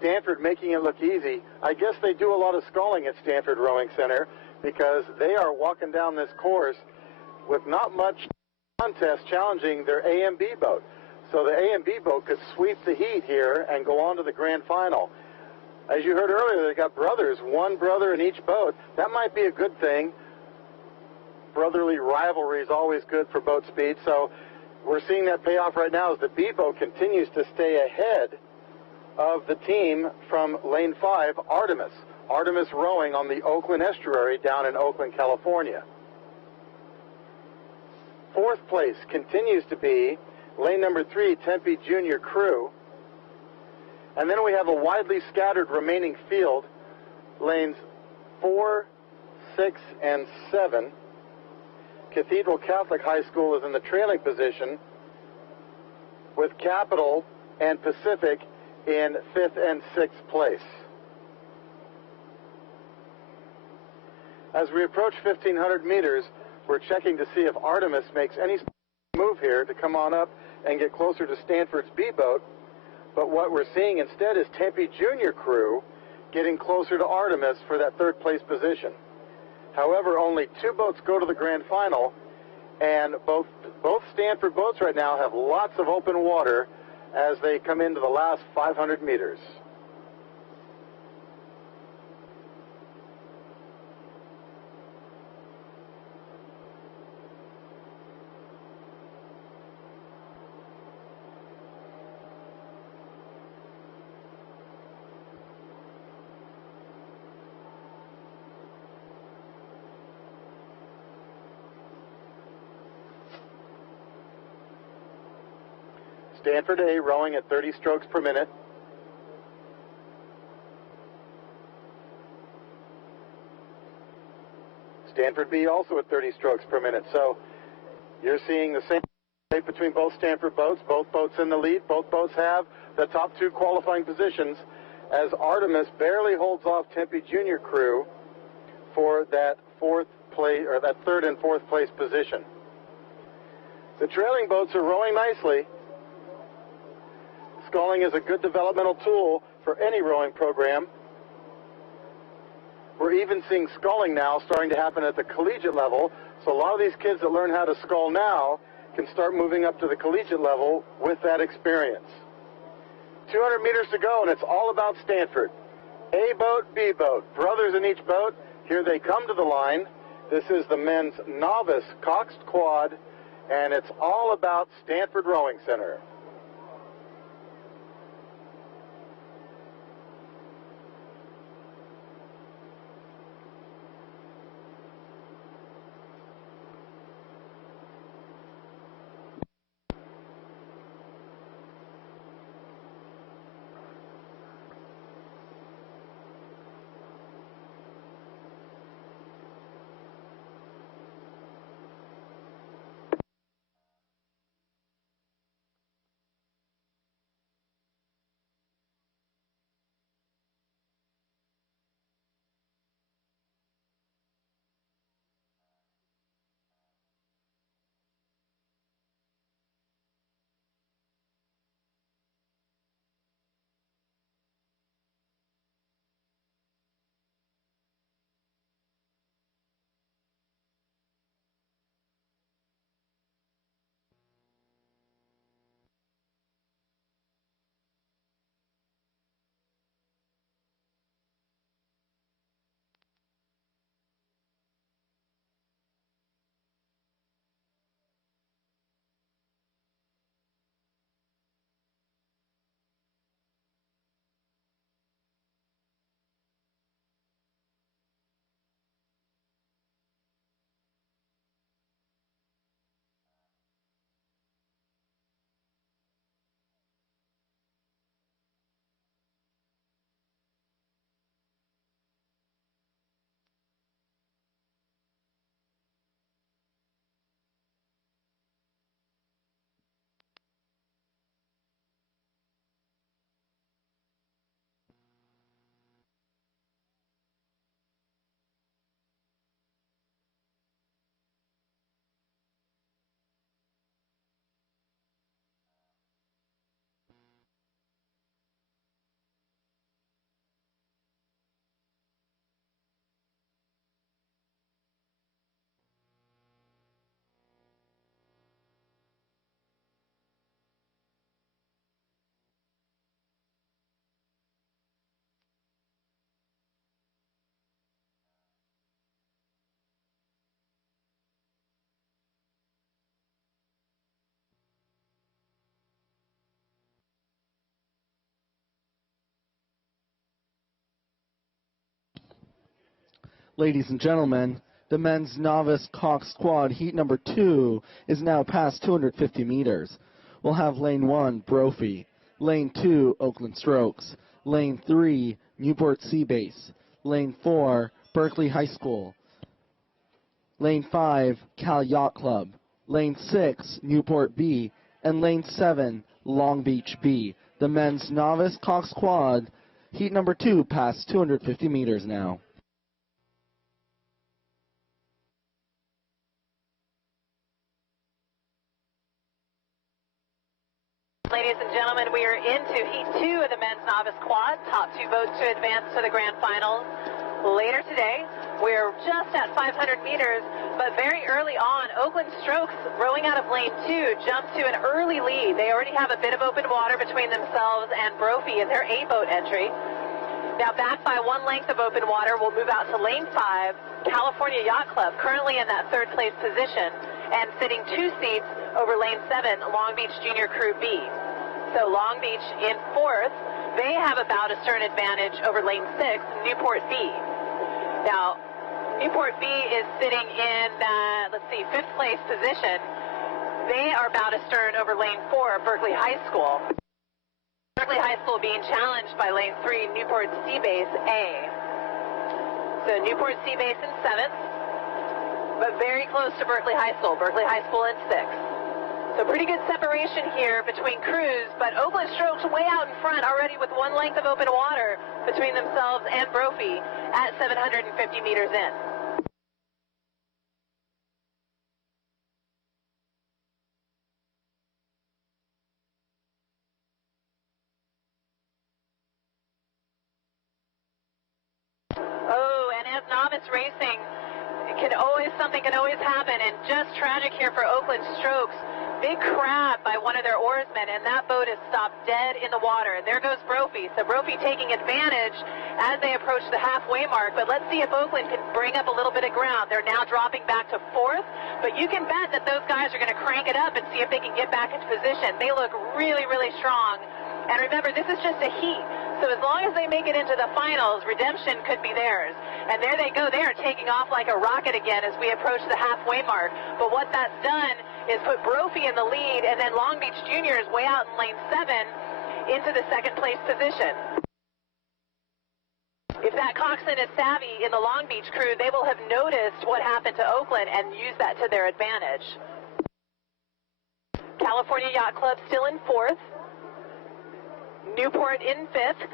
Stanford making it look easy. I guess they do a lot of sculling at Stanford Rowing Center because they are walking down this course with not much contest challenging their A and B boat. So the A and B boat could sweep the heat here and go on to the grand final. As you heard earlier, they got brothers, one brother in each boat. That might be a good thing. Brotherly rivalry is always good for boat speed. So we're seeing that pay off right now as the B boat continues to stay ahead of the team from lane 5, Artemis. Artemis rowing on the Oakland estuary down in Oakland, California. Fourth place continues to be lane number 3, Tempe Junior Crew. And then we have a widely scattered remaining field, lanes 4, 6, and 7. Cathedral Catholic High School is in the trailing position, with Capital and Pacific in 5th and 6th place. As we approach 1,500 meters, we're checking to see if Artemis makes any move here to come on up and get closer to Stanford's B boat. But what we're seeing instead is Tempe Junior Crew getting closer to Artemis for that 3rd place position. However, only 2 boats go to the grand final, and both Stanford boats right now have lots of open water as they come into the last 500 meters. Stanford A rowing at 30 strokes per minute. Stanford B also at 30 strokes per minute. So you're seeing the same rate between both Stanford boats. Both boats in the lead. Both boats have the top 2 qualifying positions as Artemis barely holds off Tempe Junior Crew for that 4th place, or that 3rd and 4th place position. The trailing boats are rowing nicely. Sculling is a good developmental tool for any rowing program. We're even seeing sculling now starting to happen at the collegiate level, so a lot of these kids that learn how to scull now can start moving up to the collegiate level with that experience. 200 meters to go, and it's all about Stanford. A boat, B boat, brothers in each boat. Here they come to the line. This is the men's novice Cox quad, and it's all about Stanford Rowing Center. Ladies and gentlemen, the men's novice cock squad heat number 2 is now past 250 meters. We'll have lane 1, Brophy, lane 2, Oakland Strokes, lane 3, Newport Seabase, lane 4, Berkeley High School, lane 5, Cal Yacht Club, lane 6, Newport B, and lane 7, Long Beach B. The men's novice cock squad heat number 2 past 250 meters now. Ladies and gentlemen, we are into Heat 2 of the men's novice quad. Top 2 boats to advance to the grand finals later today. We're just at 500 meters, but very early on, Oakland Strokes, rowing out of lane 2, jumped to an early lead. They already have a bit of open water between themselves and Brophy in their A-boat entry. Now back by 1 length of open water, we'll move out to lane 5, California Yacht Club, currently in that 3rd place position, and sitting 2 seats over lane 7, Long Beach Junior Crew B. So Long Beach in 4th, they have a bow to stern advantage over lane 6, Newport B. Now, Newport B is sitting in, 5th place position. They are bow to stern over lane 4, Berkeley High School. Berkeley High School being challenged by lane 3, Newport Seabase A. So Newport Seabase in 7th, but very close to Berkeley High School. Berkeley High School in 6th. So pretty good separation here between crews, but Oakland Strokes way out in front already with 1 length of open water between themselves and Brophy at 750 meters in. Oh, and as novice racing, something can always happen, and just tragic here for Oakland Strokes. Big crab by one of their oarsmen, and that boat is stopped dead in the water. And there goes Brophy. So Brophy taking advantage as they approach the halfway mark. But let's see if Oakland can bring up a little bit of ground. They're now dropping back to 4th, but you can bet that those guys are going to crank it up and see if they can get back into position. They look really, really strong. And remember, this is just a heat. So as long as they make it into the finals, redemption could be theirs. And there they go. They are taking off like a rocket again as we approach the halfway mark. But what that's done is put Brophy in the lead, and then Long Beach Juniors way out in lane 7 into the 2nd place position. If that coxswain is savvy in the Long Beach crew, they will have noticed what happened to Oakland and used that to their advantage. California Yacht Club still in 4th. Newport in 5th.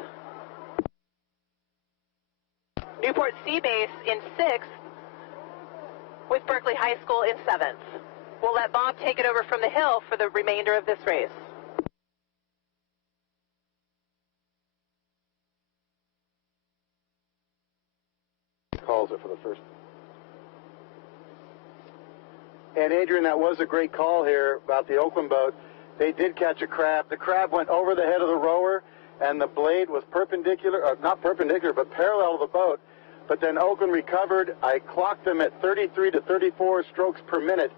Newport Seabase in 6th, with Berkeley High School in 7th. We'll let Bob take it over from the hill for the remainder of this race. Calls it for the first. And Adrian, that was a great call here about the Oakland boat. They did catch a crab. The crab went over the head of the rower, and the blade was perpendicular, not perpendicular, but parallel to the boat. But then Oakland recovered. I clocked them at 33 to 34 strokes per minute.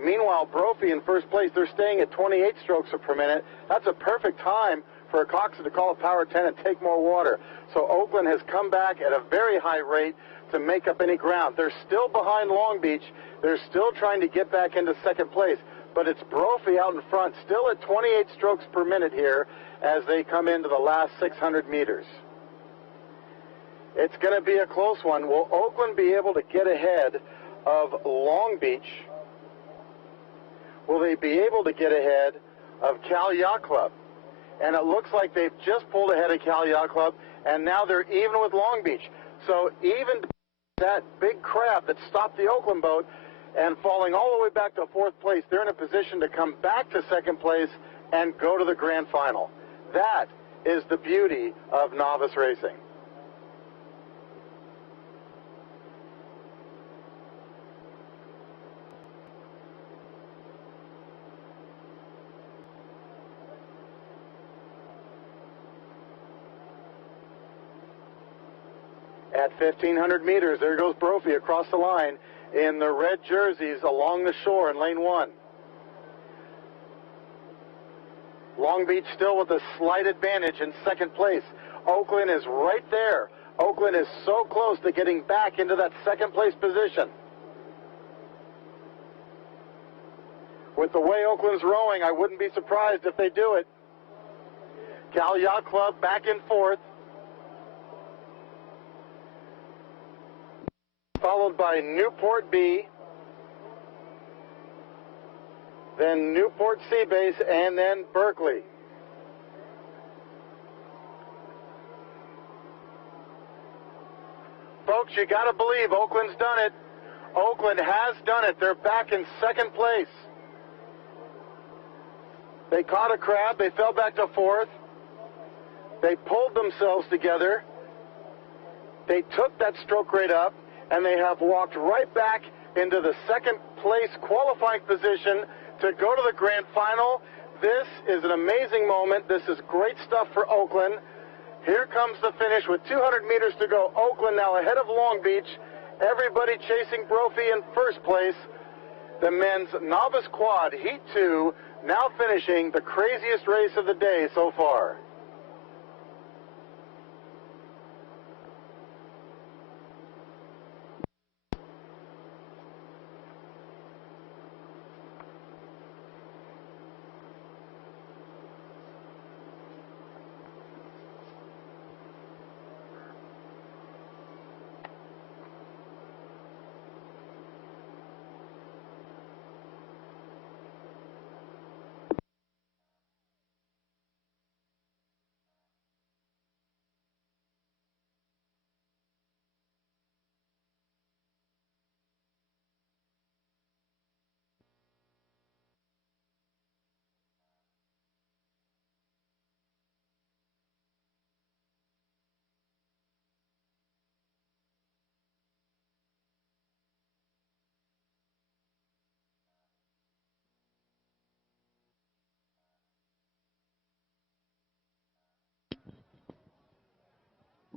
Meanwhile, Brophy in first place, they're staying at 28 strokes per minute. That's a perfect time for a coxswain to call a power 10 and take more water. So Oakland has come back at a very high rate to make up any ground. They're still behind Long Beach. They're still trying to get back into 2nd place. But it's Brophy out in front, still at 28 strokes per minute here as they come into the last 600 meters. It's going to be a close one. Will Oakland be able to get ahead of Long Beach? Will they be able to get ahead of Cal Yacht Club? And it looks like they've just pulled ahead of Cal Yacht Club, and now they're even with Long Beach. So even that big crab that stopped the Oakland boat and falling all the way back to 4th place, they're in a position to come back to 2nd place and go to the grand final. That is the beauty of novice racing. At 1,500 meters, there goes Brophy across the line in the red jerseys along the shore in lane 1. Long Beach still with a slight advantage in 2nd place. Oakland is right there Oakland is so close to getting back into that second place position. With the way Oakland's rowing, I wouldn't be surprised if they do it. Cal Yacht Club back in fourth, followed by Newport B, then Newport Seabase, and then Berkeley. Folks, you got to believe Oakland's done it. Oakland has done it. They're back in second place. They caught a crab. They fell back to fourth. They pulled themselves together. They took that stroke rate up, and they have walked right back into the second place qualifying position to go to the grand final. This is an amazing moment. This is great stuff for Oakland. Here comes the finish with 200 meters to go. Oakland now ahead of Long Beach. Everybody chasing Brophy in first place. The men's novice quad, Heat 2, now finishing the craziest race of the day so far.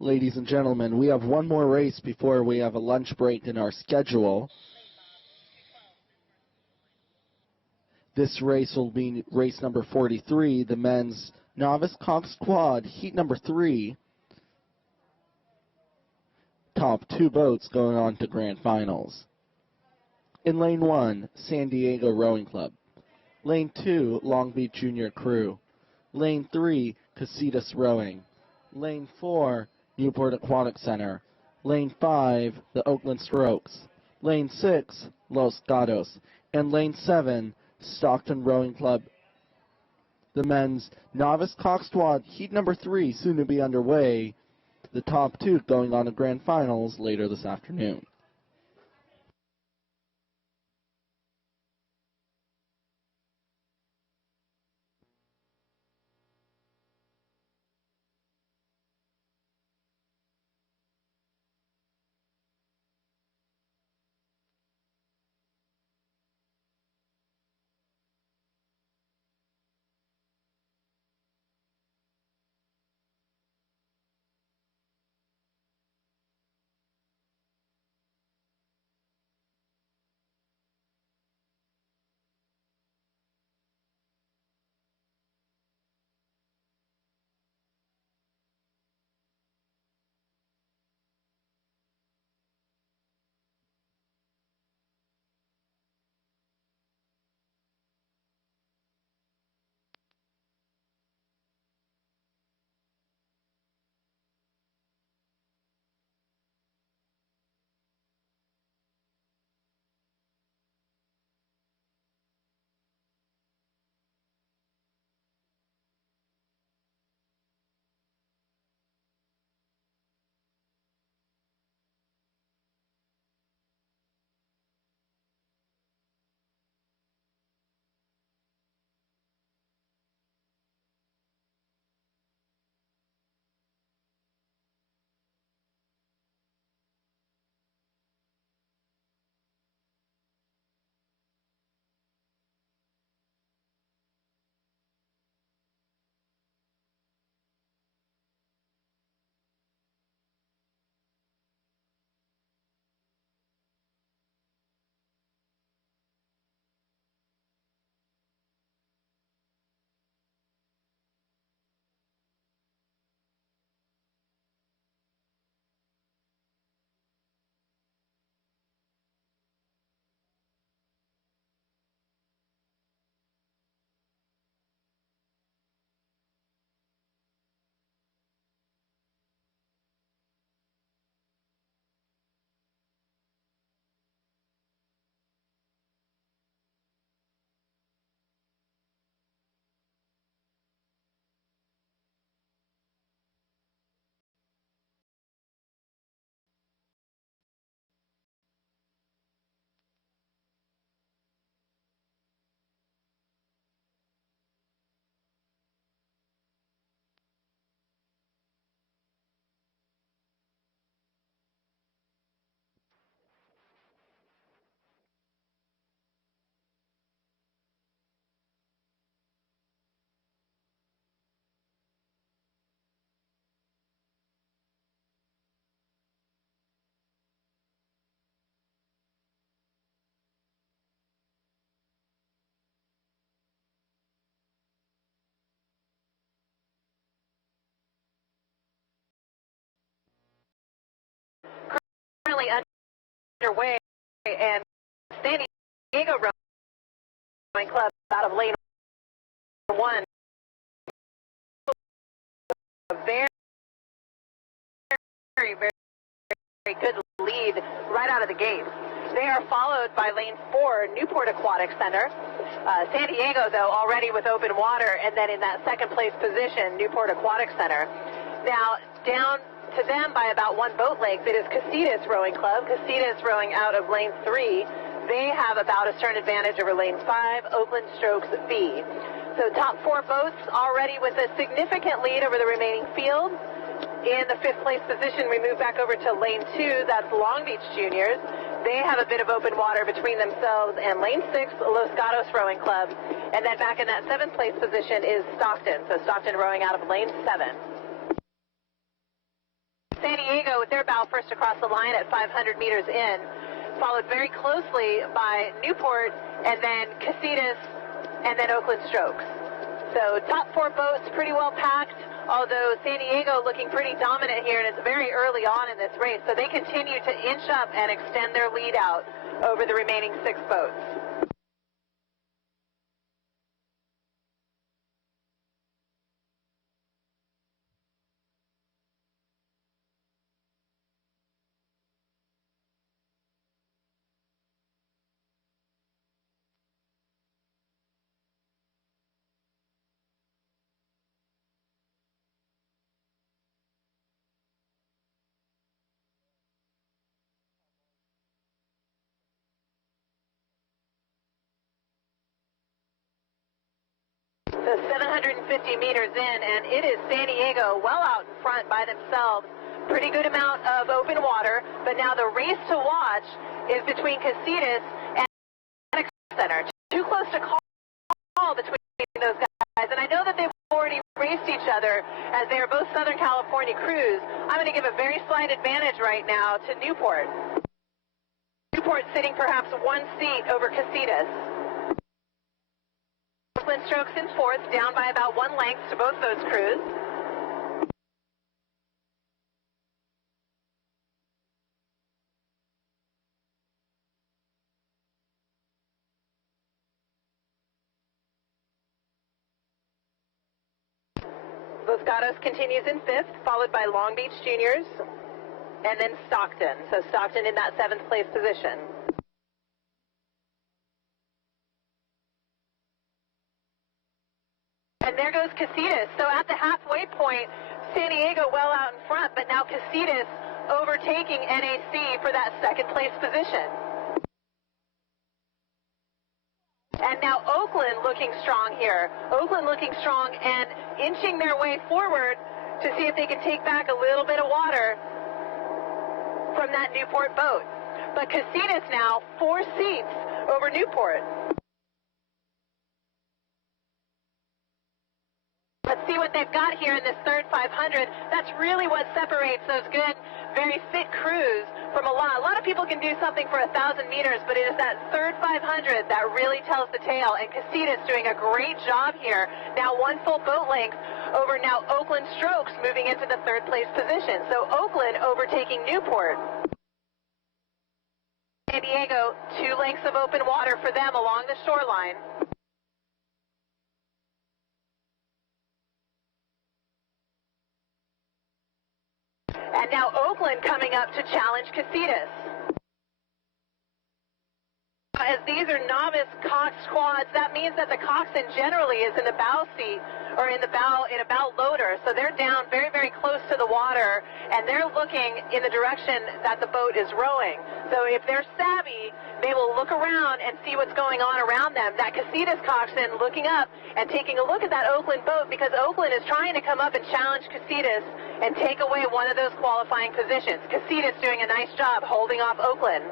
Ladies and gentlemen, we have one more race before we have a lunch break in our schedule. This race will be race number 43, the men's novice Cox Quad, heat number 3. Top 2 boats going on to grand finals. In lane 1, San Diego Rowing Club. Lane 2, Long Beach Junior Crew. Lane 3, Casitas Rowing. Lane 4, Newport Aquatic Center. Lane 5, the Oakland Strokes. Lane 6, Los Gatos. And Lane 7, Stockton Rowing Club. The men's novice Cox Squad, heat number 3, soon to be underway. The top 2 going on to grand finals later this afternoon. underway, and San Diego Rowing Club out of lane 1. A very good lead right out of the gate. They are followed by lane 4, Newport Aquatic Center. San Diego, though, already with open water, and then in that second place position, Newport Aquatic Center. Now, down to them by about 1 boat length, it is Casitas Rowing Club. Casitas rowing out of lane 3. They have about a stern advantage over lane 5, Oakland Strokes B. So top 4 boats already with a significant lead over the remaining field. In the 5th place position, we move back over to lane 2. That's Long Beach Juniors. They have a bit of open water between themselves and lane 6, Los Gatos Rowing Club. And then back in that 7th place position is Stockton. So Stockton rowing out of lane 7. San Diego with their bow first across the line at 500 meters in, followed very closely by Newport and then Casitas and then Oakland Strokes. So top 4 boats pretty well packed, although San Diego looking pretty dominant here, and it's very early on in this race, so they continue to inch up and extend their lead out over the remaining 6 boats. So 750 meters in, and it is San Diego well out in front by themselves. Pretty good amount of open water, but now the race to watch is between Casitas and Aquatic Center. Too close to call between those guys, and I know that they've already raced each other as they are both Southern California crews. I'm going to give a very slight advantage right now to Newport. Newport sitting perhaps 1 seat over Casitas. Oakland Strokes in 4th, down by about 1 length to both those crews. Los Gatos continues in 5th, followed by Long Beach Juniors, and then Stockton. So Stockton in that 7th place position. And there goes Casitas. So at the halfway point, San Diego well out in front, but now Casitas overtaking NAC for that 2nd place position. And now Oakland looking strong here. Oakland looking strong and inching their way forward to see if they can take back a little bit of water from that Newport boat. But Casitas now 4 seats over Newport. Let's see what they've got here in this third 500. That's really what separates those good, very fit crews from a lot. A lot of people can do something for 1,000 meters, but it is that third 500 that really tells the tale. And Casitas doing a great job here. Now 1 full boat length over now Oakland Strokes moving into the 3rd place position. So Oakland overtaking Newport. San Diego, 2 lengths of open water for them along the shoreline. And now Oakland coming up to challenge Casitas. As these are novice cox quads, that means that the coxswain generally is in the bow seat or in a bow loader. So they're down very, very close to the water, and they're looking in the direction that the boat is rowing. So if they're savvy, they will look around and see what's going on around them. That Casitas coxswain looking up and taking a look at that Oakland boat, because Oakland is trying to come up and challenge Casitas and take away one of those qualifying positions. Casitas doing a nice job holding off Oakland.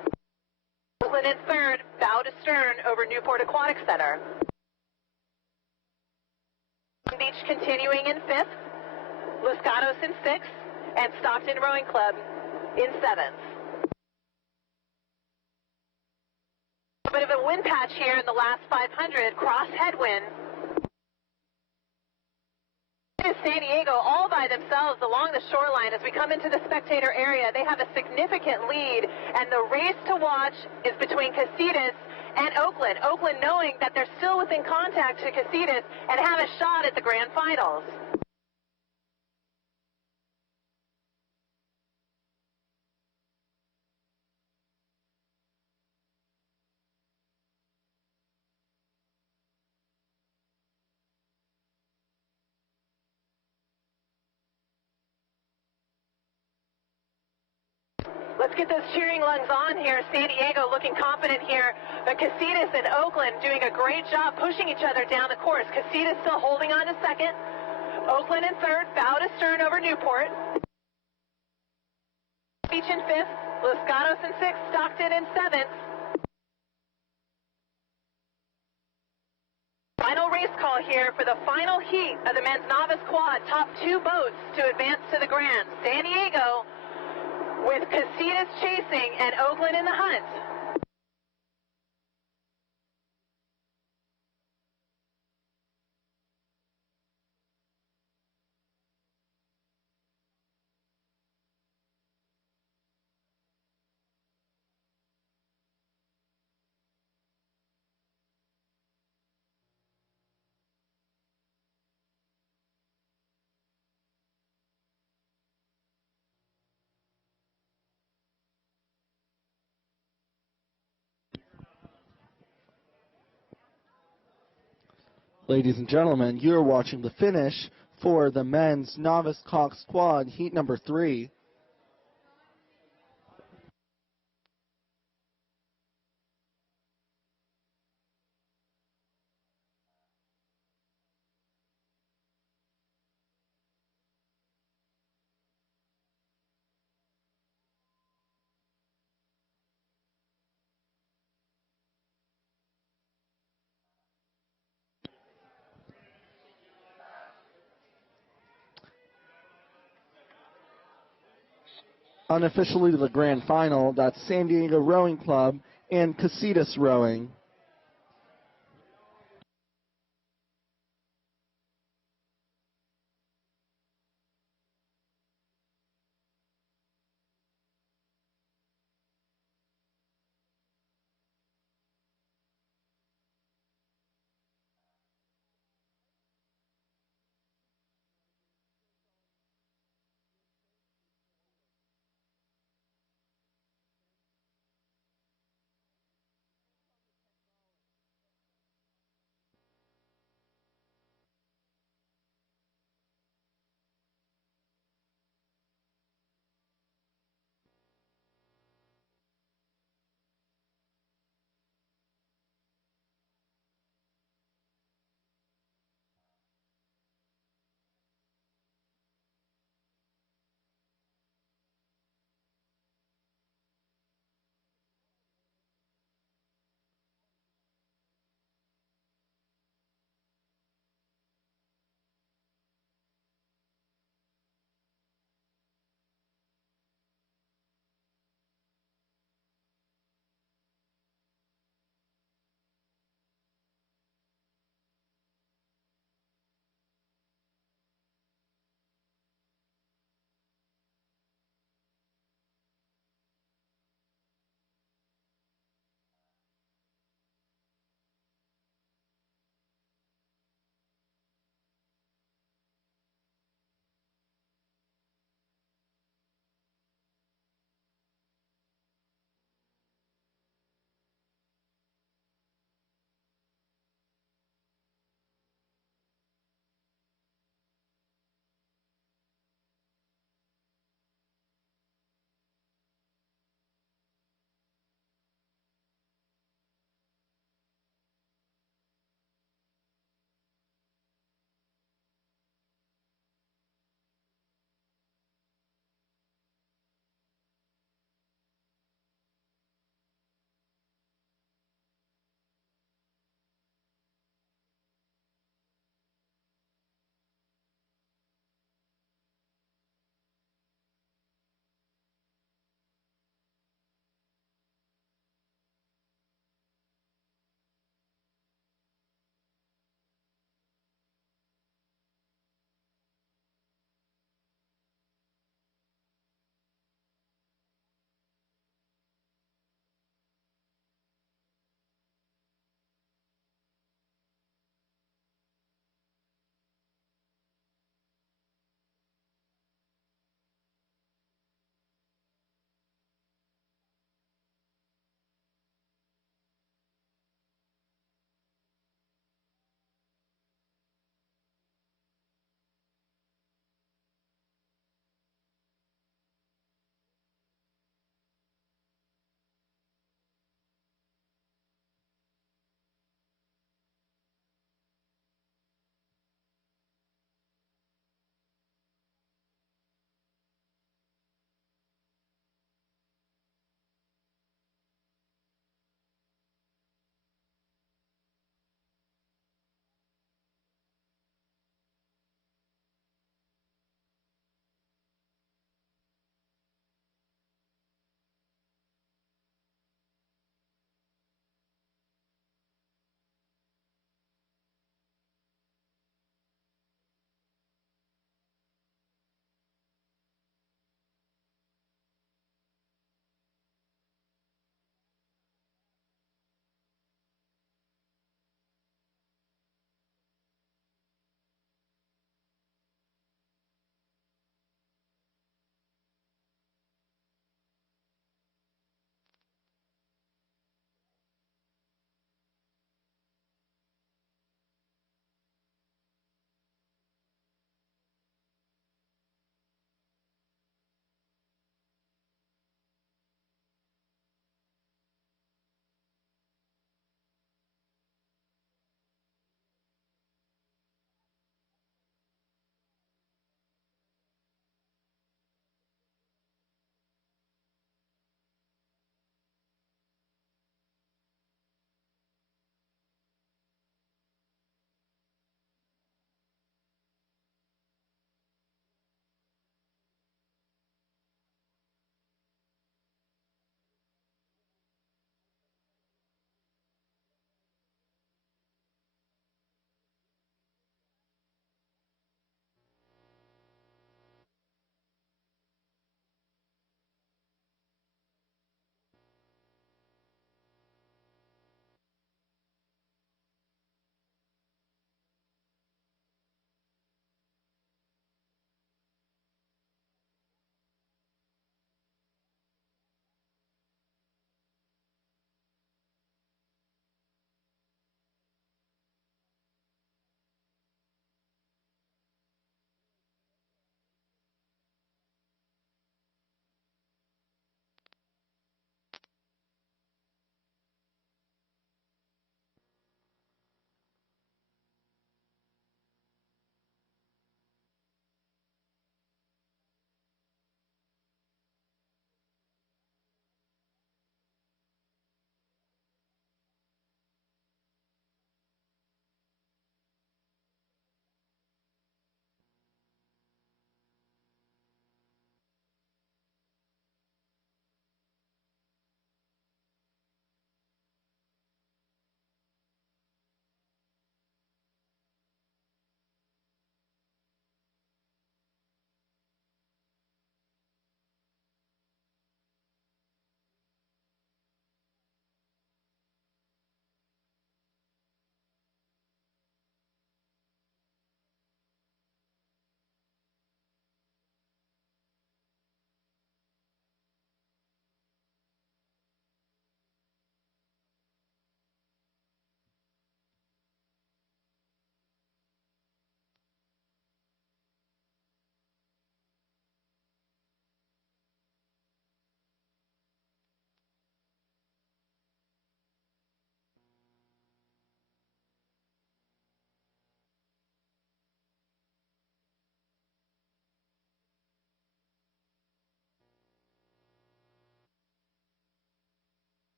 Oakland in 3rd, bow to stern over Newport Aquatic Center. Long Beach continuing in 5th, Los Gatos in 6th, and Stockton Rowing Club in 7th. A bit of a wind patch here in the last 500, cross headwind. San Diego all by themselves along the shoreline as we come into the spectator area. They have a significant lead, and the race to watch is between Casitas and Oakland. Oakland knowing that they're still within contact to Casitas and have a shot at the grand finals. Let's get those cheering lungs on here. San Diego looking confident here, but Casitas and Oakland doing a great job pushing each other down the course. Casitas still holding on to second. Oakland in third, bow to stern over Newport. Beach in fifth, Los Gatos in sixth, Stockton in seventh. Final race call here for the final heat of the men's novice quad. Top two boats to advance to the grand. San Diego with Casitas chasing and Oakland in the hunt. Ladies and gentlemen, you're watching the finish for the men's novice cock squad, heat number 3. Unofficially the grand final, that's San Diego Rowing Club and Casitas Rowing.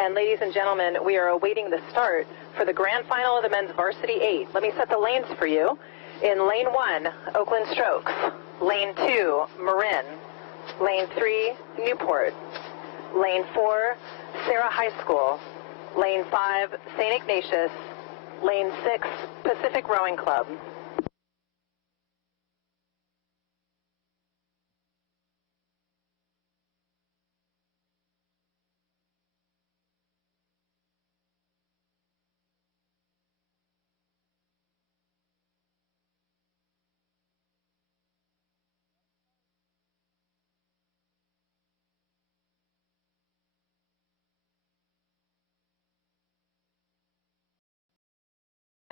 And ladies and gentlemen, we are awaiting the start for the grand final of the men's varsity 8. Let me set the lanes for you. In lane 1, Oakland Strokes. Lane 2, Marin. Lane 3, Newport. Lane 4, Sarah High School. Lane 5, St. Ignatius. Lane 6, Pacific Rowing Club.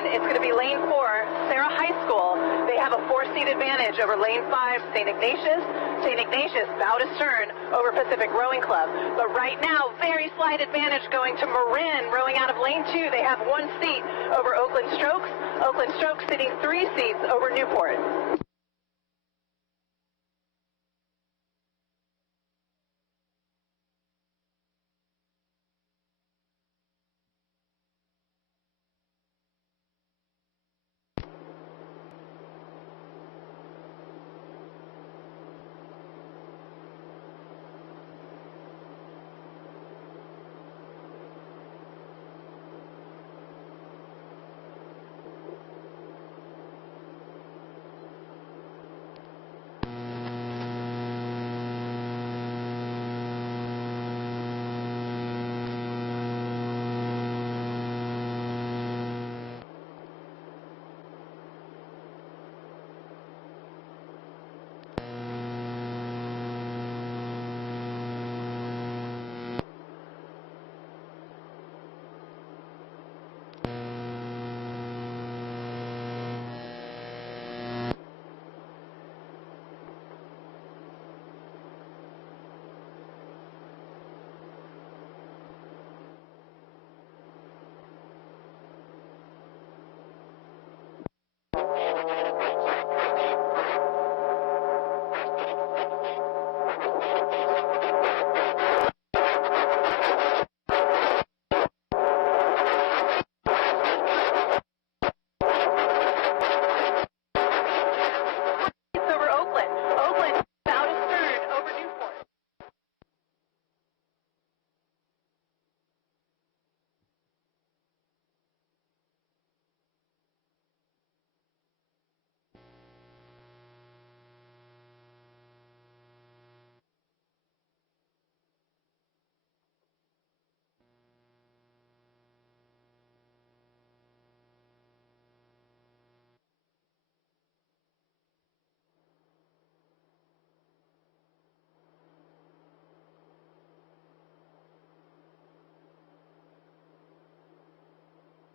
It's going to be lane 4, Sarah High School. They have a 4-seat advantage over lane 5, St. Ignatius. St. Ignatius bow to stern over Pacific Rowing Club. But right now, very slight advantage going to Marin, rowing out of lane 2. They have 1 seat over Oakland Strokes. Oakland Strokes sitting 3 seats over Newport.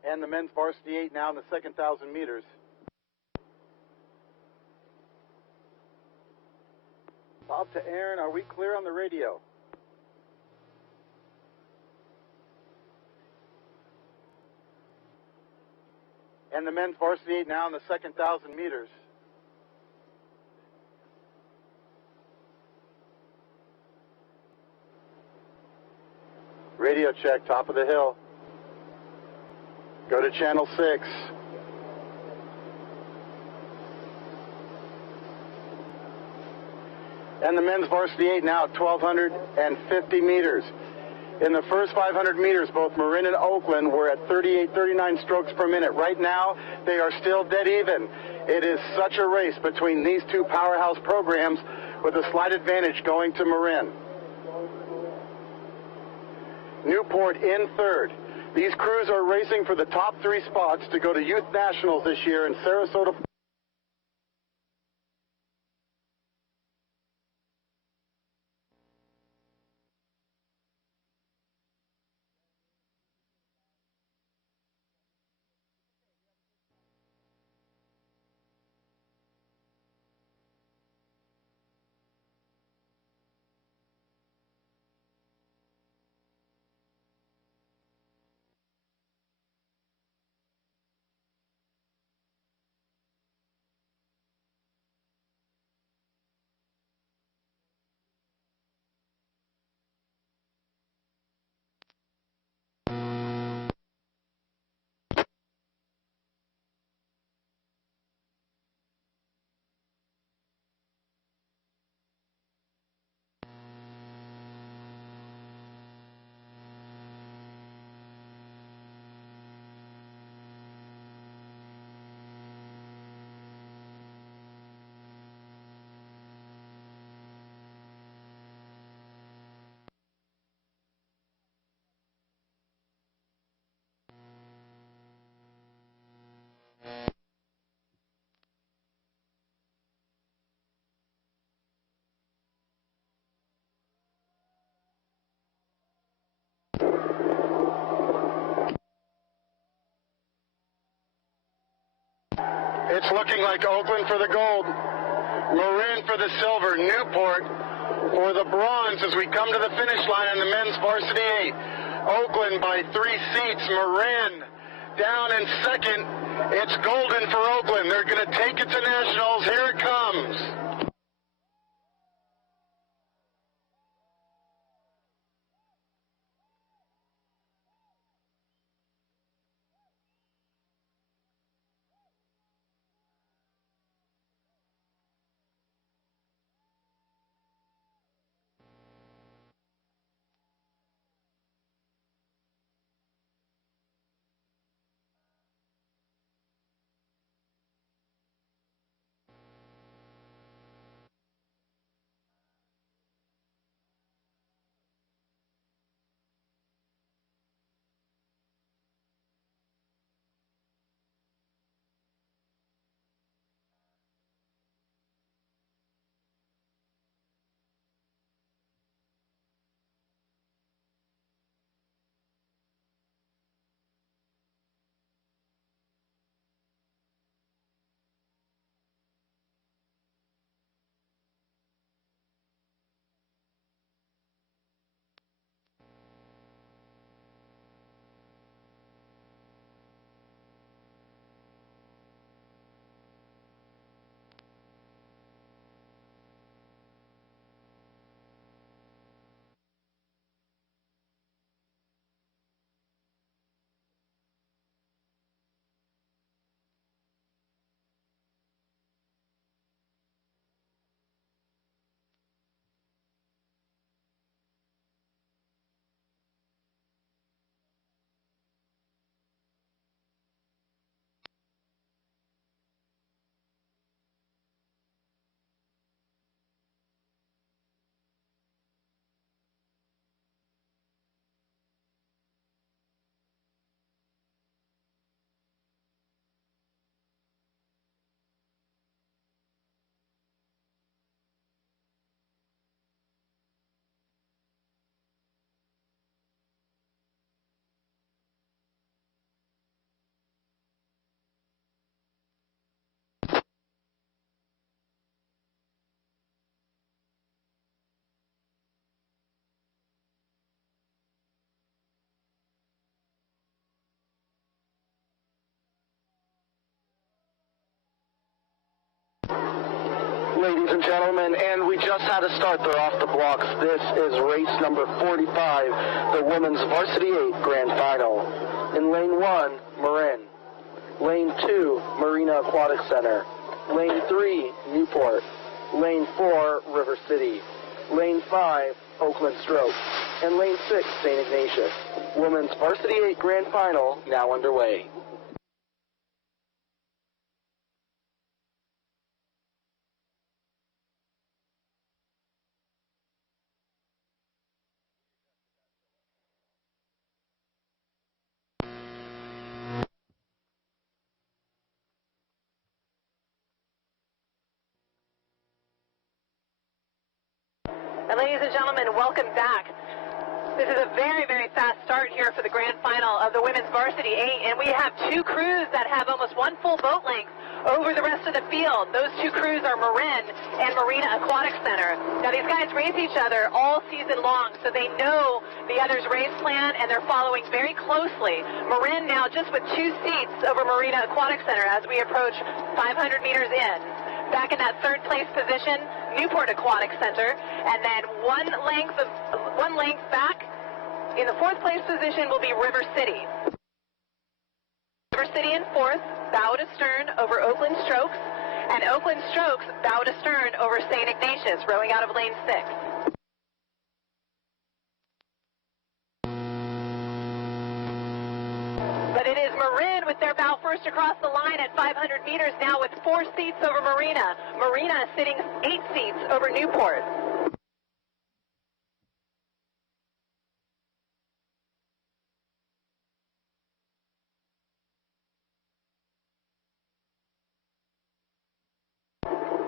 And the men's varsity 8 now in the second 1,000 meters. Bob to Aaron, are we clear on the radio? And the men's varsity 8 now in the second 1,000 meters. Radio check, top of the hill. Go to channel 6. And the men's varsity 8 now at 1,250 meters. In the first 500 meters, both Marin and Oakland were at 38, 39 strokes per minute. Right now, they are still dead even. It is such a race between these two powerhouse programs with a slight advantage going to Marin. Newport in third. These crews are racing for the top 3 spots to go to Youth Nationals this year in Sarasota. It's looking like Oakland for the gold, Marin for the silver, Newport for the bronze as we come to the finish line in the men's varsity 8. Oakland by 3 seats, Marin down in second. It's golden for Oakland. They're going to take it to nationals. Here it comes. Ladies and gentlemen, and we just had a start. They're off the blocks. This is race number 45, the women's varsity 8 grand final. In lane 1, Marin. Lane 2, Marina Aquatic Center. Lane 3, Newport. Lane 4, River City. Lane 5, Oakland Strokes. And lane 6, St. Ignatius. Women's varsity 8 grand final now underway. And ladies and gentlemen, welcome back. This is a very, very fast start here for the grand final of the women's varsity 8, and we have 2 crews that have almost 1 full boat length over the rest of the field. Those 2 crews are Marin and Marina Aquatic Center. Now these guys race each other all season long, so they know the other's race plan and they're following very closely. Marin now just with 2 seats over Marina Aquatic Center as we approach 500 meters in. Back in that 3rd place position, Newport Aquatic Center, and then one length back in the 4th place position will be River City. River City in 4th, bow to stern over Oakland Strokes, and Oakland Strokes bow to stern over St. Ignatius, rowing out of lane 6. But it is Marin with their bow first across the line at 500 meters now with 4 seats over Marina. Marina sitting 8 seats over Newport.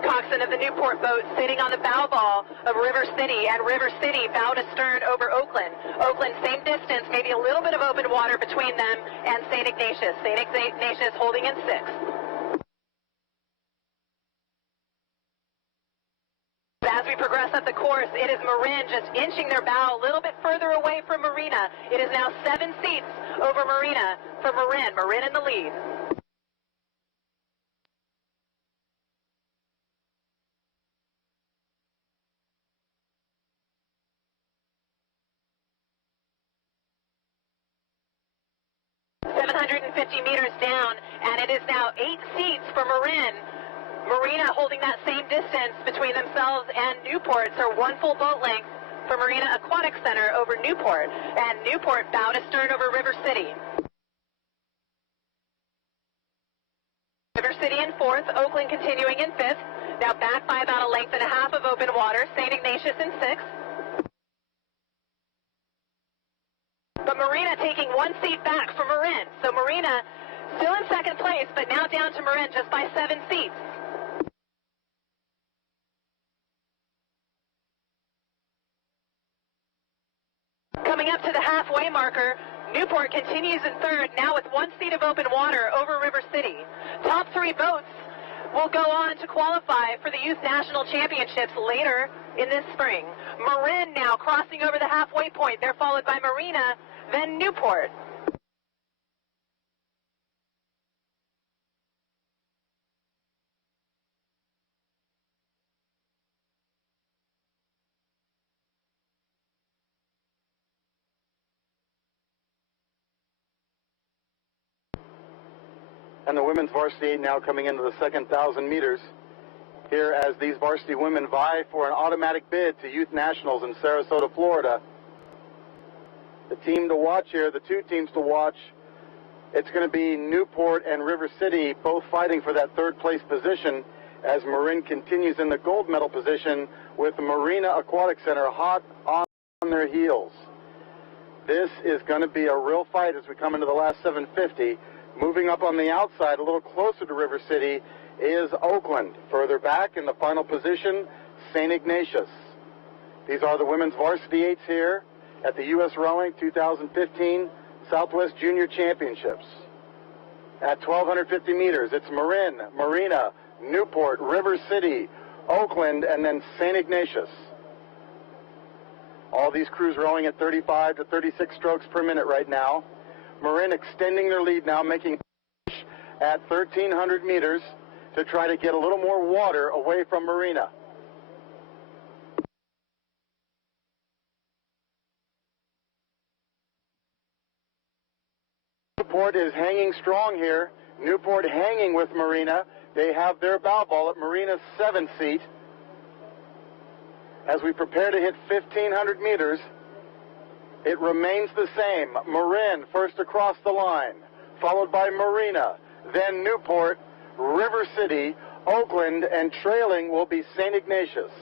Coxswain of the Newport boat sitting on the bow ball of River City, and River City bow to stern over Oakland. Oakland, same distance, maybe a little bit of open water between them and St. Ignatius. St. Ignatius holding in 6th. we progress up the course, it is Marin just inching their bow a little bit further away from Marina. It is now 7 seats over Marina for Marin. Marin in the lead. Meters down, and it is now 8 seats for Marin. Marina holding that same distance between themselves and Newport, so 1 full boat length for Marina Aquatic Center over Newport, and Newport bow to stern over River City. River City in 4th, Oakland continuing in 5th, now back by about a length and a half of open water, St. Ignatius in 6th. But Marina taking 1 seat back from Marin. So Marina still in 2nd place, but now down to Marin just by 7 seats. Coming up to the halfway marker, Newport continues in 3rd, now with 1 seat of open water over River City. Top 3 boats will go on to qualify for the Youth National Championships later in this spring. Marin now crossing over the halfway point. They're followed by Marina, then Newport. And the women's varsity 8 now coming into the second 1,000 meters here as these varsity women vie for an automatic bid to Youth Nationals in Sarasota, Florida. The team to watch here, the 2 teams to watch, it's going to be Newport and River City both fighting for that 3rd place position as Marin continues in the gold medal position with Marina Aquatic Center hot on their heels. This is going to be a real fight as we come into the last 750. Moving up on the outside, a little closer to River City, is Oakland. Further back in the final position, St. Ignatius. These are the women's varsity 8s here at the U.S. Rowing 2015 Southwest Junior Championships. At 1,250 meters, it's Marin, Marina, Newport, River City, Oakland, and then St. Ignatius. All these crews rowing at 35 to 36 strokes per minute right now. Marin extending their lead now, making at 1,300 meters to try to get a little more water away from Marina. Newport is hanging strong here. Newport hanging with Marina. They have their bow ball at Marina's 7th seat. As we prepare to hit 1,500 meters, it remains the same. Marin first across the line, followed by Marina, then Newport, River City, Oakland, and trailing will be St. Ignatius.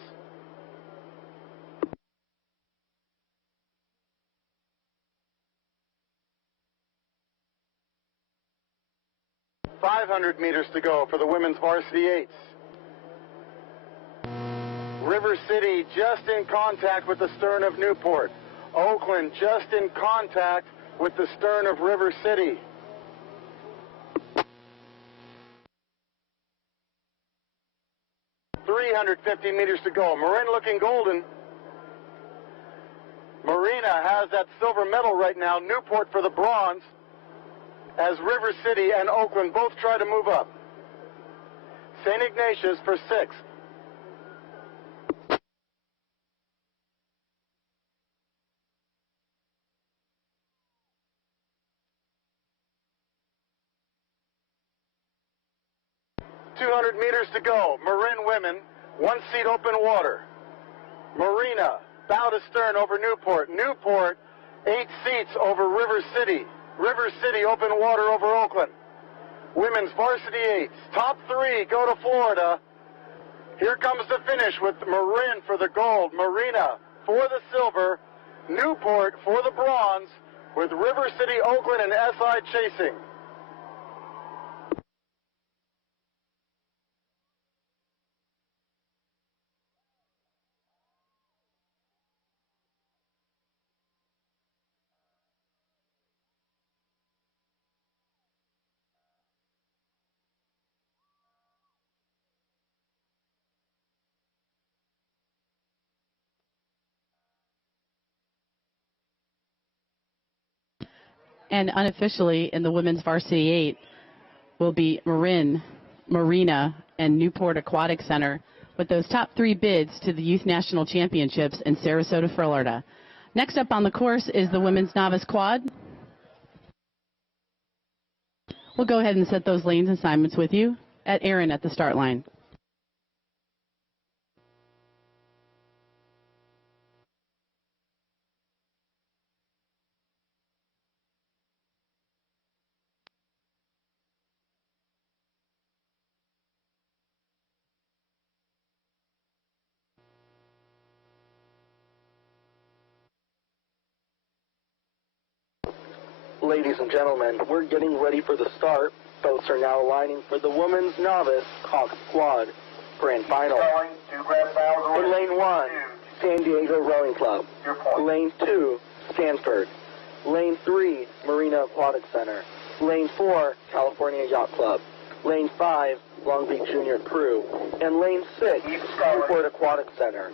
.500 meters to go for the women's varsity 8s. River City just in contact with the stern of Newport. Oakland just in contact with the stern of River City. .350 meters to go. Marin looking golden. Marina has that silver medal right now. Newport for the bronze as River City and Oakland both try to move up. St. Ignatius for 6th. .200 meters to go. Marin women, 1 seat open water. Marina, bow to stern over Newport. Newport, 8 seats over River City. River City, open water over Oakland. Women's varsity 8s. Top 3 go to Florida. Here comes the finish with Marin for the gold, Marina for the silver, Newport for the bronze, with River City, Oakland, and SI chasing. And unofficially in the women's varsity 8 will be Marin, Marina, and Newport Aquatic Center with those top 3 bids to the Youth National Championships in Sarasota, Florida. Next up on the course is the women's novice quad. We'll go ahead and set those lanes assignments with you at Aaron at the start line. Ladies and gentlemen, we're getting ready for the start. Boats are now aligning for the women's novice Hawks Quad Grand Final. In Lane 1, San Diego Rowing Club. Lane 2, Stanford. Lane 3, Marina Aquatic Center. Lane 4, California Yacht Club. Lane 5, Long Beach Junior Crew. And Lane 6, Newport Aquatic Center.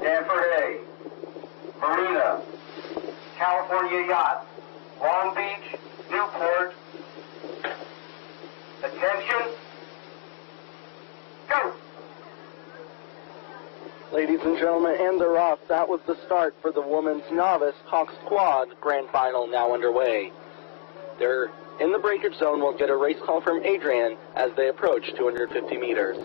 Stanford A, Marina, California Yacht, Long Beach, Newport. Attention, go! Ladies and gentlemen, and they're off. That was the start for the women's novice Hawks Quad Grand Final now underway. They're in the breakage zone. We'll get a race call from Adrian as they approach 250 meters.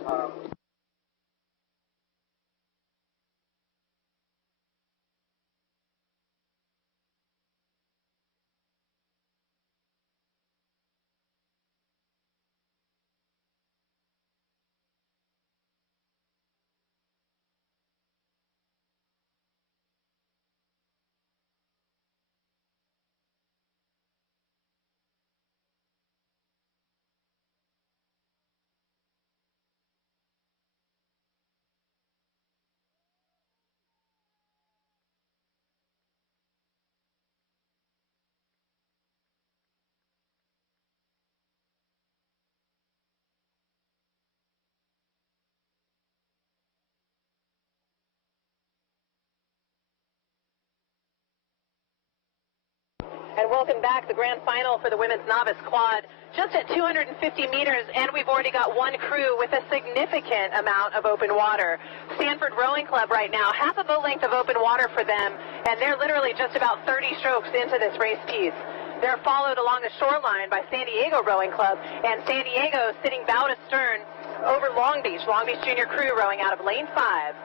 And welcome back. The grand final for the women's novice quad, just at 250 meters, and we've already got one crew with a significant amount of open water. Stanford Rowing Club right now, half a boat length of open water for them, and they're literally just about 30 strokes into this race piece. They're followed along the shoreline by San Diego Rowing Club, and San Diego sitting bow to stern over Long Beach Junior Crew rowing out of lane 5.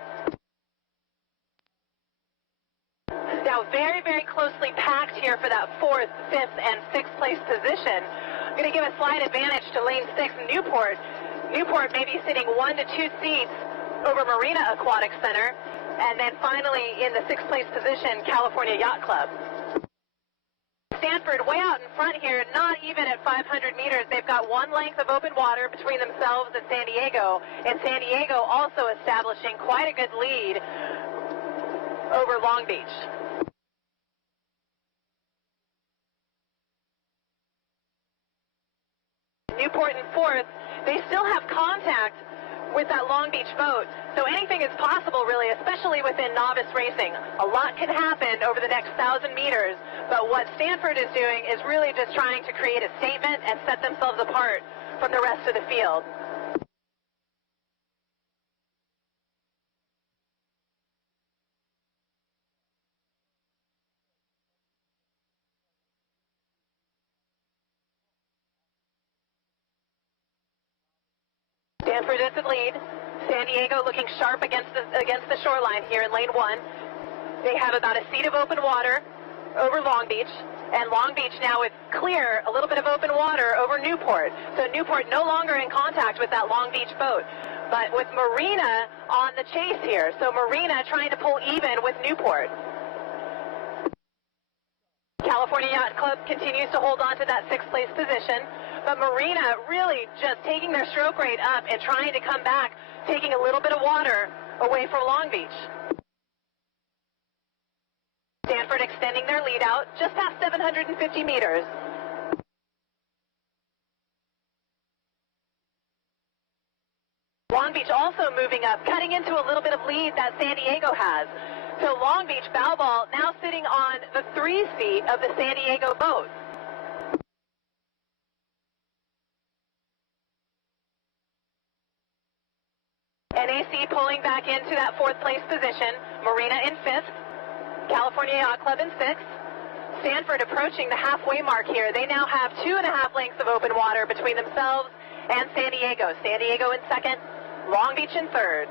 Now very, very closely packed here for that 4th, 5th, and 6th place position. I'm going to give a slight advantage to lane 6, Newport. Newport may be sitting 1 to 2 seats over Marina Aquatic Center. And then finally in the 6th place position, California Yacht Club. Stanford way out in front here, not even at 500 meters. They've got one length of open water between themselves and San Diego. And San Diego also establishing quite a good lead over Long Beach. Newport in 4th, they still have contact with that Long Beach boat, so anything is possible really, especially within novice racing. A lot can happen over the next 1,000 meters, but what Stanford is doing is really just trying to create a statement and set themselves apart from the rest of the field. Stanford is in lead. San Diego looking sharp against the shoreline here in lane 1. They have about a seat of open water over Long Beach, and Long Beach now is clear, a little bit of open water over Newport. So Newport no longer in contact with that Long Beach boat, but with Marina on the chase here. So Marina trying to pull even with Newport. California Yacht Club continues to hold on to that 6th place position, but Marina really just taking their stroke rate up and trying to come back, taking a little bit of water away from Long Beach. Stanford extending their lead out just past 750 meters. Long Beach also moving up, cutting into a little bit of lead that San Diego has. So Long Beach bow ball now sitting on the 3 seat of the San Diego boat. NAC pulling back into that 4th place position. Marina in 5th. California Yacht Club in 6th. Stanford approaching the halfway mark here. They now have 2.5 lengths of open water between themselves and San Diego. San Diego in 2nd. Long Beach in 3rd.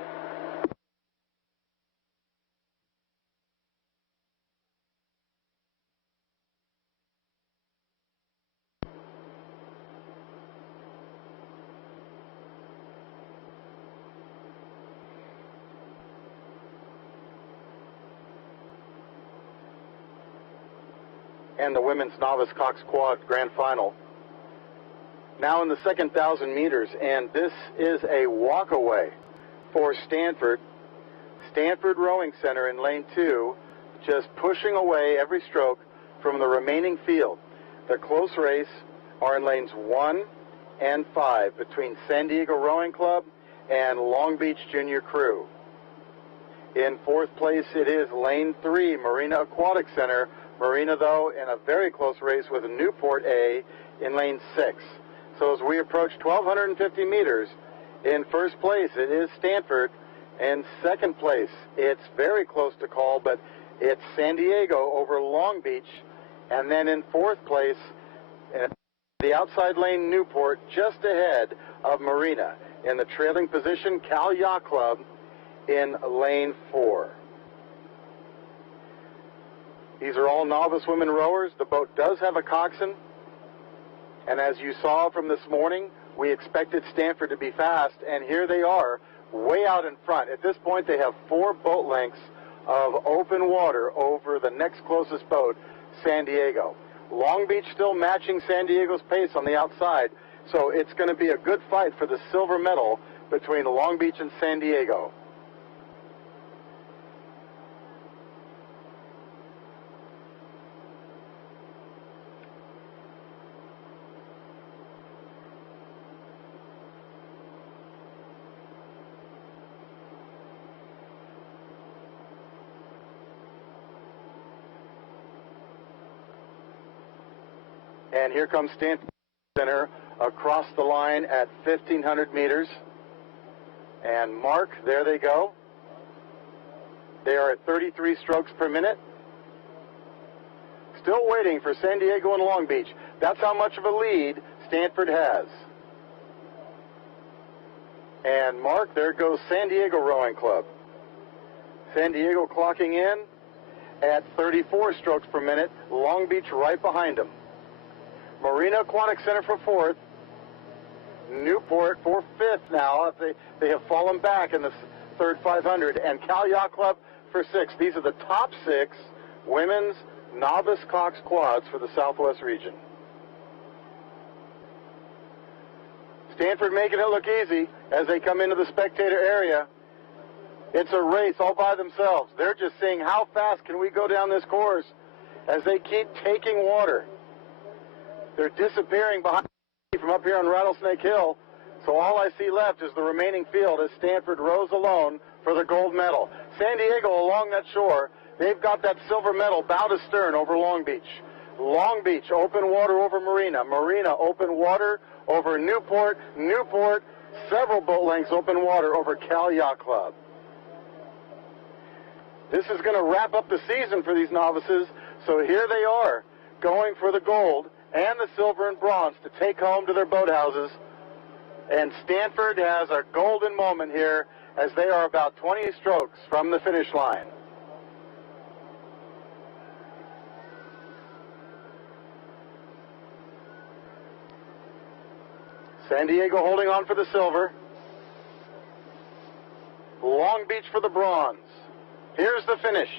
And the women's novice Cox Quad Grand Final. Now in the second 1,000 meters, and this is a walkaway for Stanford. Stanford Rowing Center in lane 2, just pushing away every stroke from the remaining field. The close race are in lanes 1 and 5 between San Diego Rowing Club and Long Beach Junior Crew. In 4th place, it is lane 3, Marina Aquatic Center. Marina, though, in a very close race with Newport A in lane 6. So as we approach 1,250 meters, in 1st place, it is Stanford. In 2nd place, it's very close to call, but it's San Diego over Long Beach. And then in 4th place, the outside lane Newport, just ahead of Marina. In the trailing position, Cal Yacht Club in lane 4. These are all novice women rowers. The boat does have a coxswain. And as you saw from this morning, we expected Stanford to be fast, and here they are, way out in front. At this point, they have 4 boat lengths of open water over the next closest boat, San Diego. Long Beach still matching San Diego's pace on the outside, so it's going to be a good fight for the silver medal between Long Beach and San Diego. And here comes Stanford Center across the line at 1,500 meters. And Mark, there they go. They are at 33 strokes per minute. Still waiting for San Diego and Long Beach. That's how much of a lead Stanford has. And Mark, there goes San Diego Rowing Club. San Diego clocking in at 34 strokes per minute. Long Beach right behind them. Marina Aquatic Center for 4th. Newport for 5th now. They have fallen back in the 3rd 500. And Cal Yacht Club for 6th. These are the top 6 women's novice Cox quads for the Southwest region. Stanford making it look easy as they come into the spectator area. It's a race all by themselves. They're just seeing how fast can we go down this course as they keep taking water. They're disappearing behind from up here on Rattlesnake Hill. So all I see left is the remaining field as Stanford rows alone for the gold medal. San Diego along that shore, they've got that silver medal bow to stern over Long Beach. Long Beach, open water over Marina. Marina, open water over Newport. Newport, several boat lengths open water over Cal Yacht Club. This is going to wrap up the season for these novices. So here they are, going for the gold and the silver and bronze to take home to their boathouses And Stanford has a golden moment here as they are about 20 strokes from the finish line. San Diego holding on for the silver. Long Beach for the bronze. Here's the finish.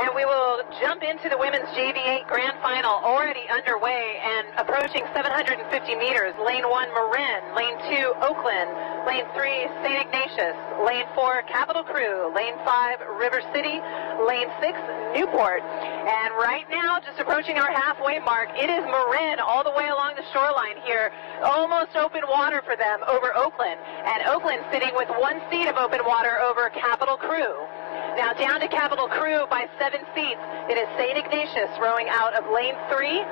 And we will jump into the women's JV8 Grand Final, already underway and approaching 750 meters. Lane 1, Marin. Lane 2, Oakland. Lane 3, St. Ignatius. Lane 4, Capital Crew. Lane 5, River City. Lane 6, Newport. And right now, just approaching our halfway mark, it is Marin all the way along the shoreline here. Almost open water for them over Oakland. And Oakland sitting with 1 seat of open water over Capital Crew. Now down to Capital Crew by 7 seats. It is St. Ignatius rowing out of lane 3,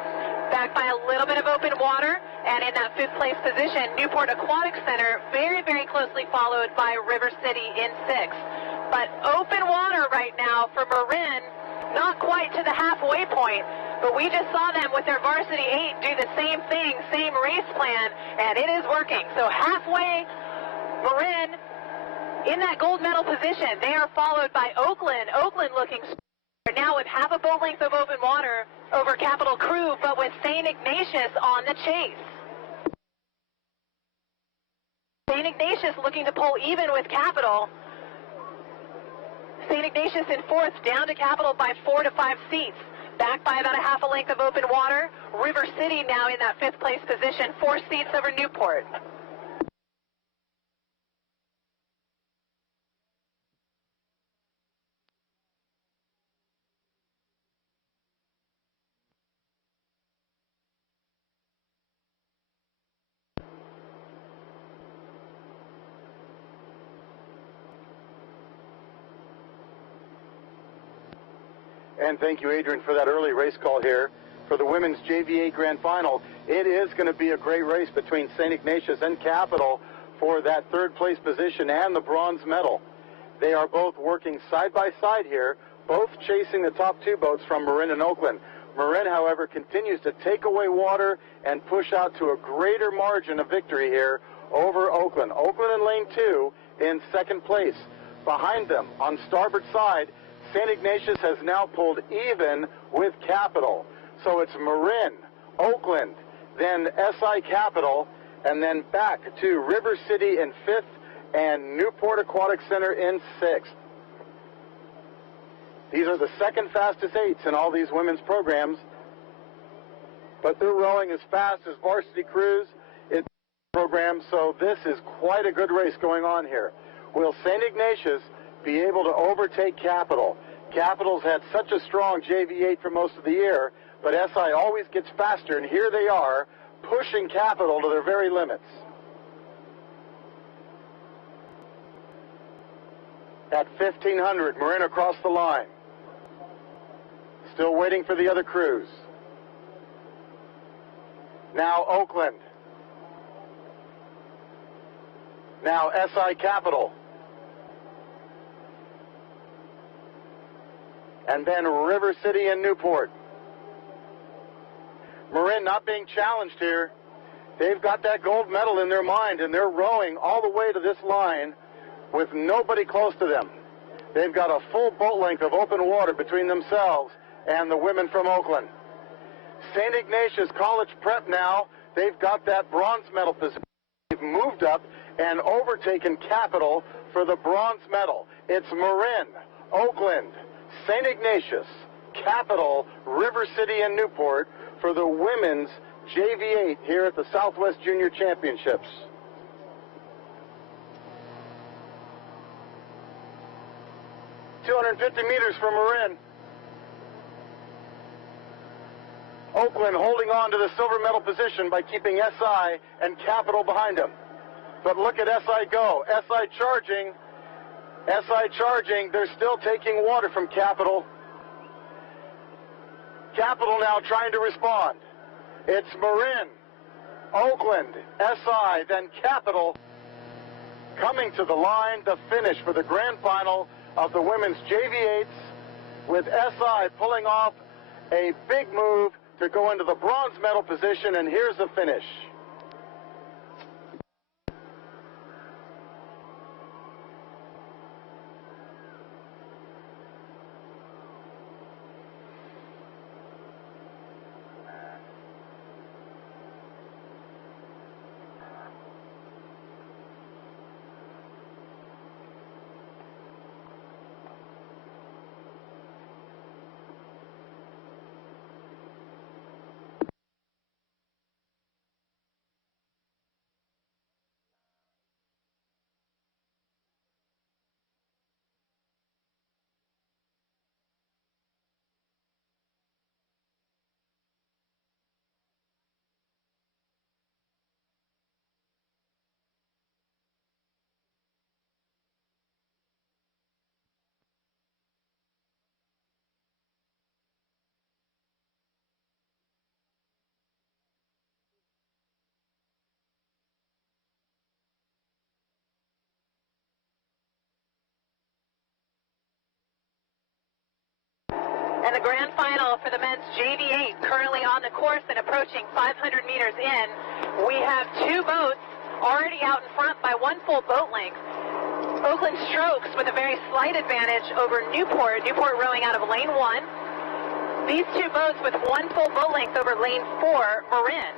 backed by a little bit of open water, and in that 5th place position, Newport Aquatic Center, very, very closely followed by River City in 6th. But open water right now for Marin, not quite to the halfway point, but we just saw them with their Varsity 8 do the same thing, same race plan, and it is working. So halfway, Marin in that gold medal position. They are followed by Oakland. Oakland looking now with half a boat length of open water over Capital Crew, but with St. Ignatius on the chase. St. Ignatius looking to pull even with Capital. St. Ignatius in 4th, down to Capital by 4 to 5 seats. Back by about a half a length of open water. River City now in that 5th place position, 4 seats over Newport. And thank you, Adrian, for that early race call here for the women's JV8 Grand Final. It is going to be a great race between St. Ignatius and Capital for that 3rd place position and the bronze medal. They are both working side by side here, both chasing the top 2 boats from Marin and Oakland. Marin, however, continues to take away water and push out to a greater margin of victory here over Oakland. Oakland in lane 2 in 2nd place. Behind them on starboard side, St. Ignatius has now pulled even with Capital. So it's Marin, Oakland, then SI Capital, and then back to River City in 5th and Newport Aquatic Center in 6th. These are the 2nd fastest 8s in all these women's programs, but they're rowing as fast as Varsity Crews in the program, so this is quite a good race going on here. Will St. Ignatius be able to overtake Capital? Capital's had such a strong JV8 for most of the year, but SI always gets faster, and here they are pushing Capital to their very limits. At 1500, Marin across the line. Still waiting for the other crews. Now Oakland. Now SI Capital. And then River City and Newport. Marin not being challenged here. They've got that gold medal in their mind, and they're rowing all the way to this line with nobody close to them. They've got a full boat length of open water between themselves and the women from Oakland. St. Ignatius College Prep now, they've got that bronze medal position. They've moved up and overtaken Capital for the bronze medal. It's Marin, Oakland, St. Ignatius, Capital, River City, and Newport for the women's JV8 here at the Southwest Junior Championships. 250 meters from Marin. Oakland holding on to the silver medal position by keeping SI and Capital behind him. But look at SI go. SI charging. They're still taking water from Capital. Capital now trying to respond. It's Marin, Oakland, SI, then Capital coming to the line, the finish for the grand final of the women's JV8s, with SI pulling off a big move to go into the bronze medal position, and here's the finish. And the grand final for the men's JV8, currently on the course and approaching 500 meters in. We have two boats already out in front by one full boat length. Oakland Strokes with a very slight advantage over Newport. Newport rowing out of lane 1. These two boats with one full boat length over lane 4, Marin.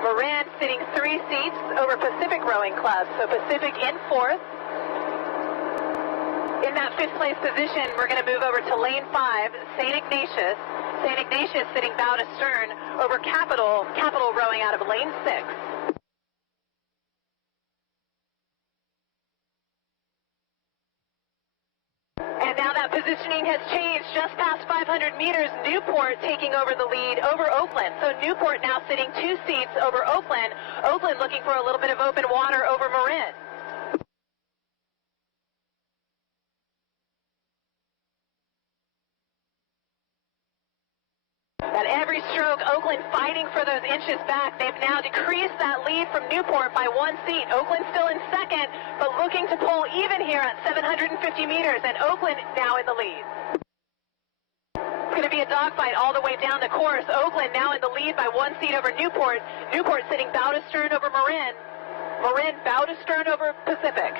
Marin sitting 3 seats over Pacific Rowing Club. So Pacific in 4th. In that 5th place position, we're going to move over to lane 5, St. Ignatius. St. Ignatius sitting bow to stern over Capital. Capital rowing out of lane 6. And now that positioning has changed. Just past 500 meters, Newport taking over the lead over Oakland. So Newport now sitting 2 seats over Oakland. Oakland looking for a little bit of open water over Marin. At every stroke, Oakland fighting for those inches back. They've now decreased that lead from Newport by 1 seat. Oakland still in second, but looking to pull even here at 750 meters, and Oakland now in the lead. It's going to be a dogfight all the way down the course. Oakland now in the lead by 1 seat over Newport. Newport sitting bow to stern over Marin. Marin bow to stern over Pacific.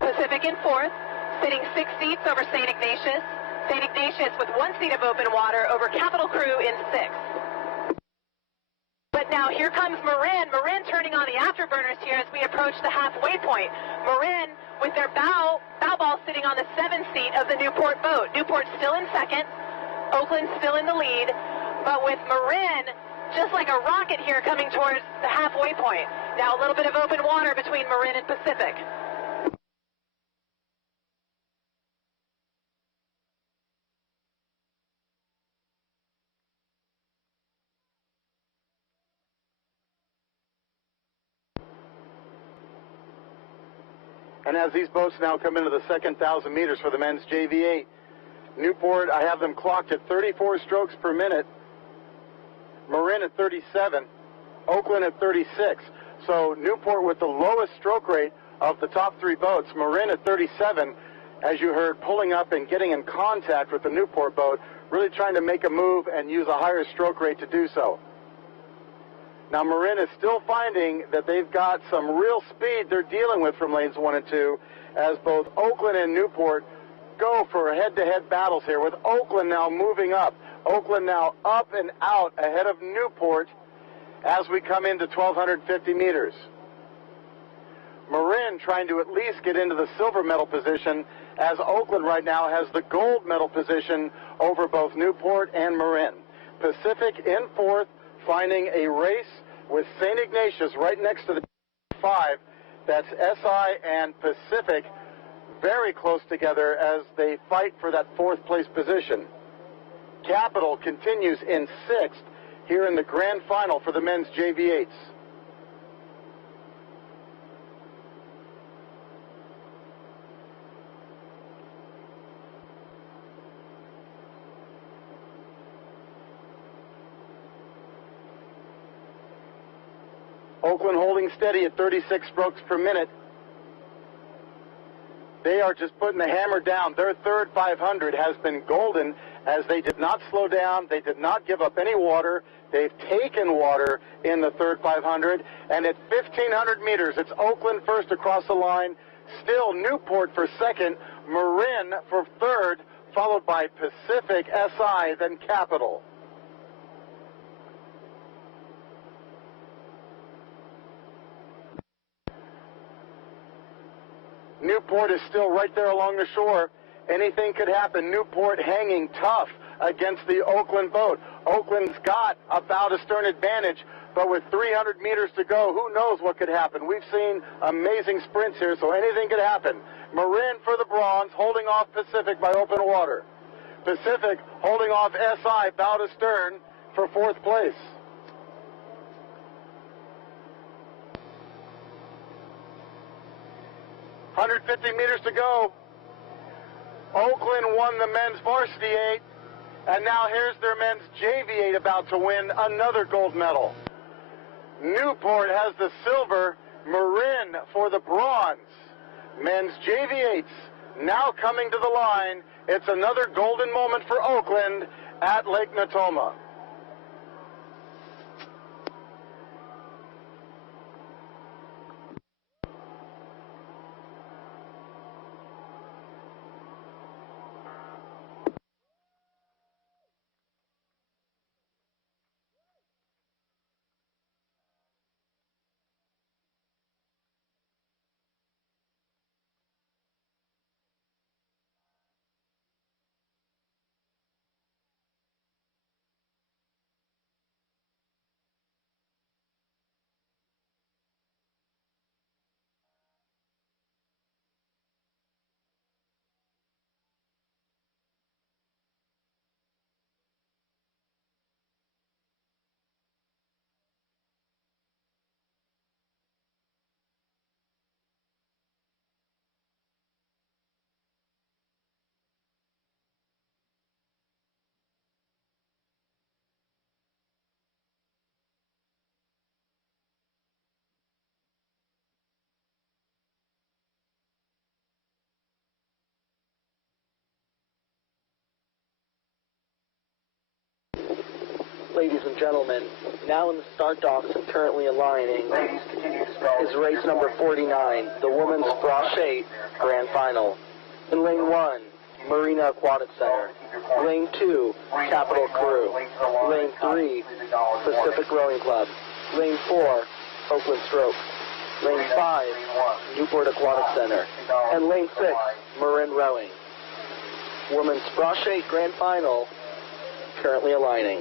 Pacific in 4th. Sitting 6 seats over St. Ignatius. St. Ignatius with 1 seat of open water over Capital Crew in 6th. But now here comes Marin. Marin turning on the afterburners here as we approach the halfway point. Marin with their bow ball sitting on the 7th seat of the Newport boat. Newport still in second. Oakland still in the lead. But with Marin just like a rocket here coming towards the halfway point. Now a little bit of open water between Marin and Pacific. And as these boats now come into the second 1,000 meters for the men's JV8, Newport, I have them clocked at 34 strokes per minute, Marin at 37, Oakland at 36. So Newport with the lowest stroke rate of the top 3 boats, Marin at 37, as you heard, pulling up and getting in contact with the Newport boat, really trying to make a move and use a higher stroke rate to do so. Now Marin is still finding that they've got some real speed they're dealing with from lanes 1 and 2, as both Oakland and Newport go for head-to-head battles here, with Oakland now moving up. Oakland now up and out ahead of Newport as we come into 1,250 meters. Marin trying to at least get into the silver medal position, as Oakland right now has the gold medal position over both Newport and Marin. Pacific in 4th, finding a race with St. Ignatius right next to the 5. That's SI and Pacific very close together as they fight for that fourth place position. Capital continues in sixth here in the grand final for the men's JV8s. Oakland holding steady at 36 strokes per minute. They are just putting the hammer down. Their third 500 has been golden as they did not slow down. They did not give up any water. They've taken water in the third 500. And at 1,500 meters, it's Oakland first across the line. Still Newport for second. Marin for third, followed by Pacific, SI, then Capital. Newport is still right there along the shore. Anything could happen. Newport hanging tough against the Oakland boat. Oakland's got about a stern advantage, but with 300 meters to go, who knows what could happen. We've seen amazing sprints here, so anything could happen. Marin for the bronze, holding off Pacific by open water. Pacific holding off SI bow to stern for fourth place. .150 meters to go. Oakland won the men's varsity 8, and now here's their men's JV 8 about to win another gold medal. Newport has the silver, Marin for the bronze. Men's JV 8s now coming to the line. It's another golden moment for Oakland at Lake Natoma. Ladies and gentlemen, now in the start docks and currently aligning is race number 49, the women's Frosh 8 Grand Final. In lane 1, Marina Aquatic Center. Lane 2, Capital Crew. Lane 3, Pacific Rowing Club. Lane 4, Oakland Strokes. Lane 5, Newport Aquatic Center. And lane 6, Marin Rowing. Women's Frosh 8 Grand Final currently aligning.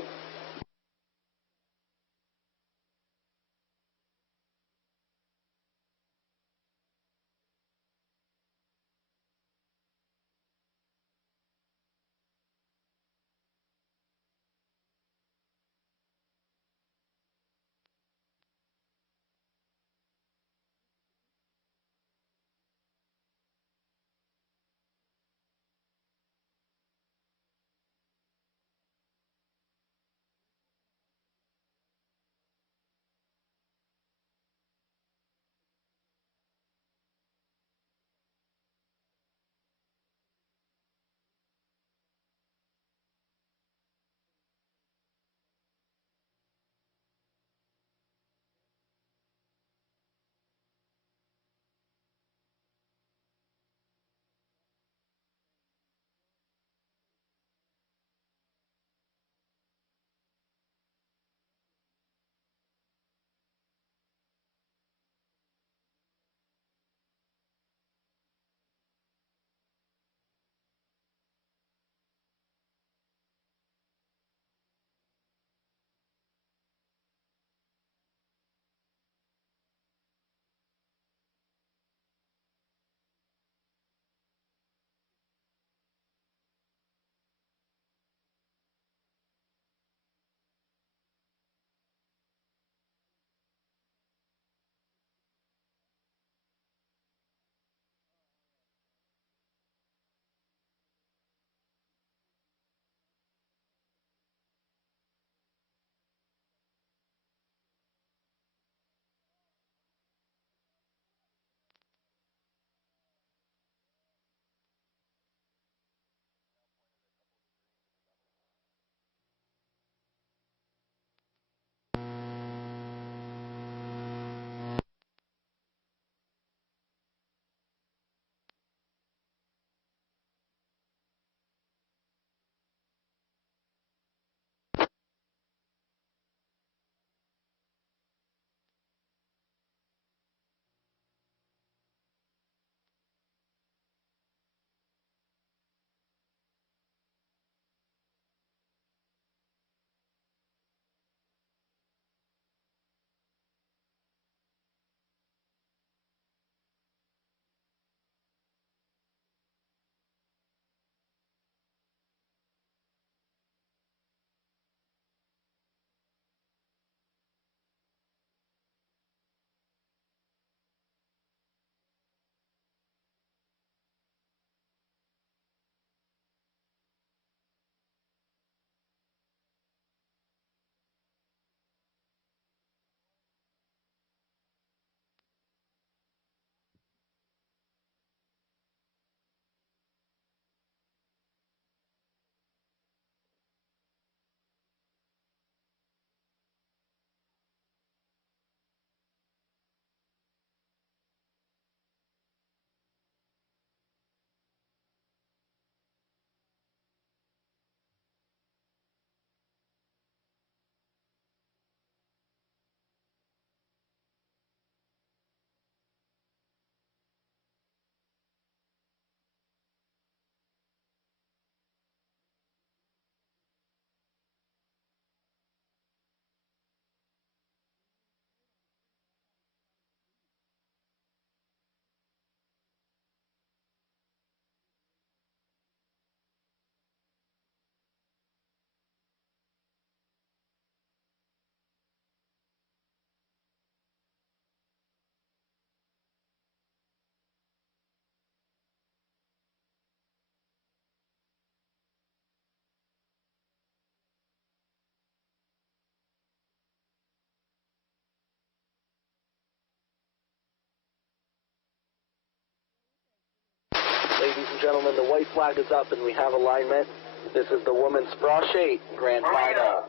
Ladies and gentlemen, the white flag is up and we have alignment. This is the women's Frosh 8 Grand Final.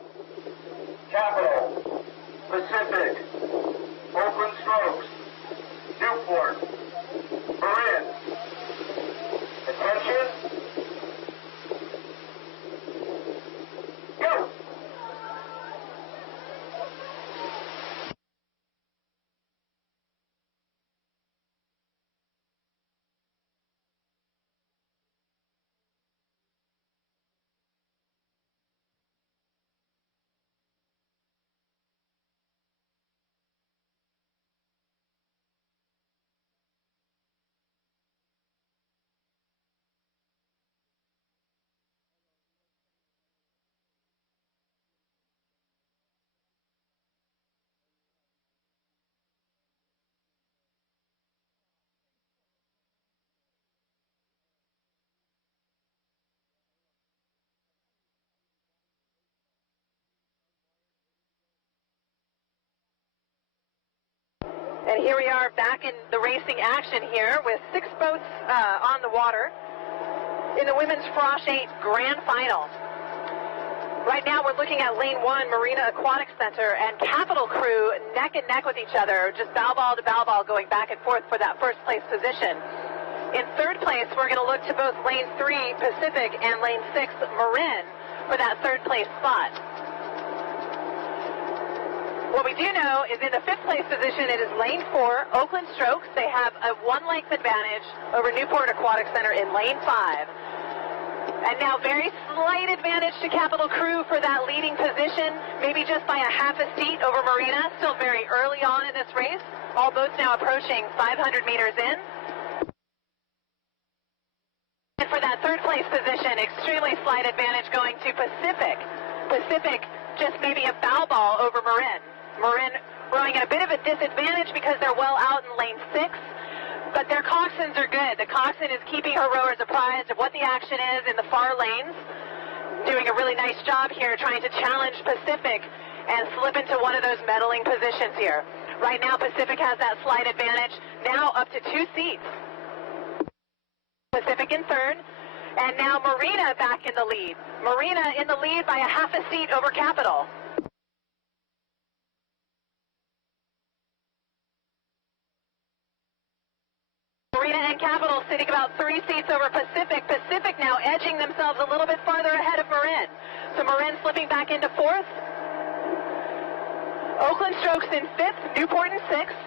Capital, Pacific, Oakland Strokes, Newport, Marin. Attention. Go. And here we are back in the racing action here with 6 boats on the water in the women's Frosh 8 Grand Final. Right now we're looking at Lane 1, Marina Aquatic Center, and Capital Crew neck and neck with each other, just bow ball to bow ball going back and forth for that first place position. In third place, we're going to look to both Lane 3, Pacific, and Lane 6, Marin, for that third place spot. What we do know is in the 5th place position, it is Lane 4, Oakland Strokes. They have a 1-length advantage over Newport Aquatic Center in Lane 5. And now very slight advantage to Capital Crew for that leading position, maybe just by a half a seat over Marina, still very early on in this race. All boats now approaching 500 meters in. And for that third place position, extremely slight advantage going to Pacific. Pacific just maybe a bow ball over Marin. Marin rowing at a bit of a disadvantage because they're well out in Lane 6, but their coxswains are good. The coxswain is keeping her rowers apprised of what the action is in the far lanes, doing a really nice job here trying to challenge Pacific and slip into one of those medaling positions here. Right now Pacific has that slight advantage, now up to 2 seats. Pacific in third, and now Marina back in the lead. Marina in the lead by a half a seat over Capital. Marina and Capital sitting about 3 seats over Pacific. Pacific now edging themselves a little bit farther ahead of Marin. So Marin slipping back into 4th. Oakland Strokes in 5th, Newport in 6th.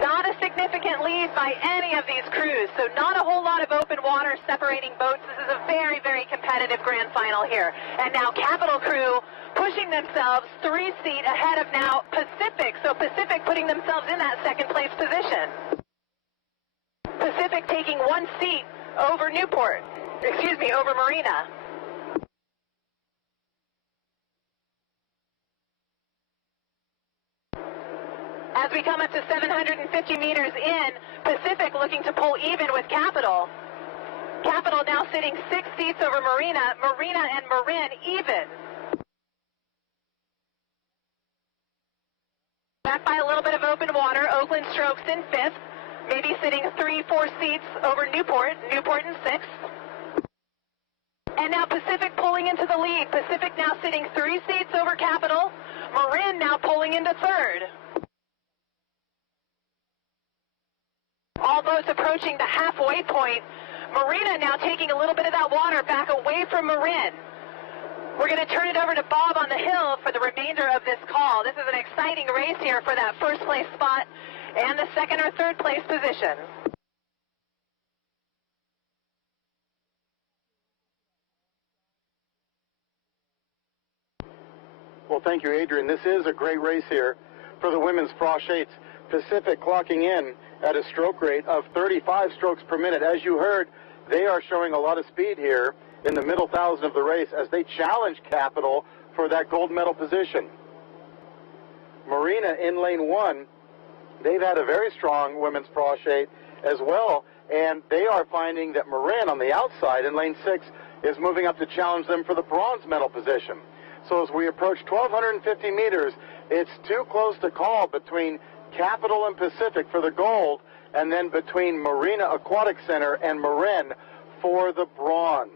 Not a significant lead by any of these crews, so not a whole lot of open water separating boats. This is a very, very competitive grand final here. And now Capital Crew pushing themselves 3 seats ahead of now Pacific, so Pacific putting themselves in that second place position. Pacific taking 1 seat over Newport, over Marina. As we come up to 750 meters in, Pacific looking to pull even with Capital. Capital now sitting 6 seats over Marina. Marina and Marin even. Back by a little bit of open water, Oakland Strokes in 5th. Maybe sitting 3-4 seats over Newport. Newport in 6th. And now Pacific pulling into the lead. Pacific now sitting 3 seats over Capital. Marin now pulling into 3rd. All boats approaching the halfway point. Marina now taking a little bit of that water back away from Marin. We're going to turn it over to Bob on the hill for the remainder of this call. This is an exciting race here for that first place spot and the second or third place position. Well, thank you, Adrian. This is a great race here for the women's Frosh 8s. Pacific clocking in at a stroke rate of 35 strokes per minute. As you heard, they are showing a lot of speed here in the middle thousand of the race as they challenge Capital for that gold medal position. Marina in lane 1, they've had a very strong women's Frosh 8 as well, and they are finding that Marin on the outside in lane 6 is moving up to challenge them for the bronze medal position. So as we approach 1,250 meters, it's too close to call between Capital and Pacific for the gold, and then between Marina Aquatic Center and Marin for the bronze.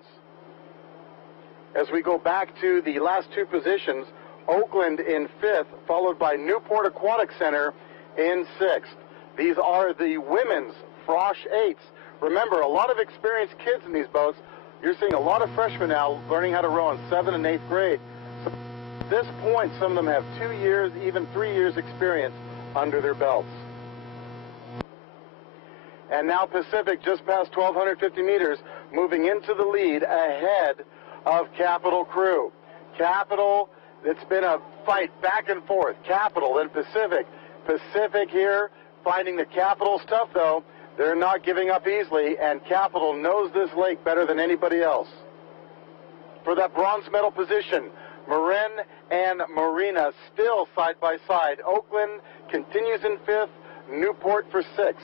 As we go back to the last two positions, Oakland in 5th, followed by Newport Aquatic Center in 6th. These are the women's Frosh 8s. Remember, a lot of experienced kids in these boats. You're seeing a lot of freshmen now learning how to row in 7th and 8th grade. So at this point, some of them have 2 years, even 3 years experience under their belts. And now Pacific just past 1,250 meters, moving into the lead ahead of Capital Crew. Capital, it's been a fight back and forth. Capital, then Pacific. Pacific here, finding the Capital stuff though. They're not giving up easily, and Capital knows this lake better than anybody else. For that bronze medal position, Marin and Marina still side by side. Oakland continues in 5th, Newport for 6th.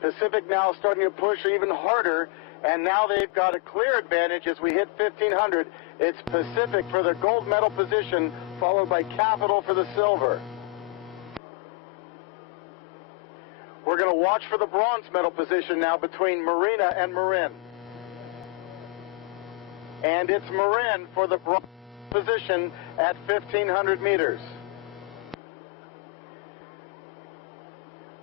Pacific now starting to push even harder, and now they've got a clear advantage as we hit 1,500. It's Pacific for the gold medal position, followed by Capital for the silver. We're going to watch for the bronze medal position now between Marina and Marin. And it's Marin for the bronze position at 1,500 meters.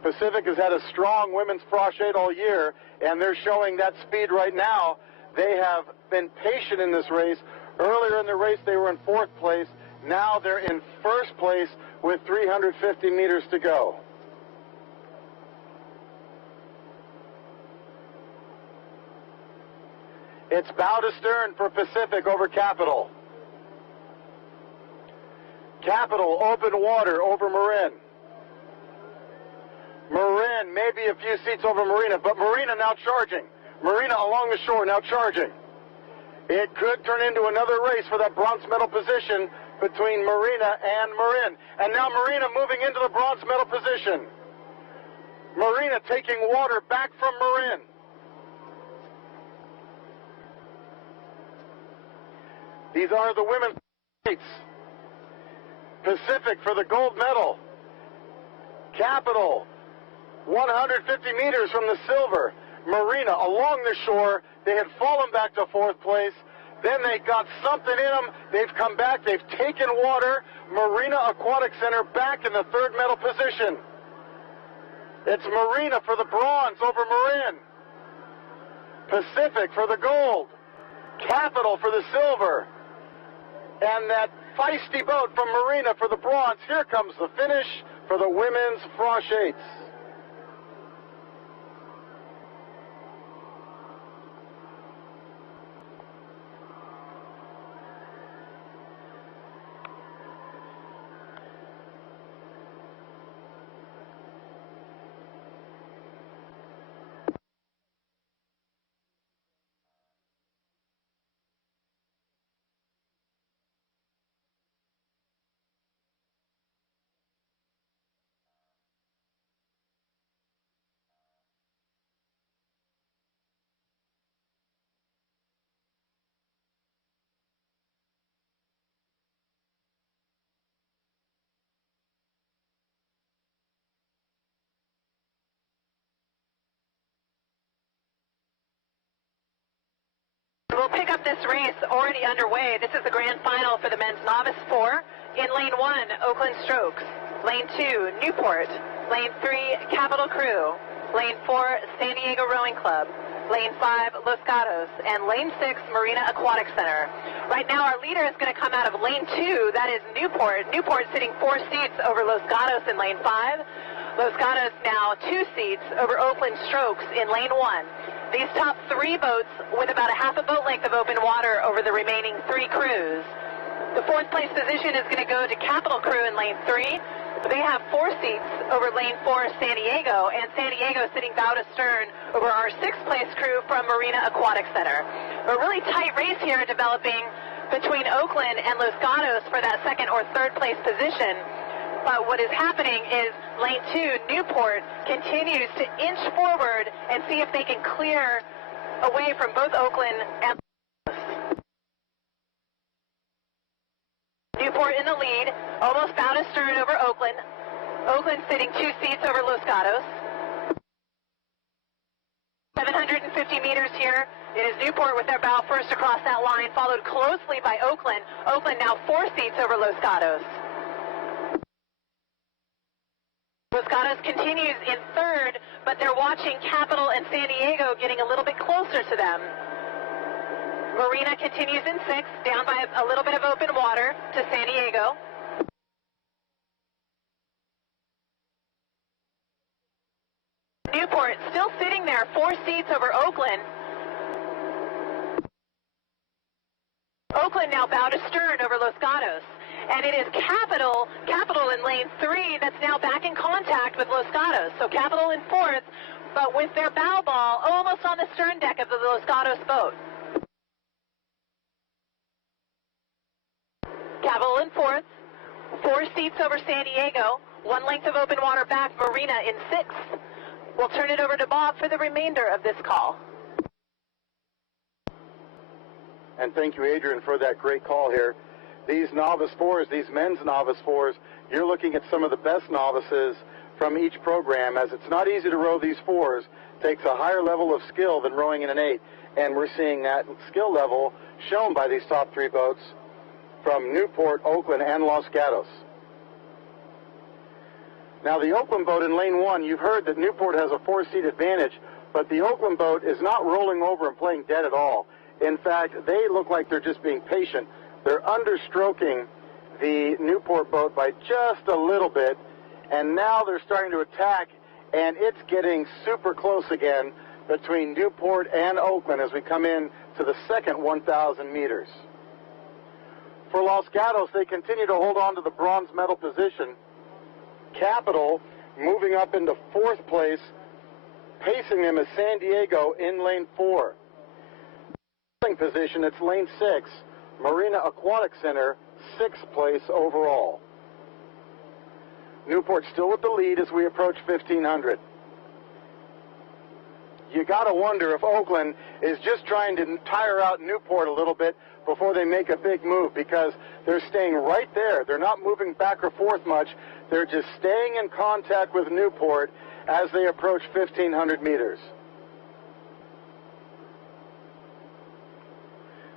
Pacific has had a strong women's Frosh 8 all year, and they're showing that speed right now. They have been patient in this race. Earlier in the race, they were in 4th place. Now they're in 1st place with 350 meters to go. It's bow to stern for Pacific over Capital. Capital, open water over Marin. Marin, maybe a few seats over Marina, but Marina now charging. Marina along the shore now charging. It could turn into another race for that bronze medal position between Marina and Marin. And now Marina moving into the bronze medal position. Marina taking water back from Marin. These are the women's states. Pacific for the gold medal. Capital, 150 meters from the silver. Marina along the shore. They had fallen back to 4th place. Then they got something in them. They've come back. They've taken water. Marina Aquatic Center back in the 3rd medal position. It's Marina for the bronze over Marin. Pacific for the gold. Capital for the silver. And that feisty boat from Marina for the bronze. Here comes the finish for the women's Frosh 8s. We'll pick up this race already underway. This is the grand final for the men's novice 4. In lane 1, Oakland Strokes. Lane 2, Newport. Lane 3, Capital Crew. Lane 4, San Diego Rowing Club. Lane 5, Los Gatos. And lane 6, Marina Aquatic Center. Right now our leader is going to come out of lane 2. That is Newport. Newport sitting 4 seats over Los Gatos in lane 5. Los Gatos now 2 seats over Oakland Strokes in lane 1. These top 3 boats with about a half a boat length of open water over the remaining 3 crews. The 4th place position is going to go to Capital Crew in lane 3. They have 4 seats over lane 4 San Diego, and San Diego sitting bow to stern over our 6th place crew from Marina Aquatic Center. A really tight race here developing between Oakland and Los Gatos for that 2nd or 3rd place position. But what is happening is lane 2, Newport, continues to inch forward and see if they can clear away from both Oakland and Newport in the lead, almost bow to stern over Oakland. Oakland sitting 2 seats over Los Gatos. 750 meters here. It is Newport with their bow first across that line, followed closely by Oakland. Oakland now 4 seats over Los Gatos. Los Gatos continues in third, but they're watching Capital and San Diego getting a little bit closer to them. Marina continues in sixth, down by a little bit of open water to San Diego. Newport still sitting there, 4 seats over Oakland. Oakland now bow to stern over Los Gatos. And it is Capital in lane 3 that's now back in contact with Los Gatos. So Capital in fourth, but with their bow ball almost on the stern deck of the Los Gatos boat. Capital in fourth, 4 seats over San Diego, 1 length of open water back, Marina in sixth. We'll turn it over to Bob for the remainder of this call. And thank you, Adrian, for that great call here. These novice fours, these men's novice fours, you're looking at some of the best novices from each program, as it's not easy to row these fours. It takes a higher level of skill than rowing in an 8, and we're seeing that skill level shown by these top 3 boats from Newport, Oakland, and Los Gatos. Now, the Oakland boat in lane 1, you've heard that Newport has a 4-seat advantage, but the Oakland boat is not rolling over and playing dead at all. In fact, they look like they're just being patient. They're understroking the Newport boat by just a little bit, and now they're starting to attack, and it's getting super close again between Newport and Oakland as we come in to the second 1,000 meters. For Los Gatos, they continue to hold on to the bronze medal position. Capital moving up into 4th place, pacing them is San Diego in lane 4. Position, it's lane 6. Marina Aquatic Center, 6th place overall. Newport still with the lead as we approach 1,500. You got to wonder if Oakland is just trying to tire out Newport a little bit before they make a big move, because they're staying right there. They're not moving back or forth much. They're just staying in contact with Newport as they approach 1,500 meters.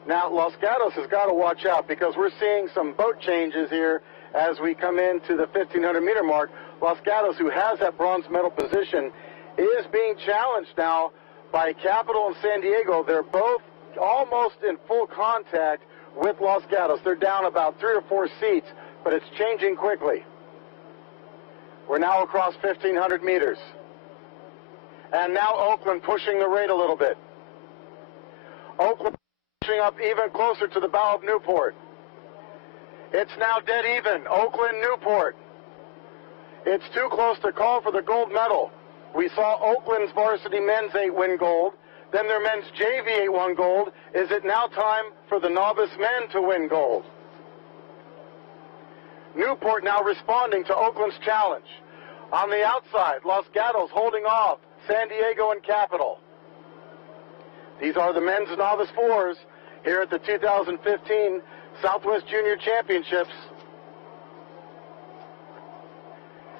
Now, Los Gatos has got to watch out, because we're seeing some boat changes here as we come into the 1,500 meter mark. Los Gatos, who has that bronze medal position, is being challenged now by Capital and San Diego. They're both almost in full contact with Los Gatos. They're down about 3 or 4 seats, but it's changing quickly. We're now across 1,500 meters. And now Oakland pushing the rate a little bit. Oakland pushing up even closer to the bow of Newport. It's now dead even. Oakland, Newport. It's too close to call for the gold medal. We saw Oakland's varsity men's 8 win gold. Then their men's JV 8 won gold. Is it now time for the novice men to win gold? Newport now responding to Oakland's challenge. On the outside, Los Gatos holding off San Diego and Capital. These are the men's novice fours here at the 2015 Southwest Junior Championships.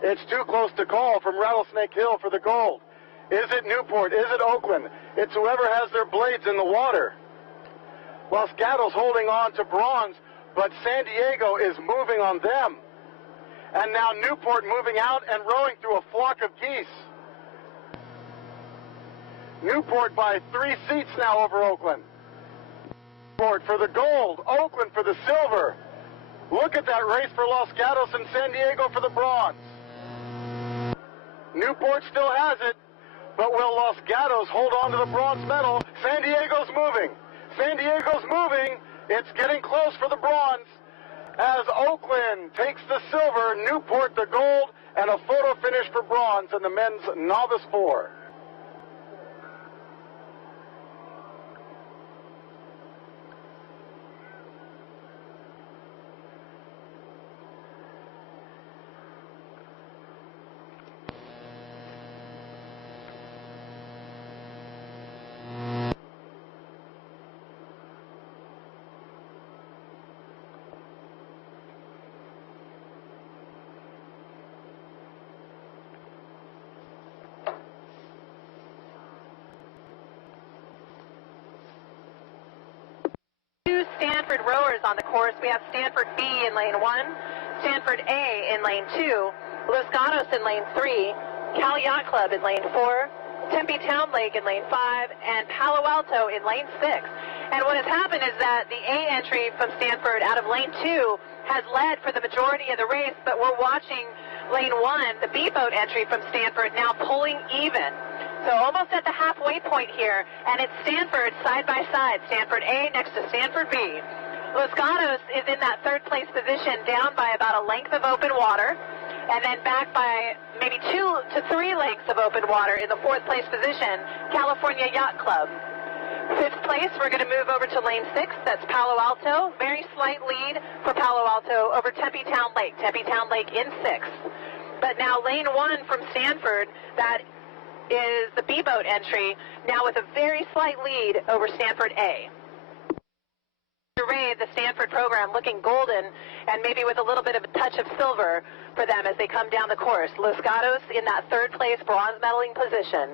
It's too close to call from Rattlesnake Hill for the gold. Is it Newport? Is it Oakland? It's whoever has their blades in the water. Los Gatos holding on to bronze, but San Diego is moving on them. And now Newport moving out and rowing through a flock of geese. Newport by 3 seats now over Oakland. Newport for the gold, Oakland for the silver. Look at that race for Los Gatos and San Diego for the bronze. Newport still has it, but will Los Gatos hold on to the bronze medal? San Diego's moving. San Diego's moving. It's getting close for the bronze as Oakland takes the silver, Newport the gold, and a photo finish for bronze in the men's novice 4. Stanford rowers on the course. We have Stanford B in lane 1, Stanford A in lane 2, Los Gatos in lane 3, Cal Yacht Club in lane 4, Tempe Town Lake in lane 5, and Palo Alto in lane 6. And what has happened is that the A entry from Stanford out of lane 2 has led for the majority of the race, but we're watching lane 1, the B boat entry from Stanford, now pulling even. So almost at the halfway point here, and it's Stanford side by side, Stanford A next to Stanford B. Los Gatos is in that third place position, down by about a length of open water, and then back by maybe 2 to 3 lengths of open water in the fourth place position, California Yacht Club. Fifth place, we're going to move over to lane 6, that's Palo Alto. Very slight lead for Palo Alto over Tempe Town Lake. Tempe Town Lake in 6th. But now lane 1 from Stanford, that is the B-boat entry, now with a very slight lead over Stanford A. The Stanford program looking golden and maybe with a little bit of a touch of silver for them as they come down the course. Los Gatos in that third place bronze medaling position.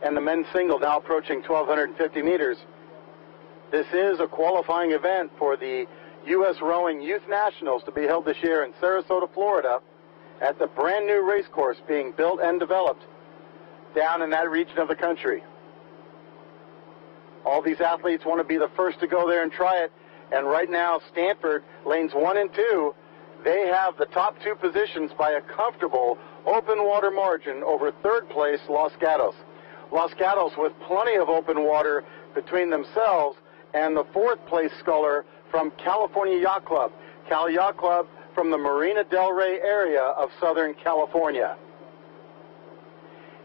And the men's single now approaching 1,250 meters. This is a qualifying event for the U.S. Rowing Youth Nationals to be held this year in Sarasota, Florida, at the brand new race course being built and developed down in that region of the country. All these athletes want to be the first to go there and try it, and right now Stanford, lanes 1 and 2, they have the top 2 positions by a comfortable open water margin over third place Los Gatos. Los Gatos with plenty of open water between themselves and the fourth place sculler from California Yacht Club. Cal Yacht Club from the Marina Del Rey area of Southern California.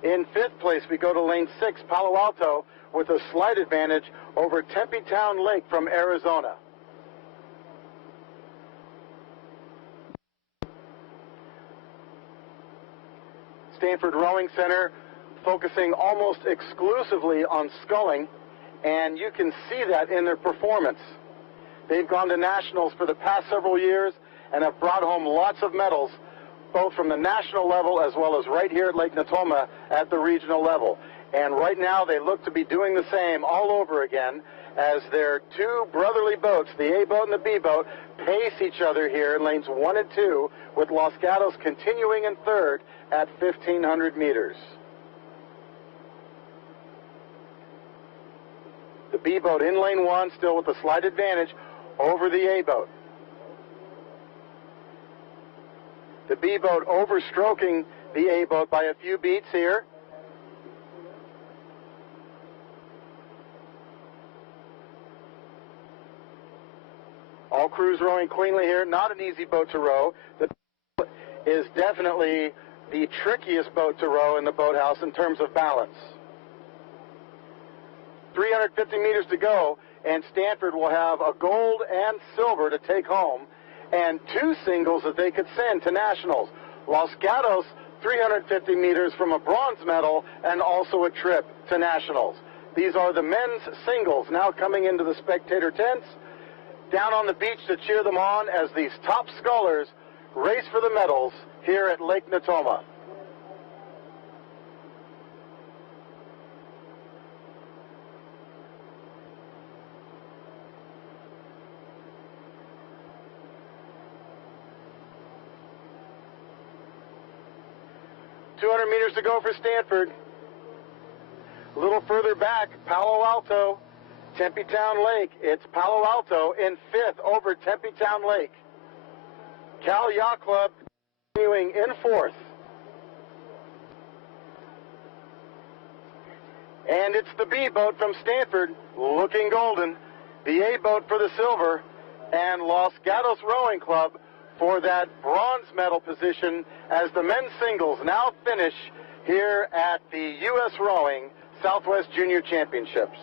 In fifth place, we go to lane 6, Palo Alto, with a slight advantage over Tempe Town Lake from Arizona. Stanford Rowing Center focusing almost exclusively on sculling, and you can see that in their performance. They've gone to nationals for the past several years and have brought home lots of medals, both from the national level as well as right here at Lake Natoma at the regional level. And right now they look to be doing the same all over again as their 2 brotherly boats, the A boat and the B boat, pace each other here in lanes 1 and 2, with Los Gatos continuing in third at 1,500 meters. The B boat in lane 1 still with a slight advantage over the A boat. The B boat overstroking the A boat by a few beats here. All crews rowing cleanly here. Not an easy boat to row. The boat is definitely the trickiest boat to row in the boathouse in terms of balance. 350 meters to go, and Stanford will have a gold and silver to take home, and 2 singles that they could send to nationals. Los Gatos, 350 meters from a bronze medal, and also a trip to nationals. These are the men's singles now coming into the spectator tents, down on the beach to cheer them on as these top scullers race for the medals here at Lake Natoma. Meters to go for Stanford. A little further back, Palo Alto, Tempe Town Lake. It's Palo Alto in 5th over Tempe Town Lake. Cal Yacht Club continuing in 4th. And it's the B boat from Stanford looking golden. The A boat for the silver, and Los Gatos Rowing Club for that bronze medal position as the men's singles now finish here at the U.S. Rowing Southwest Junior Championships.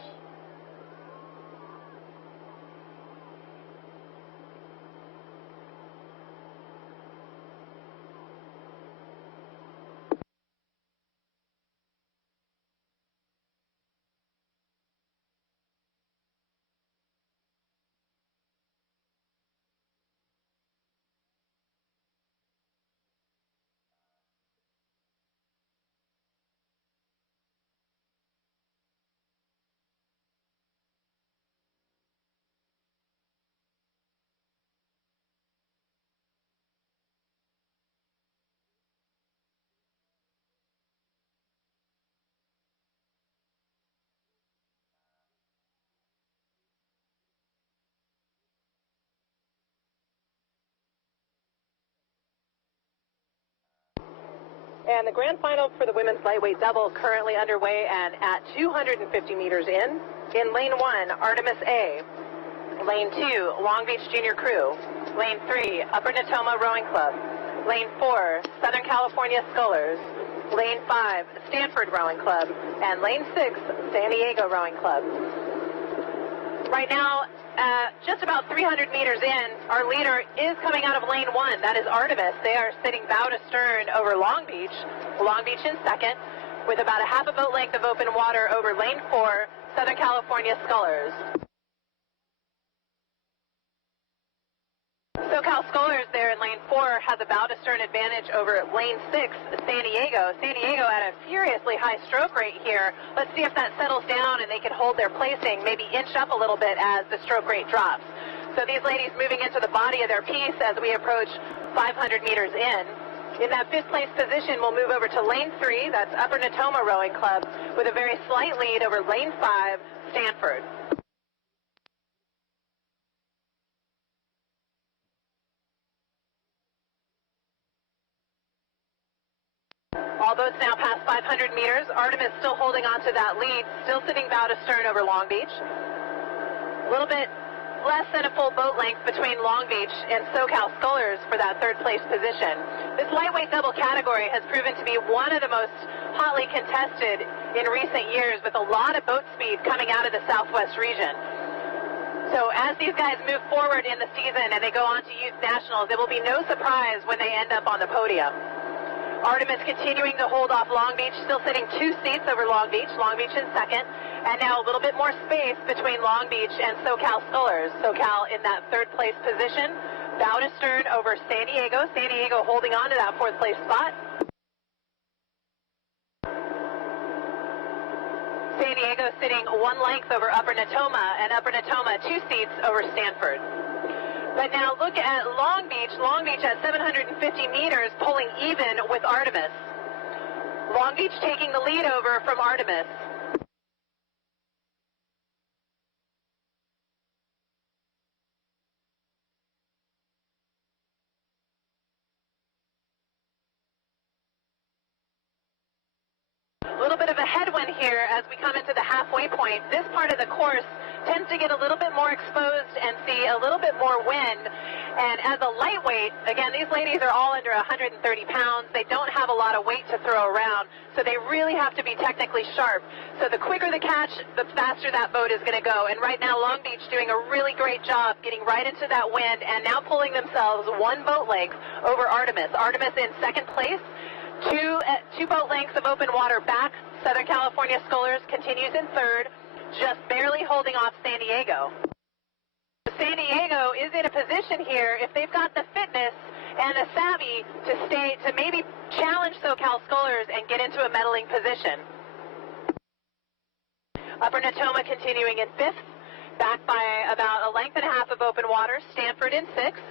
And the grand final for the women's lightweight double currently underway and at 250 meters in. In lane 1, Artemis A. Lane 2, Long Beach Junior Crew. Lane 3, Upper Natoma Rowing Club. Lane 4, Southern California Scullers. Lane 5, Stanford Rowing Club. And Lane 6, San Diego Rowing Club. Right now, just about 300 meters in, our leader is coming out of lane 1. That is Artemis. They are sitting bow to stern over Long Beach. Long Beach in second, with about a half a boat length of open water over lane 4, Southern California Scullers. SoCal Scullers there in lane 4 has a bow to stern advantage over lane 6, San Diego. San Diego at a furiously high stroke rate here. Let's see if that settles down and they can hold their placing, maybe inch up a little bit as the stroke rate drops. So these ladies moving into the body of their piece as we approach 500 meters in. In that 5th place position, we'll move over to lane 3, that's Upper Natoma Rowing Club, with a very slight lead over lane 5, Stanford. All boats now past 500 meters. Artemis still holding on to that lead, still sitting bow to stern over Long Beach. A little bit less than a full boat length between Long Beach and SoCal Scullers for that 3rd place position. This lightweight double category has proven to be one of the most hotly contested in recent years, with a lot of boat speed coming out of the Southwest region. So as these guys move forward in the season and they go on to Youth Nationals, it will be no surprise when they end up on the podium. Artemis continuing to hold off Long Beach, still sitting 2 seats over Long Beach in second, and now a little bit more space between Long Beach and SoCal Scullers. SoCal in that 3rd place position, bow to stern over San Diego holding on to that 4th place spot. San Diego sitting 1 length over Upper Natoma, and Upper Natoma 2 seats over Stanford. But now look at Long Beach. Long Beach at 750 meters pulling even with Artemis. Long Beach taking the lead over from Artemis. A little bit of a headwind here as we come into the halfway point. This part of the course tends to get a little bit more exposed and see a little bit more wind. And as a lightweight, again, these ladies are all under 130 pounds. They don't have a lot of weight to throw around, so they really have to be technically sharp. So the quicker the catch, the faster that boat is going to go. And right now, Long Beach doing a really great job getting right into that wind and now pulling themselves 1 boat length over Artemis. Artemis in 2nd place. Two boat lengths of open water back. Southern California Scullers continues in 3rd, just barely holding off San Diego. San Diego is in a position here, if they've got the fitness and the savvy to maybe challenge SoCal Scullers and get into a medaling position. Upper Natoma continuing in 5th, back by about a length and a half of open water. Stanford in 6th.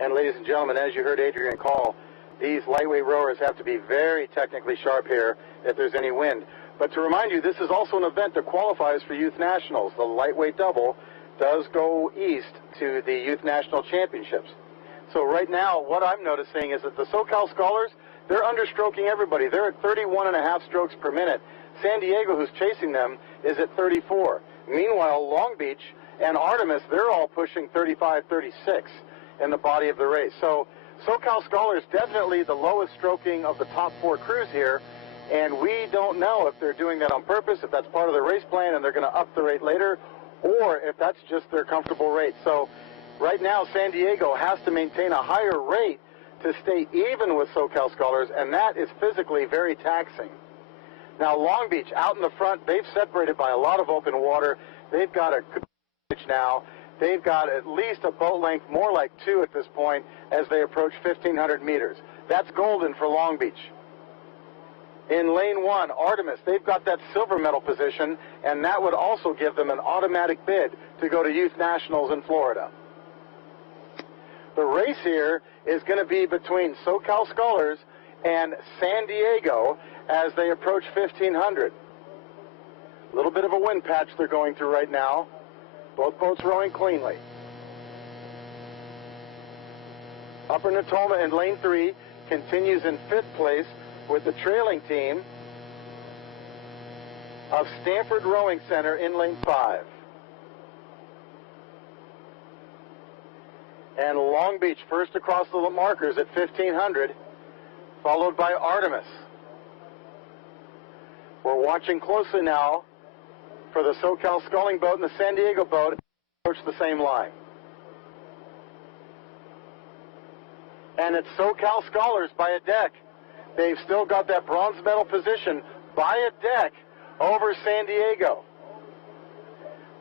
And ladies and gentlemen, as you heard Adrian call, these lightweight rowers have to be very technically sharp here if there's any wind. But to remind you, this is also an event that qualifies for Youth Nationals. The lightweight double does go east to the Youth National Championships. So right now, what I'm noticing is that the SoCal Scullers, they're understroking everybody. They're at 31.5 strokes per minute. San Diego, who's chasing them, is at 34. Meanwhile, Long Beach and Artemis, they're all pushing 35, 36. In the body of the race. So SoCal Scullers definitely the lowest stroking of the top 4 crews here, and we don't know if they're doing that on purpose, if that's part of the race plan and they're going to up the rate later, or if that's just their comfortable rate. So right now San Diego has to maintain a higher rate to stay even with SoCal Scullers, and that is physically very taxing. Now Long Beach out in the front, they've separated by a lot of open water. They've got a good pitch now. They've got at least a boat length, more like 2 at this point, as they approach 1,500 meters. That's golden for Long Beach. In lane 1, Artemis, they've got that silver medal position, and that would also give them an automatic bid to go to Youth Nationals in Florida. The race here is going to be between SoCal Scholars and San Diego as they approach 1500. A little bit of a wind patch they're going through right now. Both boats rowing cleanly. Upper Natoma in lane 3 continues in 5th place with the trailing team of Stanford Rowing Center in lane 5. And Long Beach first across the markers at 1500, followed by Artemis. We're watching closely now for the SoCal Sculling boat and the San Diego boat approach the same line. And it's SoCal Scholars by a deck. They've still got that bronze medal position by a deck over San Diego.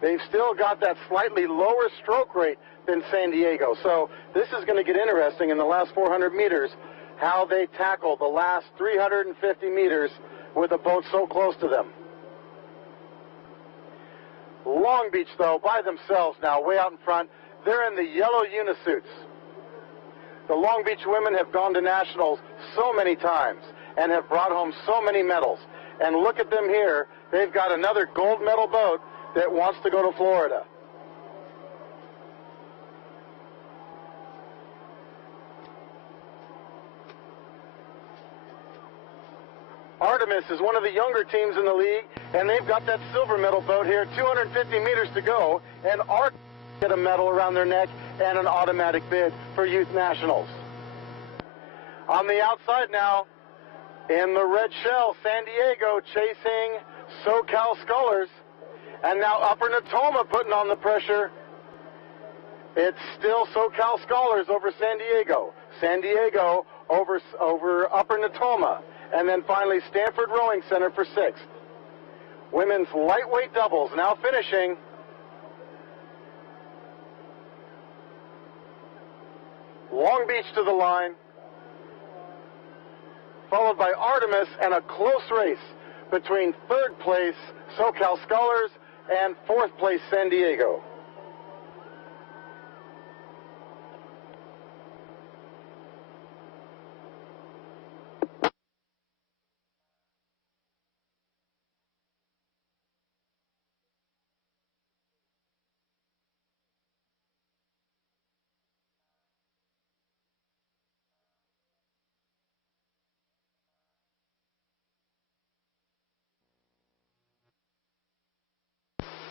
They've still got that slightly lower stroke rate than San Diego. So this is going to get interesting in the last 400 meters, how they tackle the last 350 meters with a boat so close to them. Long Beach, though, by themselves now, way out in front. They're in the yellow unisuits. The Long Beach women have gone to nationals so many times and have brought home so many medals. And look at them here. They've got another gold medal boat that wants to go to Florida. Artemis is one of the younger teams in the league, and they've got that silver medal boat here, 250 meters to go, and Artemis get a medal around their neck and an automatic bid for Youth Nationals. On the outside now, in the red shell, San Diego chasing SoCal Scholars, and now Upper Natoma putting on the pressure. It's still SoCal Scholars over San Diego. San Diego over Upper Natoma. And then finally Stanford Rowing Center for 6th. Women's lightweight doubles now finishing. Long Beach to the line, followed by Artemis, and a close race between 3rd place SoCal Scholars and 4th place San Diego.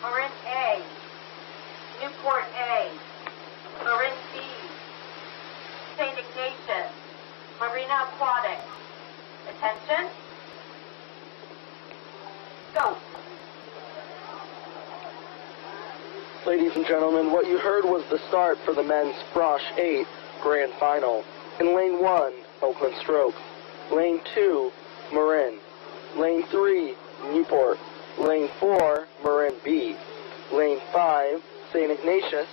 Marin A, Newport A, Marin B, St. Ignatius, Marina Aquatics. Attention. Go. Ladies and gentlemen, what you heard was the start for the men's Frosh 8 Grand Final. In lane 1, Oakland Stroke. Lane 2, Marin. Lane 3, Newport. Lane 4, Marin B. Lane 5, St. Ignatius.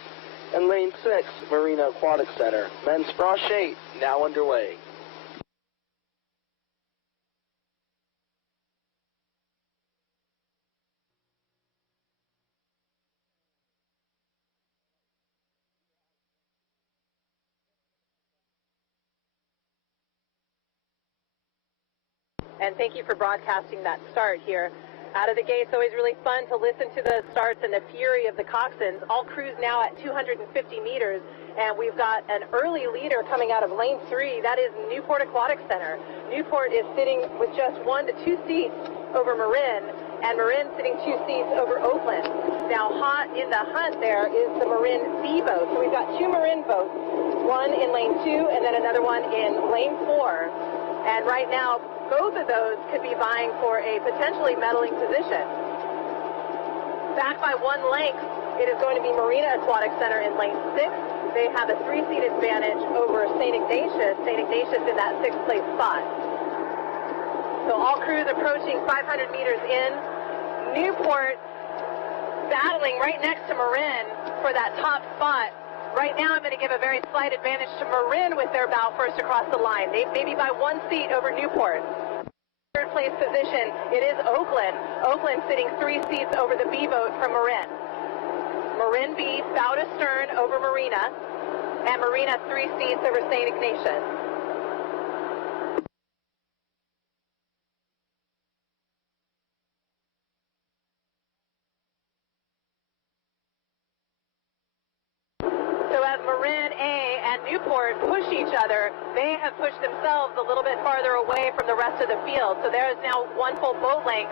And Lane 6, Marina Aquatic Center. Men's Frosh 8 now underway. And thank you for broadcasting that start here. Out of the gate, it's always really fun to listen to the starts and the fury of the coxswains. All crews now at 250 meters, and we've got an early leader coming out of lane 3. That is Newport Aquatic Center. Newport is sitting with just 1 to 2 seats over Marin, and Marin sitting 2 seats over Oakland. Now, hot in the hunt there is the Marin B boat. So we've got 2 Marin boats, one in lane 2 and then another one in lane 4. And right now, both of those could be vying for a potentially medaling position. Back by 1 length, it is going to be Marina Aquatic Center in lane 6. They have a 3-seat advantage over St. Ignatius. St. Ignatius in that 6th place spot. So all crews approaching 500 meters in. Newport battling right next to Marin for that top spot. Right now, I'm going to give a very slight advantage to Marin with their bow first across the line. They maybe by 1 seat over Newport. 3rd place position, it is Oakland. Oakland sitting 3 seats over the B boat from Marin. Marin B, bow to stern over Marina. and Marina 3 seats over St. Ignatius. So as Marin A and Newport push each other, they have pushed themselves a little bit farther away from the rest of the field. So there is now one full boat length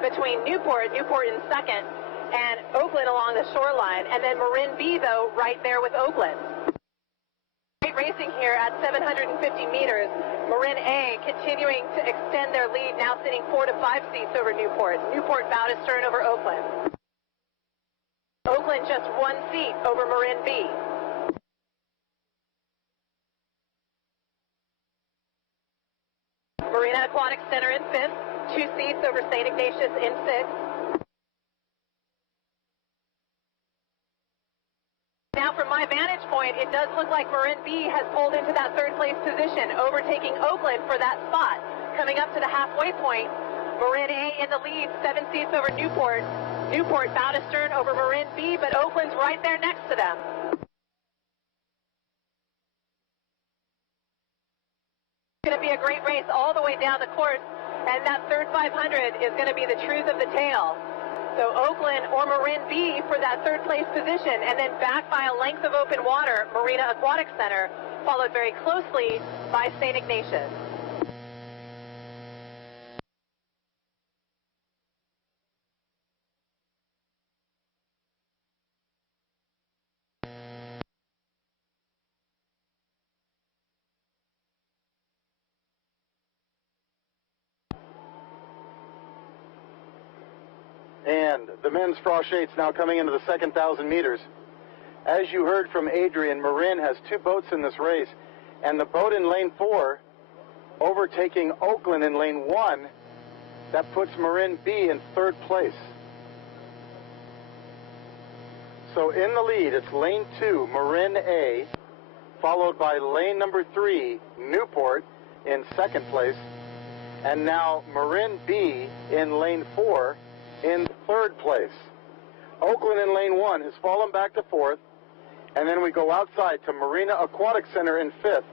between Newport in second, and Oakland along the shoreline, and then Marin B, though, right there with Oakland. Great racing here at 750 meters. Marin A continuing to extend their lead, now sitting 4 to 5 seats over Newport. Newport bow to stern over Oakland. Oakland just 1 seat over Marin B. Marina Aquatic Center in 5th, 2 seats over St. Ignatius in 6th. Now from my vantage point, it does look like Marin B has pulled into that 3rd place position, overtaking Oakland for that spot. Coming up to the halfway point, Marin A in the lead, 7 seats over Newport. Newport bow to stern over Marin B, but Oakland's right there next to them. It's going to be a great race all the way down the course, and that third 500 is going to be the truth of the tale. So Oakland or Marin B for that 3rd place position, and then back by a length of open water, Marina Aquatic Center, followed very closely by St. Ignatius. And the men's frosh eights now coming into the second 1,000 meters. As you heard from Adrian, Marin has 2 boats in this race, and the boat in lane 4 overtaking Oakland in lane 1, that puts Marin B in 3rd place. So in the lead, it's lane 2, Marin A, followed by lane number 3, Newport, in 2nd place, and now Marin B in lane 4 in 3rd place. Oakland in lane 1 has fallen back to 4th, and then we go outside to Marina Aquatic Center in 5th,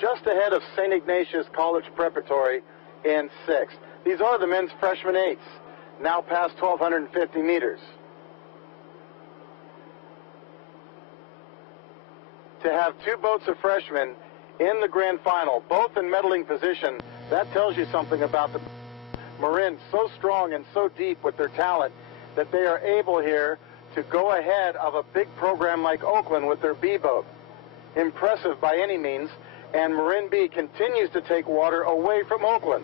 just ahead of St. Ignatius College Preparatory in 6th. These are the men's freshman eights, now past 1,250 meters. To have 2 boats of freshmen in the grand final, both in medaling position, that tells you something about the Marin, so strong and so deep with their talent that they are able here to go ahead of a big program like Oakland with their B boat. Impressive by any means, and Marin B continues to take water away from Oakland.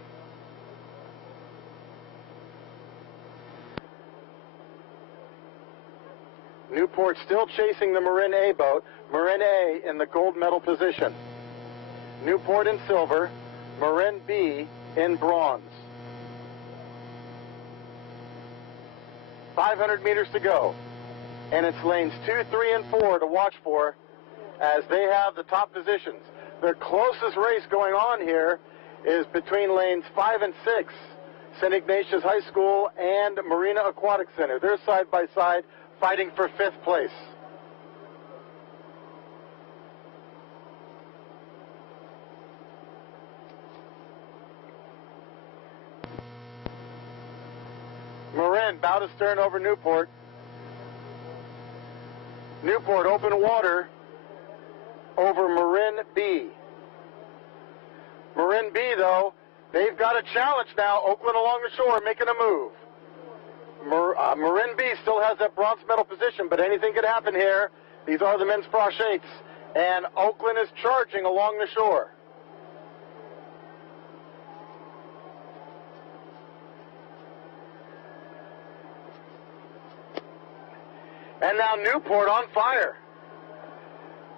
Newport still chasing the Marin A boat, Marin A in the gold medal position. Newport in silver, Marin B in bronze. 500 meters to go, and it's lanes 2, 3, and 4 to watch for as they have the top positions. Their closest race going on here is between lanes 5 and 6, St. Ignatius High School and Marina Aquatic Center. They're side by side fighting for 5th place. Marin bow to stern over Newport. Newport open water over Marin B. Marin B, though, they've got a challenge now. Oakland along the shore making a move. Marin B still has that bronze medal position, but anything could happen here. These are the men's frosh eights, and Oakland is charging along the shore. And now Newport on fire.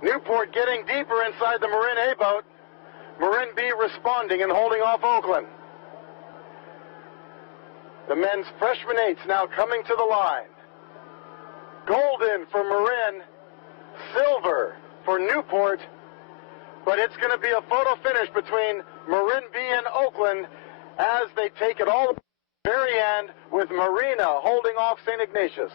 Newport getting deeper inside the Marin A boat. Marin B responding and holding off Oakland. The men's freshman eights now coming to the line. Golden for Marin, silver for Newport, but it's going to be a photo finish between Marin B and Oakland as they take it all to the very end with Marina holding off St. Ignatius.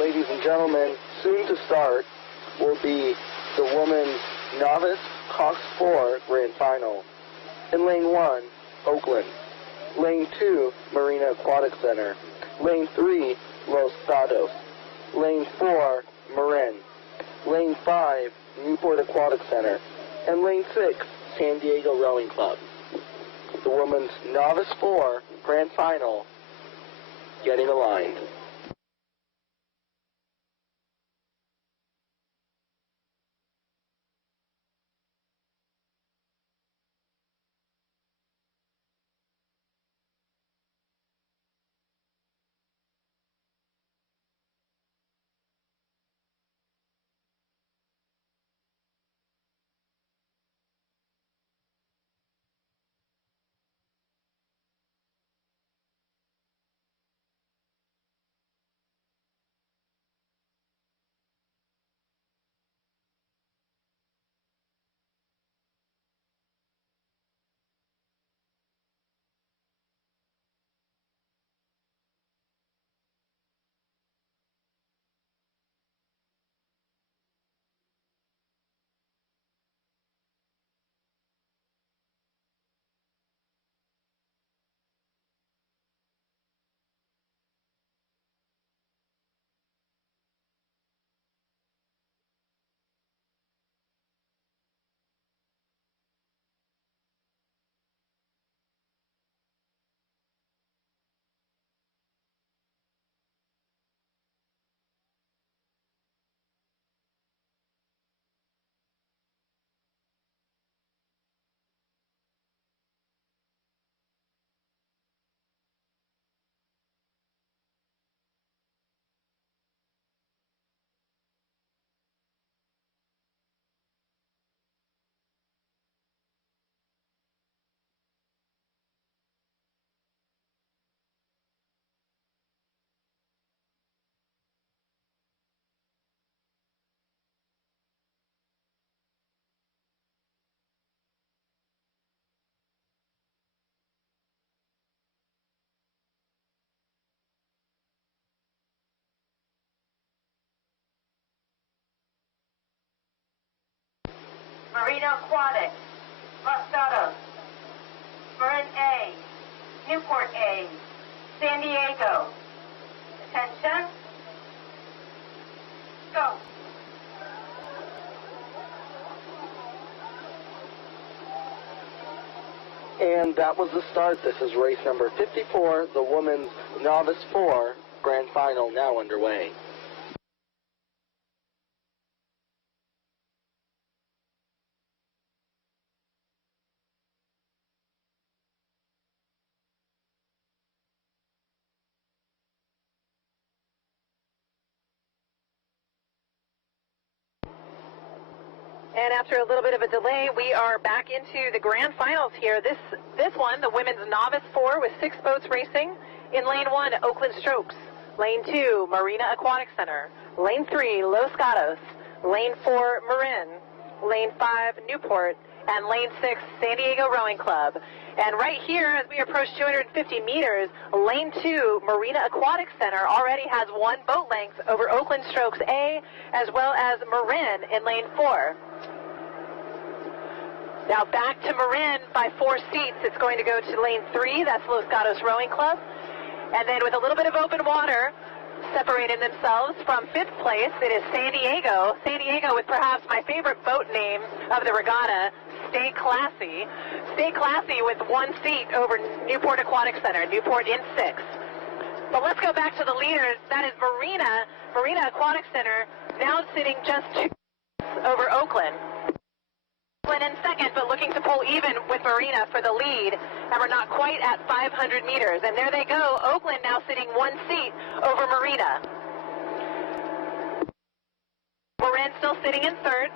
Ladies and gentlemen, soon to start will be the women's novice Cox 4 Grand Final. In Lane 1, Oakland. Lane 2, Marina Aquatic Center. Lane 3, Los Gatos. Lane 4, Marin. Lane 5, Newport Aquatic Center. And Lane 6, San Diego Rowing Club. The women's novice 4 Grand Final getting aligned. Marina Aquatic, Los Gatos, Marin A, Newport A, San Diego. Attention. Go. And that was the start. This is race number 54, the women's novice 4 Grand Final now underway. And after a little bit of a delay, we are back into the grand finals here. This one, the women's novice 4 with 6 boats racing. In lane 1, Oakland Strokes. Lane 2, Marina Aquatic Center. Lane 3, Los Gatos. Lane 4, Marin. Lane 5, Newport. And lane 6, San Diego Rowing Club. And right here, as we approach 250 meters, lane 2, Marina Aquatic Center, already has 1 boat length over Oakland Strokes A, as well as Marin in lane 4. Now back to Marin by 4 seats. It's going to go to lane 3, that's Los Gatos Rowing Club. And then with a little bit of open water, separating themselves from 5th place, it is San Diego. San Diego with perhaps my favorite boat name of the regatta, Stay Classy. Stay Classy with 1 seat over Newport Aquatic Center, Newport in 6. But let's go back to the leaders. That is Marina Aquatic Center, now sitting just 2 over Oakland. Oakland in second, but looking to pull even with Marina for the lead. And we're not quite at 500 meters. And there they go. Oakland now sitting 1 seat over Marina. Marin still sitting in third,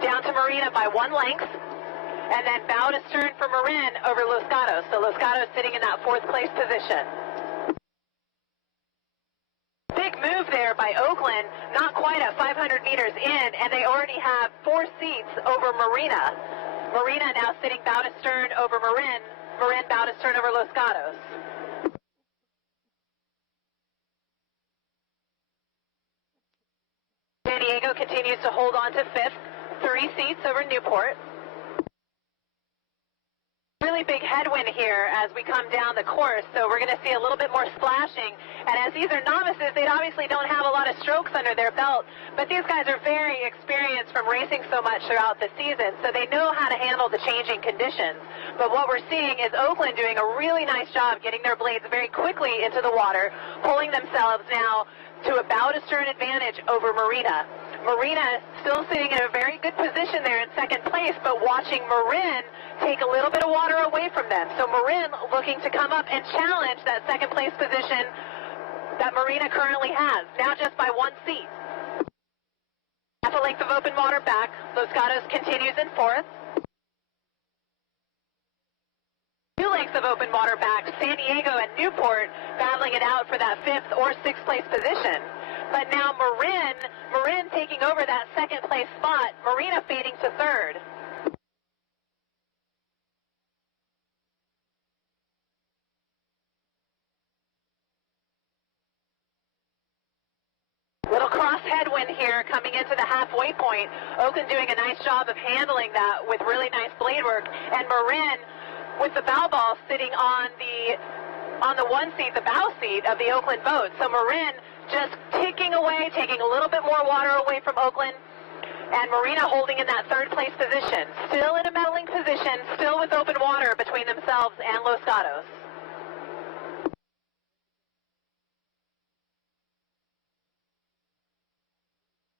down to Marina by 1 length. And then bow to stern for Marin over Los Gatos. So Los Gatos sitting in that 4th place position. Big move there by Oakland, not quite at 500 meters in, and they already have 4 seats over Marina. Marina now sitting bow to stern over Marin. Marin bow to stern over Los Gatos. San Diego continues to hold on to fifth, 3 seats over Newport. Really big headwind here as we come down the course, so we're going to see a little bit more splashing. And as these are novices, they obviously don't have a lot of strokes under their belt, but these guys are very experienced from racing so much throughout the season, so they know how to handle the changing conditions. But what we're seeing is Oakland doing a really nice job getting their blades very quickly into the water, pulling themselves now to about a stern advantage over Marina. Marina still sitting in a very good position there in second place, but watching Marin take a little bit of water away from them. So Marin looking to come up and challenge that second place position that Marina currently has, now just by 1 seat. Half a length of open water back. Los Gatos continues in fourth. 2 lengths of open water back. San Diego and Newport battling it out for that 5th or 6th place position. But now Marin taking over that second place spot. Marina fading to third. Little cross headwind here coming into the halfway point. Oakland doing a nice job of handling that with really nice blade work. And Marin with the bow ball sitting on the 1 seat, the bow seat of the Oakland boat. So Marin just ticking away, taking a little bit more water away from Oakland, and Marina holding in that 3rd place position. Still in a medaling position, still with open water between themselves and Los Gatos.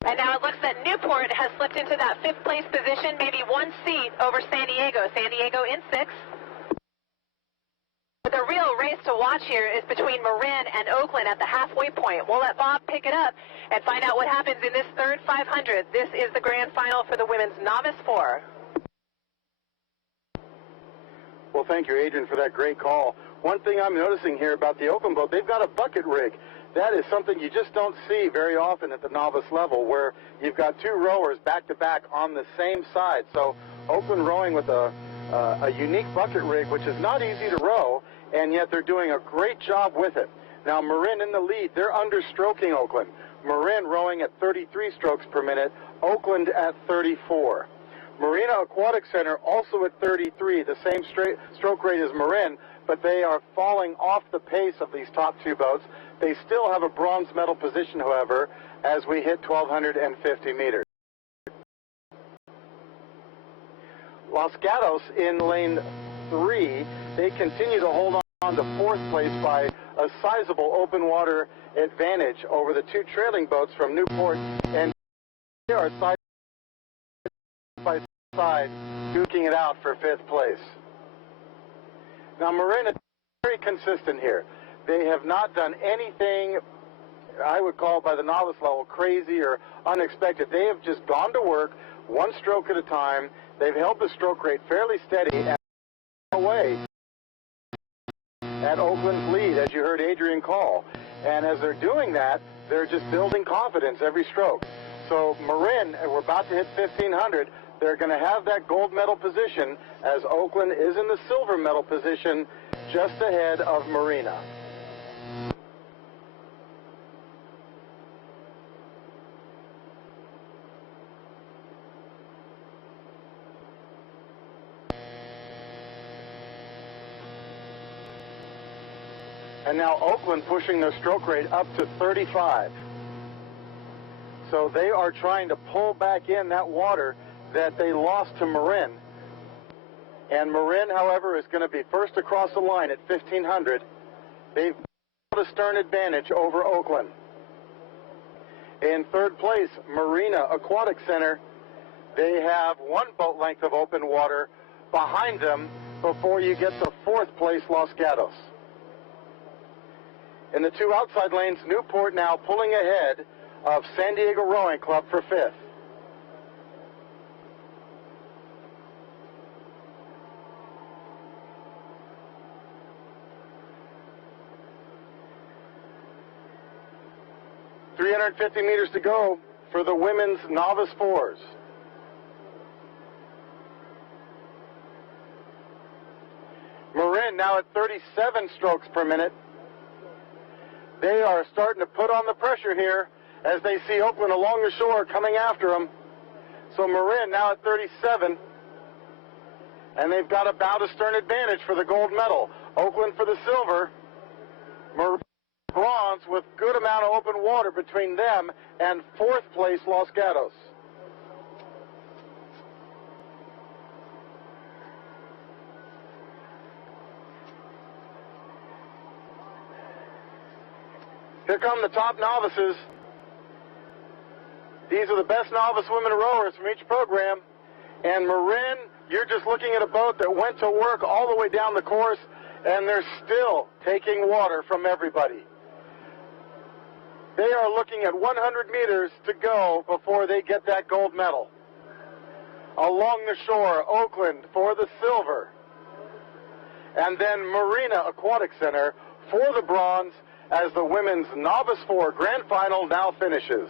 And now it looks that Newport has slipped into that 5th place position, maybe 1 seat over San Diego. San Diego in 6th. But the real race to watch here is between Marin and Oakland at the halfway point. We'll let Bob pick it up and find out what happens in this third 500. This is the grand final for the women's novice 4. Well, thank you, Adrian, for that great call. One thing I'm noticing here about the Oakland boat, they've got a bucket rig. That is something you just don't see very often at the novice level, where you've got 2 rowers back-to-back on the same side. So Oakland rowing with a unique bucket rig, which is not easy to row, and yet they're doing a great job with it. Now, Marin in the lead. They're understroking Oakland. Marin rowing at 33 strokes per minute, Oakland at 34. Marina Aquatic Center also at 33, the same stroke rate as Marin, but they are falling off the pace of these top 2 boats. They still have a bronze medal position, however, as we hit 1,250 meters. Los Gatos in lane 3, they continue to hold on to 4th place by a sizable open water advantage over the 2 trailing boats from Newport, and they are side by side duking it out for 5th place. Now Marin is very consistent here. They have not done anything I would call by the novice level crazy or unexpected. They have just gone to work 1 stroke at a time. They've held the stroke rate fairly steady and away at Oakland's lead, as you heard Adrian call. And as they're doing that, they're just building confidence every stroke. So Marin, we're about to hit 1,500. They're going to have that gold medal position, as Oakland is in the silver medal position just ahead of Marina. And now Oakland pushing their stroke rate up to 35. So they are trying to pull back in that water that they lost to Marin. And Marin, however, is going to be first across the line at 1,500. They've got a stern advantage over Oakland. In 3rd place, Marina Aquatic Center. They have 1 boat length of open water behind them before you get to 4th place, Los Gatos. In the 2 outside lanes, Newport now pulling ahead of San Diego Rowing Club for 5th. .350 meters to go for the women's novice 4s. Marin now at 37 strokes per minute. They are starting to put on the pressure here as they see Oakland along the shore coming after them. So Marin now at 37, and they've got a bow to stern advantage for the gold medal. Oakland for the silver, Marin bronze with good amount of open water between them and fourth place Los Gatos. Here come the top novices. These are the best novice women rowers from each program. And Marin, you're just looking at a boat that went to work all the way down the course, and they're still taking water from everybody. They are looking at 100 meters to go before they get that gold medal. Along the shore, Oakland for the silver. And then Marina Aquatic Center for the bronze as the women's Novice 4 Grand Final now finishes.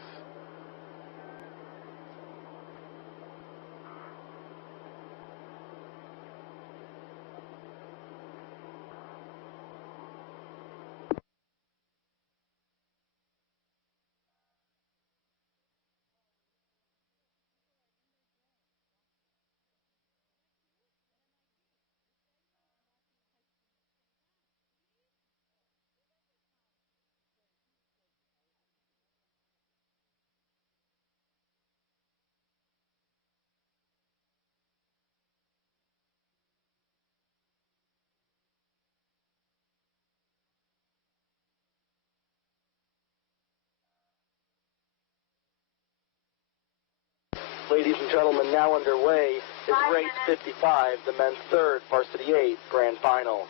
Ladies and gentlemen, now underway is race 55, the men's third, varsity 8 grand final.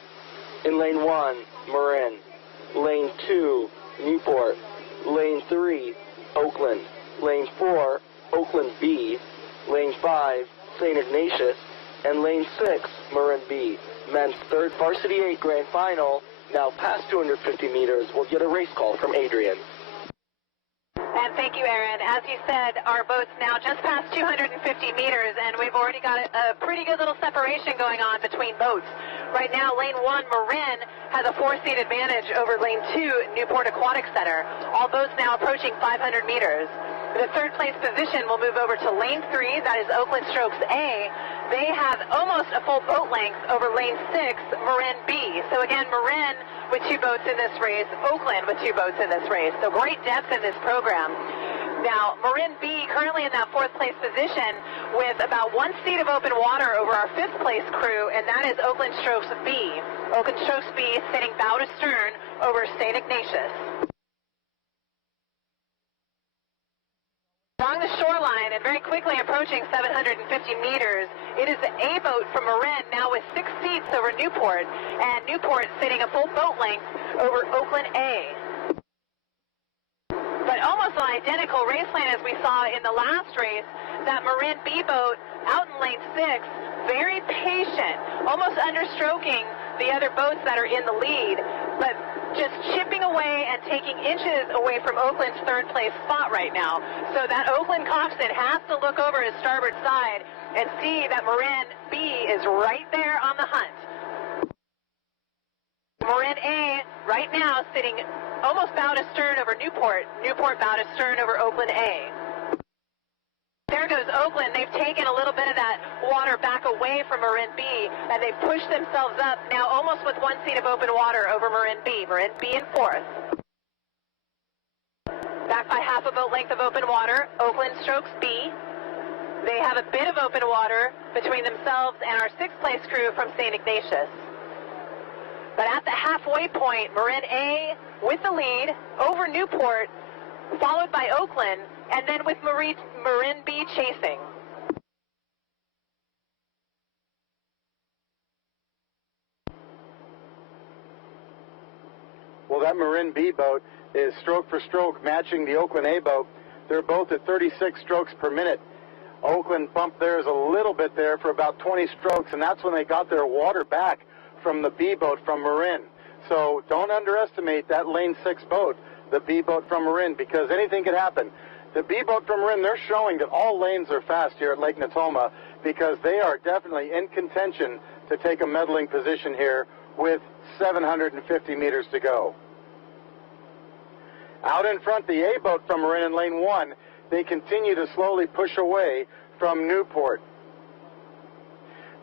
In lane 1, Marin. Lane 2, Newport. Lane 3, Oakland. Lane 4, Oakland B. Lane 5, St. Ignatius. And lane 6, Marin B. Men's third, varsity 8 grand final. Now past 250 meters, we'll get a race call from Adrian. And thank you, Aaron. As you said, our boat's now just past 250 meters, and we've already got a pretty good little separation going on between boats. Right now, lane 1, Marin, has a 4-seat advantage over lane 2, Newport Aquatic Center. All boats now approaching 500 meters. The third place position will move over to lane 3, that is Oakland Strokes A. They have almost a full boat length over lane 6, Marin B. So again, Marin with 2 boats in this race, Oakland with 2 boats in this race. So great depth in this program. Now, Marin B currently in that 4th place position with about 1 seat of open water over our 5th place crew, and that is Oakland Strokes B. Oakland Strokes B sitting bow to stern over St. Ignatius. Along the shoreline and very quickly approaching 750 meters, it is the A boat from Marin now with 6 seats over Newport, and Newport sitting a full boat length over Oakland A. But almost an identical race plan as we saw in the last race, that Marin B boat out in lane 6, very patient, almost understroking the other boats that are in the lead, but just chipping away and taking inches away from Oakland's 3rd place spot right now. So that Oakland coxswain has to look over his starboard side and see that Marin B is right there on the hunt. Marin A right now sitting almost bow to stern over Newport. Newport bow to stern over Oakland A. There goes Oakland. They've taken a little bit of that water back away from Marin B, and they've pushed themselves up now almost with 1 seat of open water over Marin B. Marin B in 4th. Back by half a boat length of open water, Oakland Strokes B. They have a bit of open water between themselves and our 6th place crew from St. Ignatius. But at the halfway point, Marin A with the lead over Newport, followed by Oakland, and then with Marin B chasing. Well, that Marin B boat is stroke for stroke matching the Oakland A boat. They're both at 36 strokes per minute. Oakland bumped theirs a little bit there for about 20 strokes, and that's when they got their water back from the B boat from Marin. So don't underestimate that lane 6 boat, the B boat from Marin, because anything could happen. The B boat from Marin, they're showing that all lanes are fast here at Lake Natoma because they are definitely in contention to take a medaling position here with 750 meters to go. Out in front, the A boat from Marin in lane 1, they continue to slowly push away from Newport.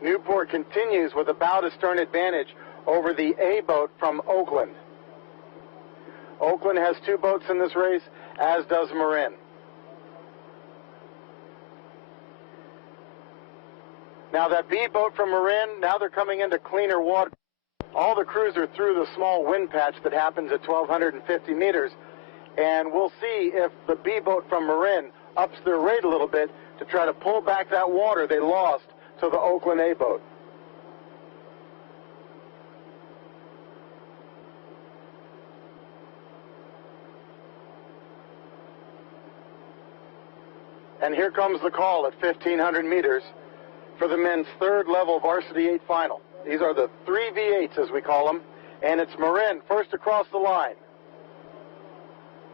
Newport continues with a bow to stern advantage over the A boat from Oakland. Oakland has 2 boats in this race, as does Marin. Now that B boat from Marin, now they're coming into cleaner water. All the crews are through the small wind patch that happens at 1,250 meters, and we'll see if the B boat from Marin ups their rate a little bit to try to pull back that water they lost to the Oakland A boat. And here comes the call at 1,500 meters for the men's 3rd level Varsity 8 final. These are the 3 V8s, as we call them, and it's Marin first across the line.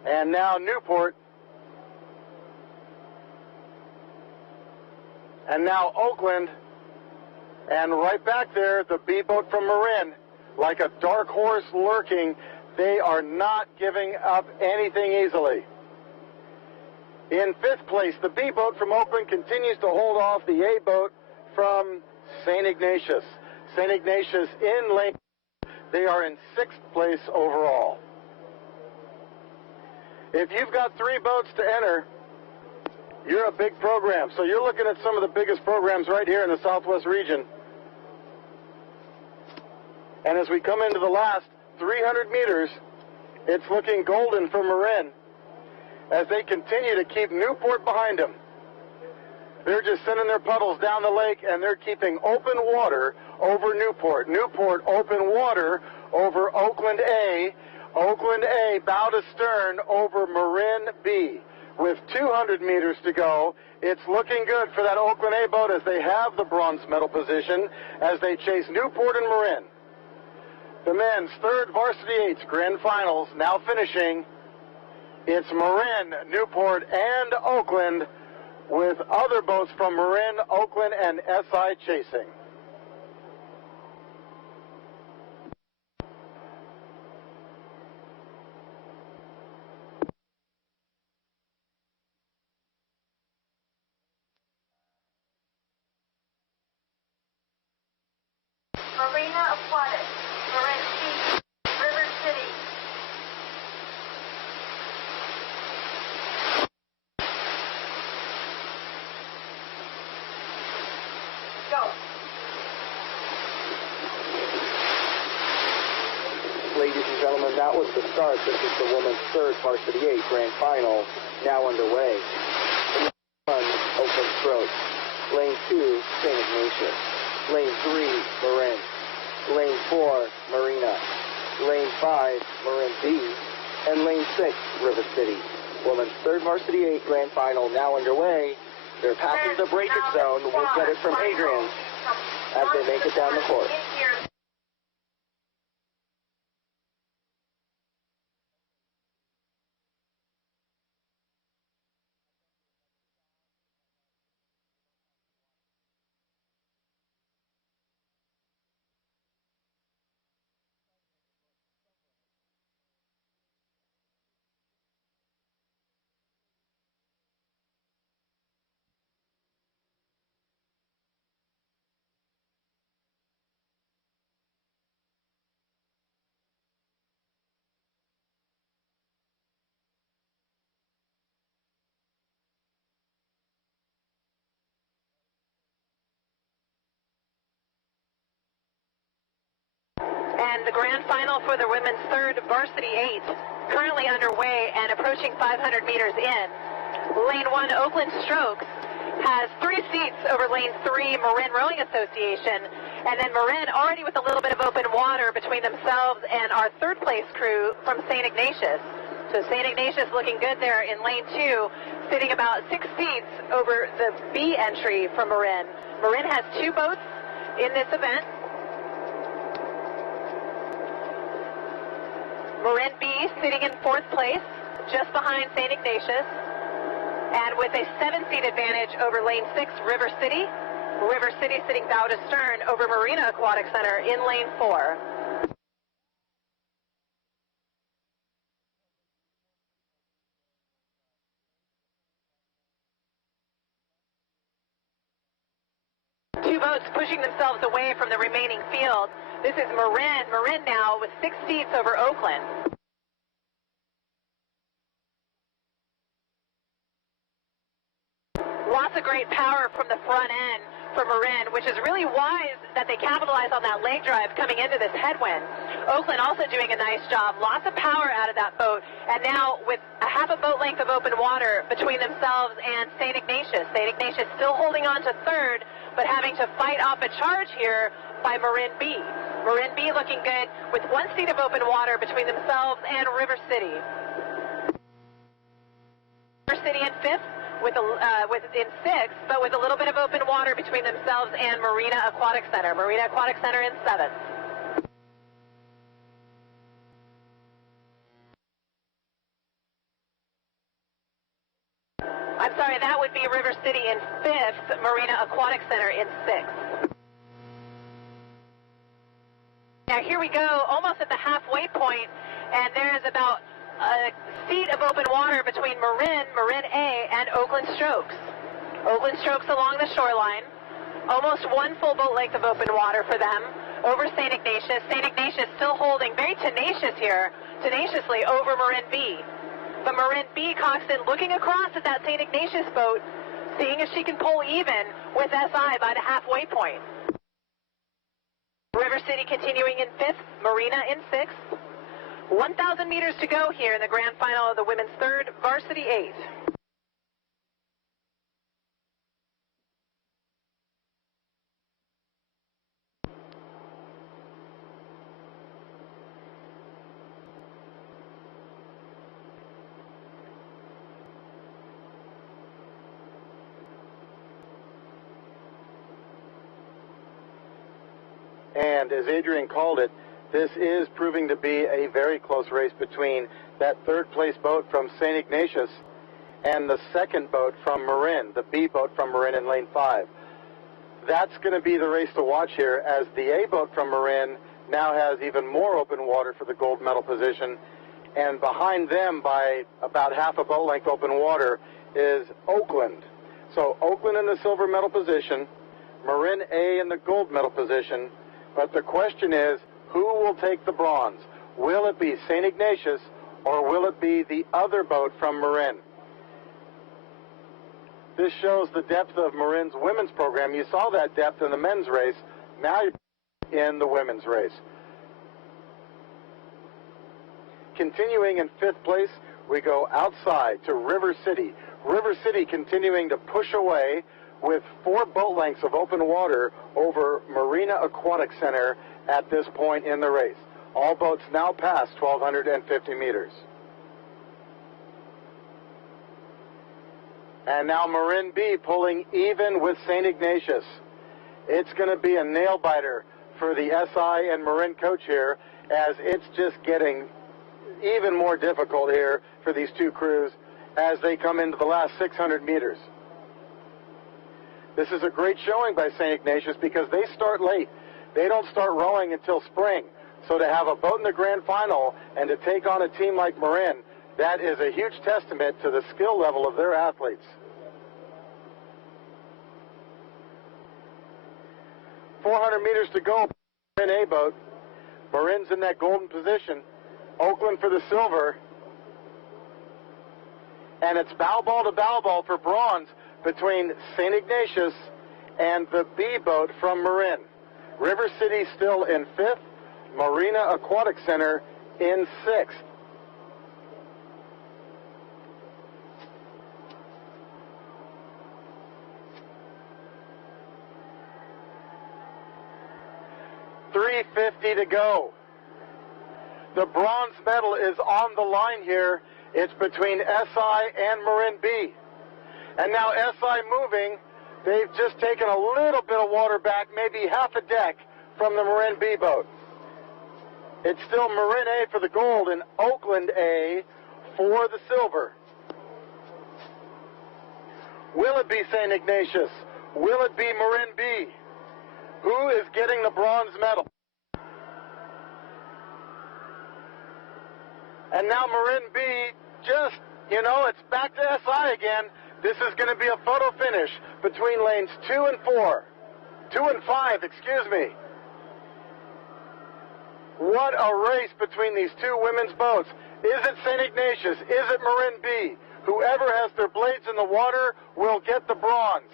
And now Newport. And now Oakland. And right back there, the B boat from Marin, like a dark horse lurking. They are not giving up anything easily. In 5th place, the B boat from Oakland continues to hold off the A boat from St. Ignatius. St. Ignatius in lane. They are in 6th place overall. If you've got 3 boats to enter, you're a big program. So you're looking at some of the biggest programs right here in the Southwest region. And as we come into the last 300 meters, it's looking golden for Marin as they continue to keep Newport behind them. They're just sending their puddles down the lake, and they're keeping open water over Newport. Newport open water over Oakland A. Oakland A bow to stern over Marin B. With 200 meters to go, it's looking good for that Oakland A boat as they have the bronze medal position as they chase Newport and Marin. The men's 3rd Varsity 8s grand finals now finishing. It's Marin, Newport, and Oakland, with other boats from Marin, Oakland, and SI chasing. Marina Aquatics, Marin C, River City. Go. Ladies and gentlemen, that was the start. This is the women's 3rd Varsity 8 grand final, now underway. In lane 1, Oakland Strokes. Lane 2, St. Ignatius. Lane 3, Marin. Lane 4, Marina. Lane 5, Marin B. And Lane 6, River City. Women's 3rd Varsity 8 grand final now underway. They're passing the breaker zone. We'll get it from Adrian as they make it down the course. And the grand final for the women's 3rd Varsity 8 currently underway and approaching 500 meters in. Lane 1 Oakland Strokes has 3 seats over Lane 3 Marin Rowing Association, and then Marin already with a little bit of open water between themselves and our 3rd place crew from St. Ignatius. So St. Ignatius looking good there in Lane 2, sitting about 6 seats over the B entry from Marin. Marin has 2 boats in this event. Marin B sitting in 4th place, just behind St. Ignatius, and with a 7-seat advantage over Lane 6, River City. River City sitting bow to stern over Marina Aquatic Center in Lane 4. two boats pushing themselves away from the remaining field. This is Marin. Marin now with 6 seats over Oakland. Lots of great power from the front end for Marin, which is really wise that they capitalize on that leg drive coming into this headwind. Oakland also doing a nice job. Lots of power out of that boat. And now with a half a boat length of open water between themselves and St. Ignatius. St. Ignatius still holding on to third, but having to fight off a charge here by Marin B. Marin B looking good with 1 seat of open water between themselves and River City. River City in 5th. In 6th, but with a little bit of open water between themselves and Marina Aquatic Center. Marina Aquatic Center in 7th. I'm sorry, that would be River City in 5th, Marina Aquatic Center in 6th. Now here we go, almost at the halfway point, and there is about a seat of open water between Marin A, and Oakland Strokes. Oakland Strokes along the shoreline. Almost 1 full boat length of open water for them over St. Ignatius. St. Ignatius still holding very tenaciously over Marin B. But Marin B cocks in looking across at that St. Ignatius boat, seeing if she can pull even with SI by the halfway point. River City continuing in 5th, Marina in 6th. 1,000 meters to go here in the grand final of the women's 3rd, Varsity 8. And as Adrian called it, this is proving to be a very close race between that 3rd place boat from St. Ignatius and the 2nd boat from Marin, the B boat from Marin in lane 5. That's going to be the race to watch here, as the A boat from Marin now has even more open water for the gold medal position, and behind them by about half a boat length open water is Oakland. So Oakland in the silver medal position, Marin A in the gold medal position, but the question is, who will take the bronze? Will it be St. Ignatius, or will it be the other boat from Marin? This shows the depth of Marin's women's program. You saw that depth in the men's race. Now you're in the women's race. Continuing in 5th place, we go outside to River City. River City continuing to push away with 4 boat lengths of open water over Marina Aquatic Center at this point in the race. All boats now past 1,250 meters. And now Marin B pulling even with St. Ignatius. It's going to be a nail biter for the SI and Marin coach here, as it's just getting even more difficult here for these two crews as they come into the last 600 meters. This is a great showing by St. Ignatius because they start late. They don't start rowing until spring. So to have a boat in the grand final and to take on a team like Marin, that is a huge testament to the skill level of their athletes. 400 meters to go. Marin A boat. Marin's in that golden position. Oakland for the silver. And it's bow ball to bow ball for bronze between St. Ignatius and the B boat from Marin. River City still in 5th. Marina Aquatic Center in 6th. .350 to go. The bronze medal is on the line here. It's between SI and Marin B. And now SI moving. They've just taken a little bit of water back, maybe half a deck from the Marin B boat. It's still Marin A for the gold and Oakland A for the silver. Will it be St. Ignatius? Will it be Marin B? Who is getting the bronze medal? And now Marin B just, it's back to SI again. This is going to be a photo finish between lanes 2 and 4. 2 and 5, excuse me. What a race between these two women's boats. Is it St. Ignatius? Is it Marin B? Whoever has their blades in the water will get the bronze.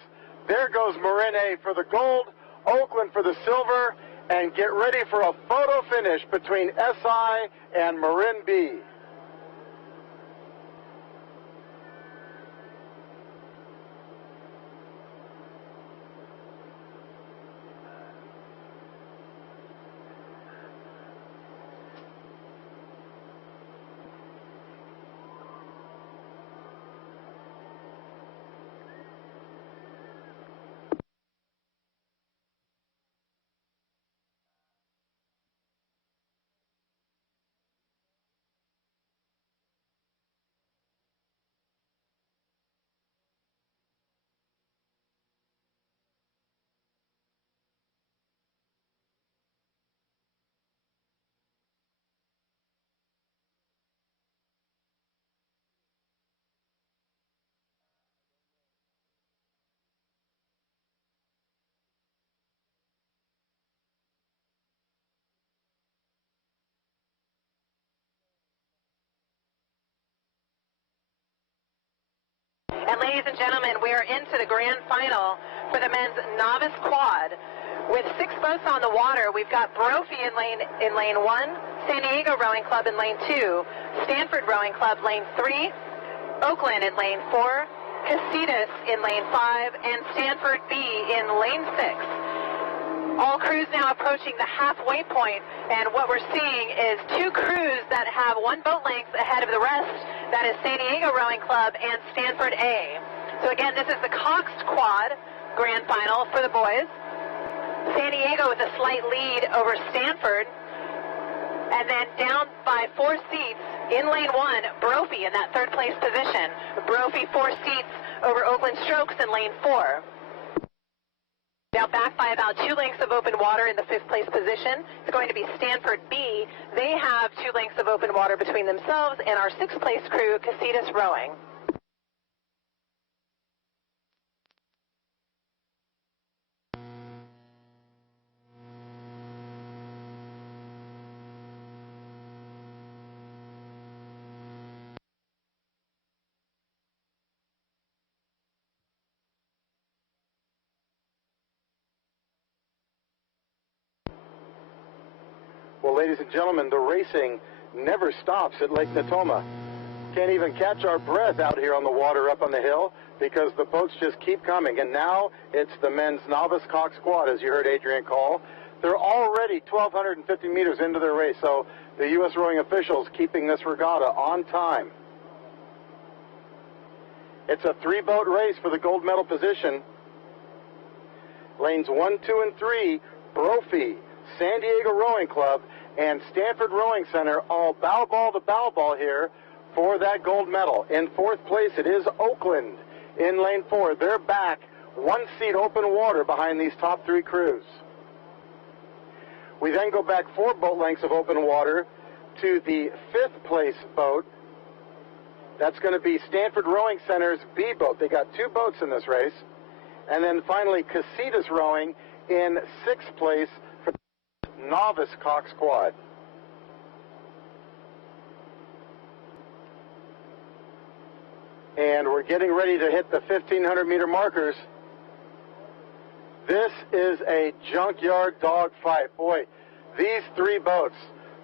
There goes Marin A for the gold, Oakland for the silver, and get ready for a photo finish between SI and Marin B. And ladies and gentlemen, we are into the grand final for the men's novice quad. With 6 boats on the water, we've got Brophy in lane 1, San Diego Rowing Club in lane 2, Stanford Rowing Club lane 3, Oakland in lane 4, Casitas in lane 5, and Stanford B in lane 6. All crews now approaching the halfway point, and what we're seeing is 2 crews that have 1 boat length ahead of the rest. That is San Diego Rowing Club and Stanford A. So again, this is the Cox Quad Grand Final for the boys. San Diego with a slight lead over Stanford. And then down by 4 seats in lane 1, Brophy in that 3rd place position. Brophy 4 seats over Oakland Strokes in lane 4. Now back by about 2 lengths of open water in the 5th place position. It's going to be Stanford B. They have 2 lengths of open water between themselves and our 6th place crew, Casitas Rowing. Well, ladies and gentlemen, the racing never stops at Lake Natoma. Can't even catch our breath out here on the water up on the hill because the boats just keep coming. And now it's the men's novice Cox Quad, as you heard Adrian call. They're already 1,250 meters into their race, so the U.S. rowing officials keeping this regatta on time. It's a 3-boat race for the gold medal position. Lanes 1, 2, and 3, Brophy, San Diego Rowing Club, and Stanford Rowing Center all bow ball to bow ball here for that gold medal. In 4th place, it is Oakland in lane 4. They're back 1 seat open water behind these top 3 crews. We then go back 4 boat lengths of open water to the 5th place boat. That's going to be Stanford Rowing Center's B boat. They got 2 boats in this race. And then finally, Casitas Rowing in 6th place for the novice Cox Quad. And we're getting ready to hit the 1,500 meter markers. This is a junkyard dog fight. Boy, these 3 boats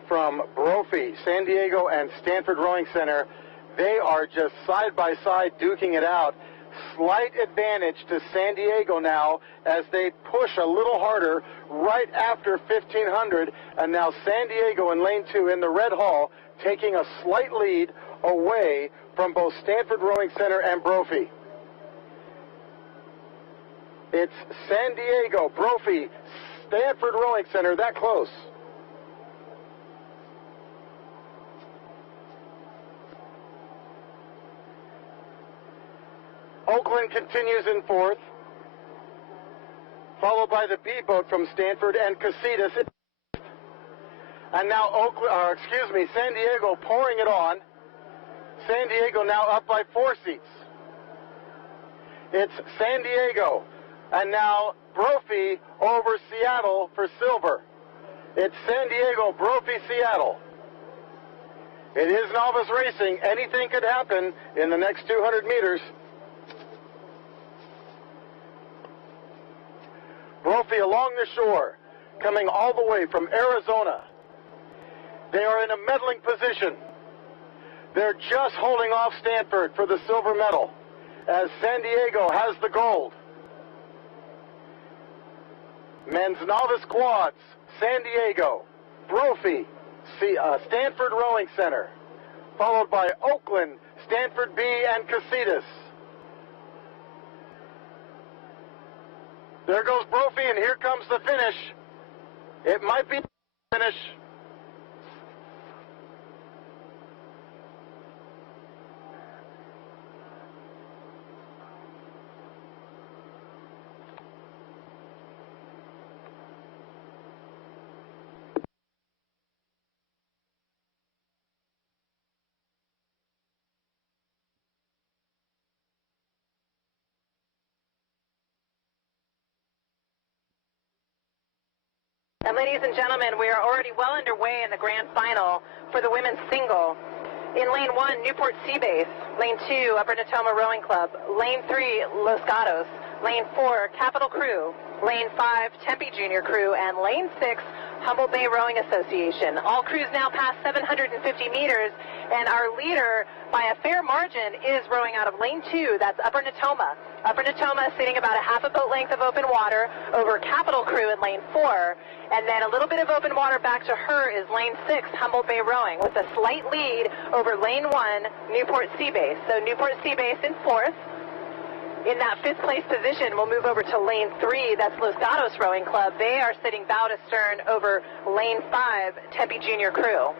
from Brophy, San Diego, and Stanford Rowing Center, they are just side by side duking it out. Slight advantage to San Diego now as they push a little harder right after 1,500, and now San Diego in lane 2 in the red hull taking a slight lead away from both Stanford Rowing Center and Brophy. It's San Diego, Brophy, Stanford Rowing Center, that close. Oakland continues in 4th, followed by the B boat from Stanford and Casitas. And now San Diego pouring it on. San Diego now up by 4 seats. It's San Diego, and now Brophy over Seattle for silver. It's San Diego, Brophy, Seattle. It is novice racing. Anything could happen in the next 200 meters. Brophy along the shore, coming all the way from Arizona. They are in a medaling position. They're just holding off Stanford for the silver medal, as San Diego has the gold. Men's novice quads, San Diego, Brophy, Stanford Rowing Center, followed by Oakland, Stanford B, and Casitas. There goes Brophy, and here comes the finish. It might be the finish. And ladies and gentlemen, we are already well underway in the grand final for the women's single. In lane 1, Newport Seabase. Lane 2, Upper Natoma Rowing Club. Lane 3, Los Gatos. Lane 4, Capital Crew. Lane 5, Tempe Junior Crew. And lane 6, Humboldt Bay Rowing Association. All crews now past 750 meters, and our leader by a fair margin is rowing out of lane 2. That's Upper Natoma. Upper Natoma sitting about a half a boat length of open water over Capital Crew in lane 4. And then a little bit of open water back to her is lane 6, Humboldt Bay Rowing, with a slight lead over lane 1, Newport Seabase. So Newport Seabase in 4th. In that 5th place position, we'll move over to lane 3. That's Los Gatos Rowing Club. They are sitting bow to stern over lane 5, Tempe Junior Crew.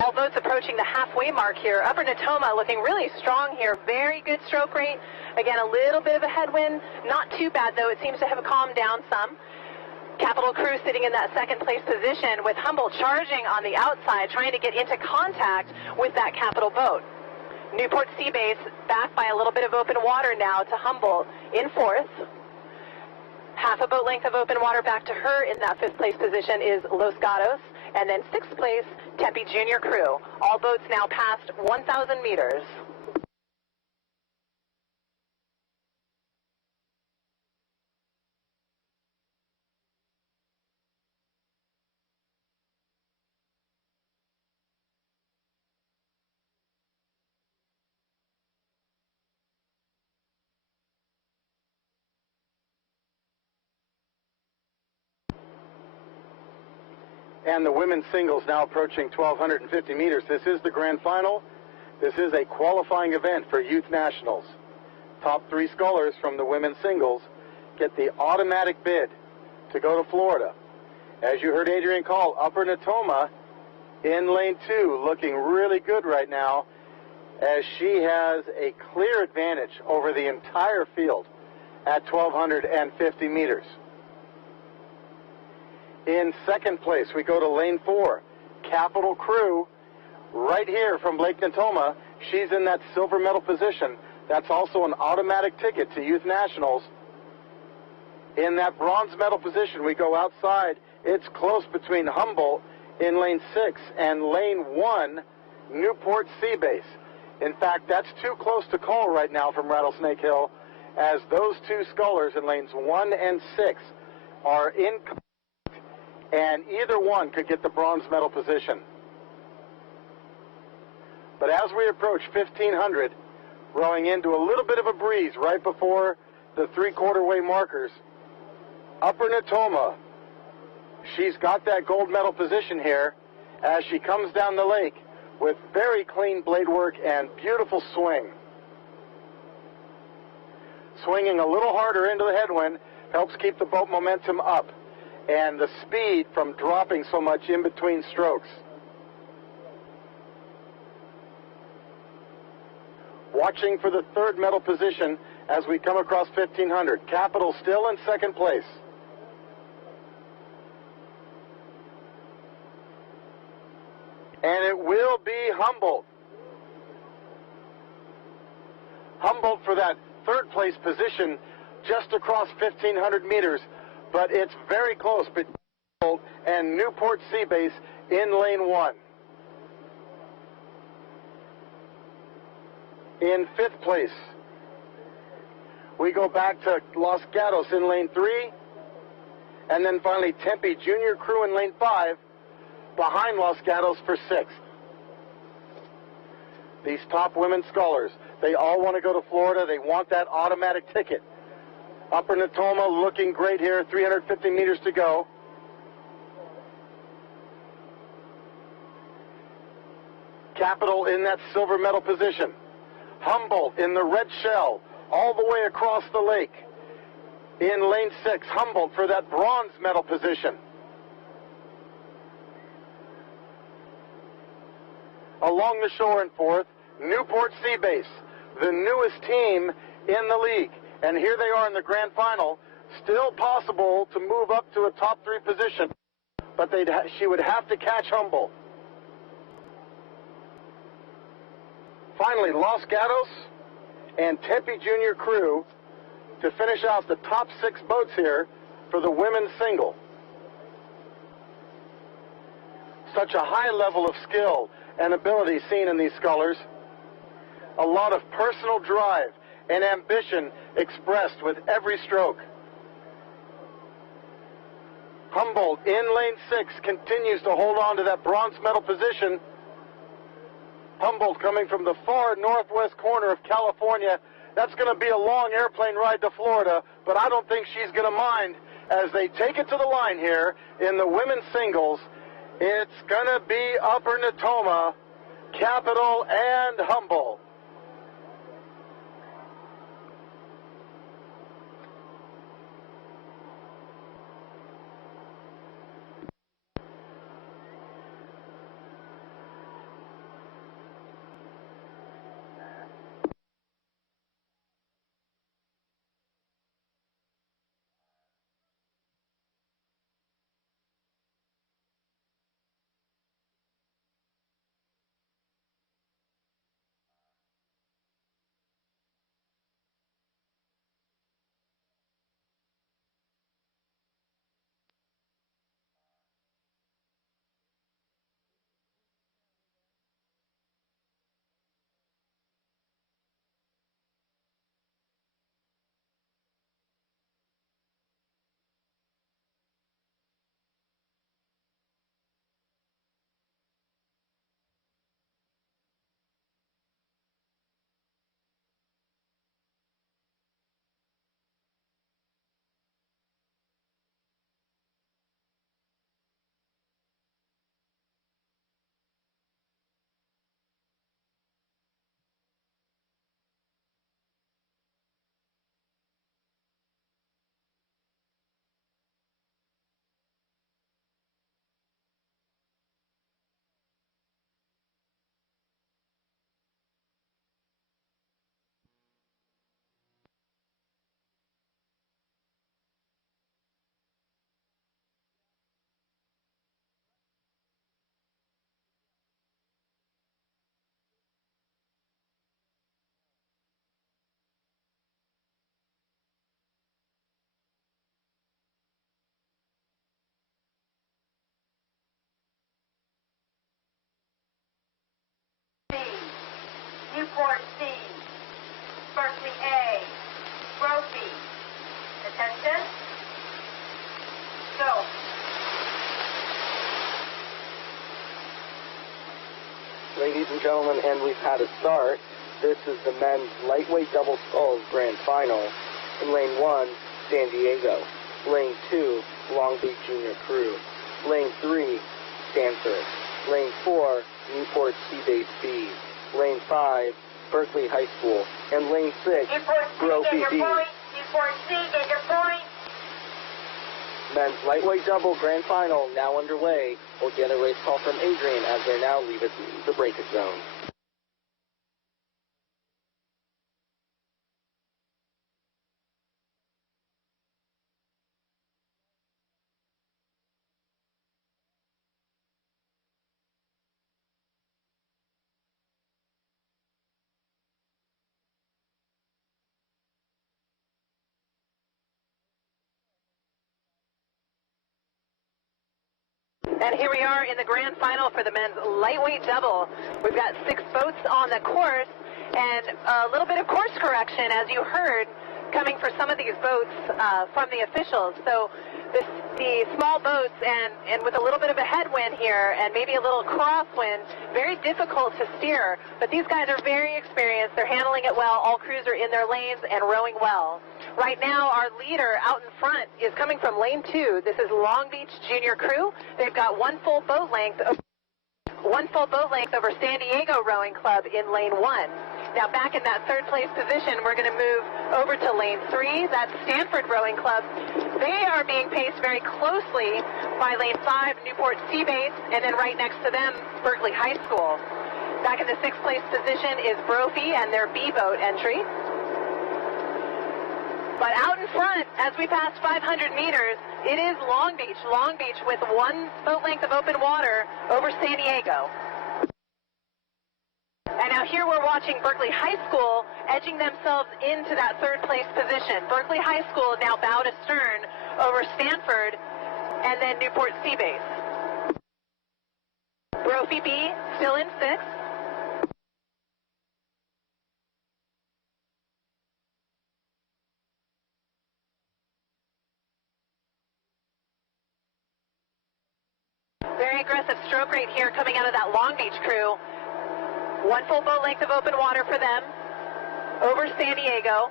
All boats approaching the halfway mark here. Upper Natoma looking really strong here. Very good stroke rate. Again, a little bit of a headwind. Not too bad, though. It seems to have calmed down some. Capital Crew sitting in that 2nd place position with Humboldt charging on the outside, trying to get into contact with that Capital boat. Newport Seabase back by a little bit of open water now to Humboldt in 4th. Half a boat length of open water back to her in that 5th place position is Los Gatos. And then 6th place, Tempe Junior Crew. All boats now past 1,000 meters. And the women's singles now approaching 1,250 meters. This is the grand final. This is a qualifying event for Youth Nationals. Top 3 scullers from the women's singles get the automatic bid to go to Florida. As you heard Adrian call, Upper Natoma in lane 2 looking really good right now, as she has a clear advantage over the entire field at 1,250 meters. In 2nd place, we go to lane 4, Capital Crew, right here from Lake Natoma. She's in that silver medal position. That's also an automatic ticket to Youth Nationals. In that bronze medal position, we go outside. It's close between Humboldt in lane 6 and lane 1, Newport Seabase. In fact, that's too close to call right now from Rattlesnake Hill, as those 2 scullers in lanes 1 and 6 are in, and either one could get the bronze medal position. But as we approach 1,500, rowing into a little bit of a breeze right before the 3/4 way markers, Upper Natoma, she's got that gold medal position here as she comes down the lake with very clean blade work and beautiful swing. Swinging a little harder into the headwind helps keep the boat momentum up and the speed from dropping so much in between strokes. Watching for the 3rd medal position as we come across 1,500. Capital still in 2nd place. And it will be Humboldt. Humboldt for that 3rd place position just across 1,500 meters, but it's very close between Humboldt and Newport Sea Base in lane 1. In 5th place, we go back to Los Gatos in lane 3, and then finally Tempe Junior Crew in lane 5, behind Los Gatos for 6th. These top women scholars, they all want to go to Florida. They want that automatic ticket. Upper Natoma looking great here, 350 meters to go. Capital in that silver medal position. Humboldt in the red shell, all the way across the lake. In lane 6, Humboldt for that bronze medal position. Along the shore in 4th, Newport Sea Base, the newest team in the league. And here they are in the grand final, still possible to move up to a top 3 position, but she would have to catch Humboldt. Finally, Los Gatos and Tempe Junior Crew to finish out the top 6 boats here for the women's single. Such a high level of skill and ability seen in these scullers. A lot of personal drive and ambition expressed with every stroke. Humboldt in lane 6 continues to hold on to that bronze medal position. Humboldt coming from the far northwest corner of California. That's going to be a long airplane ride to Florida, but I don't think she's going to mind as they take it to the line here in the women's singles. It's going to be Upper Natoma, Capital, and Humboldt. Newport C, Berkeley A, Brophy. Attention. Go. Ladies and gentlemen, and we've had a start. This is the men's lightweight double sculls grand final. In lane 1, San Diego. Lane 2, Long Beach Junior Crew. Lane 3, Stanford. Lane 4, Newport Sea Base B. Lane 5, Berkeley High School. And lane 6, Newport C, Brophy get B. your point. Newport C, get your point. Men's lightweight double grand final now underway. We'll get a race call from Adrian as they now leave the breakage zone. And here we are in the grand final for the men's lightweight double. We've got 6 boats on the course, and a little bit of course correction, as you heard, coming for some of these boats from the officials. So the small boats, and with a little bit of a headwind here, and maybe a little crosswind, very difficult to steer. But these guys are very experienced. They're handling it well. All crews are in their lanes and rowing well. Right now, our leader out in front is coming from lane 2. This is Long Beach Junior Crew. They've got one full boat length over San Diego Rowing Club in lane 1. Now back in that third place position, we're going to move over to lane 3. That's Stanford Rowing Club. They are being paced very closely by lane 5, Newport Seabase, and then right next to them, Berkeley High School. Back in the 6th place position is Brophy and their B boat entry. But out in front, as we pass 500 meters, it is Long Beach with one boat length of open water over San Diego. And now here we're watching Berkeley High School edging themselves into that third place position. Berkeley High School now bow to stern over Stanford and then Newport Seabase. Brophy B still in 6th. Very aggressive stroke rate here coming out of that Long Beach crew. One full boat length of open water for them over San Diego.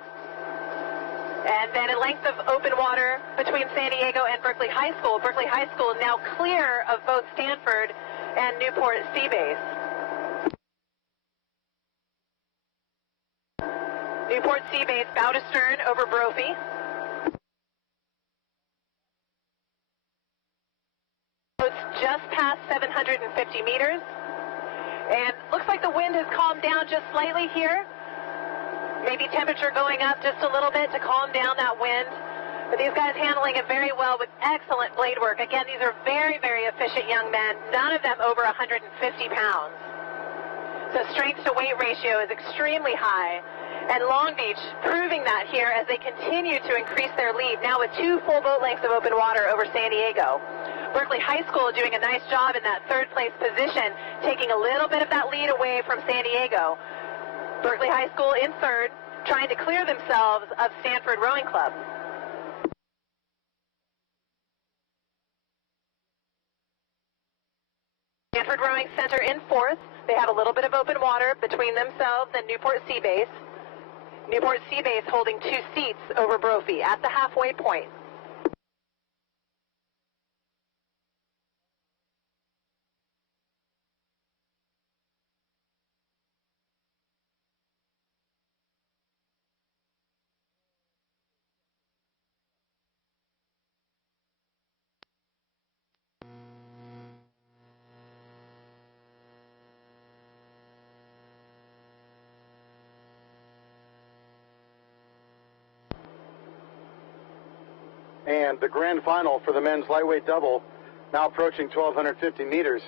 And then a length of open water between San Diego and Berkeley High School. Berkeley High School now clear of both Stanford and Newport Seabase. Newport Seabase bow to stern over Brophy. It's just past 750 meters. And looks like the wind has calmed down just slightly here. Maybe temperature going up just a little bit to calm down that wind. But these guys handling it very well with excellent blade work. Again, these are very, very efficient young men, none of them over 150 pounds. So strength to weight ratio is extremely high. And Long Beach proving that here as they continue to increase their lead, now with 2 full boat lengths of open water over San Diego. Berkeley High School doing a nice job in that third place position, taking a little bit of that lead away from San Diego. Berkeley High School in 3rd, trying to clear themselves of Stanford Rowing Club. Stanford Rowing Center in 4th. They have a little bit of open water between themselves and Newport Seabase. Newport Seabase holding 2 seats over Brophy at the halfway point. And the grand final for the men's lightweight double, now approaching 1,250 meters.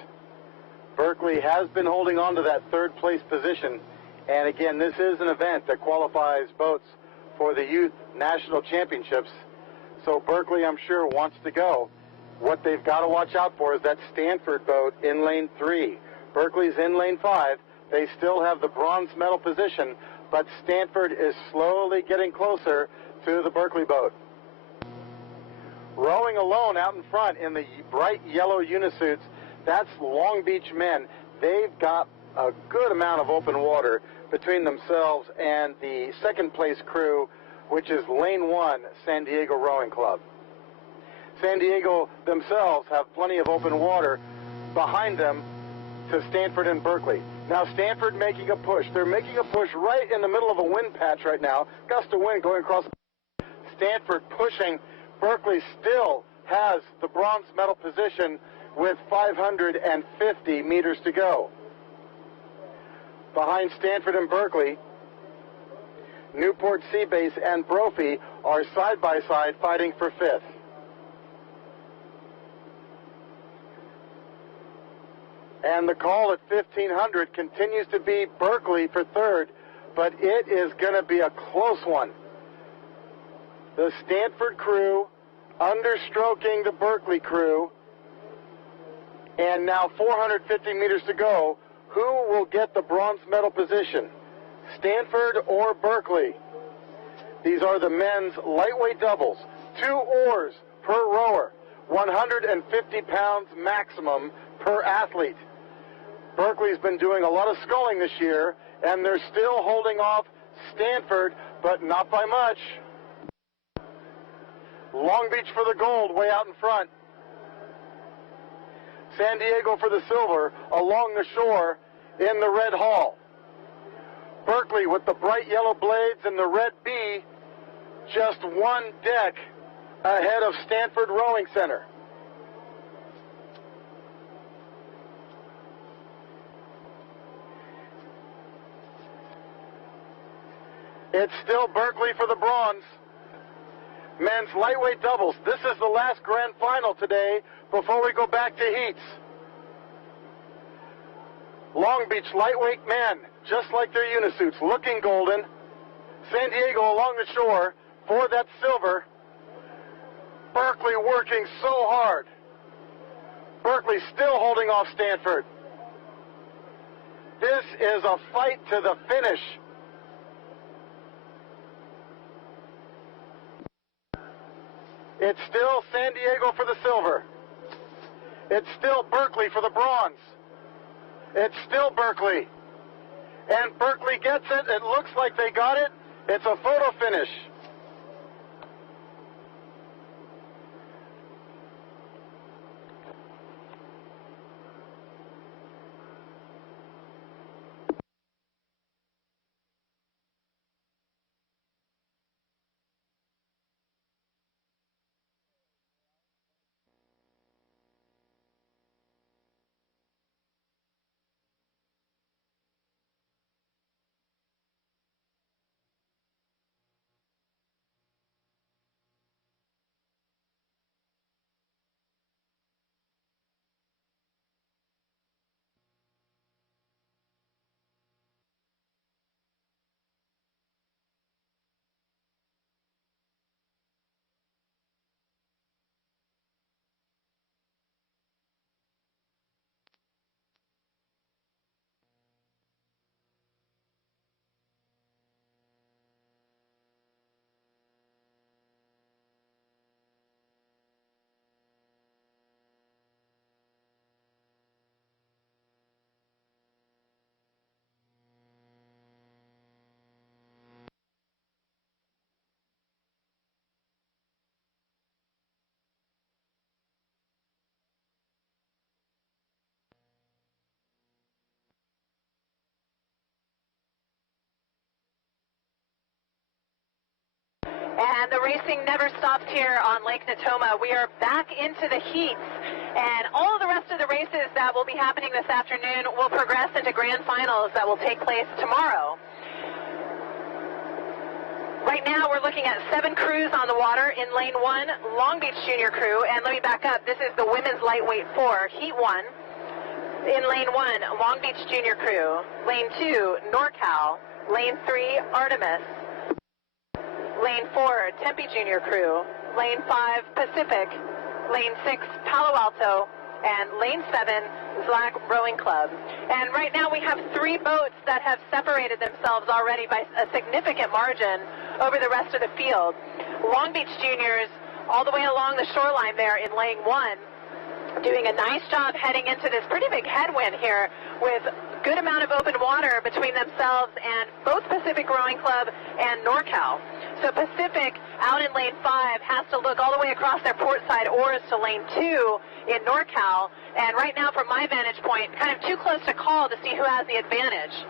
Berkeley has been holding on to that third place position. And again, this is an event that qualifies boats for the Youth National Championships. So Berkeley, I'm sure, wants to go. What they've got to watch out for is that Stanford boat in lane 3. Berkeley's in lane 5. They still have the bronze medal position, but Stanford is slowly getting closer to the Berkeley boat. Rowing alone out in front in the bright yellow unisuits, that's Long Beach men. They've got a good amount of open water between themselves and the 2nd place crew, which is lane 1, San Diego Rowing Club. San Diego themselves have plenty of open water behind them to Stanford and Berkeley. Now Stanford making a push. They're making a push right in the middle of a wind patch right now. Gust of wind going across. Stanford pushing. Berkeley still has the bronze medal position with 550 meters to go. Behind Stanford and Berkeley, Newport Seabase and Brophy are side by side fighting for 5th. And the call at 1,500 continues to be Berkeley for 3rd, but it is going to be a close one. The Stanford crew understroking the Berkeley crew. And now 450 meters to go. Who will get the bronze medal position? Stanford or Berkeley? These are the men's lightweight doubles. 2 oars per rower. 150 pounds maximum per athlete. Berkeley's been doing a lot of sculling this year, and they're still holding off Stanford, but not by much. Long Beach for the gold, way out in front. San Diego for the silver, along the shore in the red hull. Berkeley with the bright yellow blades and the red B, just 1 deck ahead of Stanford Rowing Center. It's still Berkeley for the bronze. Men's lightweight doubles. This is the last grand final today before we go back to heats. Long Beach lightweight men, just like their unisuits, looking golden. San Diego along the shore for that silver. Berkeley working so hard. Berkeley still holding off Stanford. This is a fight to the finish. It's still San Diego for the silver. It's still Berkeley for the bronze. It's still Berkeley. And Berkeley gets it. It looks like they got it. It's a photo finish. And the racing never stops here on Lake Natoma. We are back into the heats, and all of the rest of the races that will be happening this afternoon will progress into grand finals that will take place tomorrow. Right now we're looking at 7 crews on the water. In lane 1, Long Beach Junior crew, and let me back up, this is the women's lightweight 4, heat 1. In lane 1, Long Beach Junior crew. Lane 2, NorCal. Lane 3, Artemis. Lane 4, Tempe Junior crew. Lane 5, Pacific. Lane 6, Palo Alto. And Lane 7, Zlack Rowing Club. And right now we have 3 boats that have separated themselves already by a significant margin over the rest of the field. Long Beach Juniors all the way along the shoreline there in lane 1, doing a nice job heading into this pretty big headwind here with good amount of open water between themselves and both Pacific Rowing Club and NorCal. So Pacific out in lane 5 has to look all the way across their port side oars to lane 2 in NorCal. And right now from my vantage point, kind of too close to call to see who has the advantage.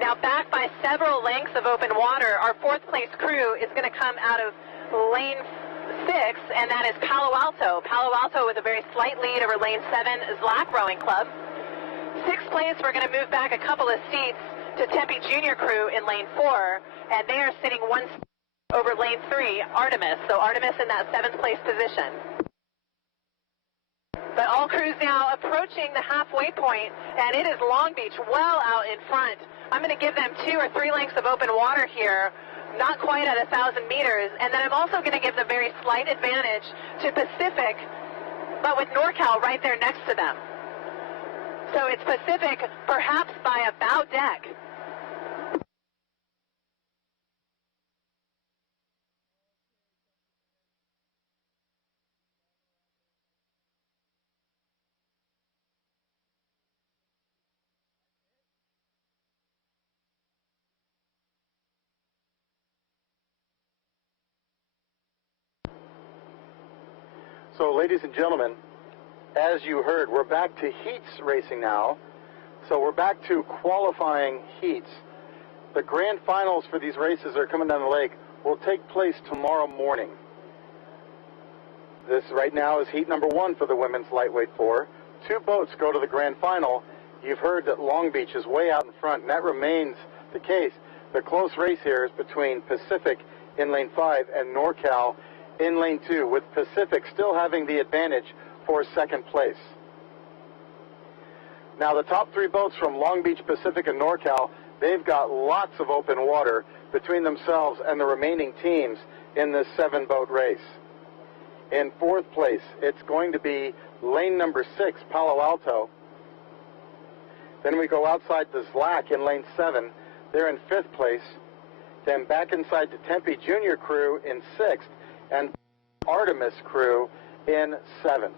Now back by several lengths of open water, our 4th place crew is going to come out of lane 6, and that is Palo Alto. Palo Alto with a very slight lead over lane 7, Zlack Rowing Club. 6th place, we're going to move back a couple of seats to Tempe Junior crew in lane 4, and they are sitting 1 over lane 3, Artemis. So Artemis in that 7th place position. But all crews now approaching the halfway point, and it is Long Beach well out in front. I'm going to give them 2 or 3 lengths of open water here, not quite at 1,000 meters, and then I'm also going to give them very slight advantage to Pacific, but with NorCal right there next to them. So it's Pacific, perhaps by a bow deck. So, ladies and gentlemen, as you heard, we're back to heats racing now. So we're back to qualifying heats. The grand finals for these races are coming down the lake will take place tomorrow morning. This right now is heat number 1 for the women's lightweight 4. 2 boats go to the grand final. You've heard that Long Beach is way out in front, and that remains the case. The close race here is between Pacific in lane 5 and NorCal in lane 2, with Pacific still having the advantage for second place. Now the top 3 boats from Long Beach, Pacific, and NorCal, they've got lots of open water between themselves and the remaining teams in this 7-boat race. In 4th place, it's going to be lane number 6, Palo Alto. Then we go outside the Zlack in lane 7. They're in 5th place. Then back inside the Tempe Junior crew in 6th, and Artemis crew in 7th.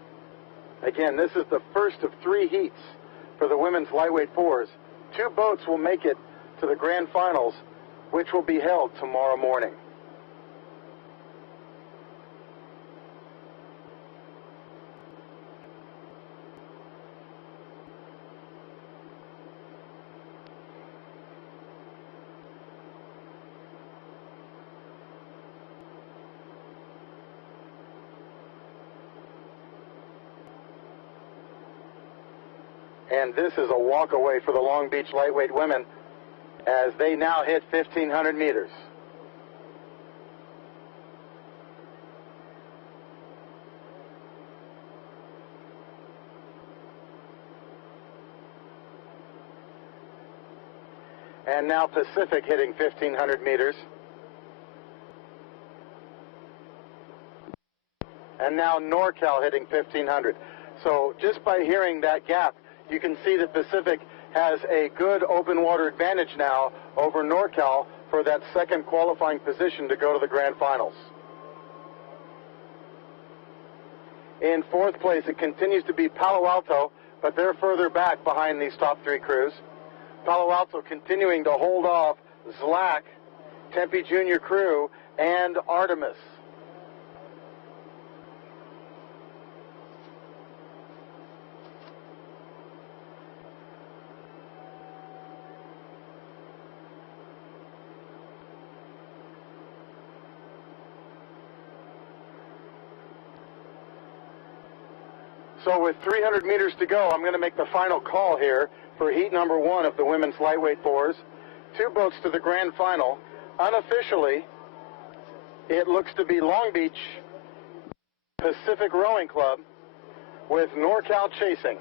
Again, this is the first of 3 heats for the women's lightweight 4s. 2 boats will make it to the grand finals, which will be held tomorrow morning. And this is a walk away for the Long Beach lightweight women as they now hit 1,500 meters. And now Pacific hitting 1,500 meters. And now NorCal hitting 1,500. So just by hearing that gap, you can see that Pacific has a good open water advantage now over NorCal for that second qualifying position to go to the grand finals. In 4th place, it continues to be Palo Alto, but they're further back behind these top 3 crews. Palo Alto continuing to hold off Zlack, Tempe Junior crew, and Artemis. So with 300 meters to go, I'm going to make the final call here for heat number 1 of the women's lightweight 4s. 2 boats to the grand final. Unofficially, it looks to be Long Beach Pacific Rowing Club with NorCal chasing.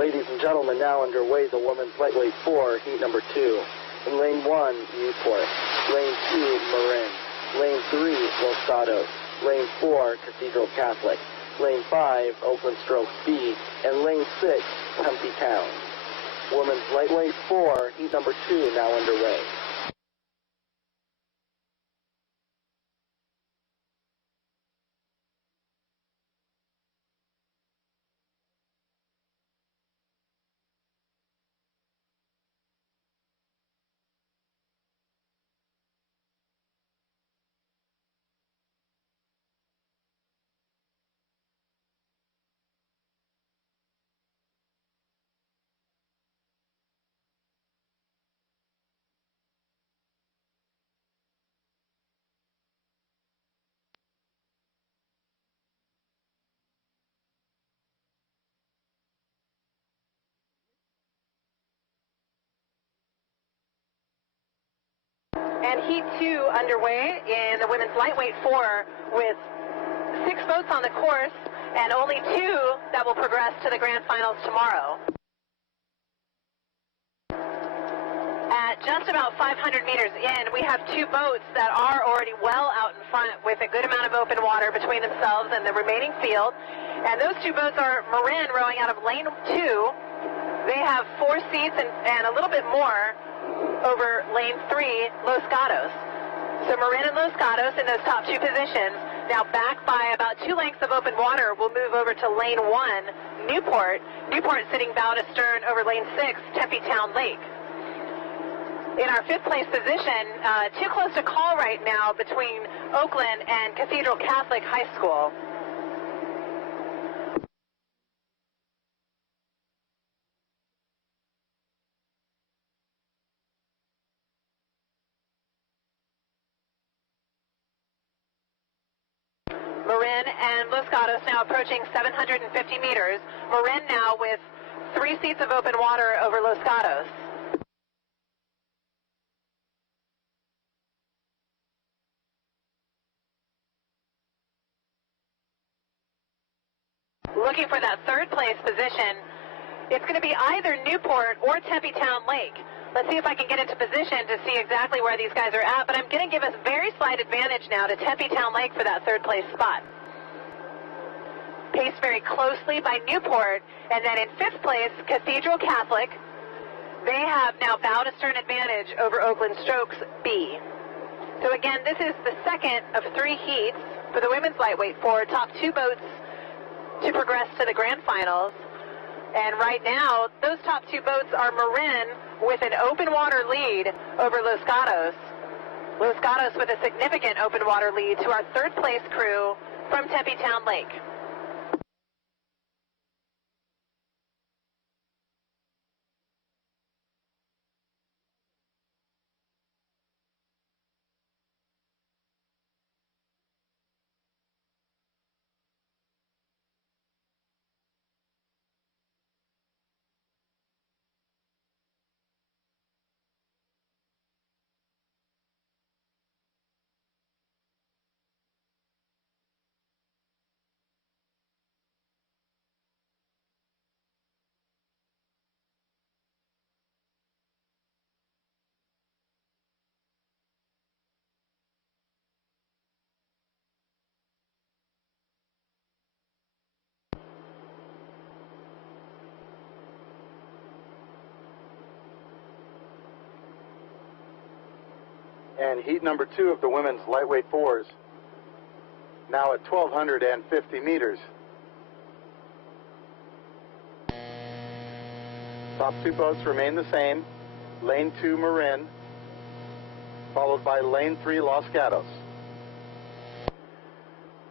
Ladies and gentlemen, now underway the women's lightweight 4, heat number 2. In lane 1, Newport. Lane 2, Marin. Lane 3, Los Gatos. Lane 4, Cathedral Catholic. Lane 5, Oakland Strokes B. And lane 6, Tempe Town. Women's lightweight 4, heat number 2, now underway. And heat 2 underway in the women's lightweight 4 with 6 boats on the course and only 2 that will progress to the grand finals tomorrow. At just about 500 meters in, we have 2 boats that are already well out in front with a good amount of open water between themselves and the remaining field. And those 2 boats are Marin rowing out of lane 2. They have 4 seats and a little bit more over lane 3, Los Gatos. So Marin and Los Gatos in those top 2 positions. Now back by about 2 lengths of open water, we'll move over to lane 1, Newport. Newport sitting bow to stern over lane 6, Tempe Town Lake. In our 5th place position, too close to call right now between Oakland and Cathedral Catholic High School. Marin and Los Gatos now approaching 750 meters. Marin now with 3 seats of open water over Los Gatos. Looking for that 3rd place position. It's going to be either Newport or Tempe Town Lake. Let's see if I can get into position to see exactly where these guys are at, but I'm going to give us very slight advantage now to Tempe Town Lake for that 3rd place spot. Paced very closely by Newport, and then in 5th place, Cathedral Catholic. They have now bow to stern advantage over Oakland Strokes B. So again, this is the 2nd of 3 heats for the women's lightweight 4, top 2 boats to progress to the grand finals. And right now, those top 2 boats are Marin with an open water lead over Los Gatos. Los Gatos with a significant open water lead to our 3rd place crew from Tempe Town Lake. And heat number 2 of the women's lightweight 4s, now at 1,250 meters. Top 2 boats remain the same. Lane 2, Marin, followed by lane 3, Los Gatos.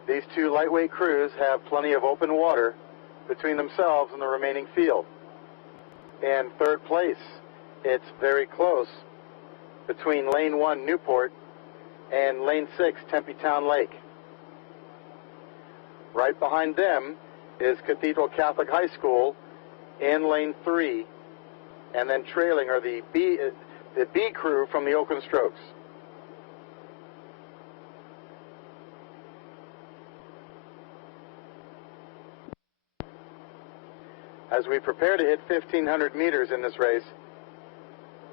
These 2 lightweight crews have plenty of open water between themselves and the remaining field. And 3rd place, it's very close between lane 1, Newport, and lane 6, Tempe Town Lake. Right behind them is Cathedral Catholic High School in lane 3, and then trailing are the B crew from the Oakland Strokes. As we prepare to hit 1,500 meters in this race,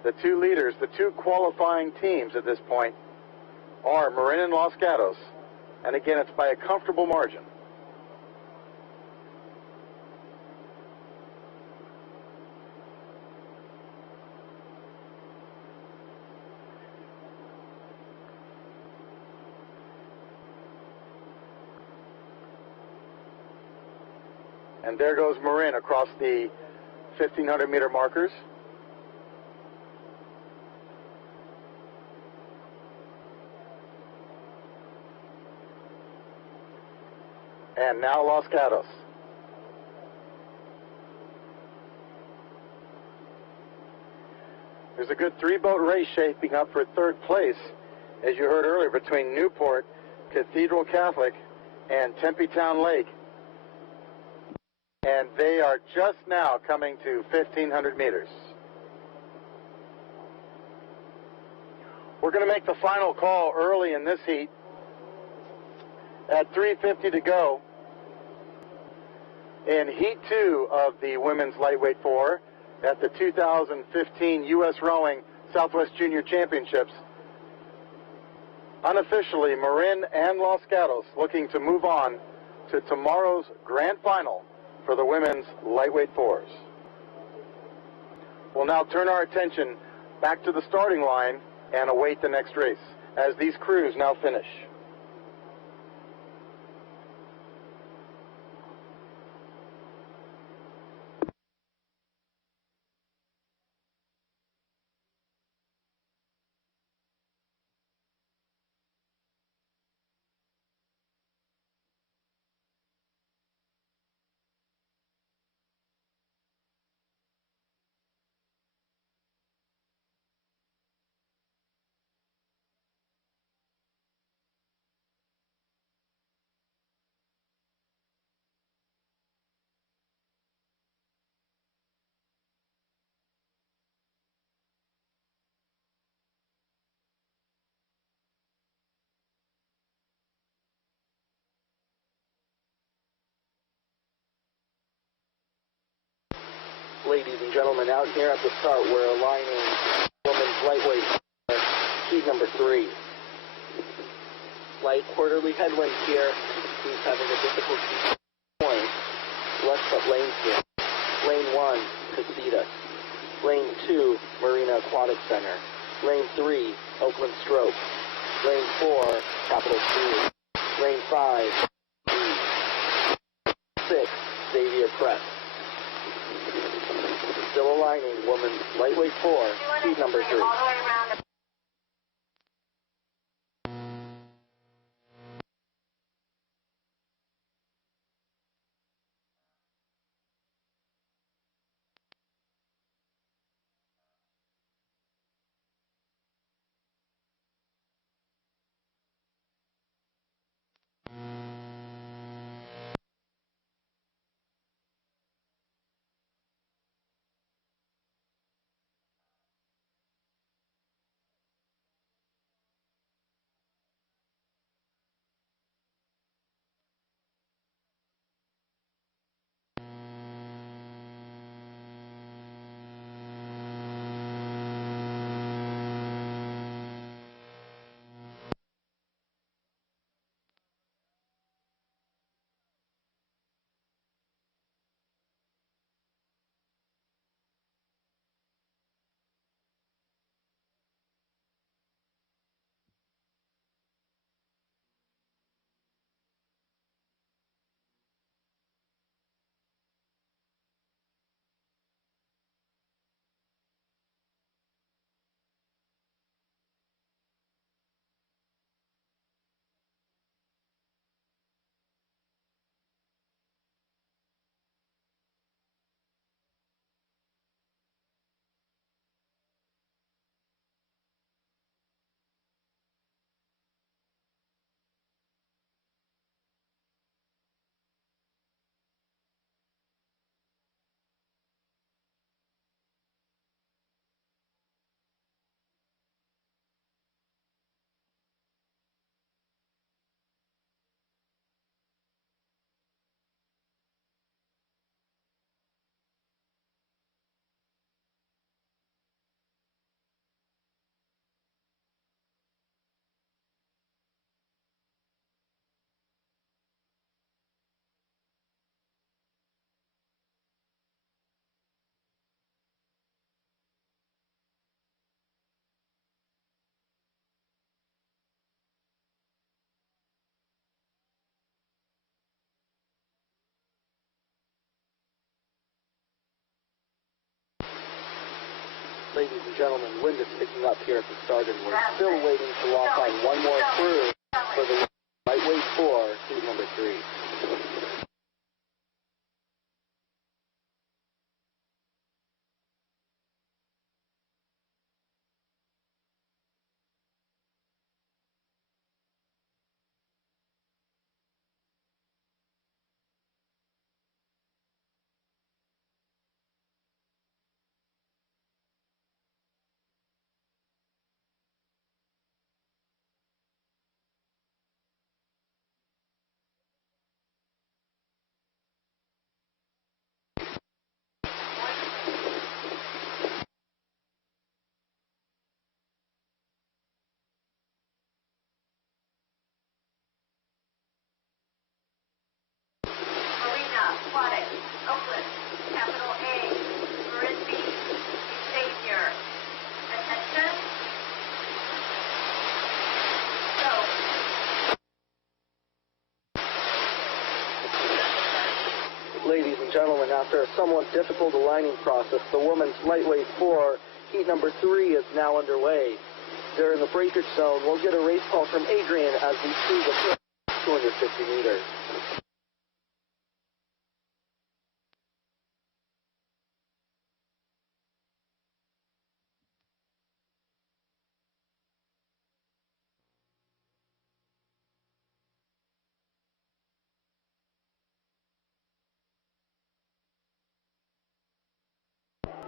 the two leaders, the two qualifying teams at this point, are Marin and Los Gatos. And again, it's by a comfortable margin. And there goes Marin across the 1,500 meter markers. And now Los Gatos. There's a good three-boat race shaping up for third place, as you heard earlier, between Newport, Cathedral Catholic, and Tempe Town Lake. And they are just now coming to 1,500 meters. We're going to make the final call early in this heat. At 3:50 to go in Heat 2 of the Women's Lightweight 4 at the 2015 U.S. Rowing Southwest Junior Championships. Unofficially, Marin and Los Gatos looking to move on to tomorrow's grand final for the Women's Lightweight 4s. We'll now turn our attention back to the starting line and await the next race as these crews now finish. Ladies and gentlemen, out here at the start, we're aligning women's lightweight heat number 3. Light quarterly headwinds here. Who's having a difficult point? Let's up lanes here. Lane 1, Casitas. Lane 2, Marina Aquatic Center. Lane 3, Oakland Strokes. Lane 4, Capital Cruise. Lane 5, 6, Xavier Press. Still aligning women's lightweight 4, heat number 3. ladies and gentlemen, wind is picking up here at the start, and we're still waiting to lock on one more crew for the lightweight 4, heat number 3. Aquatic, Oakland, capital A, VARSITY, Xavier. Attention. Go. Ladies and gentlemen, after a somewhat difficult aligning process, the women's lightweight 4, heat number 3 is now underway. They're in the breakage zone. We'll get a race call from Adrian as we see the first 250 meters.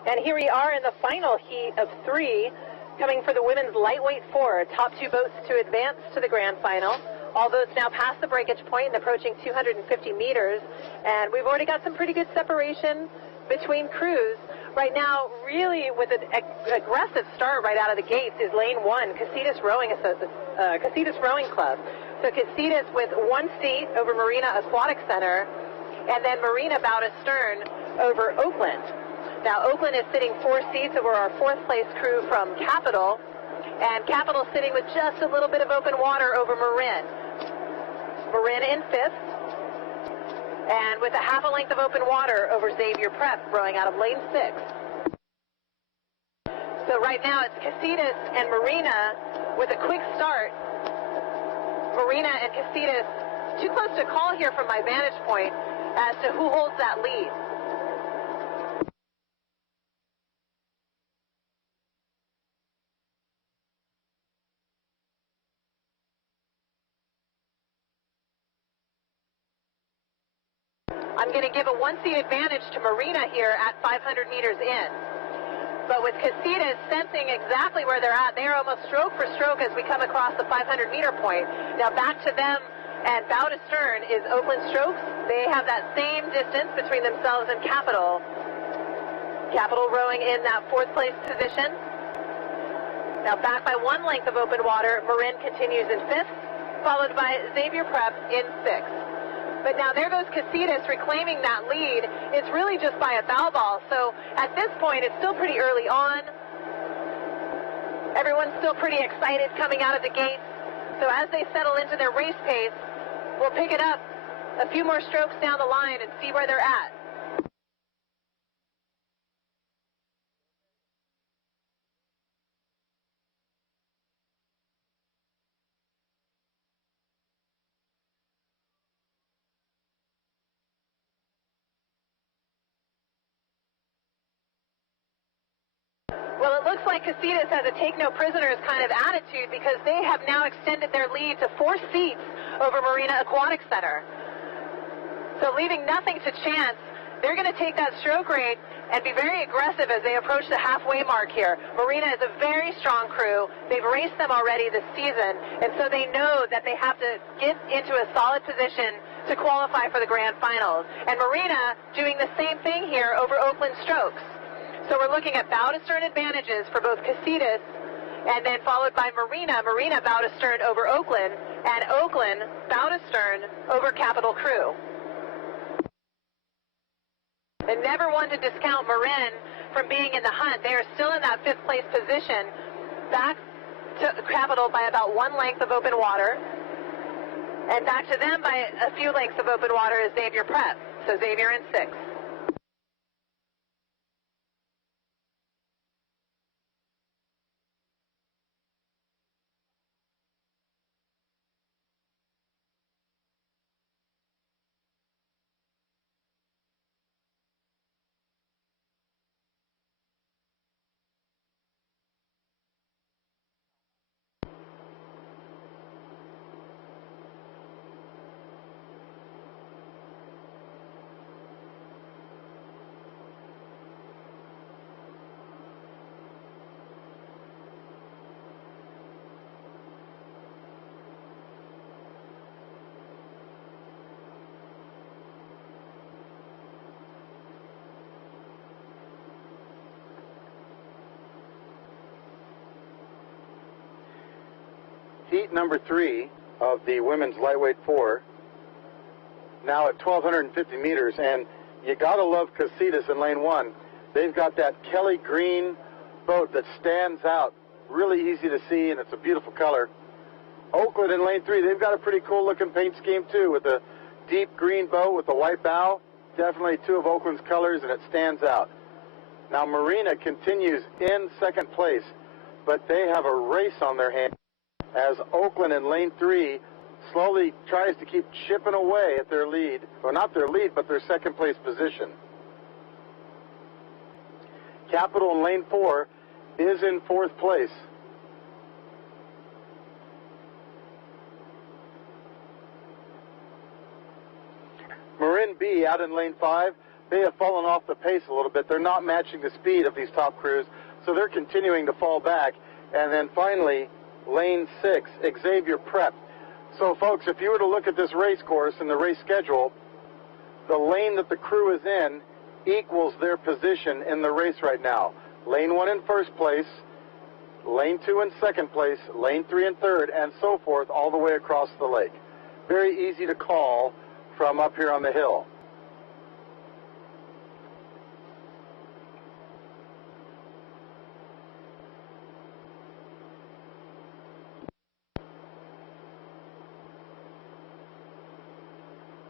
And here we are in the final heat of 3, coming for the women's lightweight 4. Top 2 boats to advance to the grand final. All boats now past the breakage point and approaching 250 meters. And we've already got some pretty good separation between crews. Right now, really with an aggressive start right out of the gates is lane 1, Casitas Rowing Club. So Casitas with 1 seat over Marina Aquatic Center, and then Marina bow to stern over Oakland. Now, Oakland is sitting 4 seats over our 4th place crew from Capital, and Capital sitting with just a little bit of open water over Marin. Marin in 5th, and with a half a length of open water over Xavier Prep, rowing out of lane 6. So right now it's Casitas and Marina with a quick start. Marina and Casitas too close to call here from my vantage point as to who holds that lead. I'm going to give a 1-seat advantage to Marina here at 500 meters in. But with Casitas sensing exactly where they're at, they are almost stroke for stroke as we come across the 500-meter point. Now back to them and bow to stern is Oakland Strokes. They have that same distance between themselves and Capital. Capital rowing in that 4th place position. Now back by 1 length of open water, Marin continues in 5th, followed by Xavier Prep in 6th. But now there goes Casitas reclaiming that lead. It's really just by a bow ball. So at this point, it's still pretty early on. Everyone's still pretty excited coming out of the gates. So as they settle into their race pace, we'll pick it up a few more strokes down the line and see where they're at. Well, it looks like Casitas has a take-no-prisoners kind of attitude because they have now extended their lead to 4 seats over Marina Aquatic Center. So leaving nothing to chance, they're going to take that stroke rate and be very aggressive as they approach the halfway mark here. Marina is a very strong crew. They've raced them already this season, and so they know that they have to get into a solid position to qualify for the grand finals. And Marina doing the same thing here over Oakland Strokes. So we're looking at bow to stern advantages for both Casitas and then followed by Marina. Marina bow to stern over Oakland, and Oakland bow to stern over Capital Crew. And never one to discount Marin from being in the hunt. They are still in that 5th place position, back to Capital by about 1 length of open water, and back to them by a few lengths of open water is Xavier Prep. So Xavier in 6th. heat number 3 of the women's lightweight 4, now at 1,250 meters, and you gotta love Casitas in lane 1. They've got that Kelly green boat that stands out, really easy to see, and it's a beautiful color. Oakland in lane 3, they've got a pretty cool looking paint scheme too, with a deep green boat with a white bow. Definitely two of Oakland's colors, and it stands out. Now Marina continues in second place, but they have a race on their hands as Oakland in lane 3 slowly tries to keep chipping away at their lead, or not their lead, but their second place position. Capital in lane 4 is in fourth place. Marin B out in lane 5, they have fallen off the pace a little bit. They're not matching the speed of these top crews, so they're continuing to fall back. And then finally, lane 6, Xavier Prep. So folks, if you were to look at this race course and the race schedule, the lane that the crew is in equals their position in the race right now. Lane 1 in first place, lane 2 in second place, lane 3 in third, and so forth all the way across the lake. Very easy to call from up here on the hill.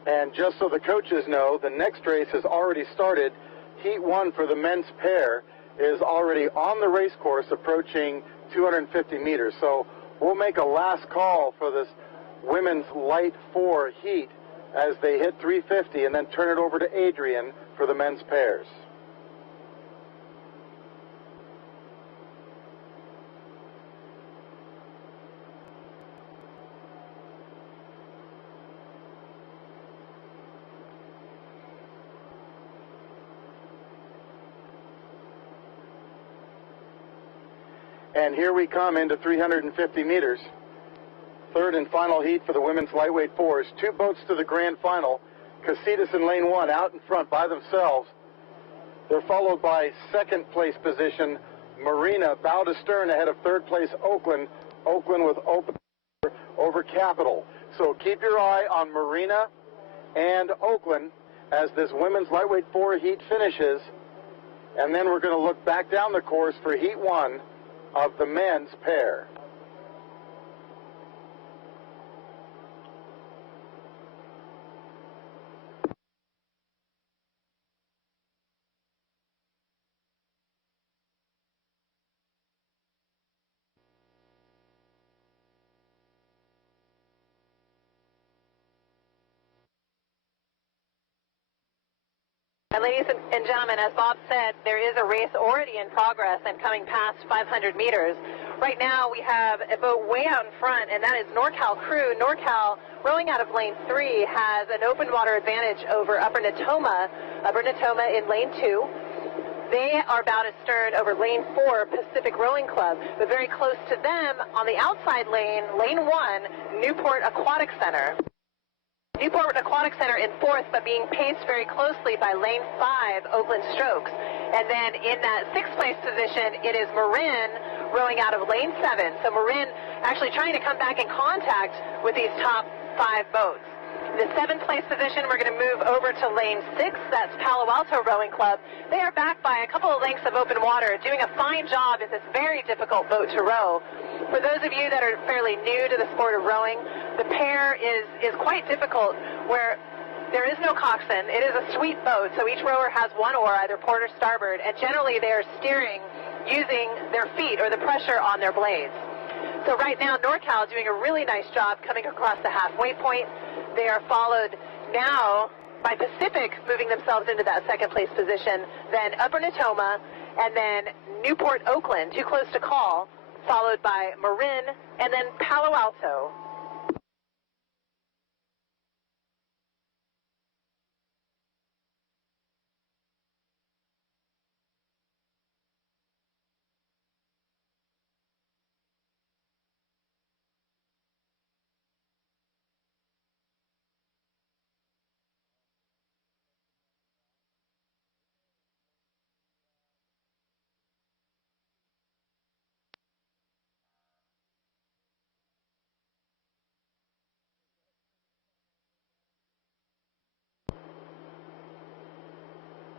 And just so the coaches know, the next race has already started. Heat 1 for the men's pair is already on the race course approaching 250 meters. So we'll make a last call for this women's light 4 heat as they hit 350 and then turn it over to Adrian for the men's pairs. And here we come into 350 meters. Third and final heat for the women's lightweight 4s. Two boats to the grand final. Casitas in lane 1 out in front by themselves. They're followed by second place position Marina, bow to stern ahead of third place Oakland. Oakland with open over Capital. So keep your eye on Marina and Oakland as this women's lightweight 4 heat finishes. And then we're going to look back down the course for heat 1 of the men's pair. And ladies and gentlemen, as Bob said, there is a race already in progress and coming past 500 meters. Right now we have a boat way out in front, and that is NorCal crew. NorCal, rowing out of lane 3, has an open water advantage over Upper Natoma. Upper Natoma in lane 2. They are bow to stern over lane 4, Pacific Rowing Club, but very close to them on the outside lane, lane 1, Newport Aquatic Center. Newport Aquatic Center in fourth, but being paced very closely by lane 5, Oakland Strokes. And then in that sixth place position, it is Marin rowing out of lane 7. So Marin actually trying to come back in contact with these top 5 boats. The 7th place position, we're going to move over to lane 6. That's Palo Alto Rowing Club. They are back by a couple of lengths of open water, doing a fine job in this very difficult boat to row. For those of you that are fairly new to the sport of rowing, the pair is quite difficult, where there is no coxswain. It is a sweep boat, so each rower has one oar, either port or starboard, and generally they are steering using their feet or the pressure on their blades. So right now, NorCal doing a really nice job coming across the halfway point. They are followed now by Pacific, moving themselves into that second place position, then Upper Natoma, and then Newport Oakland, too close to call, followed by Marin, and then Palo Alto.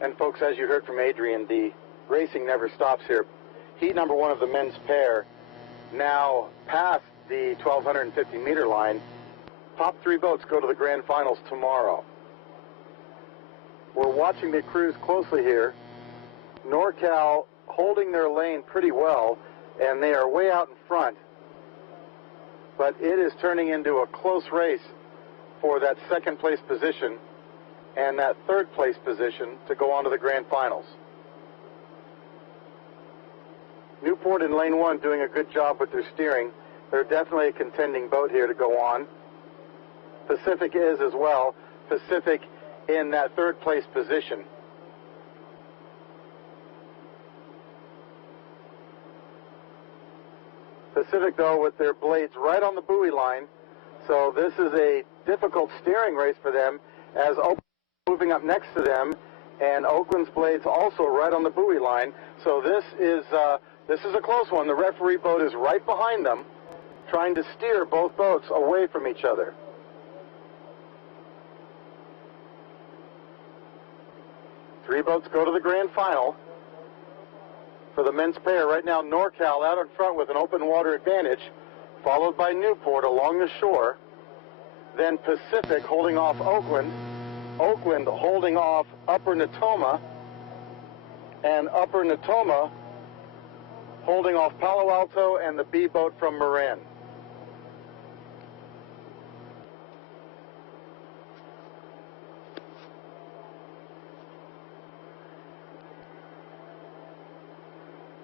And folks, as you heard from Adrian, the racing never stops here. Heat number 1 of the men's pair now past the 1,250 meter line. Top 3 boats go to the grand finals tomorrow. We're watching the crews closely here. NorCal holding their lane pretty well, and they are way out in front. But it is turning into a close race for that second place position and that third place position to go on to the grand finals. Newport in lane 1 doing a good job with their steering. They're definitely a contending boat here to go on. Pacific is as well. Pacific in that third place position. Pacific, though, with their blades right on the buoy line. So this is a difficult steering race for them, as Oakland moving up next to them, and Oakland's blades also right on the buoy line. So this is a close one. The referee boat is right behind them, trying to steer both boats away from each other. Three boats go to the grand final. For the men's pair, right now NorCal out in front with an open water advantage, followed by Newport along the shore. Then Pacific holding off Oakland. Oakland holding off Upper Natoma. And Upper Natoma holding off Palo Alto and the B boat from Marin.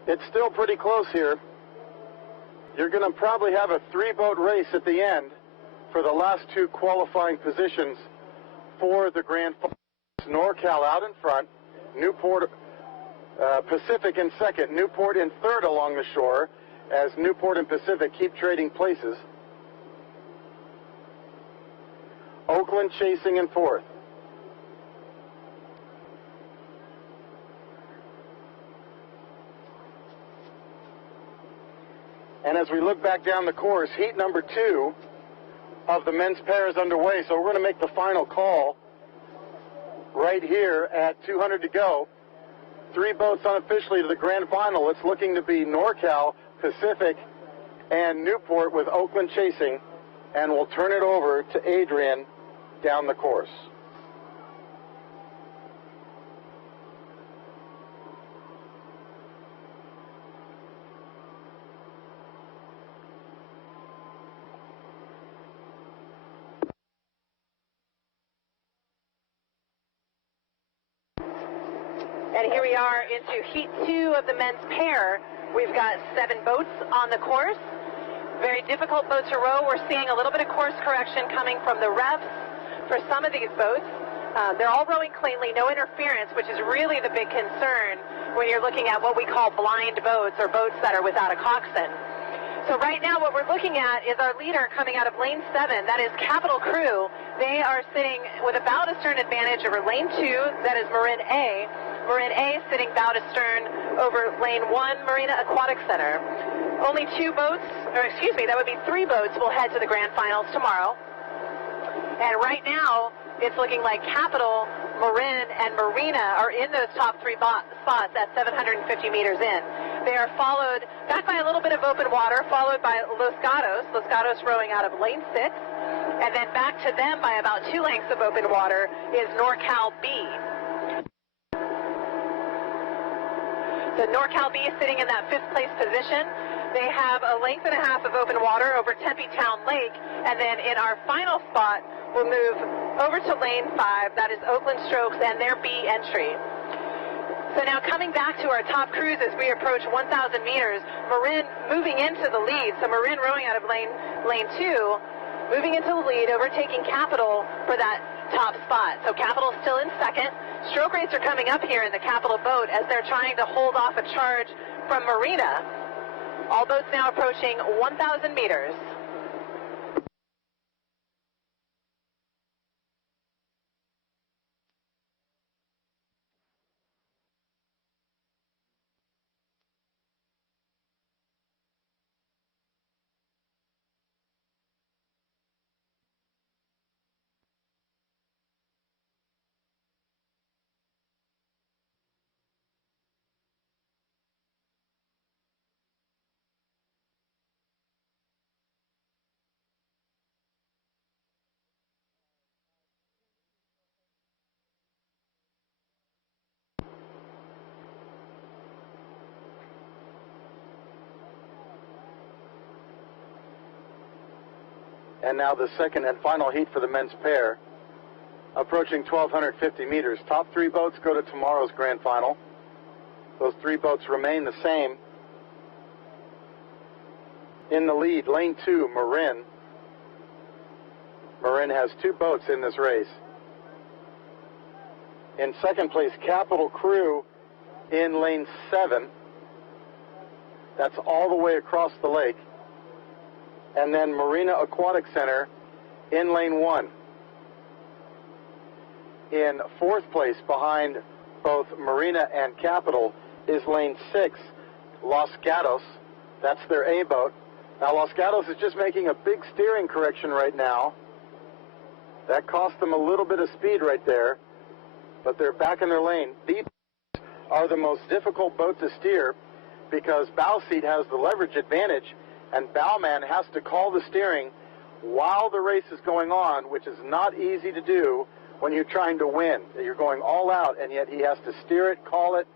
It's still pretty close here. You're going to probably have a 3-boat race at the end for the last 2 qualifying positions for the grand finals. NorCal out in front, Newport, Pacific in second, Newport in third along the shore, as Newport and Pacific keep trading places. Oakland chasing in fourth. And as we look back down the course, heat number 2 of the men's pair is underway. So we're going to make the final call right here at 200 to go. 3 boats unofficially to the grand final. It's looking to be NorCal, Pacific, and Newport with Oakland chasing. And we'll turn it over to Adrian down the course. And here we are into heat 2 of the men's pair. We've got 7 boats on the course. Very difficult boat to row. We're seeing a little bit of course correction coming from the refs for some of these boats. They're all rowing cleanly, no interference, which is really the big concern when you're looking at what we call blind boats, or boats that are without a coxswain. So right now what we're looking at is our leader coming out of lane 7. That is Capital Crew. They are sitting with a bow to stern advantage over lane 2. That is Marin A. Marin A sitting bow to stern over lane 1, Marina Aquatic Center. Only 2 boats, or excuse me, that would be 3 boats will head to the grand finals tomorrow. And right now, it's looking like Capital, Marin, and Marina are in those top 3 spots at 750 meters in. They are followed back by a little bit of open water, followed by Los Gatos. Los Gatos rowing out of lane 6. And then back to them by about 2 lengths of open water is NorCal B. So NorCal B is sitting in that 5th place position. They have a length and a half of open water over Tempe Town Lake. And then in our final spot, we'll move over to lane 5. That is Oakland Strokes and their B entry. So now coming back to our top crews as we approach 1,000 meters, Marin moving into the lead. So Marin rowing out of lane 2, moving into the lead, overtaking Capital for that top spot. So Capital still in second. Stroke rates are coming up here in the Capital boat as they're trying to hold off a charge from Marina. All boats now approaching 1,000 meters. And now the second and final heat for the men's pair, approaching 1,250 meters. Top three boats go to tomorrow's grand final. Those three boats remain the same. In the lead, lane 2, Marin. Marin has two boats in this race. In second place, Capital Crew in lane 7. That's all the way across the lake. And then Marina Aquatic Center in lane 1. In fourth place, behind both Marina and Capital, is lane 6, Los Gatos. That's their A boat. Now Los Gatos is just making a big steering correction right now. That cost them a little bit of speed right there, but they're back in their lane. These are the most difficult boat to steer because bow seat has the leverage advantage, and bowman has to call the steering while the race is going on, which is not easy to do when you're trying to win. You're going all out, and yet he has to steer it, call it,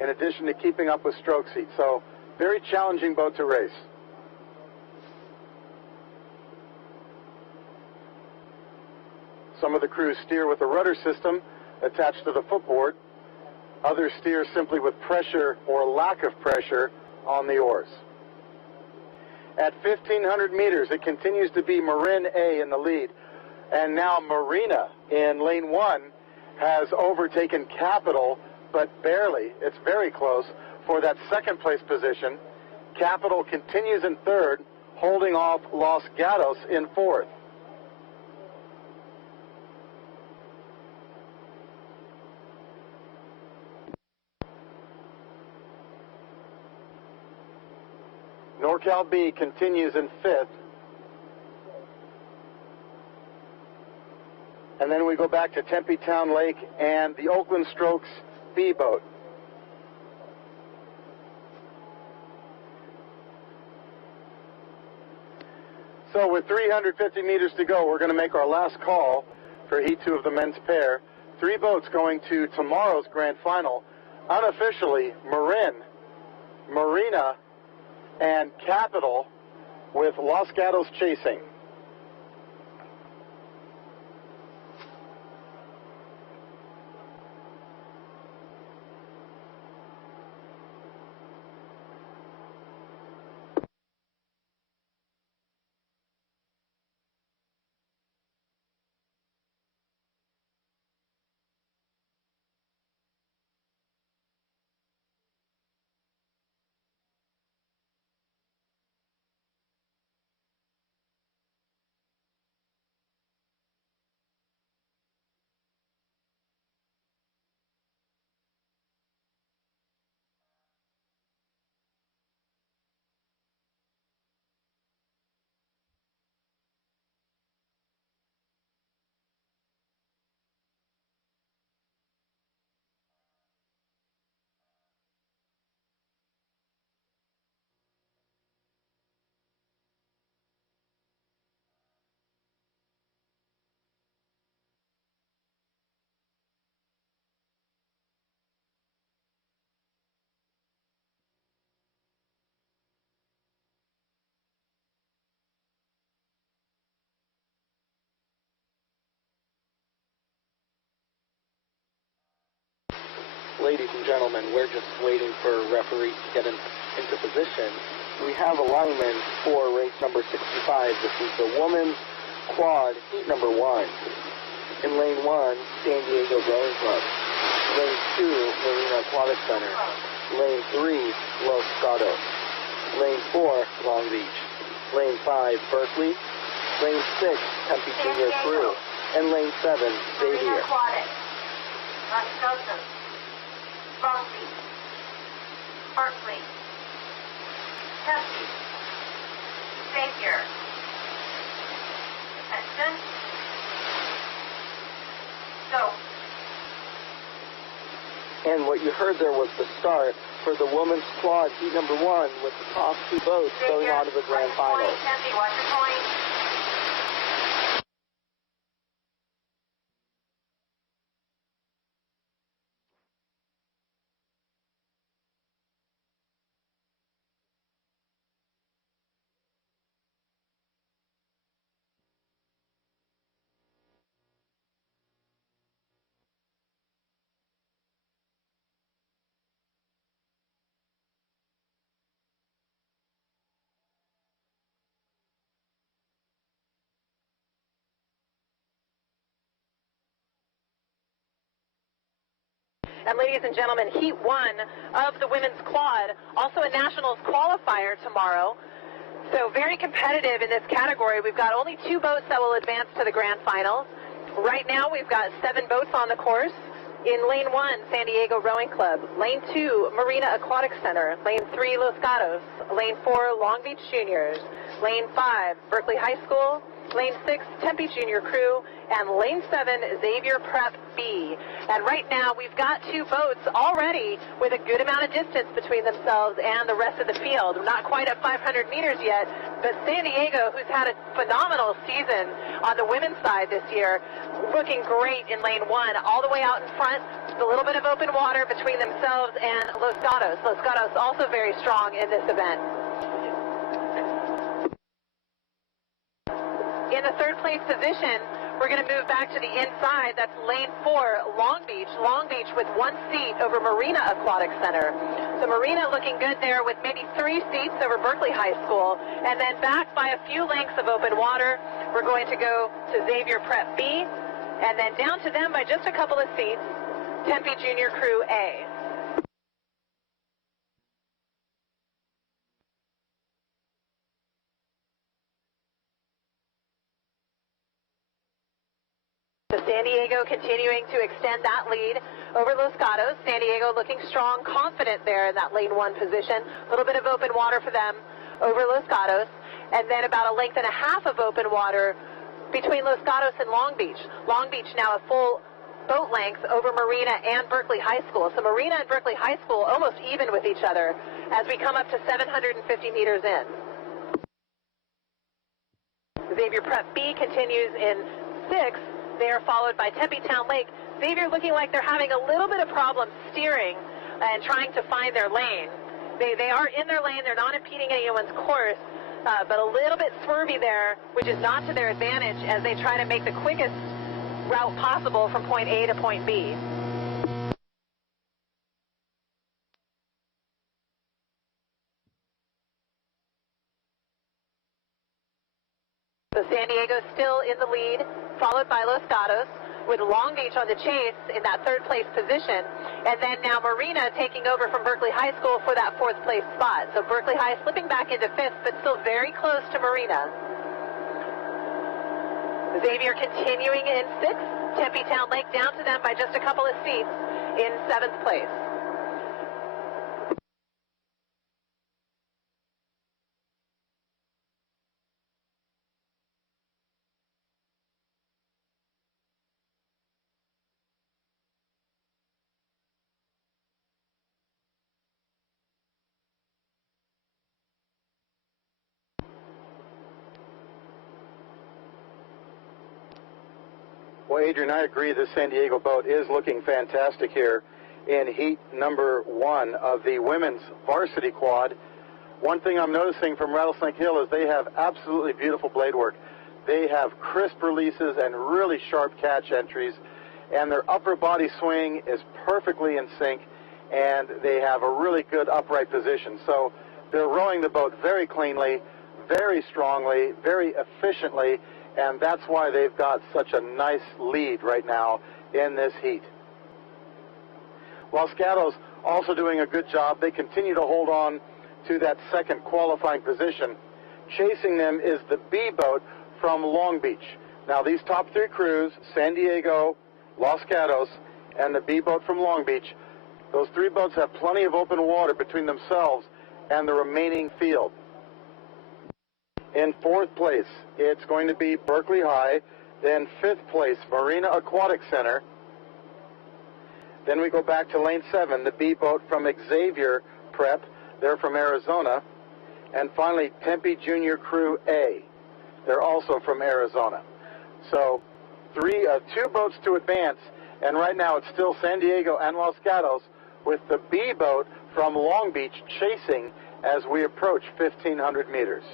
in addition to keeping up with stroke seat. So, very challenging boat to race. Some of the crews steer with a rudder system attached to the footboard. Others steer simply with pressure or lack of pressure on the oars. At 1,500 meters, it continues to be Marin A in the lead. And now Marina in lane 1 has overtaken Capital, but barely. It's very close for that second place position. Capital continues in third, holding off Los Gatos in fourth. NorCal B continues in fifth. And then we go back to Tempe Town Lake and the Oakland Strokes B boat. So with 350 meters to go, we're going to make our last call for Heat 2 of the men's pair. Three boats going to tomorrow's grand final. Unofficially, Marin, Marina, and Capital, with Los Gatos chasing. Ladies and gentlemen, we're just waiting for referees to get into position. We have alignment for race number 65. This is the women's quad, heat number 1. In lane 1, San Diego Rowing Club. Lane 2, Marina Aquatic Center. Lane 3, Los Gatos. Lane 4, Long Beach. Lane 5, Berkeley. Lane 6, Tempe Junior Crew. And lane 7, Xavier. Marina Aquatic. Los Gatos. Long Beach, Berkeley, Tempe, Xavier, attention, go. And what you heard there was the start for the women's quad, heat number 1, with the top two boats going on to the grand final. Tempe, watch your point. And ladies and gentlemen, Heat 1 of the women's quad, also a nationals qualifier tomorrow. So very competitive in this category. We've got only 2 boats that will advance to the grand finals. Right now we've got 7 boats on the course. In Lane 1, San Diego Rowing Club. Lane 2, Marina Aquatic Center. Lane 3, Los Gatos. Lane 4, Long Beach Juniors. Lane 5, Berkeley High School. Lane 6, Tempe Junior Crew. And Lane 7, Xavier Prep B. And right now we've got 2 boats already with a good amount of distance between themselves and the rest of the field. We're not quite at 500 meters yet, but San Diego, who's had a phenomenal season on the women's side this year, looking great in Lane 1, all the way out in front, a little bit of open water between themselves and Los Gatos. Los Gatos also very strong in this event. In the 3rd place position, we're going to move back to the inside. That's Lane 4, Long Beach. Long Beach with 1 seat over Marina Aquatic Center. So Marina looking good there with maybe 3 seats over Berkeley High School. And then back by a few lengths of open water, we're going to go to Xavier Prep B. And then down to them by just a couple of seats, Tempe Junior Crew A. So San Diego continuing to extend that lead over Los Gatos. San Diego looking strong, confident there in that Lane 1 position. A little bit of open water for them over Los Gatos. And then about a length and a half of open water between Los Gatos and Long Beach. Long Beach now a full boat length over Marina and Berkeley High School. So Marina and Berkeley High School almost even with each other as we come up to 750 meters in. Xavier Prep B continues in 6th. They are followed by Tempe Town Lake. Xavier looking like they're having a little bit of problem steering and trying to find their lane. They are in their lane. They're not impeding anyone's course. But a little bit swervy there, which is not to their advantage as they try to make the quickest route possible from point A to point B. So San Diego still in the lead, followed by Los Gatos, with Long Beach on the chase in that 3rd place position. And then now Marina taking over from Berkeley High School for that 4th place spot. So Berkeley High slipping back into 5th, but still very close to Marina. Xavier continuing in 6th. Tempe Town Lake down to them by just a couple of seats in 7th place. Well, Adrian, I agree this San Diego boat is looking fantastic here in heat number 1 of the women's varsity quad. One thing I'm noticing from Rattlesnake Hill is they have absolutely beautiful blade work. They have crisp releases and really sharp catch entries, and their upper body swing is perfectly in sync, and they have a really good upright position. So they're rowing the boat very cleanly, very strongly, very efficiently, and that's why they've got such a nice lead right now in this heat. Los Gatos also doing a good job. They continue to hold on to that 2nd qualifying position. Chasing them is the B boat from Long Beach. Now these top 3 crews, San Diego, Los Gatos, and the B boat from Long Beach, those 3 boats have plenty of open water between themselves and the remaining field. In 4th place, it's going to be Berkeley High. Then 5th place, Marina Aquatic Center. Then we go back to lane 7, the B boat from Xavier Prep. They're from Arizona. And finally, Tempe Junior Crew A. They're also from Arizona. So 2 boats to advance. And right now it's still San Diego and Los Gatos with the B boat from Long Beach chasing as we approach 1,500 meters.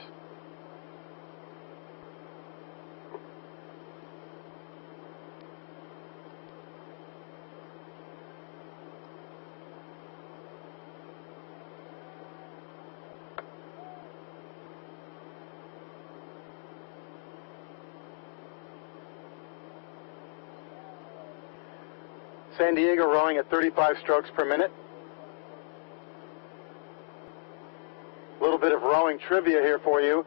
San Diego rowing at 35 strokes per minute. A little bit of rowing trivia here for you.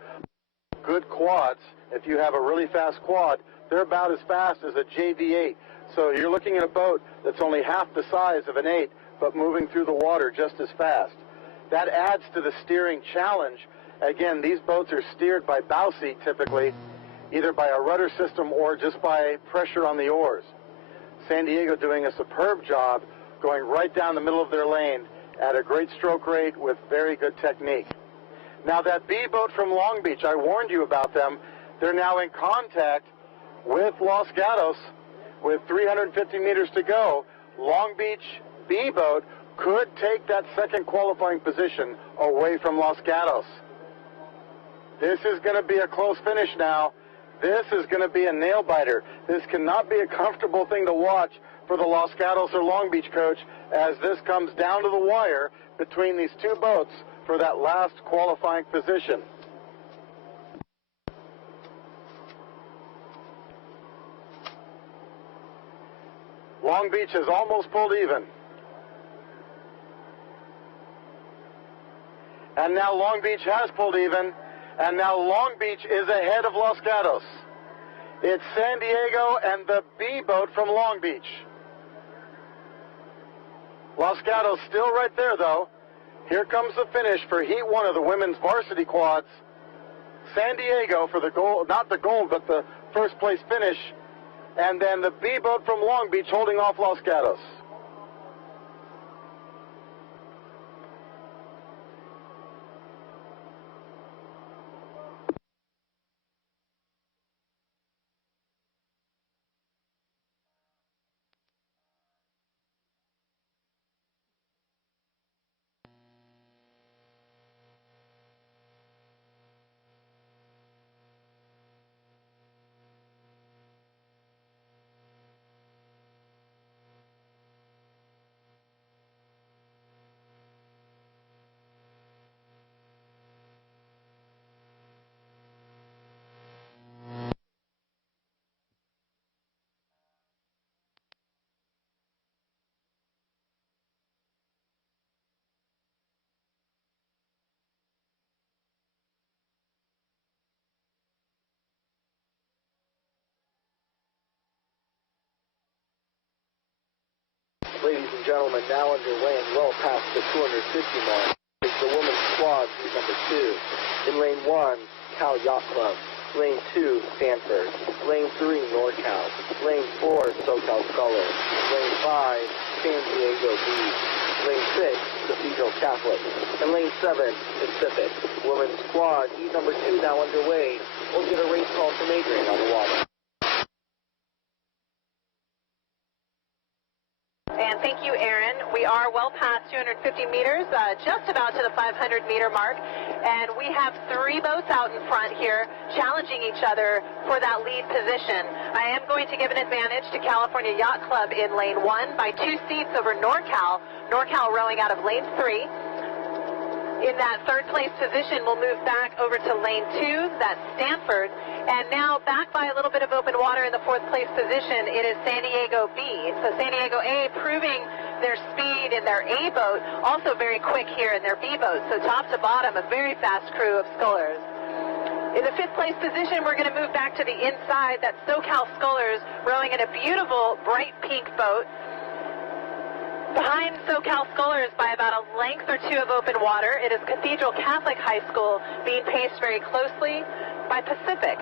Good quads. If you have a really fast quad, they're about as fast as a JV8. So you're looking at a boat that's only half the size of an 8, but moving through the water just as fast. That adds to the steering challenge. Again, these boats are steered by bow seat typically, either by a rudder system or just by pressure on the oars. San Diego doing a superb job going right down the middle of their lane at a great stroke rate with very good technique. Now that B boat from Long Beach, I warned you about them. They're now in contact with Los Gatos with 350 meters to go. Long Beach B boat could take that second qualifying position away from Los Gatos. This is going to be a close finish now. This is going to be a nail-biter. This cannot be a comfortable thing to watch for the Los Gatos or Long Beach coach as this comes down to the wire between these two boats for that last qualifying position. Long Beach has almost pulled even. And now Long Beach has pulled even. And now Long Beach is ahead of Los Gatos. It's San Diego and the B boat from Long Beach. Los Gatos still right there, though. Here comes the finish for Heat 1 of the women's varsity quads. San Diego for the gold, not the gold, but the first place finish. And then the B boat from Long Beach holding off Los Gatos. Ladies and gentlemen, now underway and well past the 250 mark is the women's squad, number 2. In lane 1, Cal Yacht Club. Lane 2, Stanford. Lane 3, NorCal. Lane 4, SoCal Scullers. Lane 5, San Diego Beach. Lane 6, Cathedral Catholic. And Lane 7, Pacific. Women's squad, heat number 2 now underway. We'll get a race call from Adrian on the water. And thank you, Aaron. We are well past 250 meters, just about to the 500-meter mark. And we have 3 boats out in front here challenging each other for that lead position. I am going to give an advantage to California Yacht Club in lane 1 by 2 seats over NorCal. NorCal rowing out of lane 3. In that third place position, we'll move back over to lane 2, that's Stanford. And now back by a little bit of open water in the fourth place position, it is San Diego B. So San Diego A proving their speed in their A boat, also very quick here in their B boat. So top to bottom, a very fast crew of scullers. In the fifth place position, we're going to move back to the inside. That's SoCal Scullers rowing in a beautiful bright pink boat. Behind SoCal Scullers by about a length or 2 of open water, it is Cathedral Catholic High School being paced very closely by Pacific.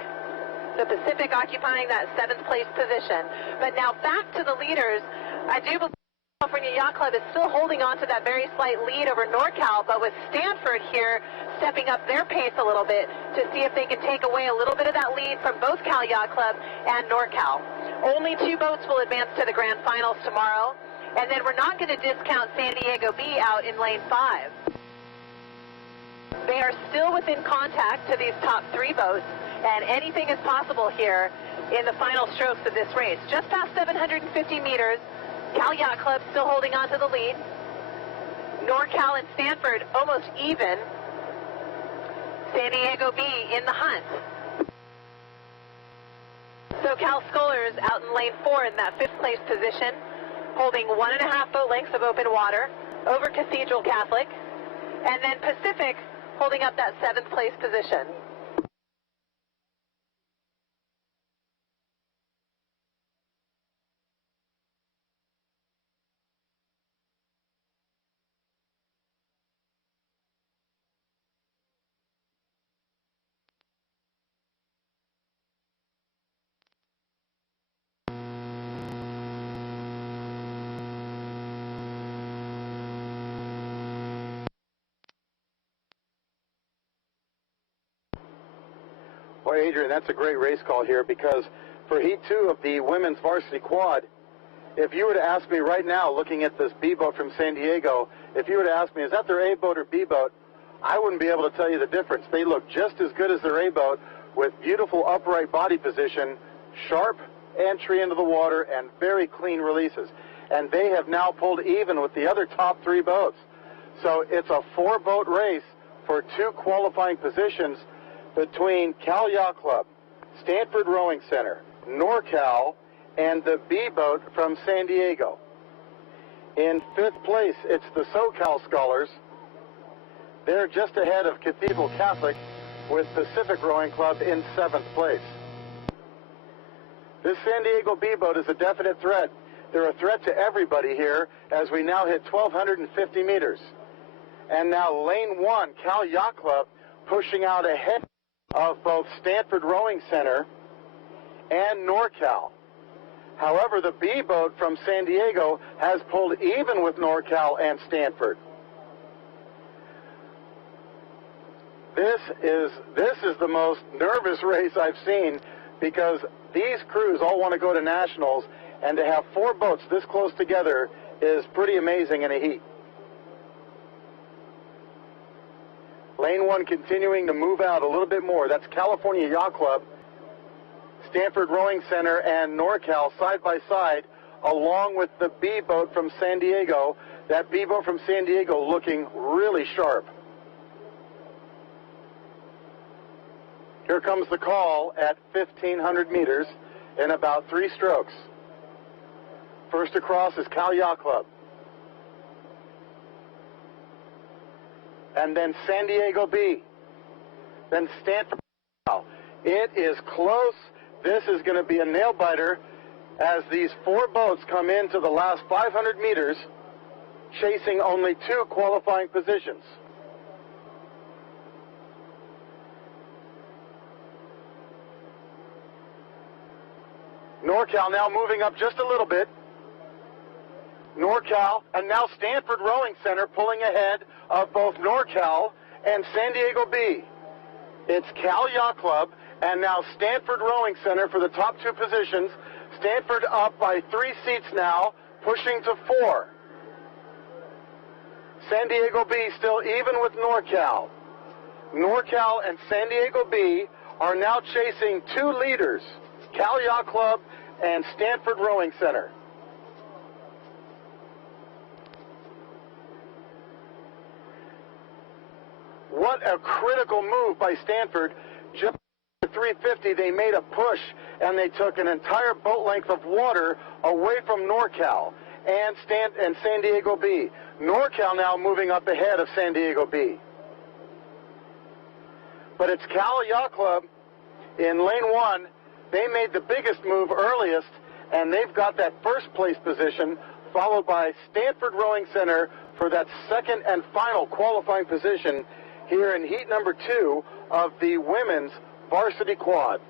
The Pacific occupying that 7th place position. But now back to the leaders. I do believe California Yacht Club is still holding on to that very slight lead over NorCal, but with Stanford here stepping up their pace a little bit to see if they can take away a little bit of that lead from both Cal Yacht Club and NorCal. Only 2 boats will advance to the grand finals tomorrow. And then we're not going to discount San Diego B out in lane 5. They are still within contact to these top 3 boats, and anything is possible here in the final strokes of this race. Just past 750 meters, Cal Yacht Club still holding on to the lead. NorCal and Stanford almost even. San Diego B in the hunt. SoCal Scullers out in lane 4 in that 5th place position. holding 1.5 boat lengths of open water over Cathedral Catholic, and then Pacific holding up that 7th place position. Boy, Adrian, that's a great race call here, because for Heat 2 of the women's varsity quad, if you were to ask me right now, looking at this B boat from San Diego, if you were to ask me, is that their A boat or B boat, I wouldn't be able to tell you the difference. They look just as good as their A boat, with beautiful upright body position, sharp entry into the water, and very clean releases. And they have now pulled even with the other top 3 boats. So it's a 4-boat race for 2 qualifying positions between Cal Yacht Club, Stanford Rowing Center, NorCal, and the B boat from San Diego. In 5th place, it's the SoCal Scholars. They're just ahead of Cathedral Catholic, with Pacific Rowing Club in 7th place. This San Diego B boat is a definite threat. They're a threat to everybody here as we now hit 1,250 meters. And now lane 1, Cal Yacht Club, pushing out ahead of both Stanford Rowing Center and NorCal. However, the B boat from San Diego has pulled even with NorCal and Stanford. This is the most nervous race I've seen, because these crews all want to go to nationals, and to have 4 boats this close together is pretty amazing in a heat. Lane 1 continuing to move out a little bit more. That's California Yacht Club, Stanford Rowing Center, and NorCal side by side, along with the B boat from San Diego. That B boat from San Diego looking really sharp. Here comes the call at 1,500 meters in about 3 strokes. First across is Cal Yacht Club. And then San Diego B. Then Stanford. It is close. This is going to be a nail-biter as these 4 boats come into the last 500 meters, chasing only 2 qualifying positions. NorCal now moving up just a little bit. NorCal, and now Stanford Rowing Center pulling ahead of both NorCal and San Diego B. It's Cal Yacht Club and now Stanford Rowing Center for the top 2 positions. Stanford up by 3 seats now, pushing to 4. San Diego B still even with NorCal. NorCal and San Diego B are now chasing 2 leaders, Cal Yacht Club and Stanford Rowing Center. What a critical move by Stanford. Just at 350, they made a push, and they took an entire boat length of water away from NorCal and San Diego B. NorCal now moving up ahead of San Diego B. But it's Cal Yacht Club in lane 1. They made the biggest move earliest, and they've got that 1st place position, followed by Stanford Rowing Center for that 2nd and final qualifying position here in heat number 2 of the women's varsity quad.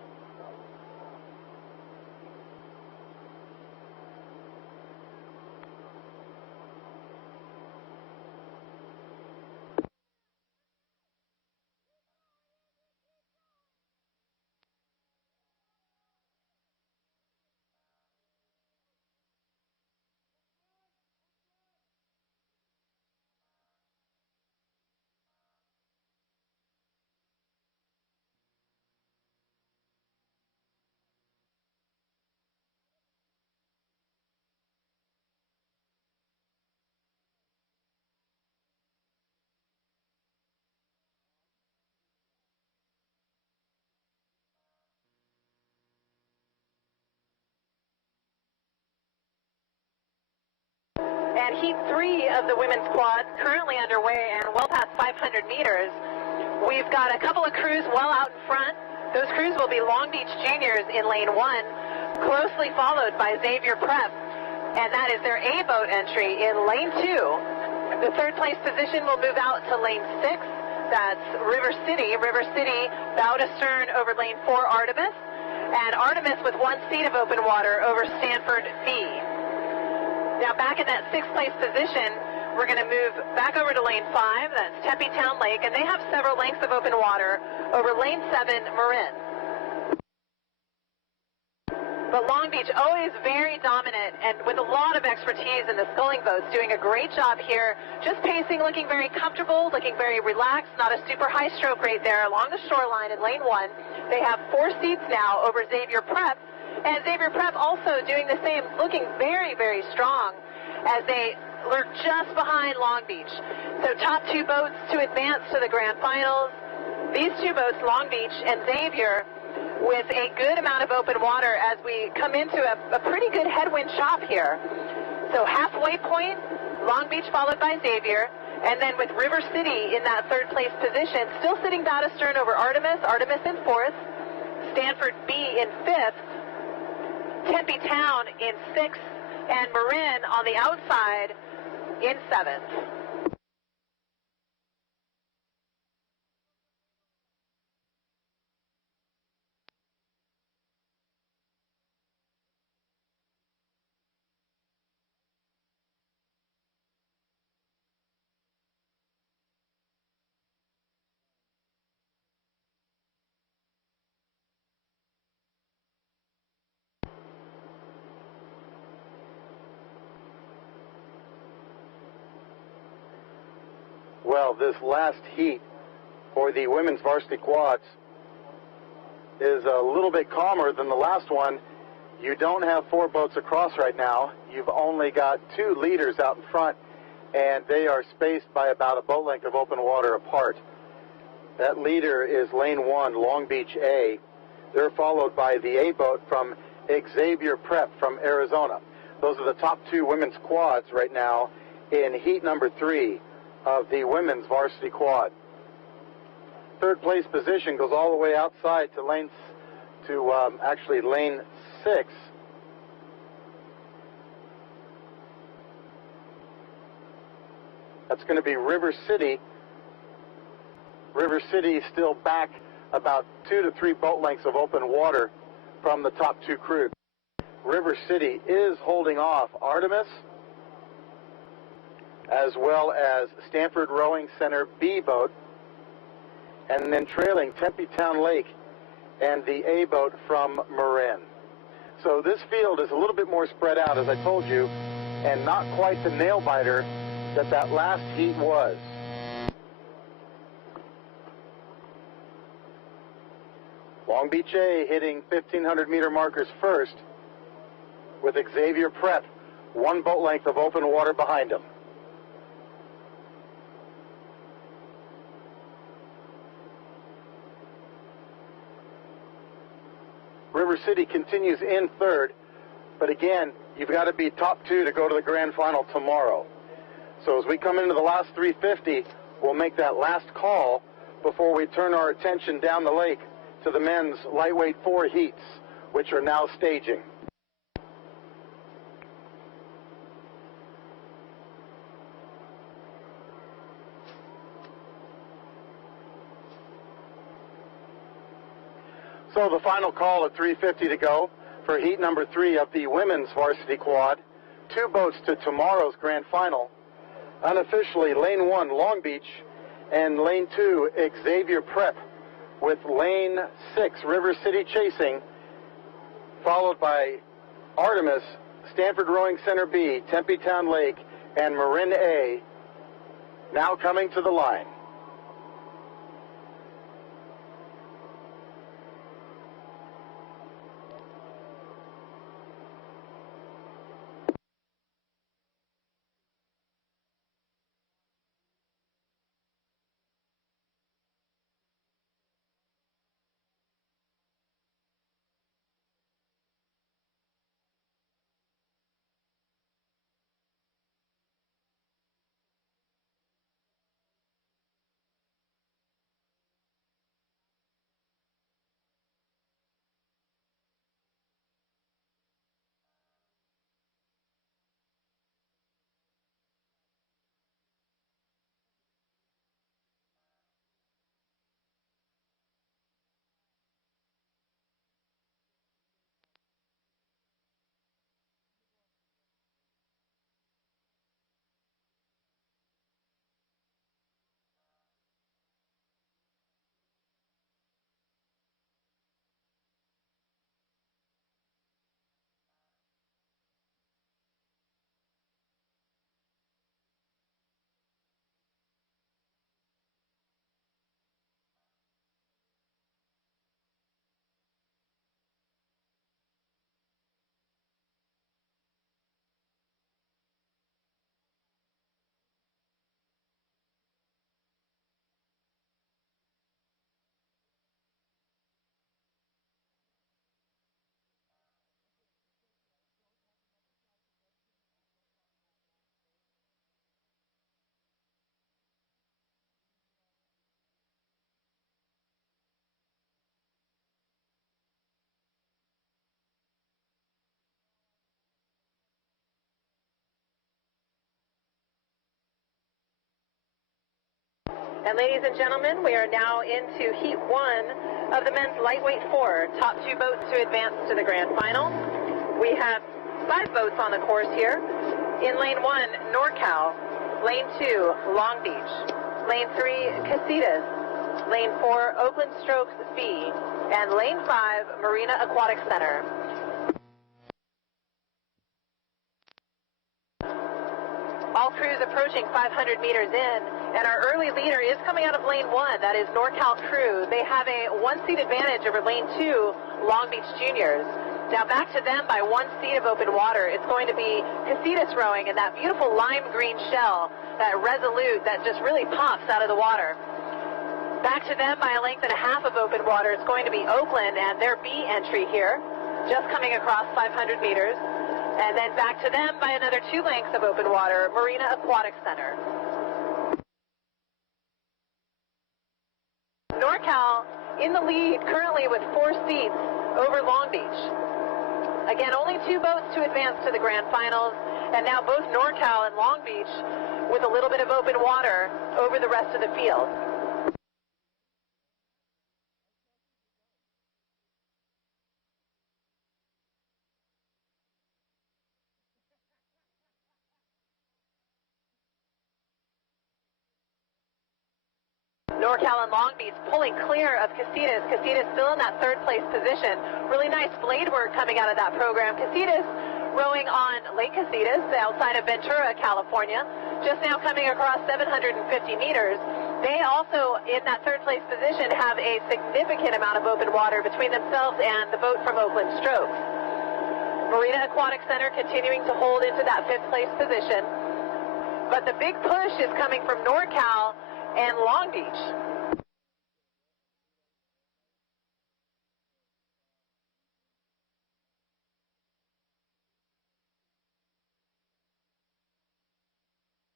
And heat 3 of the women's quad currently underway and well past 500 meters. We've got a couple of crews well out in front. Those crews will be Long Beach Juniors in lane 1, closely followed by Xavier Prep, and that is their A boat entry in lane 2. The third place position will move out to lane 6. That's River City. River City bow to stern over lane 4 Artemis, and Artemis with 1 seat of open water over Stanford B. Now back in that 6th place position, we're going to move back over to lane 5, that's Tempe Town Lake, and they have several lengths of open water over lane 7, Marin. But Long Beach always very dominant and with a lot of expertise in the sculling boats, doing a great job here, just pacing, looking very comfortable, looking very relaxed, not a super high stroke rate there along the shoreline in lane 1. They have 4 seats now over Xavier Prep, and Xavier Prep also doing the same, looking very, very strong as they lurk just behind Long Beach. So top 2 boats to advance to the grand finals. These 2 boats, Long Beach and Xavier, with a good amount of open water as we come into a pretty good headwind chop here. So halfway point, Long Beach followed by Xavier, and then with River City in that 3rd place position, still sitting bow to stern over Artemis, Artemis in 4th, Stanford B in 5th, Tempe Town in 6th, and Marin on the outside in 7th. Well, this last heat for the women's varsity quads is a little bit calmer than the last one. You don't have 4 boats across right now. You've only got 2 leaders out in front, and they are spaced by about a boat length of open water apart. That leader is lane 1, Long Beach A. They're followed by the A boat from Xavier Prep from Arizona. Those are the top 2 women's quads right now in heat number 3 of the women's varsity quad. 3rd place position goes all the way outside to lane 6. That's going to be River City. River City still back about 2 to 3 boat lengths of open water from the top 2 crews. River City is holding off Artemis, as well as Stanford Rowing Center B boat, and then trailing Tempe Town Lake and the A boat from Marin. So this field is a little bit more spread out, as I told you, and not quite the nail biter that last heat was. Long Beach A hitting 1,500 meter markers first, with Xavier Prep 1 boat length of open water behind him. River City continues in 3rd, but again, you've got to be top 2 to go to the grand final tomorrow. So as we come into the last 350, we'll make that last call before we turn our attention down the lake to the men's lightweight 4 heats, which are now staging. So the final call at 350 to go for heat number 3 of the women's varsity quad. 2 boats to tomorrow's grand final. Unofficially, lane 1, Long Beach, and lane 2, Xavier Prep, with lane 6, River City chasing, followed by Artemis, Stanford Rowing Center B, Tempe Town Lake, and Marin A, now coming to the line. And ladies and gentlemen, we are now into Heat 1 of the men's lightweight 4. Top 2 boats to advance to the grand final. We have 5 boats on the course here. In lane 1, NorCal. Lane 2, Long Beach. Lane 3, Casitas. Lane 4, Oakland Strokes B. And lane 5, Marina Aquatic Center. All crews approaching 500 meters in, and our early leader is coming out of lane 1. That is NorCal crew. They have a 1-seat advantage over lane 2, Long Beach Juniors. Now back to them by 1 seat of open water. It's going to be Casitas rowing in that beautiful lime green shell, that Resolute that just really pops out of the water. Back to them by a length and a half of open water. It's going to be Oakland and their B entry here, just coming across 500 meters. And then back to them by another 2 lengths of open water, Marina Aquatic Center. NorCal in the lead currently with 4 seats over Long Beach. Again, only 2 boats to advance to the grand finals, and now both NorCal and Long Beach with a little bit of open water over the rest of the field. NorCal and Long Beach pulling clear of Casitas. Casitas still in that 3rd place position. Really nice blade work coming out of that program. Casitas rowing on Lake Casitas outside of Ventura, California. Just now coming across 750 meters. They also, in that 3rd place position, have a significant amount of open water between themselves and the boat from Oakland Strokes. Marina Aquatic Center continuing to hold into that 5th place position. But the big push is coming from NorCal and Long Beach.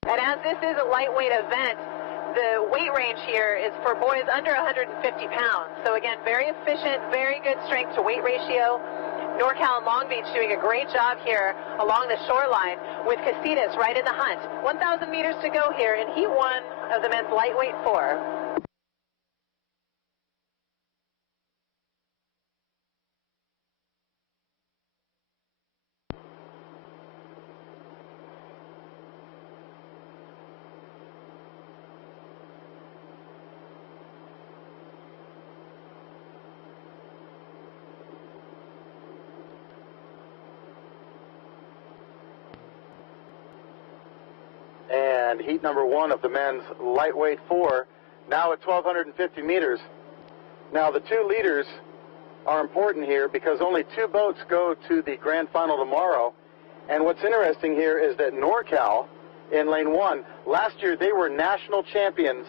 And as this is a lightweight event, the weight range here is for boys under 150 pounds. So again, very efficient, very good strength to weight ratio. NorCal and Long Beach doing a great job here along the shoreline with Casitas right in the hunt. 1,000 meters to go here in Heat 1 of the men's lightweight 4. And heat number 1 of the men's lightweight 4, now at 1,250 meters. Now the 2 leaders are important here because only 2 boats go to the grand final tomorrow. And what's interesting here is that NorCal in lane 1, last year they were national champions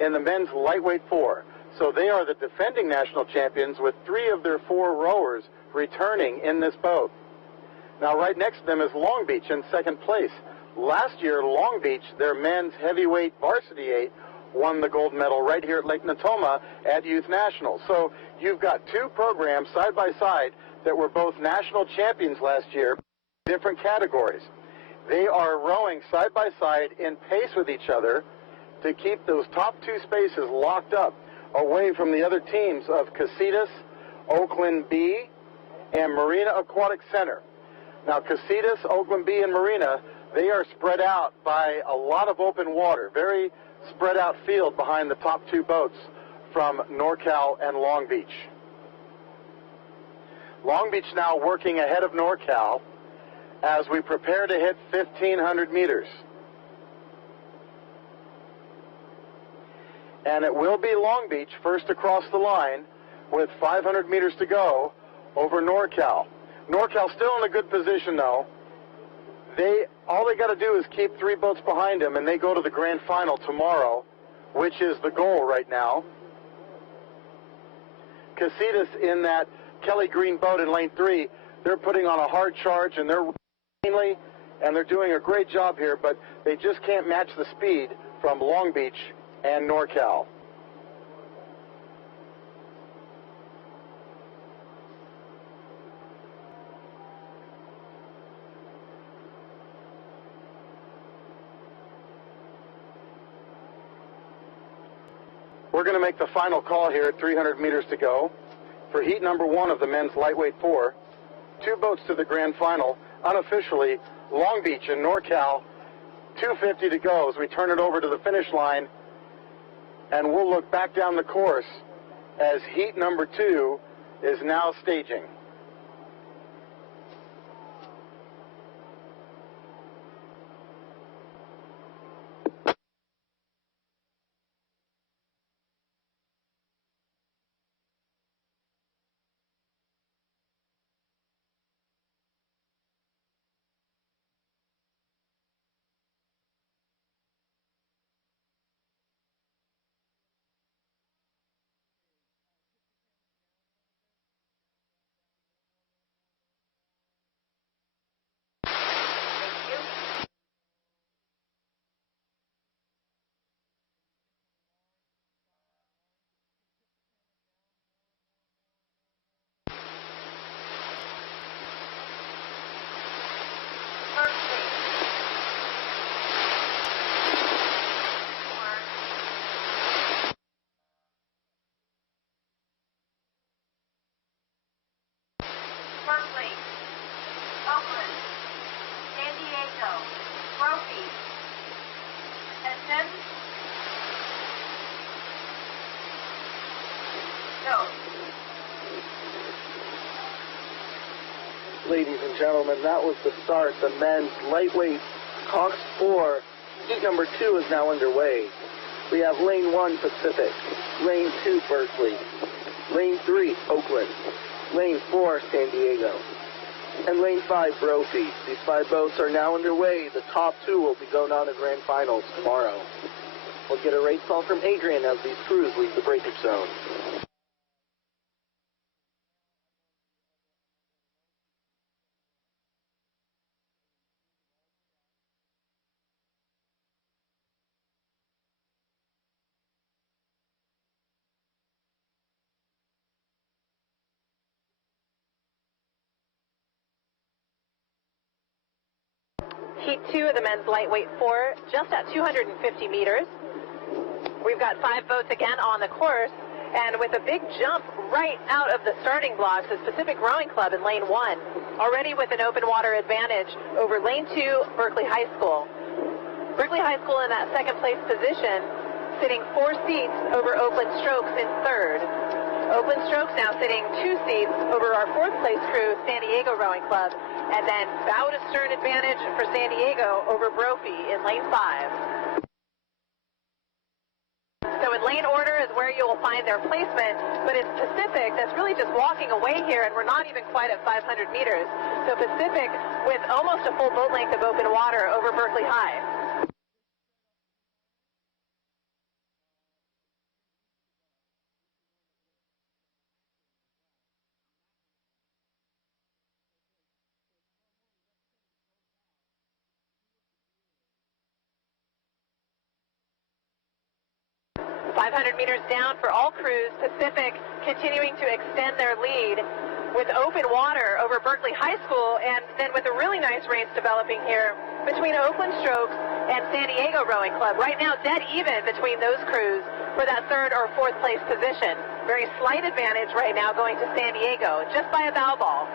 in the men's lightweight 4. So they are the defending national champions with 3 of their 4 rowers returning in this boat. Now right next to them is Long Beach in 2nd place. Last year, Long Beach, their men's heavyweight varsity 8, won the gold medal right here at Lake Natoma at Youth Nationals. So you've got 2 programs side by side that were both national champions last year, different categories. They are rowing side by side in pace with each other to keep those top 2 spaces locked up away from the other teams of Casitas, Oakland B, and Marina Aquatic Center. Now, Casitas, Oakland B, and Marina, they are spread out by a lot of open water, very spread out field behind the top 2 boats from NorCal and Long Beach. Long Beach now working ahead of NorCal as we prepare to hit 1,500 meters. And it will be Long Beach first across the line with 500 meters to go over NorCal. NorCal still in a good position though. All they got to do is keep 3 boats behind them, and they go to the grand final tomorrow, which is the goal right now. Casitas in that Kelly Green boat in lane 3, they're putting on a hard charge, and they're doing a great job here, but they just can't match the speed from Long Beach and NorCal. We're going to make the final call here at 300 meters to go for heat number 1 of the men's lightweight 4. 2 boats to the grand final. Unofficially, Long Beach and NorCal, 2:50 to go as we turn it over to the finish line. And we'll look back down the course as heat number 2 is now staging. Berkeley, Oakland, San Diego, Brophy, attention, go. Ladies and gentlemen, that was the start. The men's lightweight Cox 4, heat number 2 is now underway. We have lane 1 Pacific, lane 2 Berkeley, lane 3 Oakland, lane 4 San Diego, and lane 5 Brophy. These 5 boats are now underway. The top 2 will be going on to grand finals tomorrow. We'll get a race call from Adrian as these crews leave the breakage zone. Heat 2 of the men's lightweight 4, just at 250 meters. We've got 5 boats again on the course, and with a big jump right out of the starting blocks, the Pacific Rowing Club in lane 1, already with an open water advantage over lane 2, Berkeley High School. Berkeley High School in that second place position, sitting 4 seats over Oakland Strokes in third. Oakland Strokes now sitting 2 seats over our 4th place crew, San Diego Rowing Club, and then bow to stern advantage for San Diego over Brophy in lane 5. So in lane order is where you will find their placement, but it's Pacific that's really just walking away here, and we're not even quite at 500 meters. So Pacific with almost a full boat length of open water over Berkeley High. Meters down for all crews. Pacific continuing to extend their lead with open water over Berkeley High School, and then with a really nice race developing here between Oakland Strokes and San Diego Rowing Club. Right now dead even between those crews for that 3rd or 4th place position. Very slight advantage right now going to San Diego, just by a bow ball.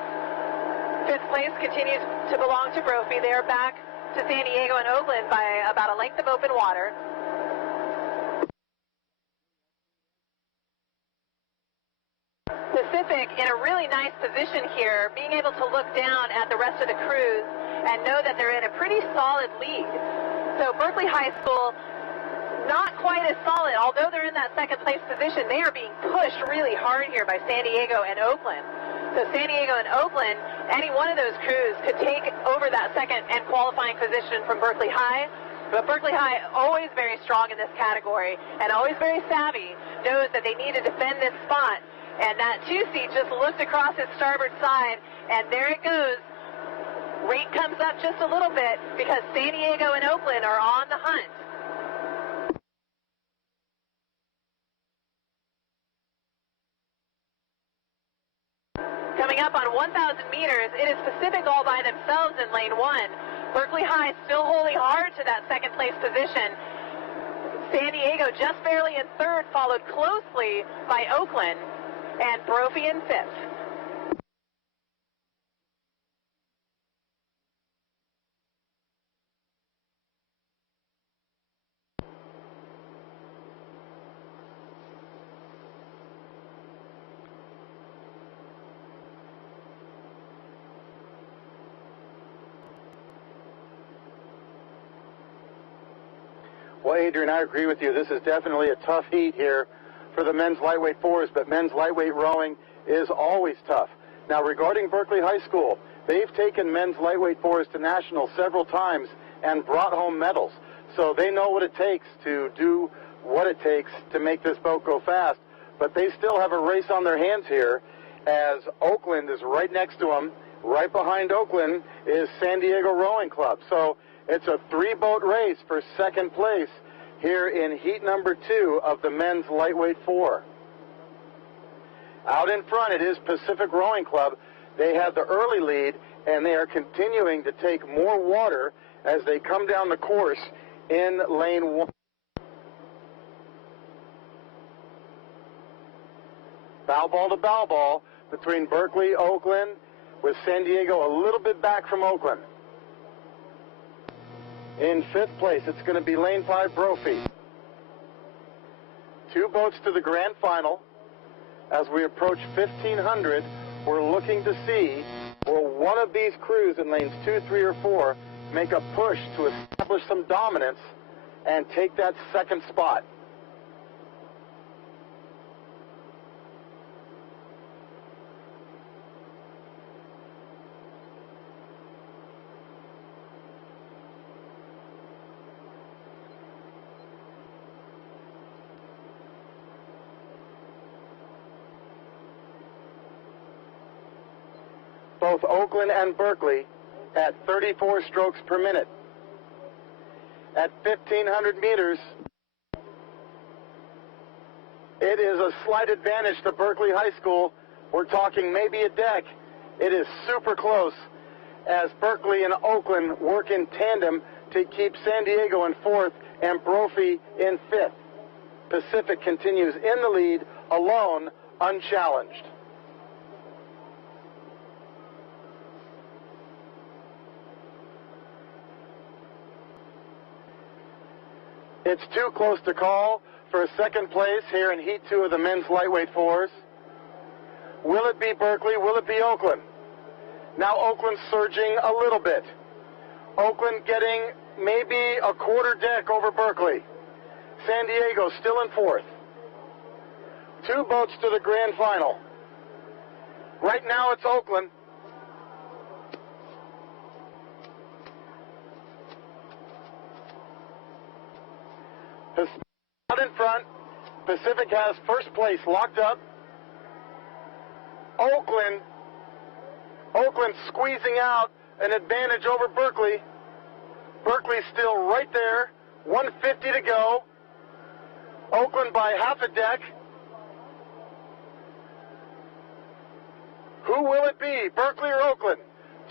5th place continues to belong to Brophy. They are back to San Diego and Oakland by about a length of open water. Pacific in a really nice position here, being able to look down at the rest of the crews and know that they're in a pretty solid lead. So Berkeley High School, not quite as solid, although they're in that 2nd place position. They are being pushed really hard here by San Diego and Oakland. So San Diego and Oakland, any one of those crews could take over that 2nd and qualifying position from Berkeley High. But Berkeley High, always very strong in this category and always very savvy, knows that they need to defend this spot. And that 2 seat just looked across its starboard side, and there it goes. Rate comes up just a little bit because San Diego and Oakland are on the hunt. Coming up on 1,000 meters, it is Pacific all by themselves in lane 1. Berkeley High still holding hard to that 2nd place position. San Diego just barely in third, followed closely by Oakland, and Brophy in fifth. Well, Adrian, I agree with you. This is definitely a tough heat here for the men's lightweight fours, but men's lightweight rowing is always tough. Now, regarding Berkeley High School, they've taken men's lightweight fours to nationals several times and brought home medals. So they know what it takes to do what it takes to make this boat go fast. But they still have a race on their hands here, as Oakland is right next to them. Right behind Oakland is San Diego Rowing Club. So it's a three-boat race for second place here in heat number 2 of the men's lightweight four. Out in front, it is Pacific Rowing Club. They have the early lead, and they are continuing to take more water as they come down the course in lane 1. Bow ball to bow ball between Berkeley, Oakland, with San Diego a little bit back from Oakland. In 5th place, it's going to be lane 5, Brophy. 2 boats to the grand final. As we approach 1500, we're looking to see, will one of these crews in lanes 2, 3, or 4 make a push to establish some dominance and take that second spot. Both Oakland and Berkeley at 34 strokes per minute. At 1,500 meters, it is a slight advantage to Berkeley High School. We're talking maybe a deck. It is super close as Berkeley and Oakland work in tandem to keep San Diego in 4th and Brophy in 5th. Pacific continues in the lead, alone, unchallenged. It's too close to call for a second place here in Heat 2 of the men's lightweight fours. Will it be Berkeley? Will it be Oakland? Now Oakland surging a little bit. Oakland getting maybe a quarter deck over Berkeley. San Diego still in 4th. 2 boats to the grand final. Right now it's Oakland. Out in front, Pacific has first place locked up. Oakland squeezing out an advantage over Berkeley. Berkeley's still right there, 150 to go. Oakland by half a deck. Who will it be, Berkeley or Oakland?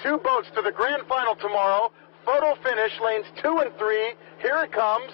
2 boats to the grand final tomorrow. Photo finish, lanes 2 and 3. Here it comes.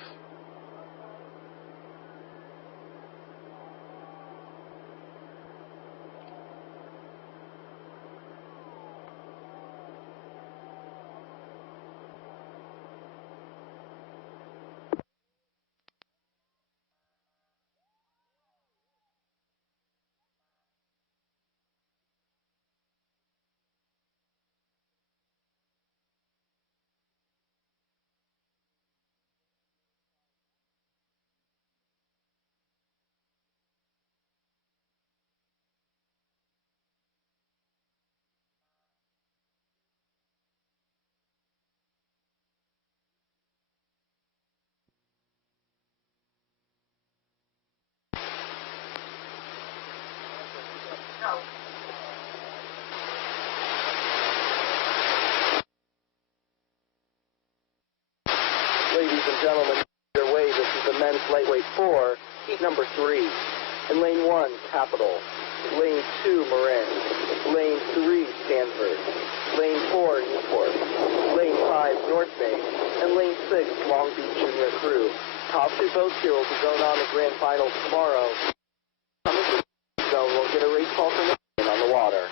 Ladies and gentlemen, your way, this is the men's lightweight 4, heat number 3. In lane 1, Capital. Lane 2, Marin. Lane 3, Stanford. Lane 4, Newport. Lane 5, North Bay. And Lane 6, Long Beach Junior Crew. Top 2 boats here will be going on the grand finals tomorrow. Coming to the zone, we'll get a race call from on the water.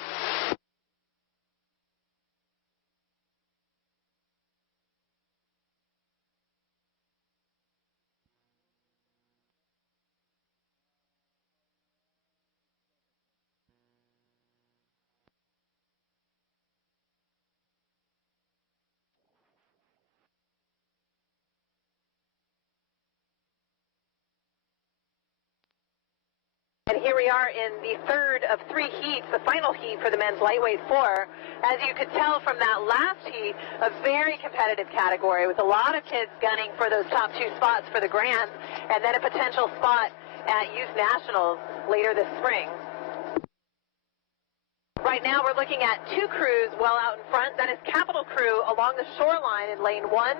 And here we are in the third of 3 heats, the final heat for the men's lightweight 4. As you could tell from that last heat, a very competitive category with a lot of kids gunning for those top 2 spots for the Grands, and then a potential spot at Youth Nationals later this spring. Right now we're looking at 2 crews well out in front. That is Capital Crew along the shoreline in lane 1.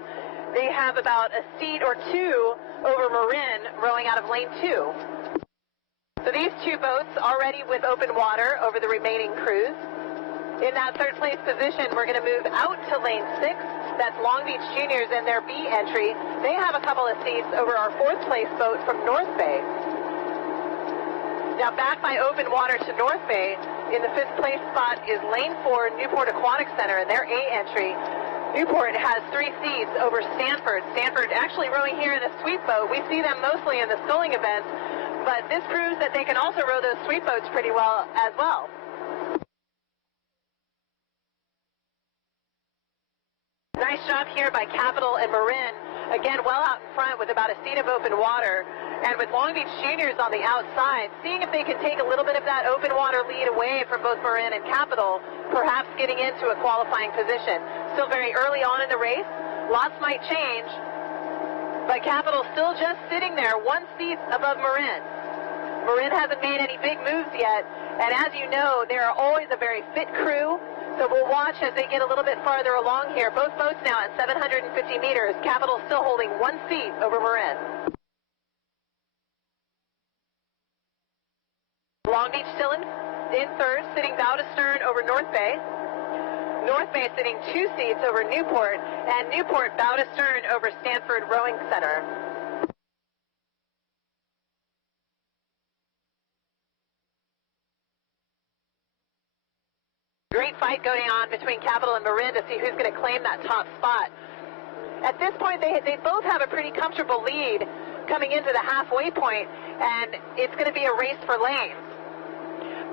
They have about a seat or 2 over Marin rowing out of lane 2. So these 2 boats already with open water over the remaining crews. In that third place position, we're going to move out to lane 6. That's Long Beach Juniors and their B entry. They have a couple of seats over our 4th place boat from North Bay. Now back by open water to North Bay, in the 5th place spot is lane 4, Newport Aquatic Center and their A entry. Newport has 3 seats over Stanford. Stanford actually rowing here in a sweep boat. We see them mostly in the sculling events, but this proves that they can also row those sweep boats pretty well as well. Nice job here by Capital and Marin. Again, well out in front with about a seat of open water. And with Long Beach Juniors on the outside, seeing if they can take a little bit of that open water lead away from both Marin and Capital, perhaps getting into a qualifying position. Still very early on in the race. Lots might change. But Capital still just sitting there, 1 seat above Marin. Marin hasn't made any big moves yet. And as you know, they are always a very fit crew. So we'll watch as they get a little bit farther along here. Both boats now at 750 meters. Capital still holding 1 seat over Marin. Long Beach still in third, sitting bow to stern over North Bay. North Bay sitting 2 seats over Newport, and Newport bow to stern over Stanford Rowing Center. Great fight going on between Capital and Marin to see who's going to claim that top spot. At this point, they both have a pretty comfortable lead coming into the halfway point, and it's going to be a race for lanes.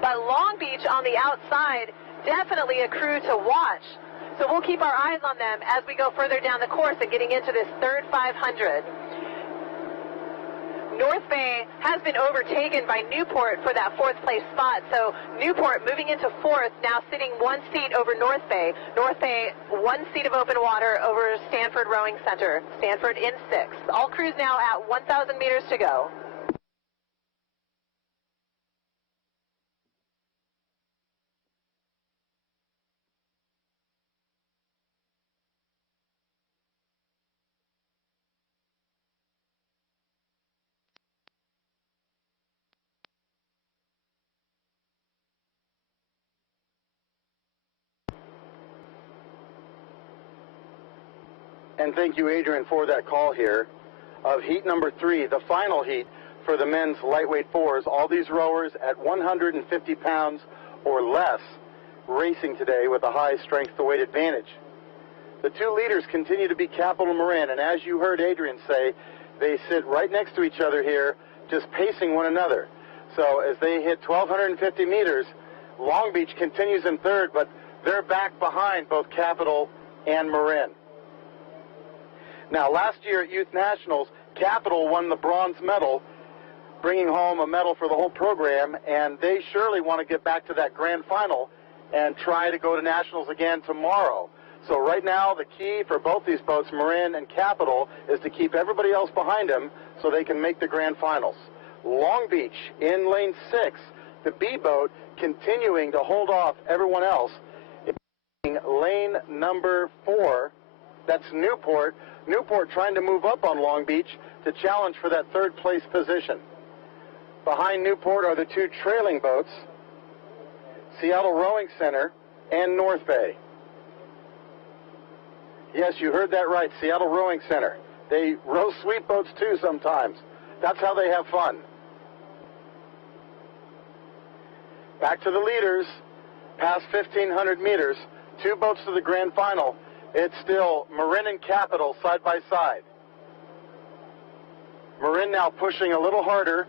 But Long Beach on the outside, definitely a crew to watch. So we'll keep our eyes on them as we go further down the course and getting into this third 500. North Bay has been overtaken by Newport for that 4th place spot. So Newport moving into 4th, now sitting 1 seat over North Bay. North Bay, 1 seat of open water over Stanford Rowing Center. Stanford in 6th. All crews now at 1,000 meters to go. And thank you, Adrian, for that call here of heat number 3, the final heat for the men's lightweight 4s. All these rowers at 150 pounds or less racing today with a high strength-to-weight advantage. The 2 leaders continue to be Capital and Marin, and as you heard Adrian say, they sit right next to each other here, just pacing one another. So as they hit 1,250 meters, Long Beach continues in 3rd, but they're back behind both Capital and Marin. Now, last year at Youth Nationals, Capital won the bronze medal, bringing home a medal for the whole program, and they surely want to get back to that grand final and try to go to Nationals again tomorrow. So right now, the key for both these boats, Marin and Capital, is to keep everybody else behind them so they can make the grand finals. Long Beach in lane 6, the B boat continuing to hold off everyone else. In lane number 4, that's Newport. Newport trying to move up on Long Beach to challenge for that 3rd place position. Behind Newport are the 2 trailing boats. Seattle Rowing Center, and North Bay. Yes, you heard that right, Seattle Rowing Center. They row sweep boats too sometimes. That's how they have fun. Back to the leaders, past 1,500 meters, 2 boats to the grand final. It's still Marin and Capital side by side. Marin now pushing a little harder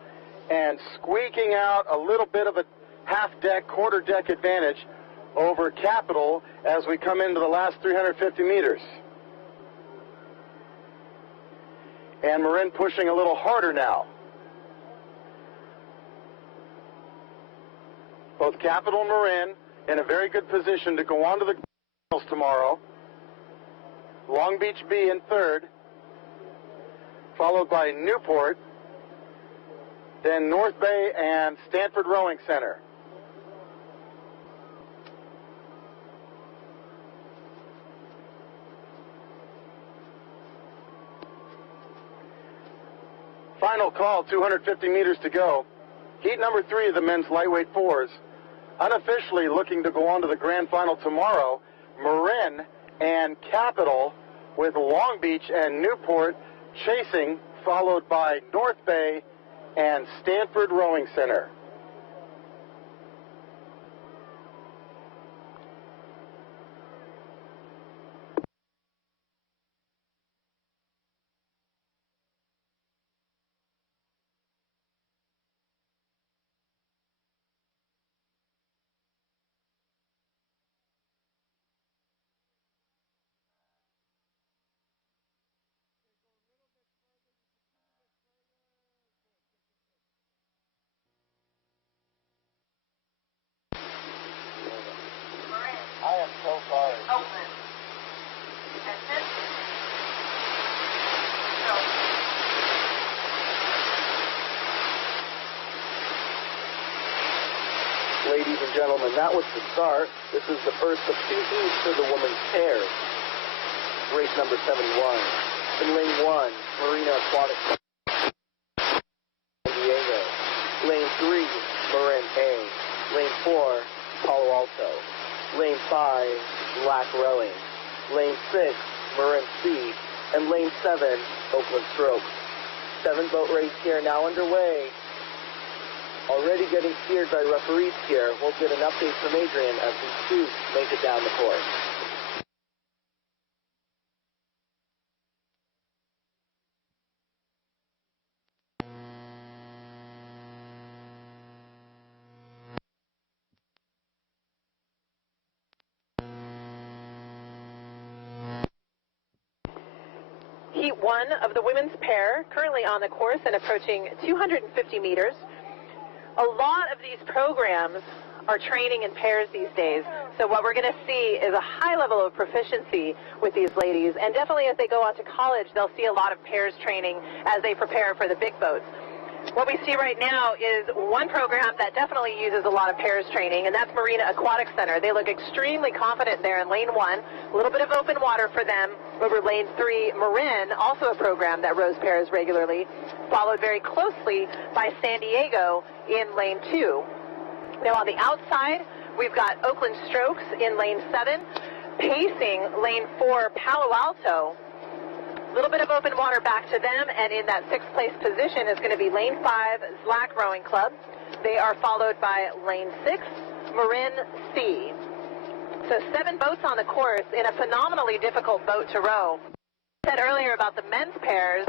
and squeaking out a little bit of a half-deck, quarter-deck advantage over Capital as we come into the last 350 meters. And Marin pushing a little harder now. Both Capital and Marin in a very good position to go on to the finals tomorrow. Long Beach B in third, followed by Newport, then North Bay and Stanford Rowing Center. Final call, 250 meters to go. Heat number 3 of the men's lightweight fours. Unofficially looking to go on to the grand final tomorrow, Marin and Capital, with Long Beach and Newport chasing, followed by North Bay and Stanford Rowing Center. I am so sorry. Oakland. Attention. Go. Ladies and gentlemen, that was the start. This is the first of 2 heats for the women's pairs. Race number 71. In lane 1, Marina Aquatic San Diego. Lane 3, Marin A. Lane 4, Palo Alto. Lane 5, Black Rowing. Lane 6, Marin C. And Lane 7, Oakland Strokes. 7-boat race here now underway. Already getting steered by referees here. We'll get an update from Adrian as these 2 make it down the course. Heat 1 of the women's pair, currently on the course and approaching 250 meters. A lot of these programs are training in pairs these days, so what we're going to see is a high level of proficiency with these ladies, and definitely as they go on to college, they'll see a lot of pairs training as they prepare for the big boats. What we see right now is one program that definitely uses a lot of pairs training, and that's Marina Aquatic Center. They look extremely confident there in lane 1. A little bit of open water for them over lane 3. Marin, also a program that rows pairs regularly, followed very closely by San Diego in lane 2. Now on the outside, we've got Oakland Strokes in lane 7, pacing lane 4 Palo Alto. A little bit of open water back to them, and in that 6th place position is going to be lane 5 Zlack Rowing Club. They are followed by lane 6 Marin C. So 7 boats on the course in a phenomenally difficult boat to row. I said earlier about the men's pairs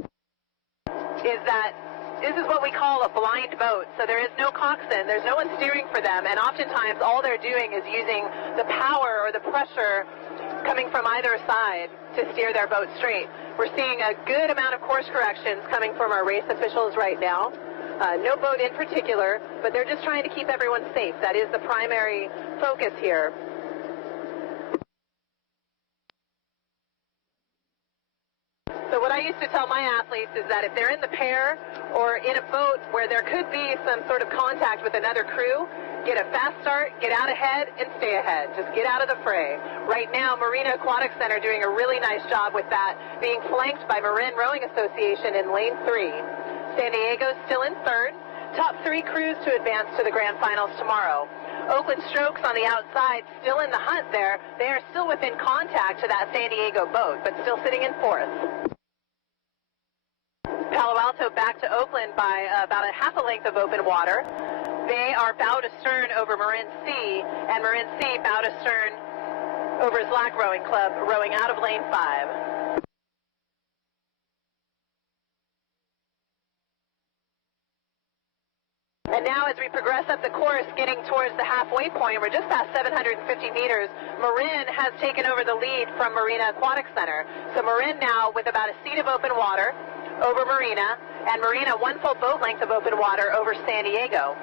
is that this is what we call a blind boat. So there is no coxswain, there's no one steering for them, and oftentimes all they're doing is using the power or the pressure coming from either side to steer their boat straight. We're seeing a good amount of course corrections coming from our race officials right now. No boat in particular, but they're just trying to keep everyone safe. That is the primary focus here. So what I used to tell my athletes is that if they're in the pair or in a boat where there could be some sort of contact with another crew, get a fast start, get out ahead, and stay ahead. Just get out of the fray. Right now, Marina Aquatic Center doing a really nice job with that, being flanked by Marin Rowing Association in lane 3. San Diego still in 3rd. Top 3 crews to advance to the grand finals tomorrow. Oakland Strokes on the outside, still in the hunt there. They are still within contact to that San Diego boat, but still sitting in fourth. Palo Alto back to Oakland by about a half a length of open water. They are bow to stern over Marin C, and Marin C bow to stern over Slack Rowing Club, rowing out of lane 5. And now as we progress up the course, getting towards the halfway point, we're just past 750 meters, Marin has taken over the lead from Marina Aquatic Center. So Marin now with about a seat of open water over Marina, and Marina 1 full boat length of open water over San Diego.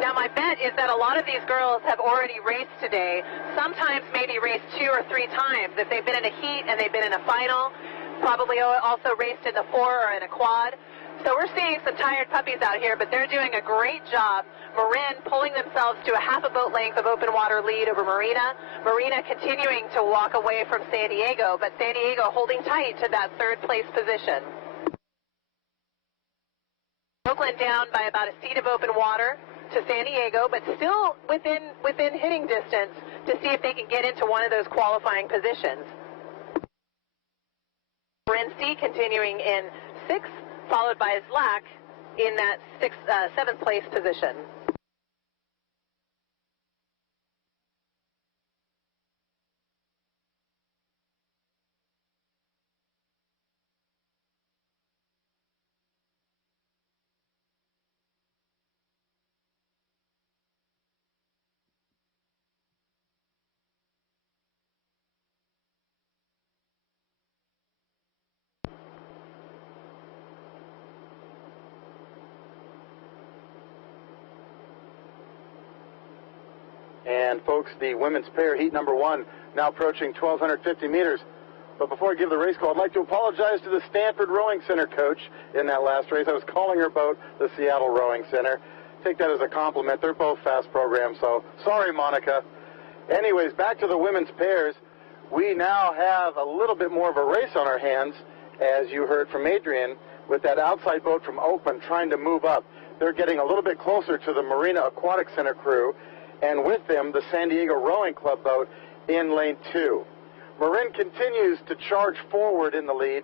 Now my bet is that a lot of these girls have already raced today, sometimes maybe raced 2 or 3 times. If they've been in a heat and they've been in a final, probably also raced in the 4 or in a quad. So we're seeing some tired puppies out here, but they're doing a great job. Marin pulling themselves to a half a boat length of open water lead over Marina. Marina continuing to walk away from San Diego, but San Diego holding tight to that 3rd place position. Oakland down by about a seat of open water to San Diego, but still within hitting distance to see if they can get into one of those qualifying positions. Marin C continuing in 6th, followed by Slack in that 7th place position. And folks, the women's pair, heat number 1, now approaching 1,250 meters. But before I give the race call, I'd like to apologize to the Stanford Rowing Center coach in that last race. I was calling her about the Seattle Rowing Center. Take that as a compliment. They're both fast programs, so sorry, Monica. Anyways, back to the women's pairs. We now have a little bit more of a race on our hands, as you heard from Adrian, with that outside boat from Oakland trying to move up. They're getting a little bit closer to the Marina Aquatic Center crew, and with them, the San Diego Rowing Club boat in lane 2. Marin continues to charge forward in the lead.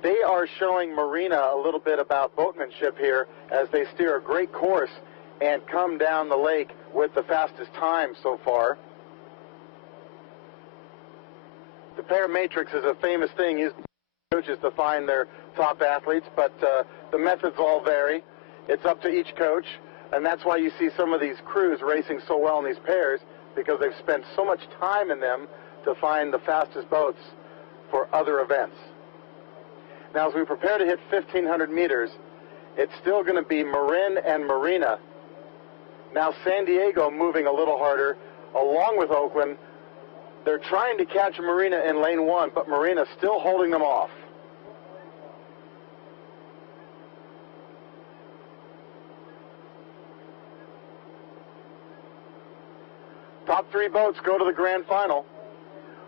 They are showing Marina a little bit about boatmanship here as they steer a great course and come down the lake with the fastest time so far. The pair matrix is a famous thing used by coaches to find their top athletes, but the methods all vary. It's up to each coach. And that's why you see some of these crews racing so well in these pairs, because they've spent so much time in them to find the fastest boats for other events. Now, as we prepare to hit 1,500 meters, it's still going to be Marin and Marina. Now, San Diego moving a little harder, along with Oakland. They're trying to catch Marina in lane 1, but Marina still holding them off. Top 3 boats go to the grand final.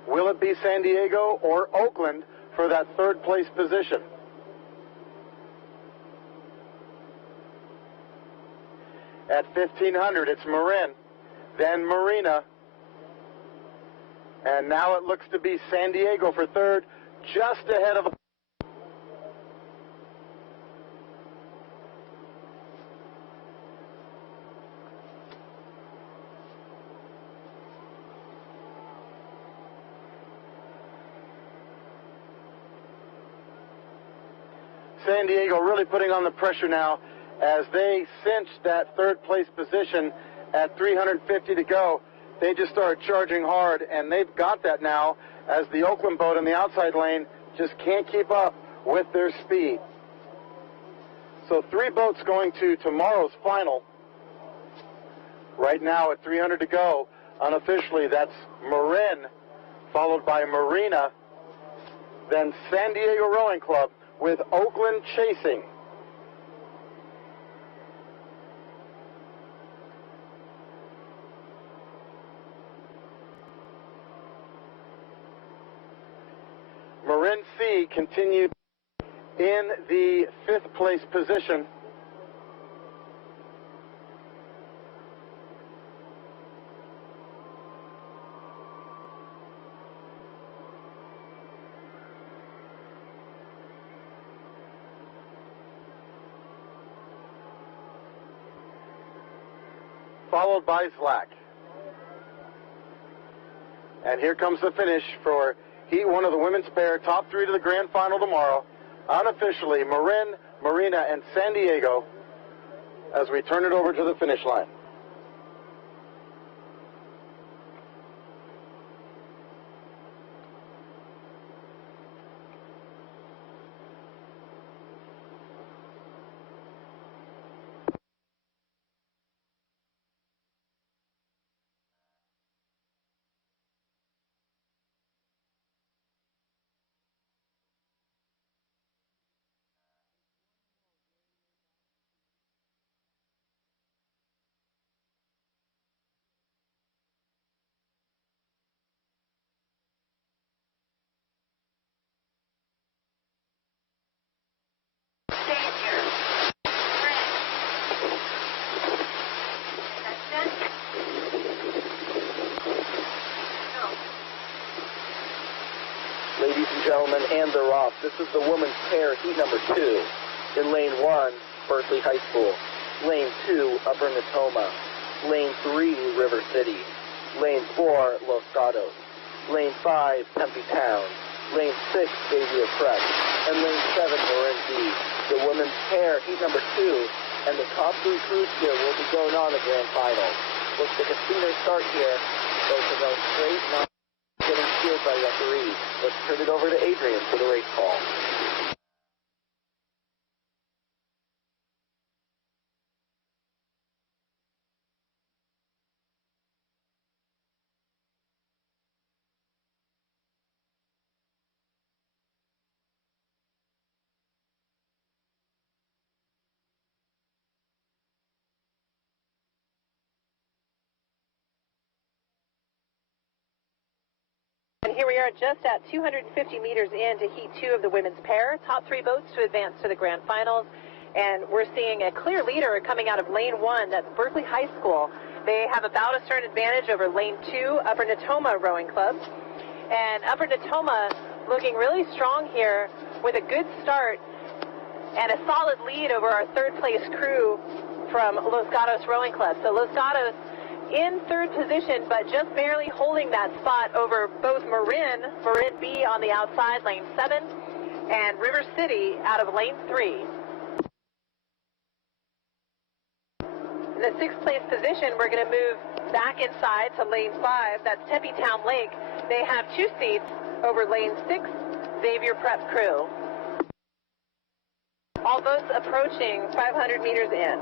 Will it be San Diego or Oakland for that 3rd place position? At 1,500, it's Marin, then Marina, and now it looks to be San Diego for 3rd, just ahead of San Diego really putting on the pressure now as they cinch that 3rd place position at 350 to go. They just started charging hard, and they've got that now as the Oakland boat in the outside lane just can't keep up with their speed. So 3 boats going to tomorrow's final. Right now at 300 to go, unofficially, that's Marin, followed by Marina, then San Diego Rowing Club, with Oakland chasing. Marin C continued in the 5th place position. followed by Slack. And here comes the finish for Heat 1 of the women's pair, top 3 to the grand final tomorrow. Unofficially, Marin, Marina, and San Diego as we turn it over to the finish line. Ladies and gentlemen, and they're off. This is the women's pair, heat number 2. In lane 1, Berkeley High School. Lane 2, Upper Natoma. Lane 3, River City. Lane 4, Los Gatos. Lane 5, Tempe Town. Lane 6, Xavier Prep. And lane 7, Marin B. The women's pair, heat number 2, and the top 3 crews here will be going on the grand final. Looks like a cleaner start here. Both of those straight, not getting steered by referees. Let's turn it over to Adrian for the race call. And here we are just at 250 meters into Heat 2 of the women's pair. Top 3 boats to advance to the grand finals. And we're seeing a clear leader coming out of lane 1. That's Berkeley High School. They have about a stern advantage over lane 2, Upper Natoma Rowing Club. And Upper Natoma looking really strong here with a good start and a solid lead over our third place crew from Los Gatos Rowing Club. So Los Gatos in third position, but just barely holding that spot over both Marin B on the outside, lane 7, and River City out of lane 3. In the 6th place position, we're going to move back inside to lane 5. That's Tempe Town Lake. They have 2 seats over lane 6, Xavier Prep crew. All boats approaching 500 meters in.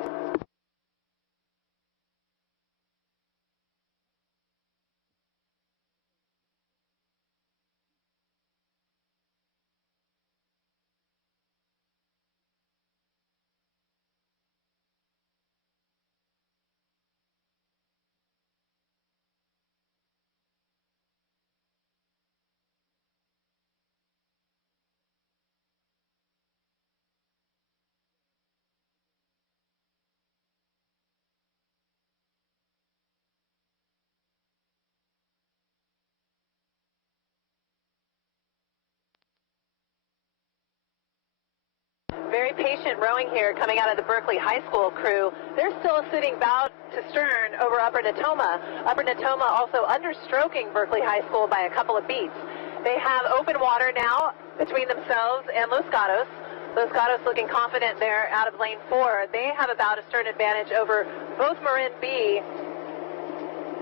Very patient rowing here coming out of the Berkeley High School crew. They're still sitting bow to stern over Upper Natoma. Upper Natoma also understroking Berkeley High School by a couple of beats. They have open water now between themselves and Los Gatos. Los Gatos looking confident there out of lane 4. They have about a stern advantage over both Marin B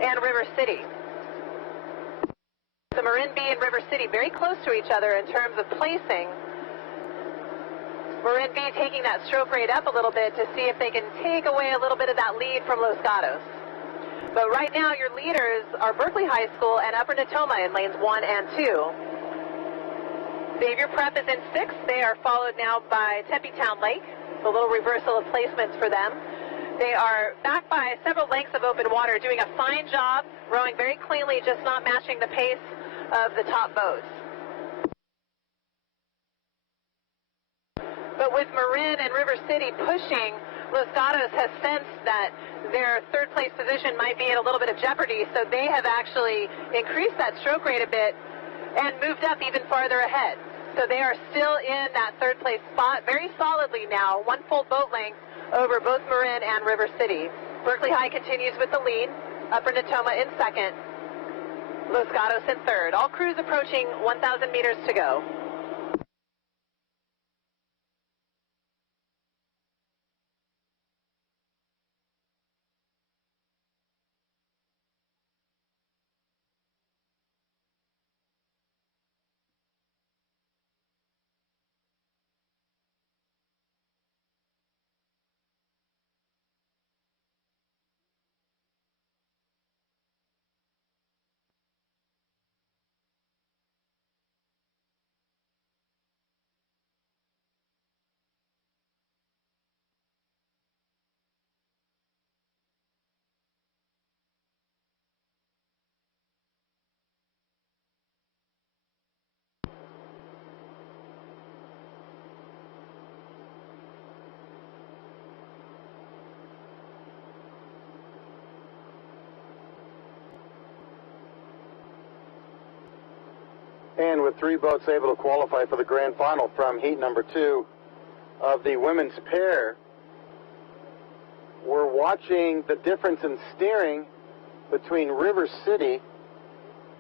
and River City. So Marin B and River City very close to each other in terms of placing. Marin B taking that stroke rate up a little bit to see if they can take away a little bit of that lead from Los Gatos. But right now your leaders are Berkeley High School and Upper Natoma in lanes 1 and 2. Xavier Prep is in 6th. They are followed now by Tempe Town Lake. A little reversal of placements for them. They are back by several lengths of open water, doing a fine job, rowing very cleanly, just not matching the pace of the top boats. But with Marin and River City pushing, Los Gatos has sensed that their third place position might be in a little bit of jeopardy, so they have actually increased that stroke rate a bit and moved up even farther ahead. So they are still in that third place spot very solidly now, one full boat length over both Marin and River City. Berkeley High continues with the lead, Upper Natoma in second, Los Gatos in third. All crews approaching 1,000 meters to go. And with 3 boats able to qualify for the grand final from heat number 2 of the women's pair, we're watching the difference in steering between River City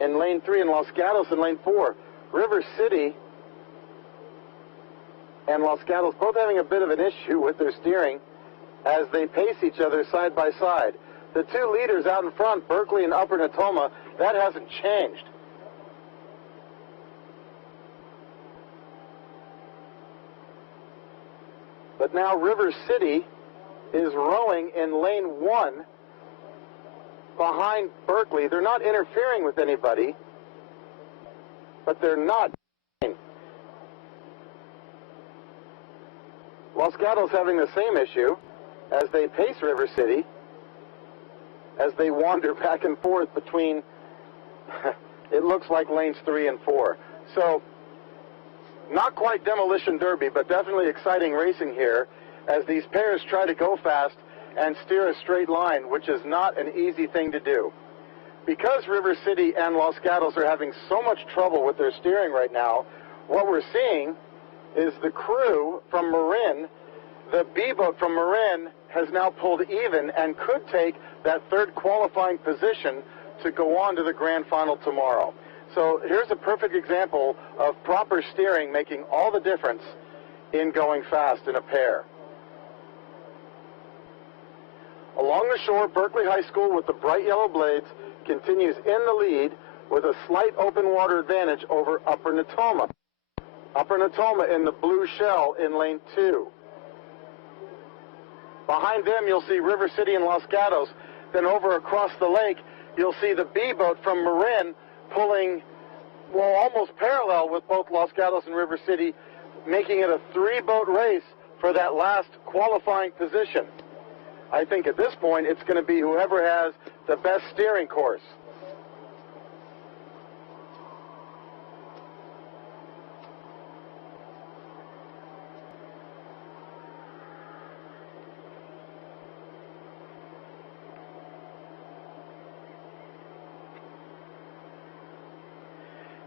in lane 3 and Los Gatos in lane 4. River City and Los Gatos both having a bit of an issue with their steering as they pace each other side by side. The 2 leaders out in front, Berkeley and Upper Natoma, that hasn't changed. But now River City is rowing in lane 1 behind Berkeley. They're not interfering with anybody, but they're not. Los Gatos having the same issue as they pace River City, as they wander back and forth between, it looks like lanes 3 and 4. So, not quite demolition derby, but definitely exciting racing here as these pairs try to go fast and steer a straight line, which is not an easy thing to do. Because River City and Los Gatos are having so much trouble with their steering right now, what we're seeing is the crew from Marin, the B boat from Marin, has now pulled even and could take that third qualifying position to go on to the grand final tomorrow. So here's a perfect example of proper steering making all the difference in going fast in a pair. Along the shore, Berkeley High School with the bright yellow blades continues in the lead with a slight open water advantage over Upper Natoma. Upper Natoma in the blue shell in lane 2. Behind them you'll see River City and Los Gatos. Then over across the lake you'll see the B boat from Marin pulling, well, almost parallel with both Los Gatos and River City, making it a 3-boat race for that last qualifying position. I think at this point it's going to be whoever has the best steering course.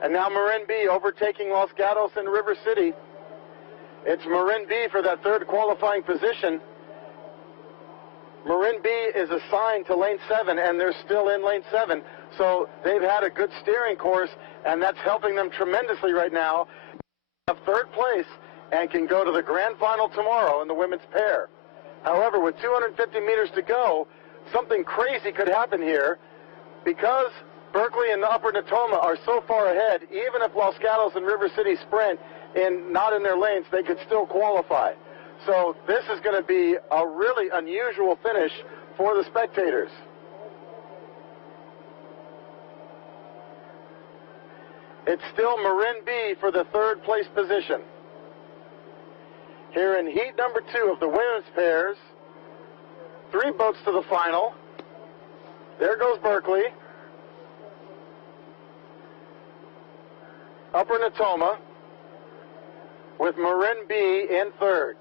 And now Marin B overtaking Los Gatos and River City. It's Marin B for that third qualifying position. Marin B is assigned to lane 7, and they're still in lane 7. So they've had a good steering course, and that's helping them tremendously right now. Have third place and can go to the grand final tomorrow in the women's pair. However, with 250 meters to go, something crazy could happen here because Berkeley and Upper Natoma are so far ahead. Even if Los Gatos and River City sprint not in their lanes, they could still qualify. So this is going to be a really unusual finish for the spectators. It's still Marin B for the third place position. Here in heat number 2 of the women's pairs, 3 boats to the final. There goes Berkeley. Upper Natoma with Marin B in third.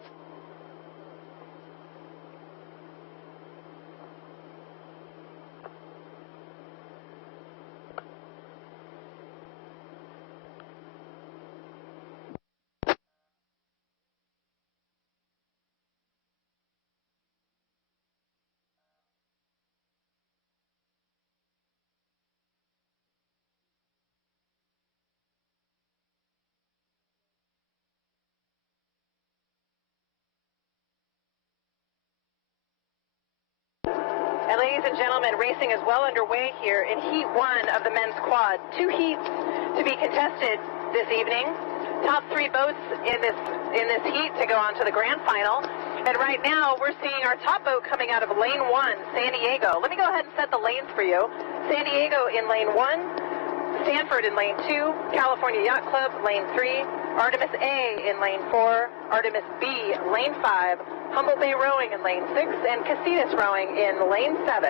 ladies and gentlemen, racing is well underway here in Heat 1 of the men's quad. 2 heats to be contested this evening. Top 3 boats in this heat to go on to the grand final. And right now, we're seeing our top boat coming out of lane 1, San Diego. Let me go ahead and set the lanes for you. San Diego in lane 1, Stanford in lane 2, California Yacht Club lane 3, Artemis A in lane 4, Artemis B lane 5, Humboldt Bay Rowing in lane 6, and Casitas Rowing in lane 7.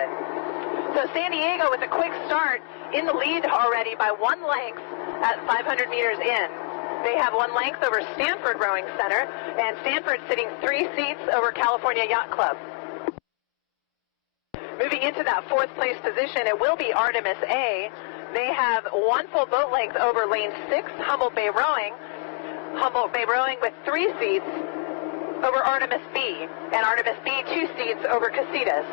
So San Diego with a quick start in the lead already by 1 length at 500 meters in. They have 1 length over Stanford Rowing Center, and Stanford sitting 3 seats over California Yacht Club. Moving into that 4th place position, it will be Artemis A. They have 1 full boat length over lane 6, Humboldt Bay Rowing. Humboldt Bay Rowing with 3 seats over Artemis B, and Artemis B 2 seats over Casitas.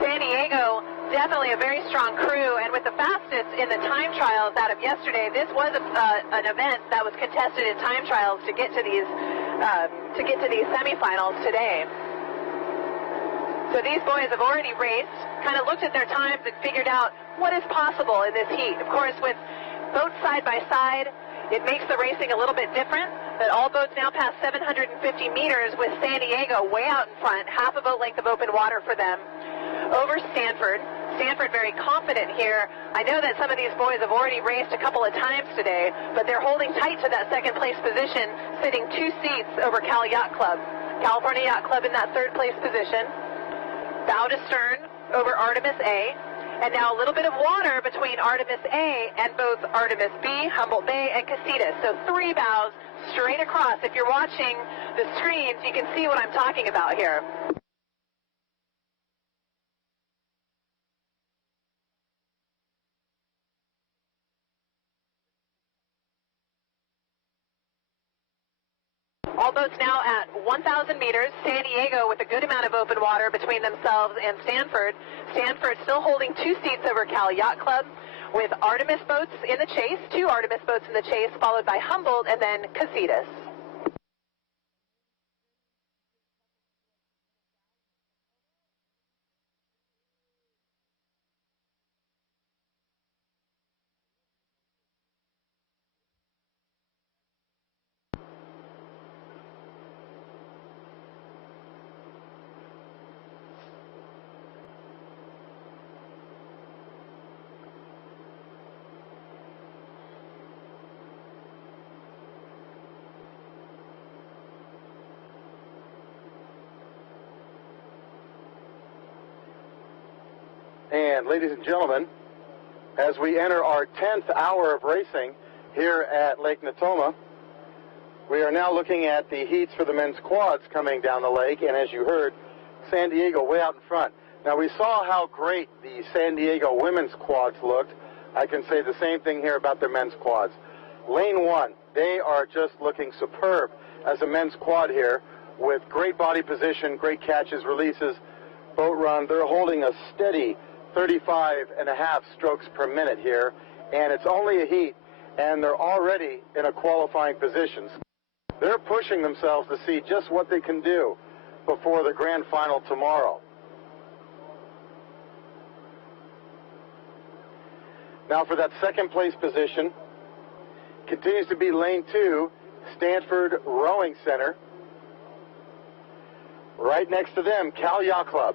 San Diego, definitely a very strong crew, and with the fastest in the time trials out of yesterday, this was an event that was contested in time trials to get to these semifinals today. So these boys have already raced, kind of looked at their times and figured out what is possible in this heat. Of course, with boats side by side, it makes the racing a little bit different, but all boats now pass 750 meters with San Diego way out in front, half a boat length of open water for them over Stanford. Stanford very confident here. I know that some of these boys have already raced a couple of times today, but they're holding tight to that 2nd place position, sitting 2 seats over Cal Yacht Club. California Yacht Club in that 3rd place position. Bow to stern over Artemis A, and now a little bit of water between Artemis A and both Artemis B, Humboldt Bay, and Casitas. So 3 bows straight across. If you're watching the screens, you can see what I'm talking about here. All boats now at 1,000 meters. San Diego with a good amount of open water between themselves and Stanford. Stanford still holding 2 seats over Cal Yacht Club, with Artemis boats in the chase, 2 Artemis boats in the chase, followed by Humboldt and then Casitas. And ladies and gentlemen, as we enter our 10th hour of racing here at Lake Natoma, we are now looking at the heats for the men's quads coming down the lake, and as you heard, San Diego way out in front. Now we saw how great the San Diego women's quads looked. I can say the same thing here about their men's quads. Lane 1, they are just looking superb as a men's quad here, with great body position, great catches, releases, boat run. They're holding a steady 35.5 strokes per minute here, and it's only a heat, and they're already in a qualifying position. They're pushing themselves to see just what they can do before the grand final tomorrow. Now for that 2nd place position, continues to be lane 2, Stanford Rowing Center. Right next to them, Cal Yacht Club.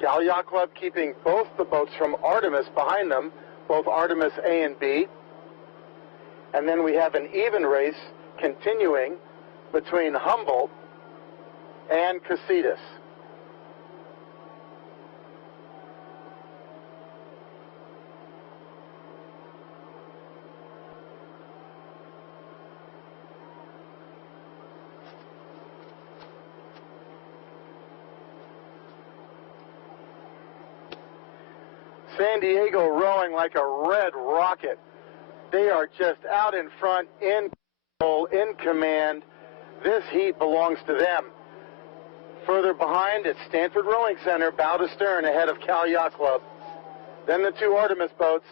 Cal Yacht Club keeping both the boats from Artemis behind them, both Artemis A and B. And then we have an even race continuing between Humboldt and Casitas. San Diego rowing like a red rocket. They are just out in front, in control, in command. This heat belongs to them. Further behind, it's Stanford Rowing Center, bow to stern, ahead of Cal Yacht Club. Then the 2 Artemis boats.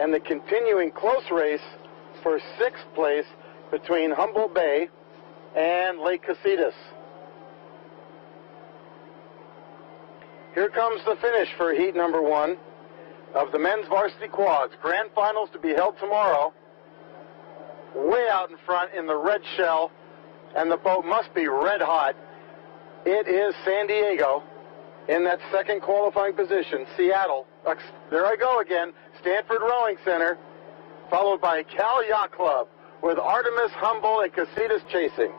and the continuing close race for 6th place between Humboldt Bay and Lake Casitas. Here comes the finish for heat number 1 of the men's varsity quads. Grand finals to be held tomorrow. Way out in front in the red shell, and the boat must be red hot. It is San Diego in that second qualifying position. Seattle, there I go again, Stanford Rowing Center, followed by Cal Yacht Club with Artemis, Humboldt, and Casitas chasing.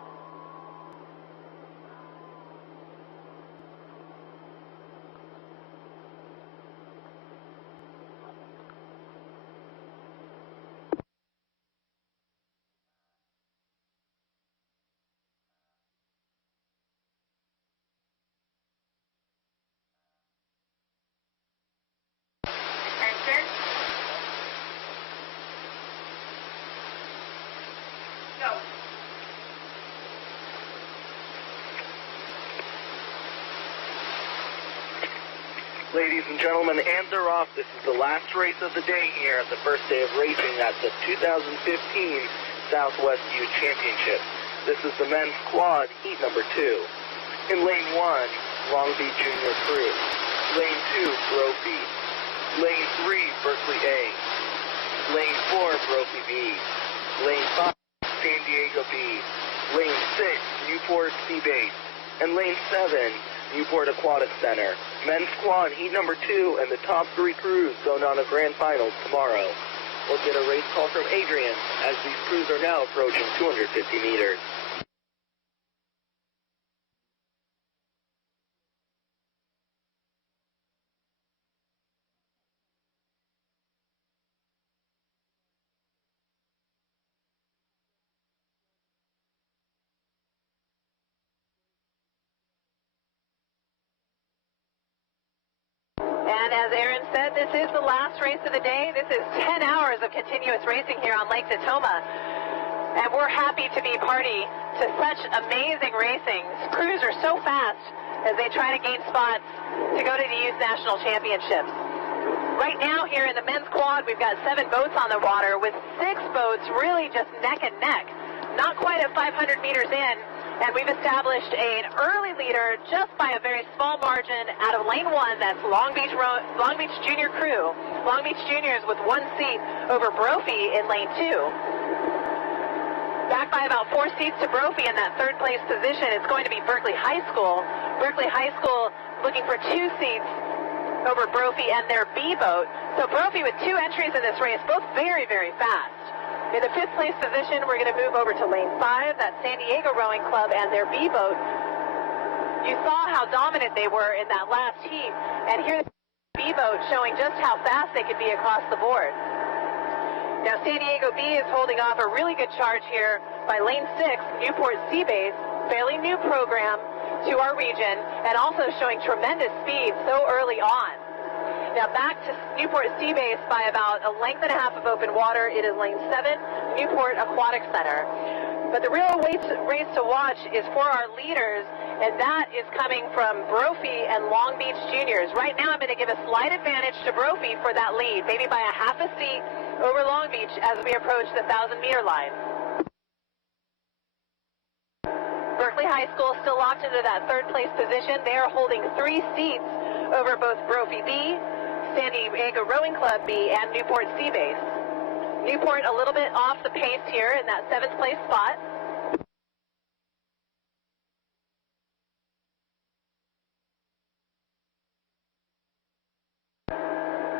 Attention. Go. Ladies and gentlemen, and they're off. This is the last race of the day here at the first day of racing at the 2015 Southwest Youth Championship. This is the men's quad, heat number 2. In lane 1, Long Beach Junior Crew. Lane 2, Brophy. Lane 3, Berkeley A. Lane 4, Brophy B. Lane 5, San Diego B. Lane 6, Newport Seabase. And lane 7, Newport Aquatic Center. Men's quad, heat number 2, and the top 3 crews going on to grand finals tomorrow. We'll get a race call from Adrian as these crews are now approaching 250 meters. And as Aaron said, this is the last race of the day. This is 10 hours of continuous racing here on Lake Natoma. And we're happy to be party to such amazing racing. Crews are so fast as they try to gain spots to go to the Youth National Championships. Right now here in the men's quad, we've got 7 boats on the water with 6 boats really just neck and neck. Not quite at 500 meters in. And we've established an early leader just by a very small margin out of lane 1. That's Long Beach Junior Crew. Long Beach Juniors with 1 seat over Brophy in lane 2. Back by about 4 seats to Brophy in that 3rd place position. It's going to be Berkeley High School. Berkeley High School looking for 2 seats over Brophy and their B boat. So Brophy with 2 entries in this race, both very, very fast. In the 5th place position, we're going to move over to lane 5. That's San Diego Rowing Club and their B boat. You saw how dominant they were in that last heat, and here's the B boat showing just how fast they could be across the board. Now San Diego B is holding off a really good charge here by lane 6, Newport Seabase, fairly new program to our region, and also showing tremendous speed so early on. Now back to Newport Seabase by about a length and a half of open water. It is lane 7, Newport Aquatic Center. But the real race to watch is for our leaders, and that is coming from Brophy and Long Beach Juniors. Right now I'm going to give a slight advantage to Brophy for that lead, maybe by a half a seat over Long Beach as we approach the 1,000-meter line. Berkeley High School still locked into that 3rd place position. They are holding 3 seats over both Brophy B, San Diego Rowing Club B, and Newport Seabase. Newport a little bit off the pace here in that 7th place spot.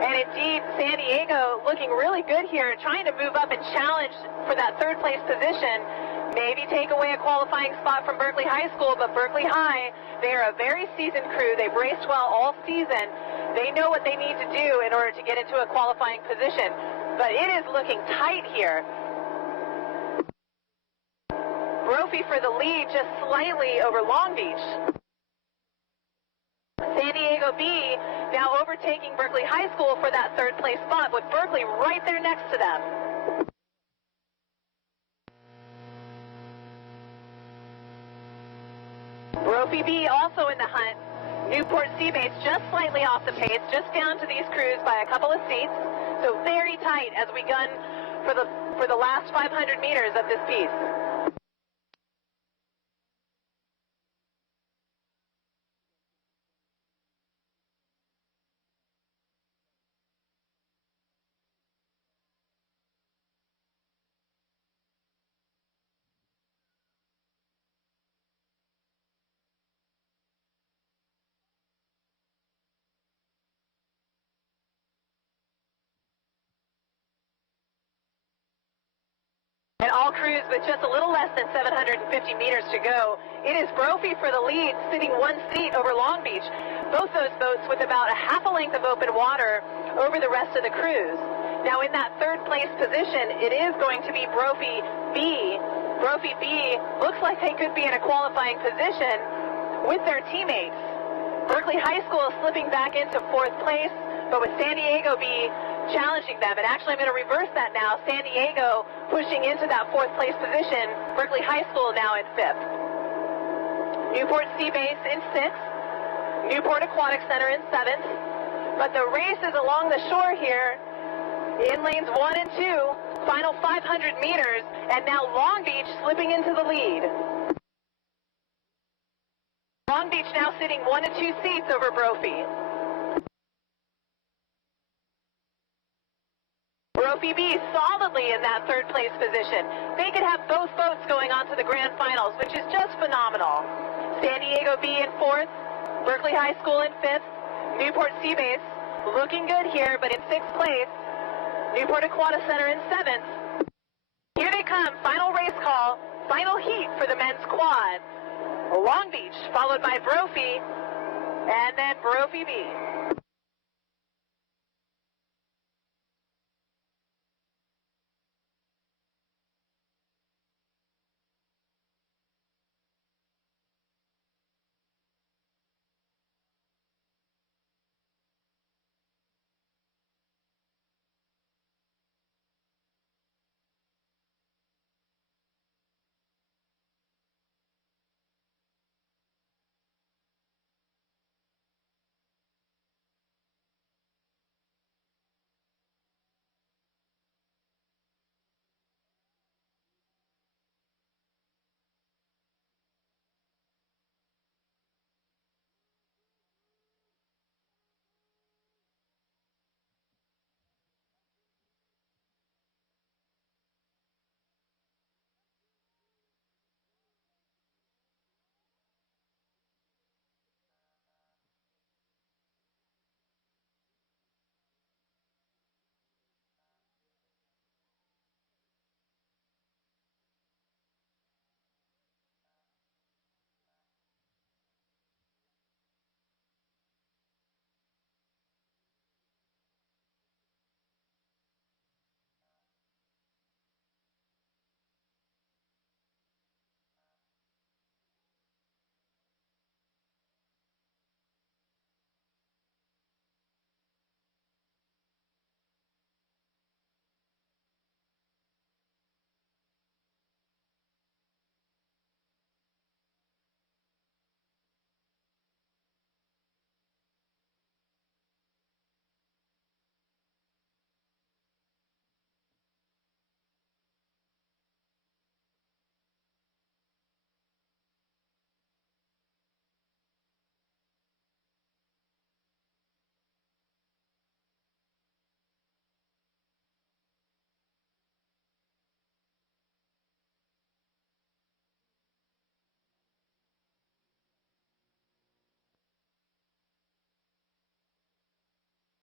And indeed, San Diego looking really good here, trying to move up and challenge for that 3rd place position. Maybe take away a qualifying spot from Berkeley High School, but Berkeley High, they are a very seasoned crew. They've raced well all season. They know what they need to do in order to get into a qualifying position. But it is looking tight here. Brophy for the lead, just slightly over Long Beach. San Diego B now overtaking Berkeley High School for that 3rd place spot, with Berkeley right there next to them. Brophy B also in the hunt. Newport Seabase just slightly off the pace, just down to these crews by a couple of seats. So very tight as we gun for the last 500 meters of this piece. And all crews with just a little less than 750 meters to go. It is Brophy for the lead, sitting one seat over Long Beach. Both those boats with about a half a length of open water over the rest of the crews. Now in that third place position, it is going to be Brophy B. Brophy B looks like they could be in a qualifying position with their teammates. Berkeley High School slipping back into fourth place, but with San Diego B challenging them. And actually, I'm going to reverse that now. San Diego pushing into that fourth place position. Berkeley High School now in fifth. Newport Sea Base in sixth. Newport Aquatic Center in seventh. But the race is along the shore here in lanes 1 and 2. Final 500 meters. And now Long Beach slipping into the lead. Long Beach now sitting 1 and 2 seats over Brophy. Brophy B solidly in that third place position. They could have both boats going on to the grand finals, which is just phenomenal. San Diego B in fourth, Berkeley High School in fifth, Newport Sea Base looking good here, but in sixth place, Newport Aquatic Center in seventh. Here they come, final race call, final heat for the men's quad. Long Beach, followed by Brophy, and then Brophy B.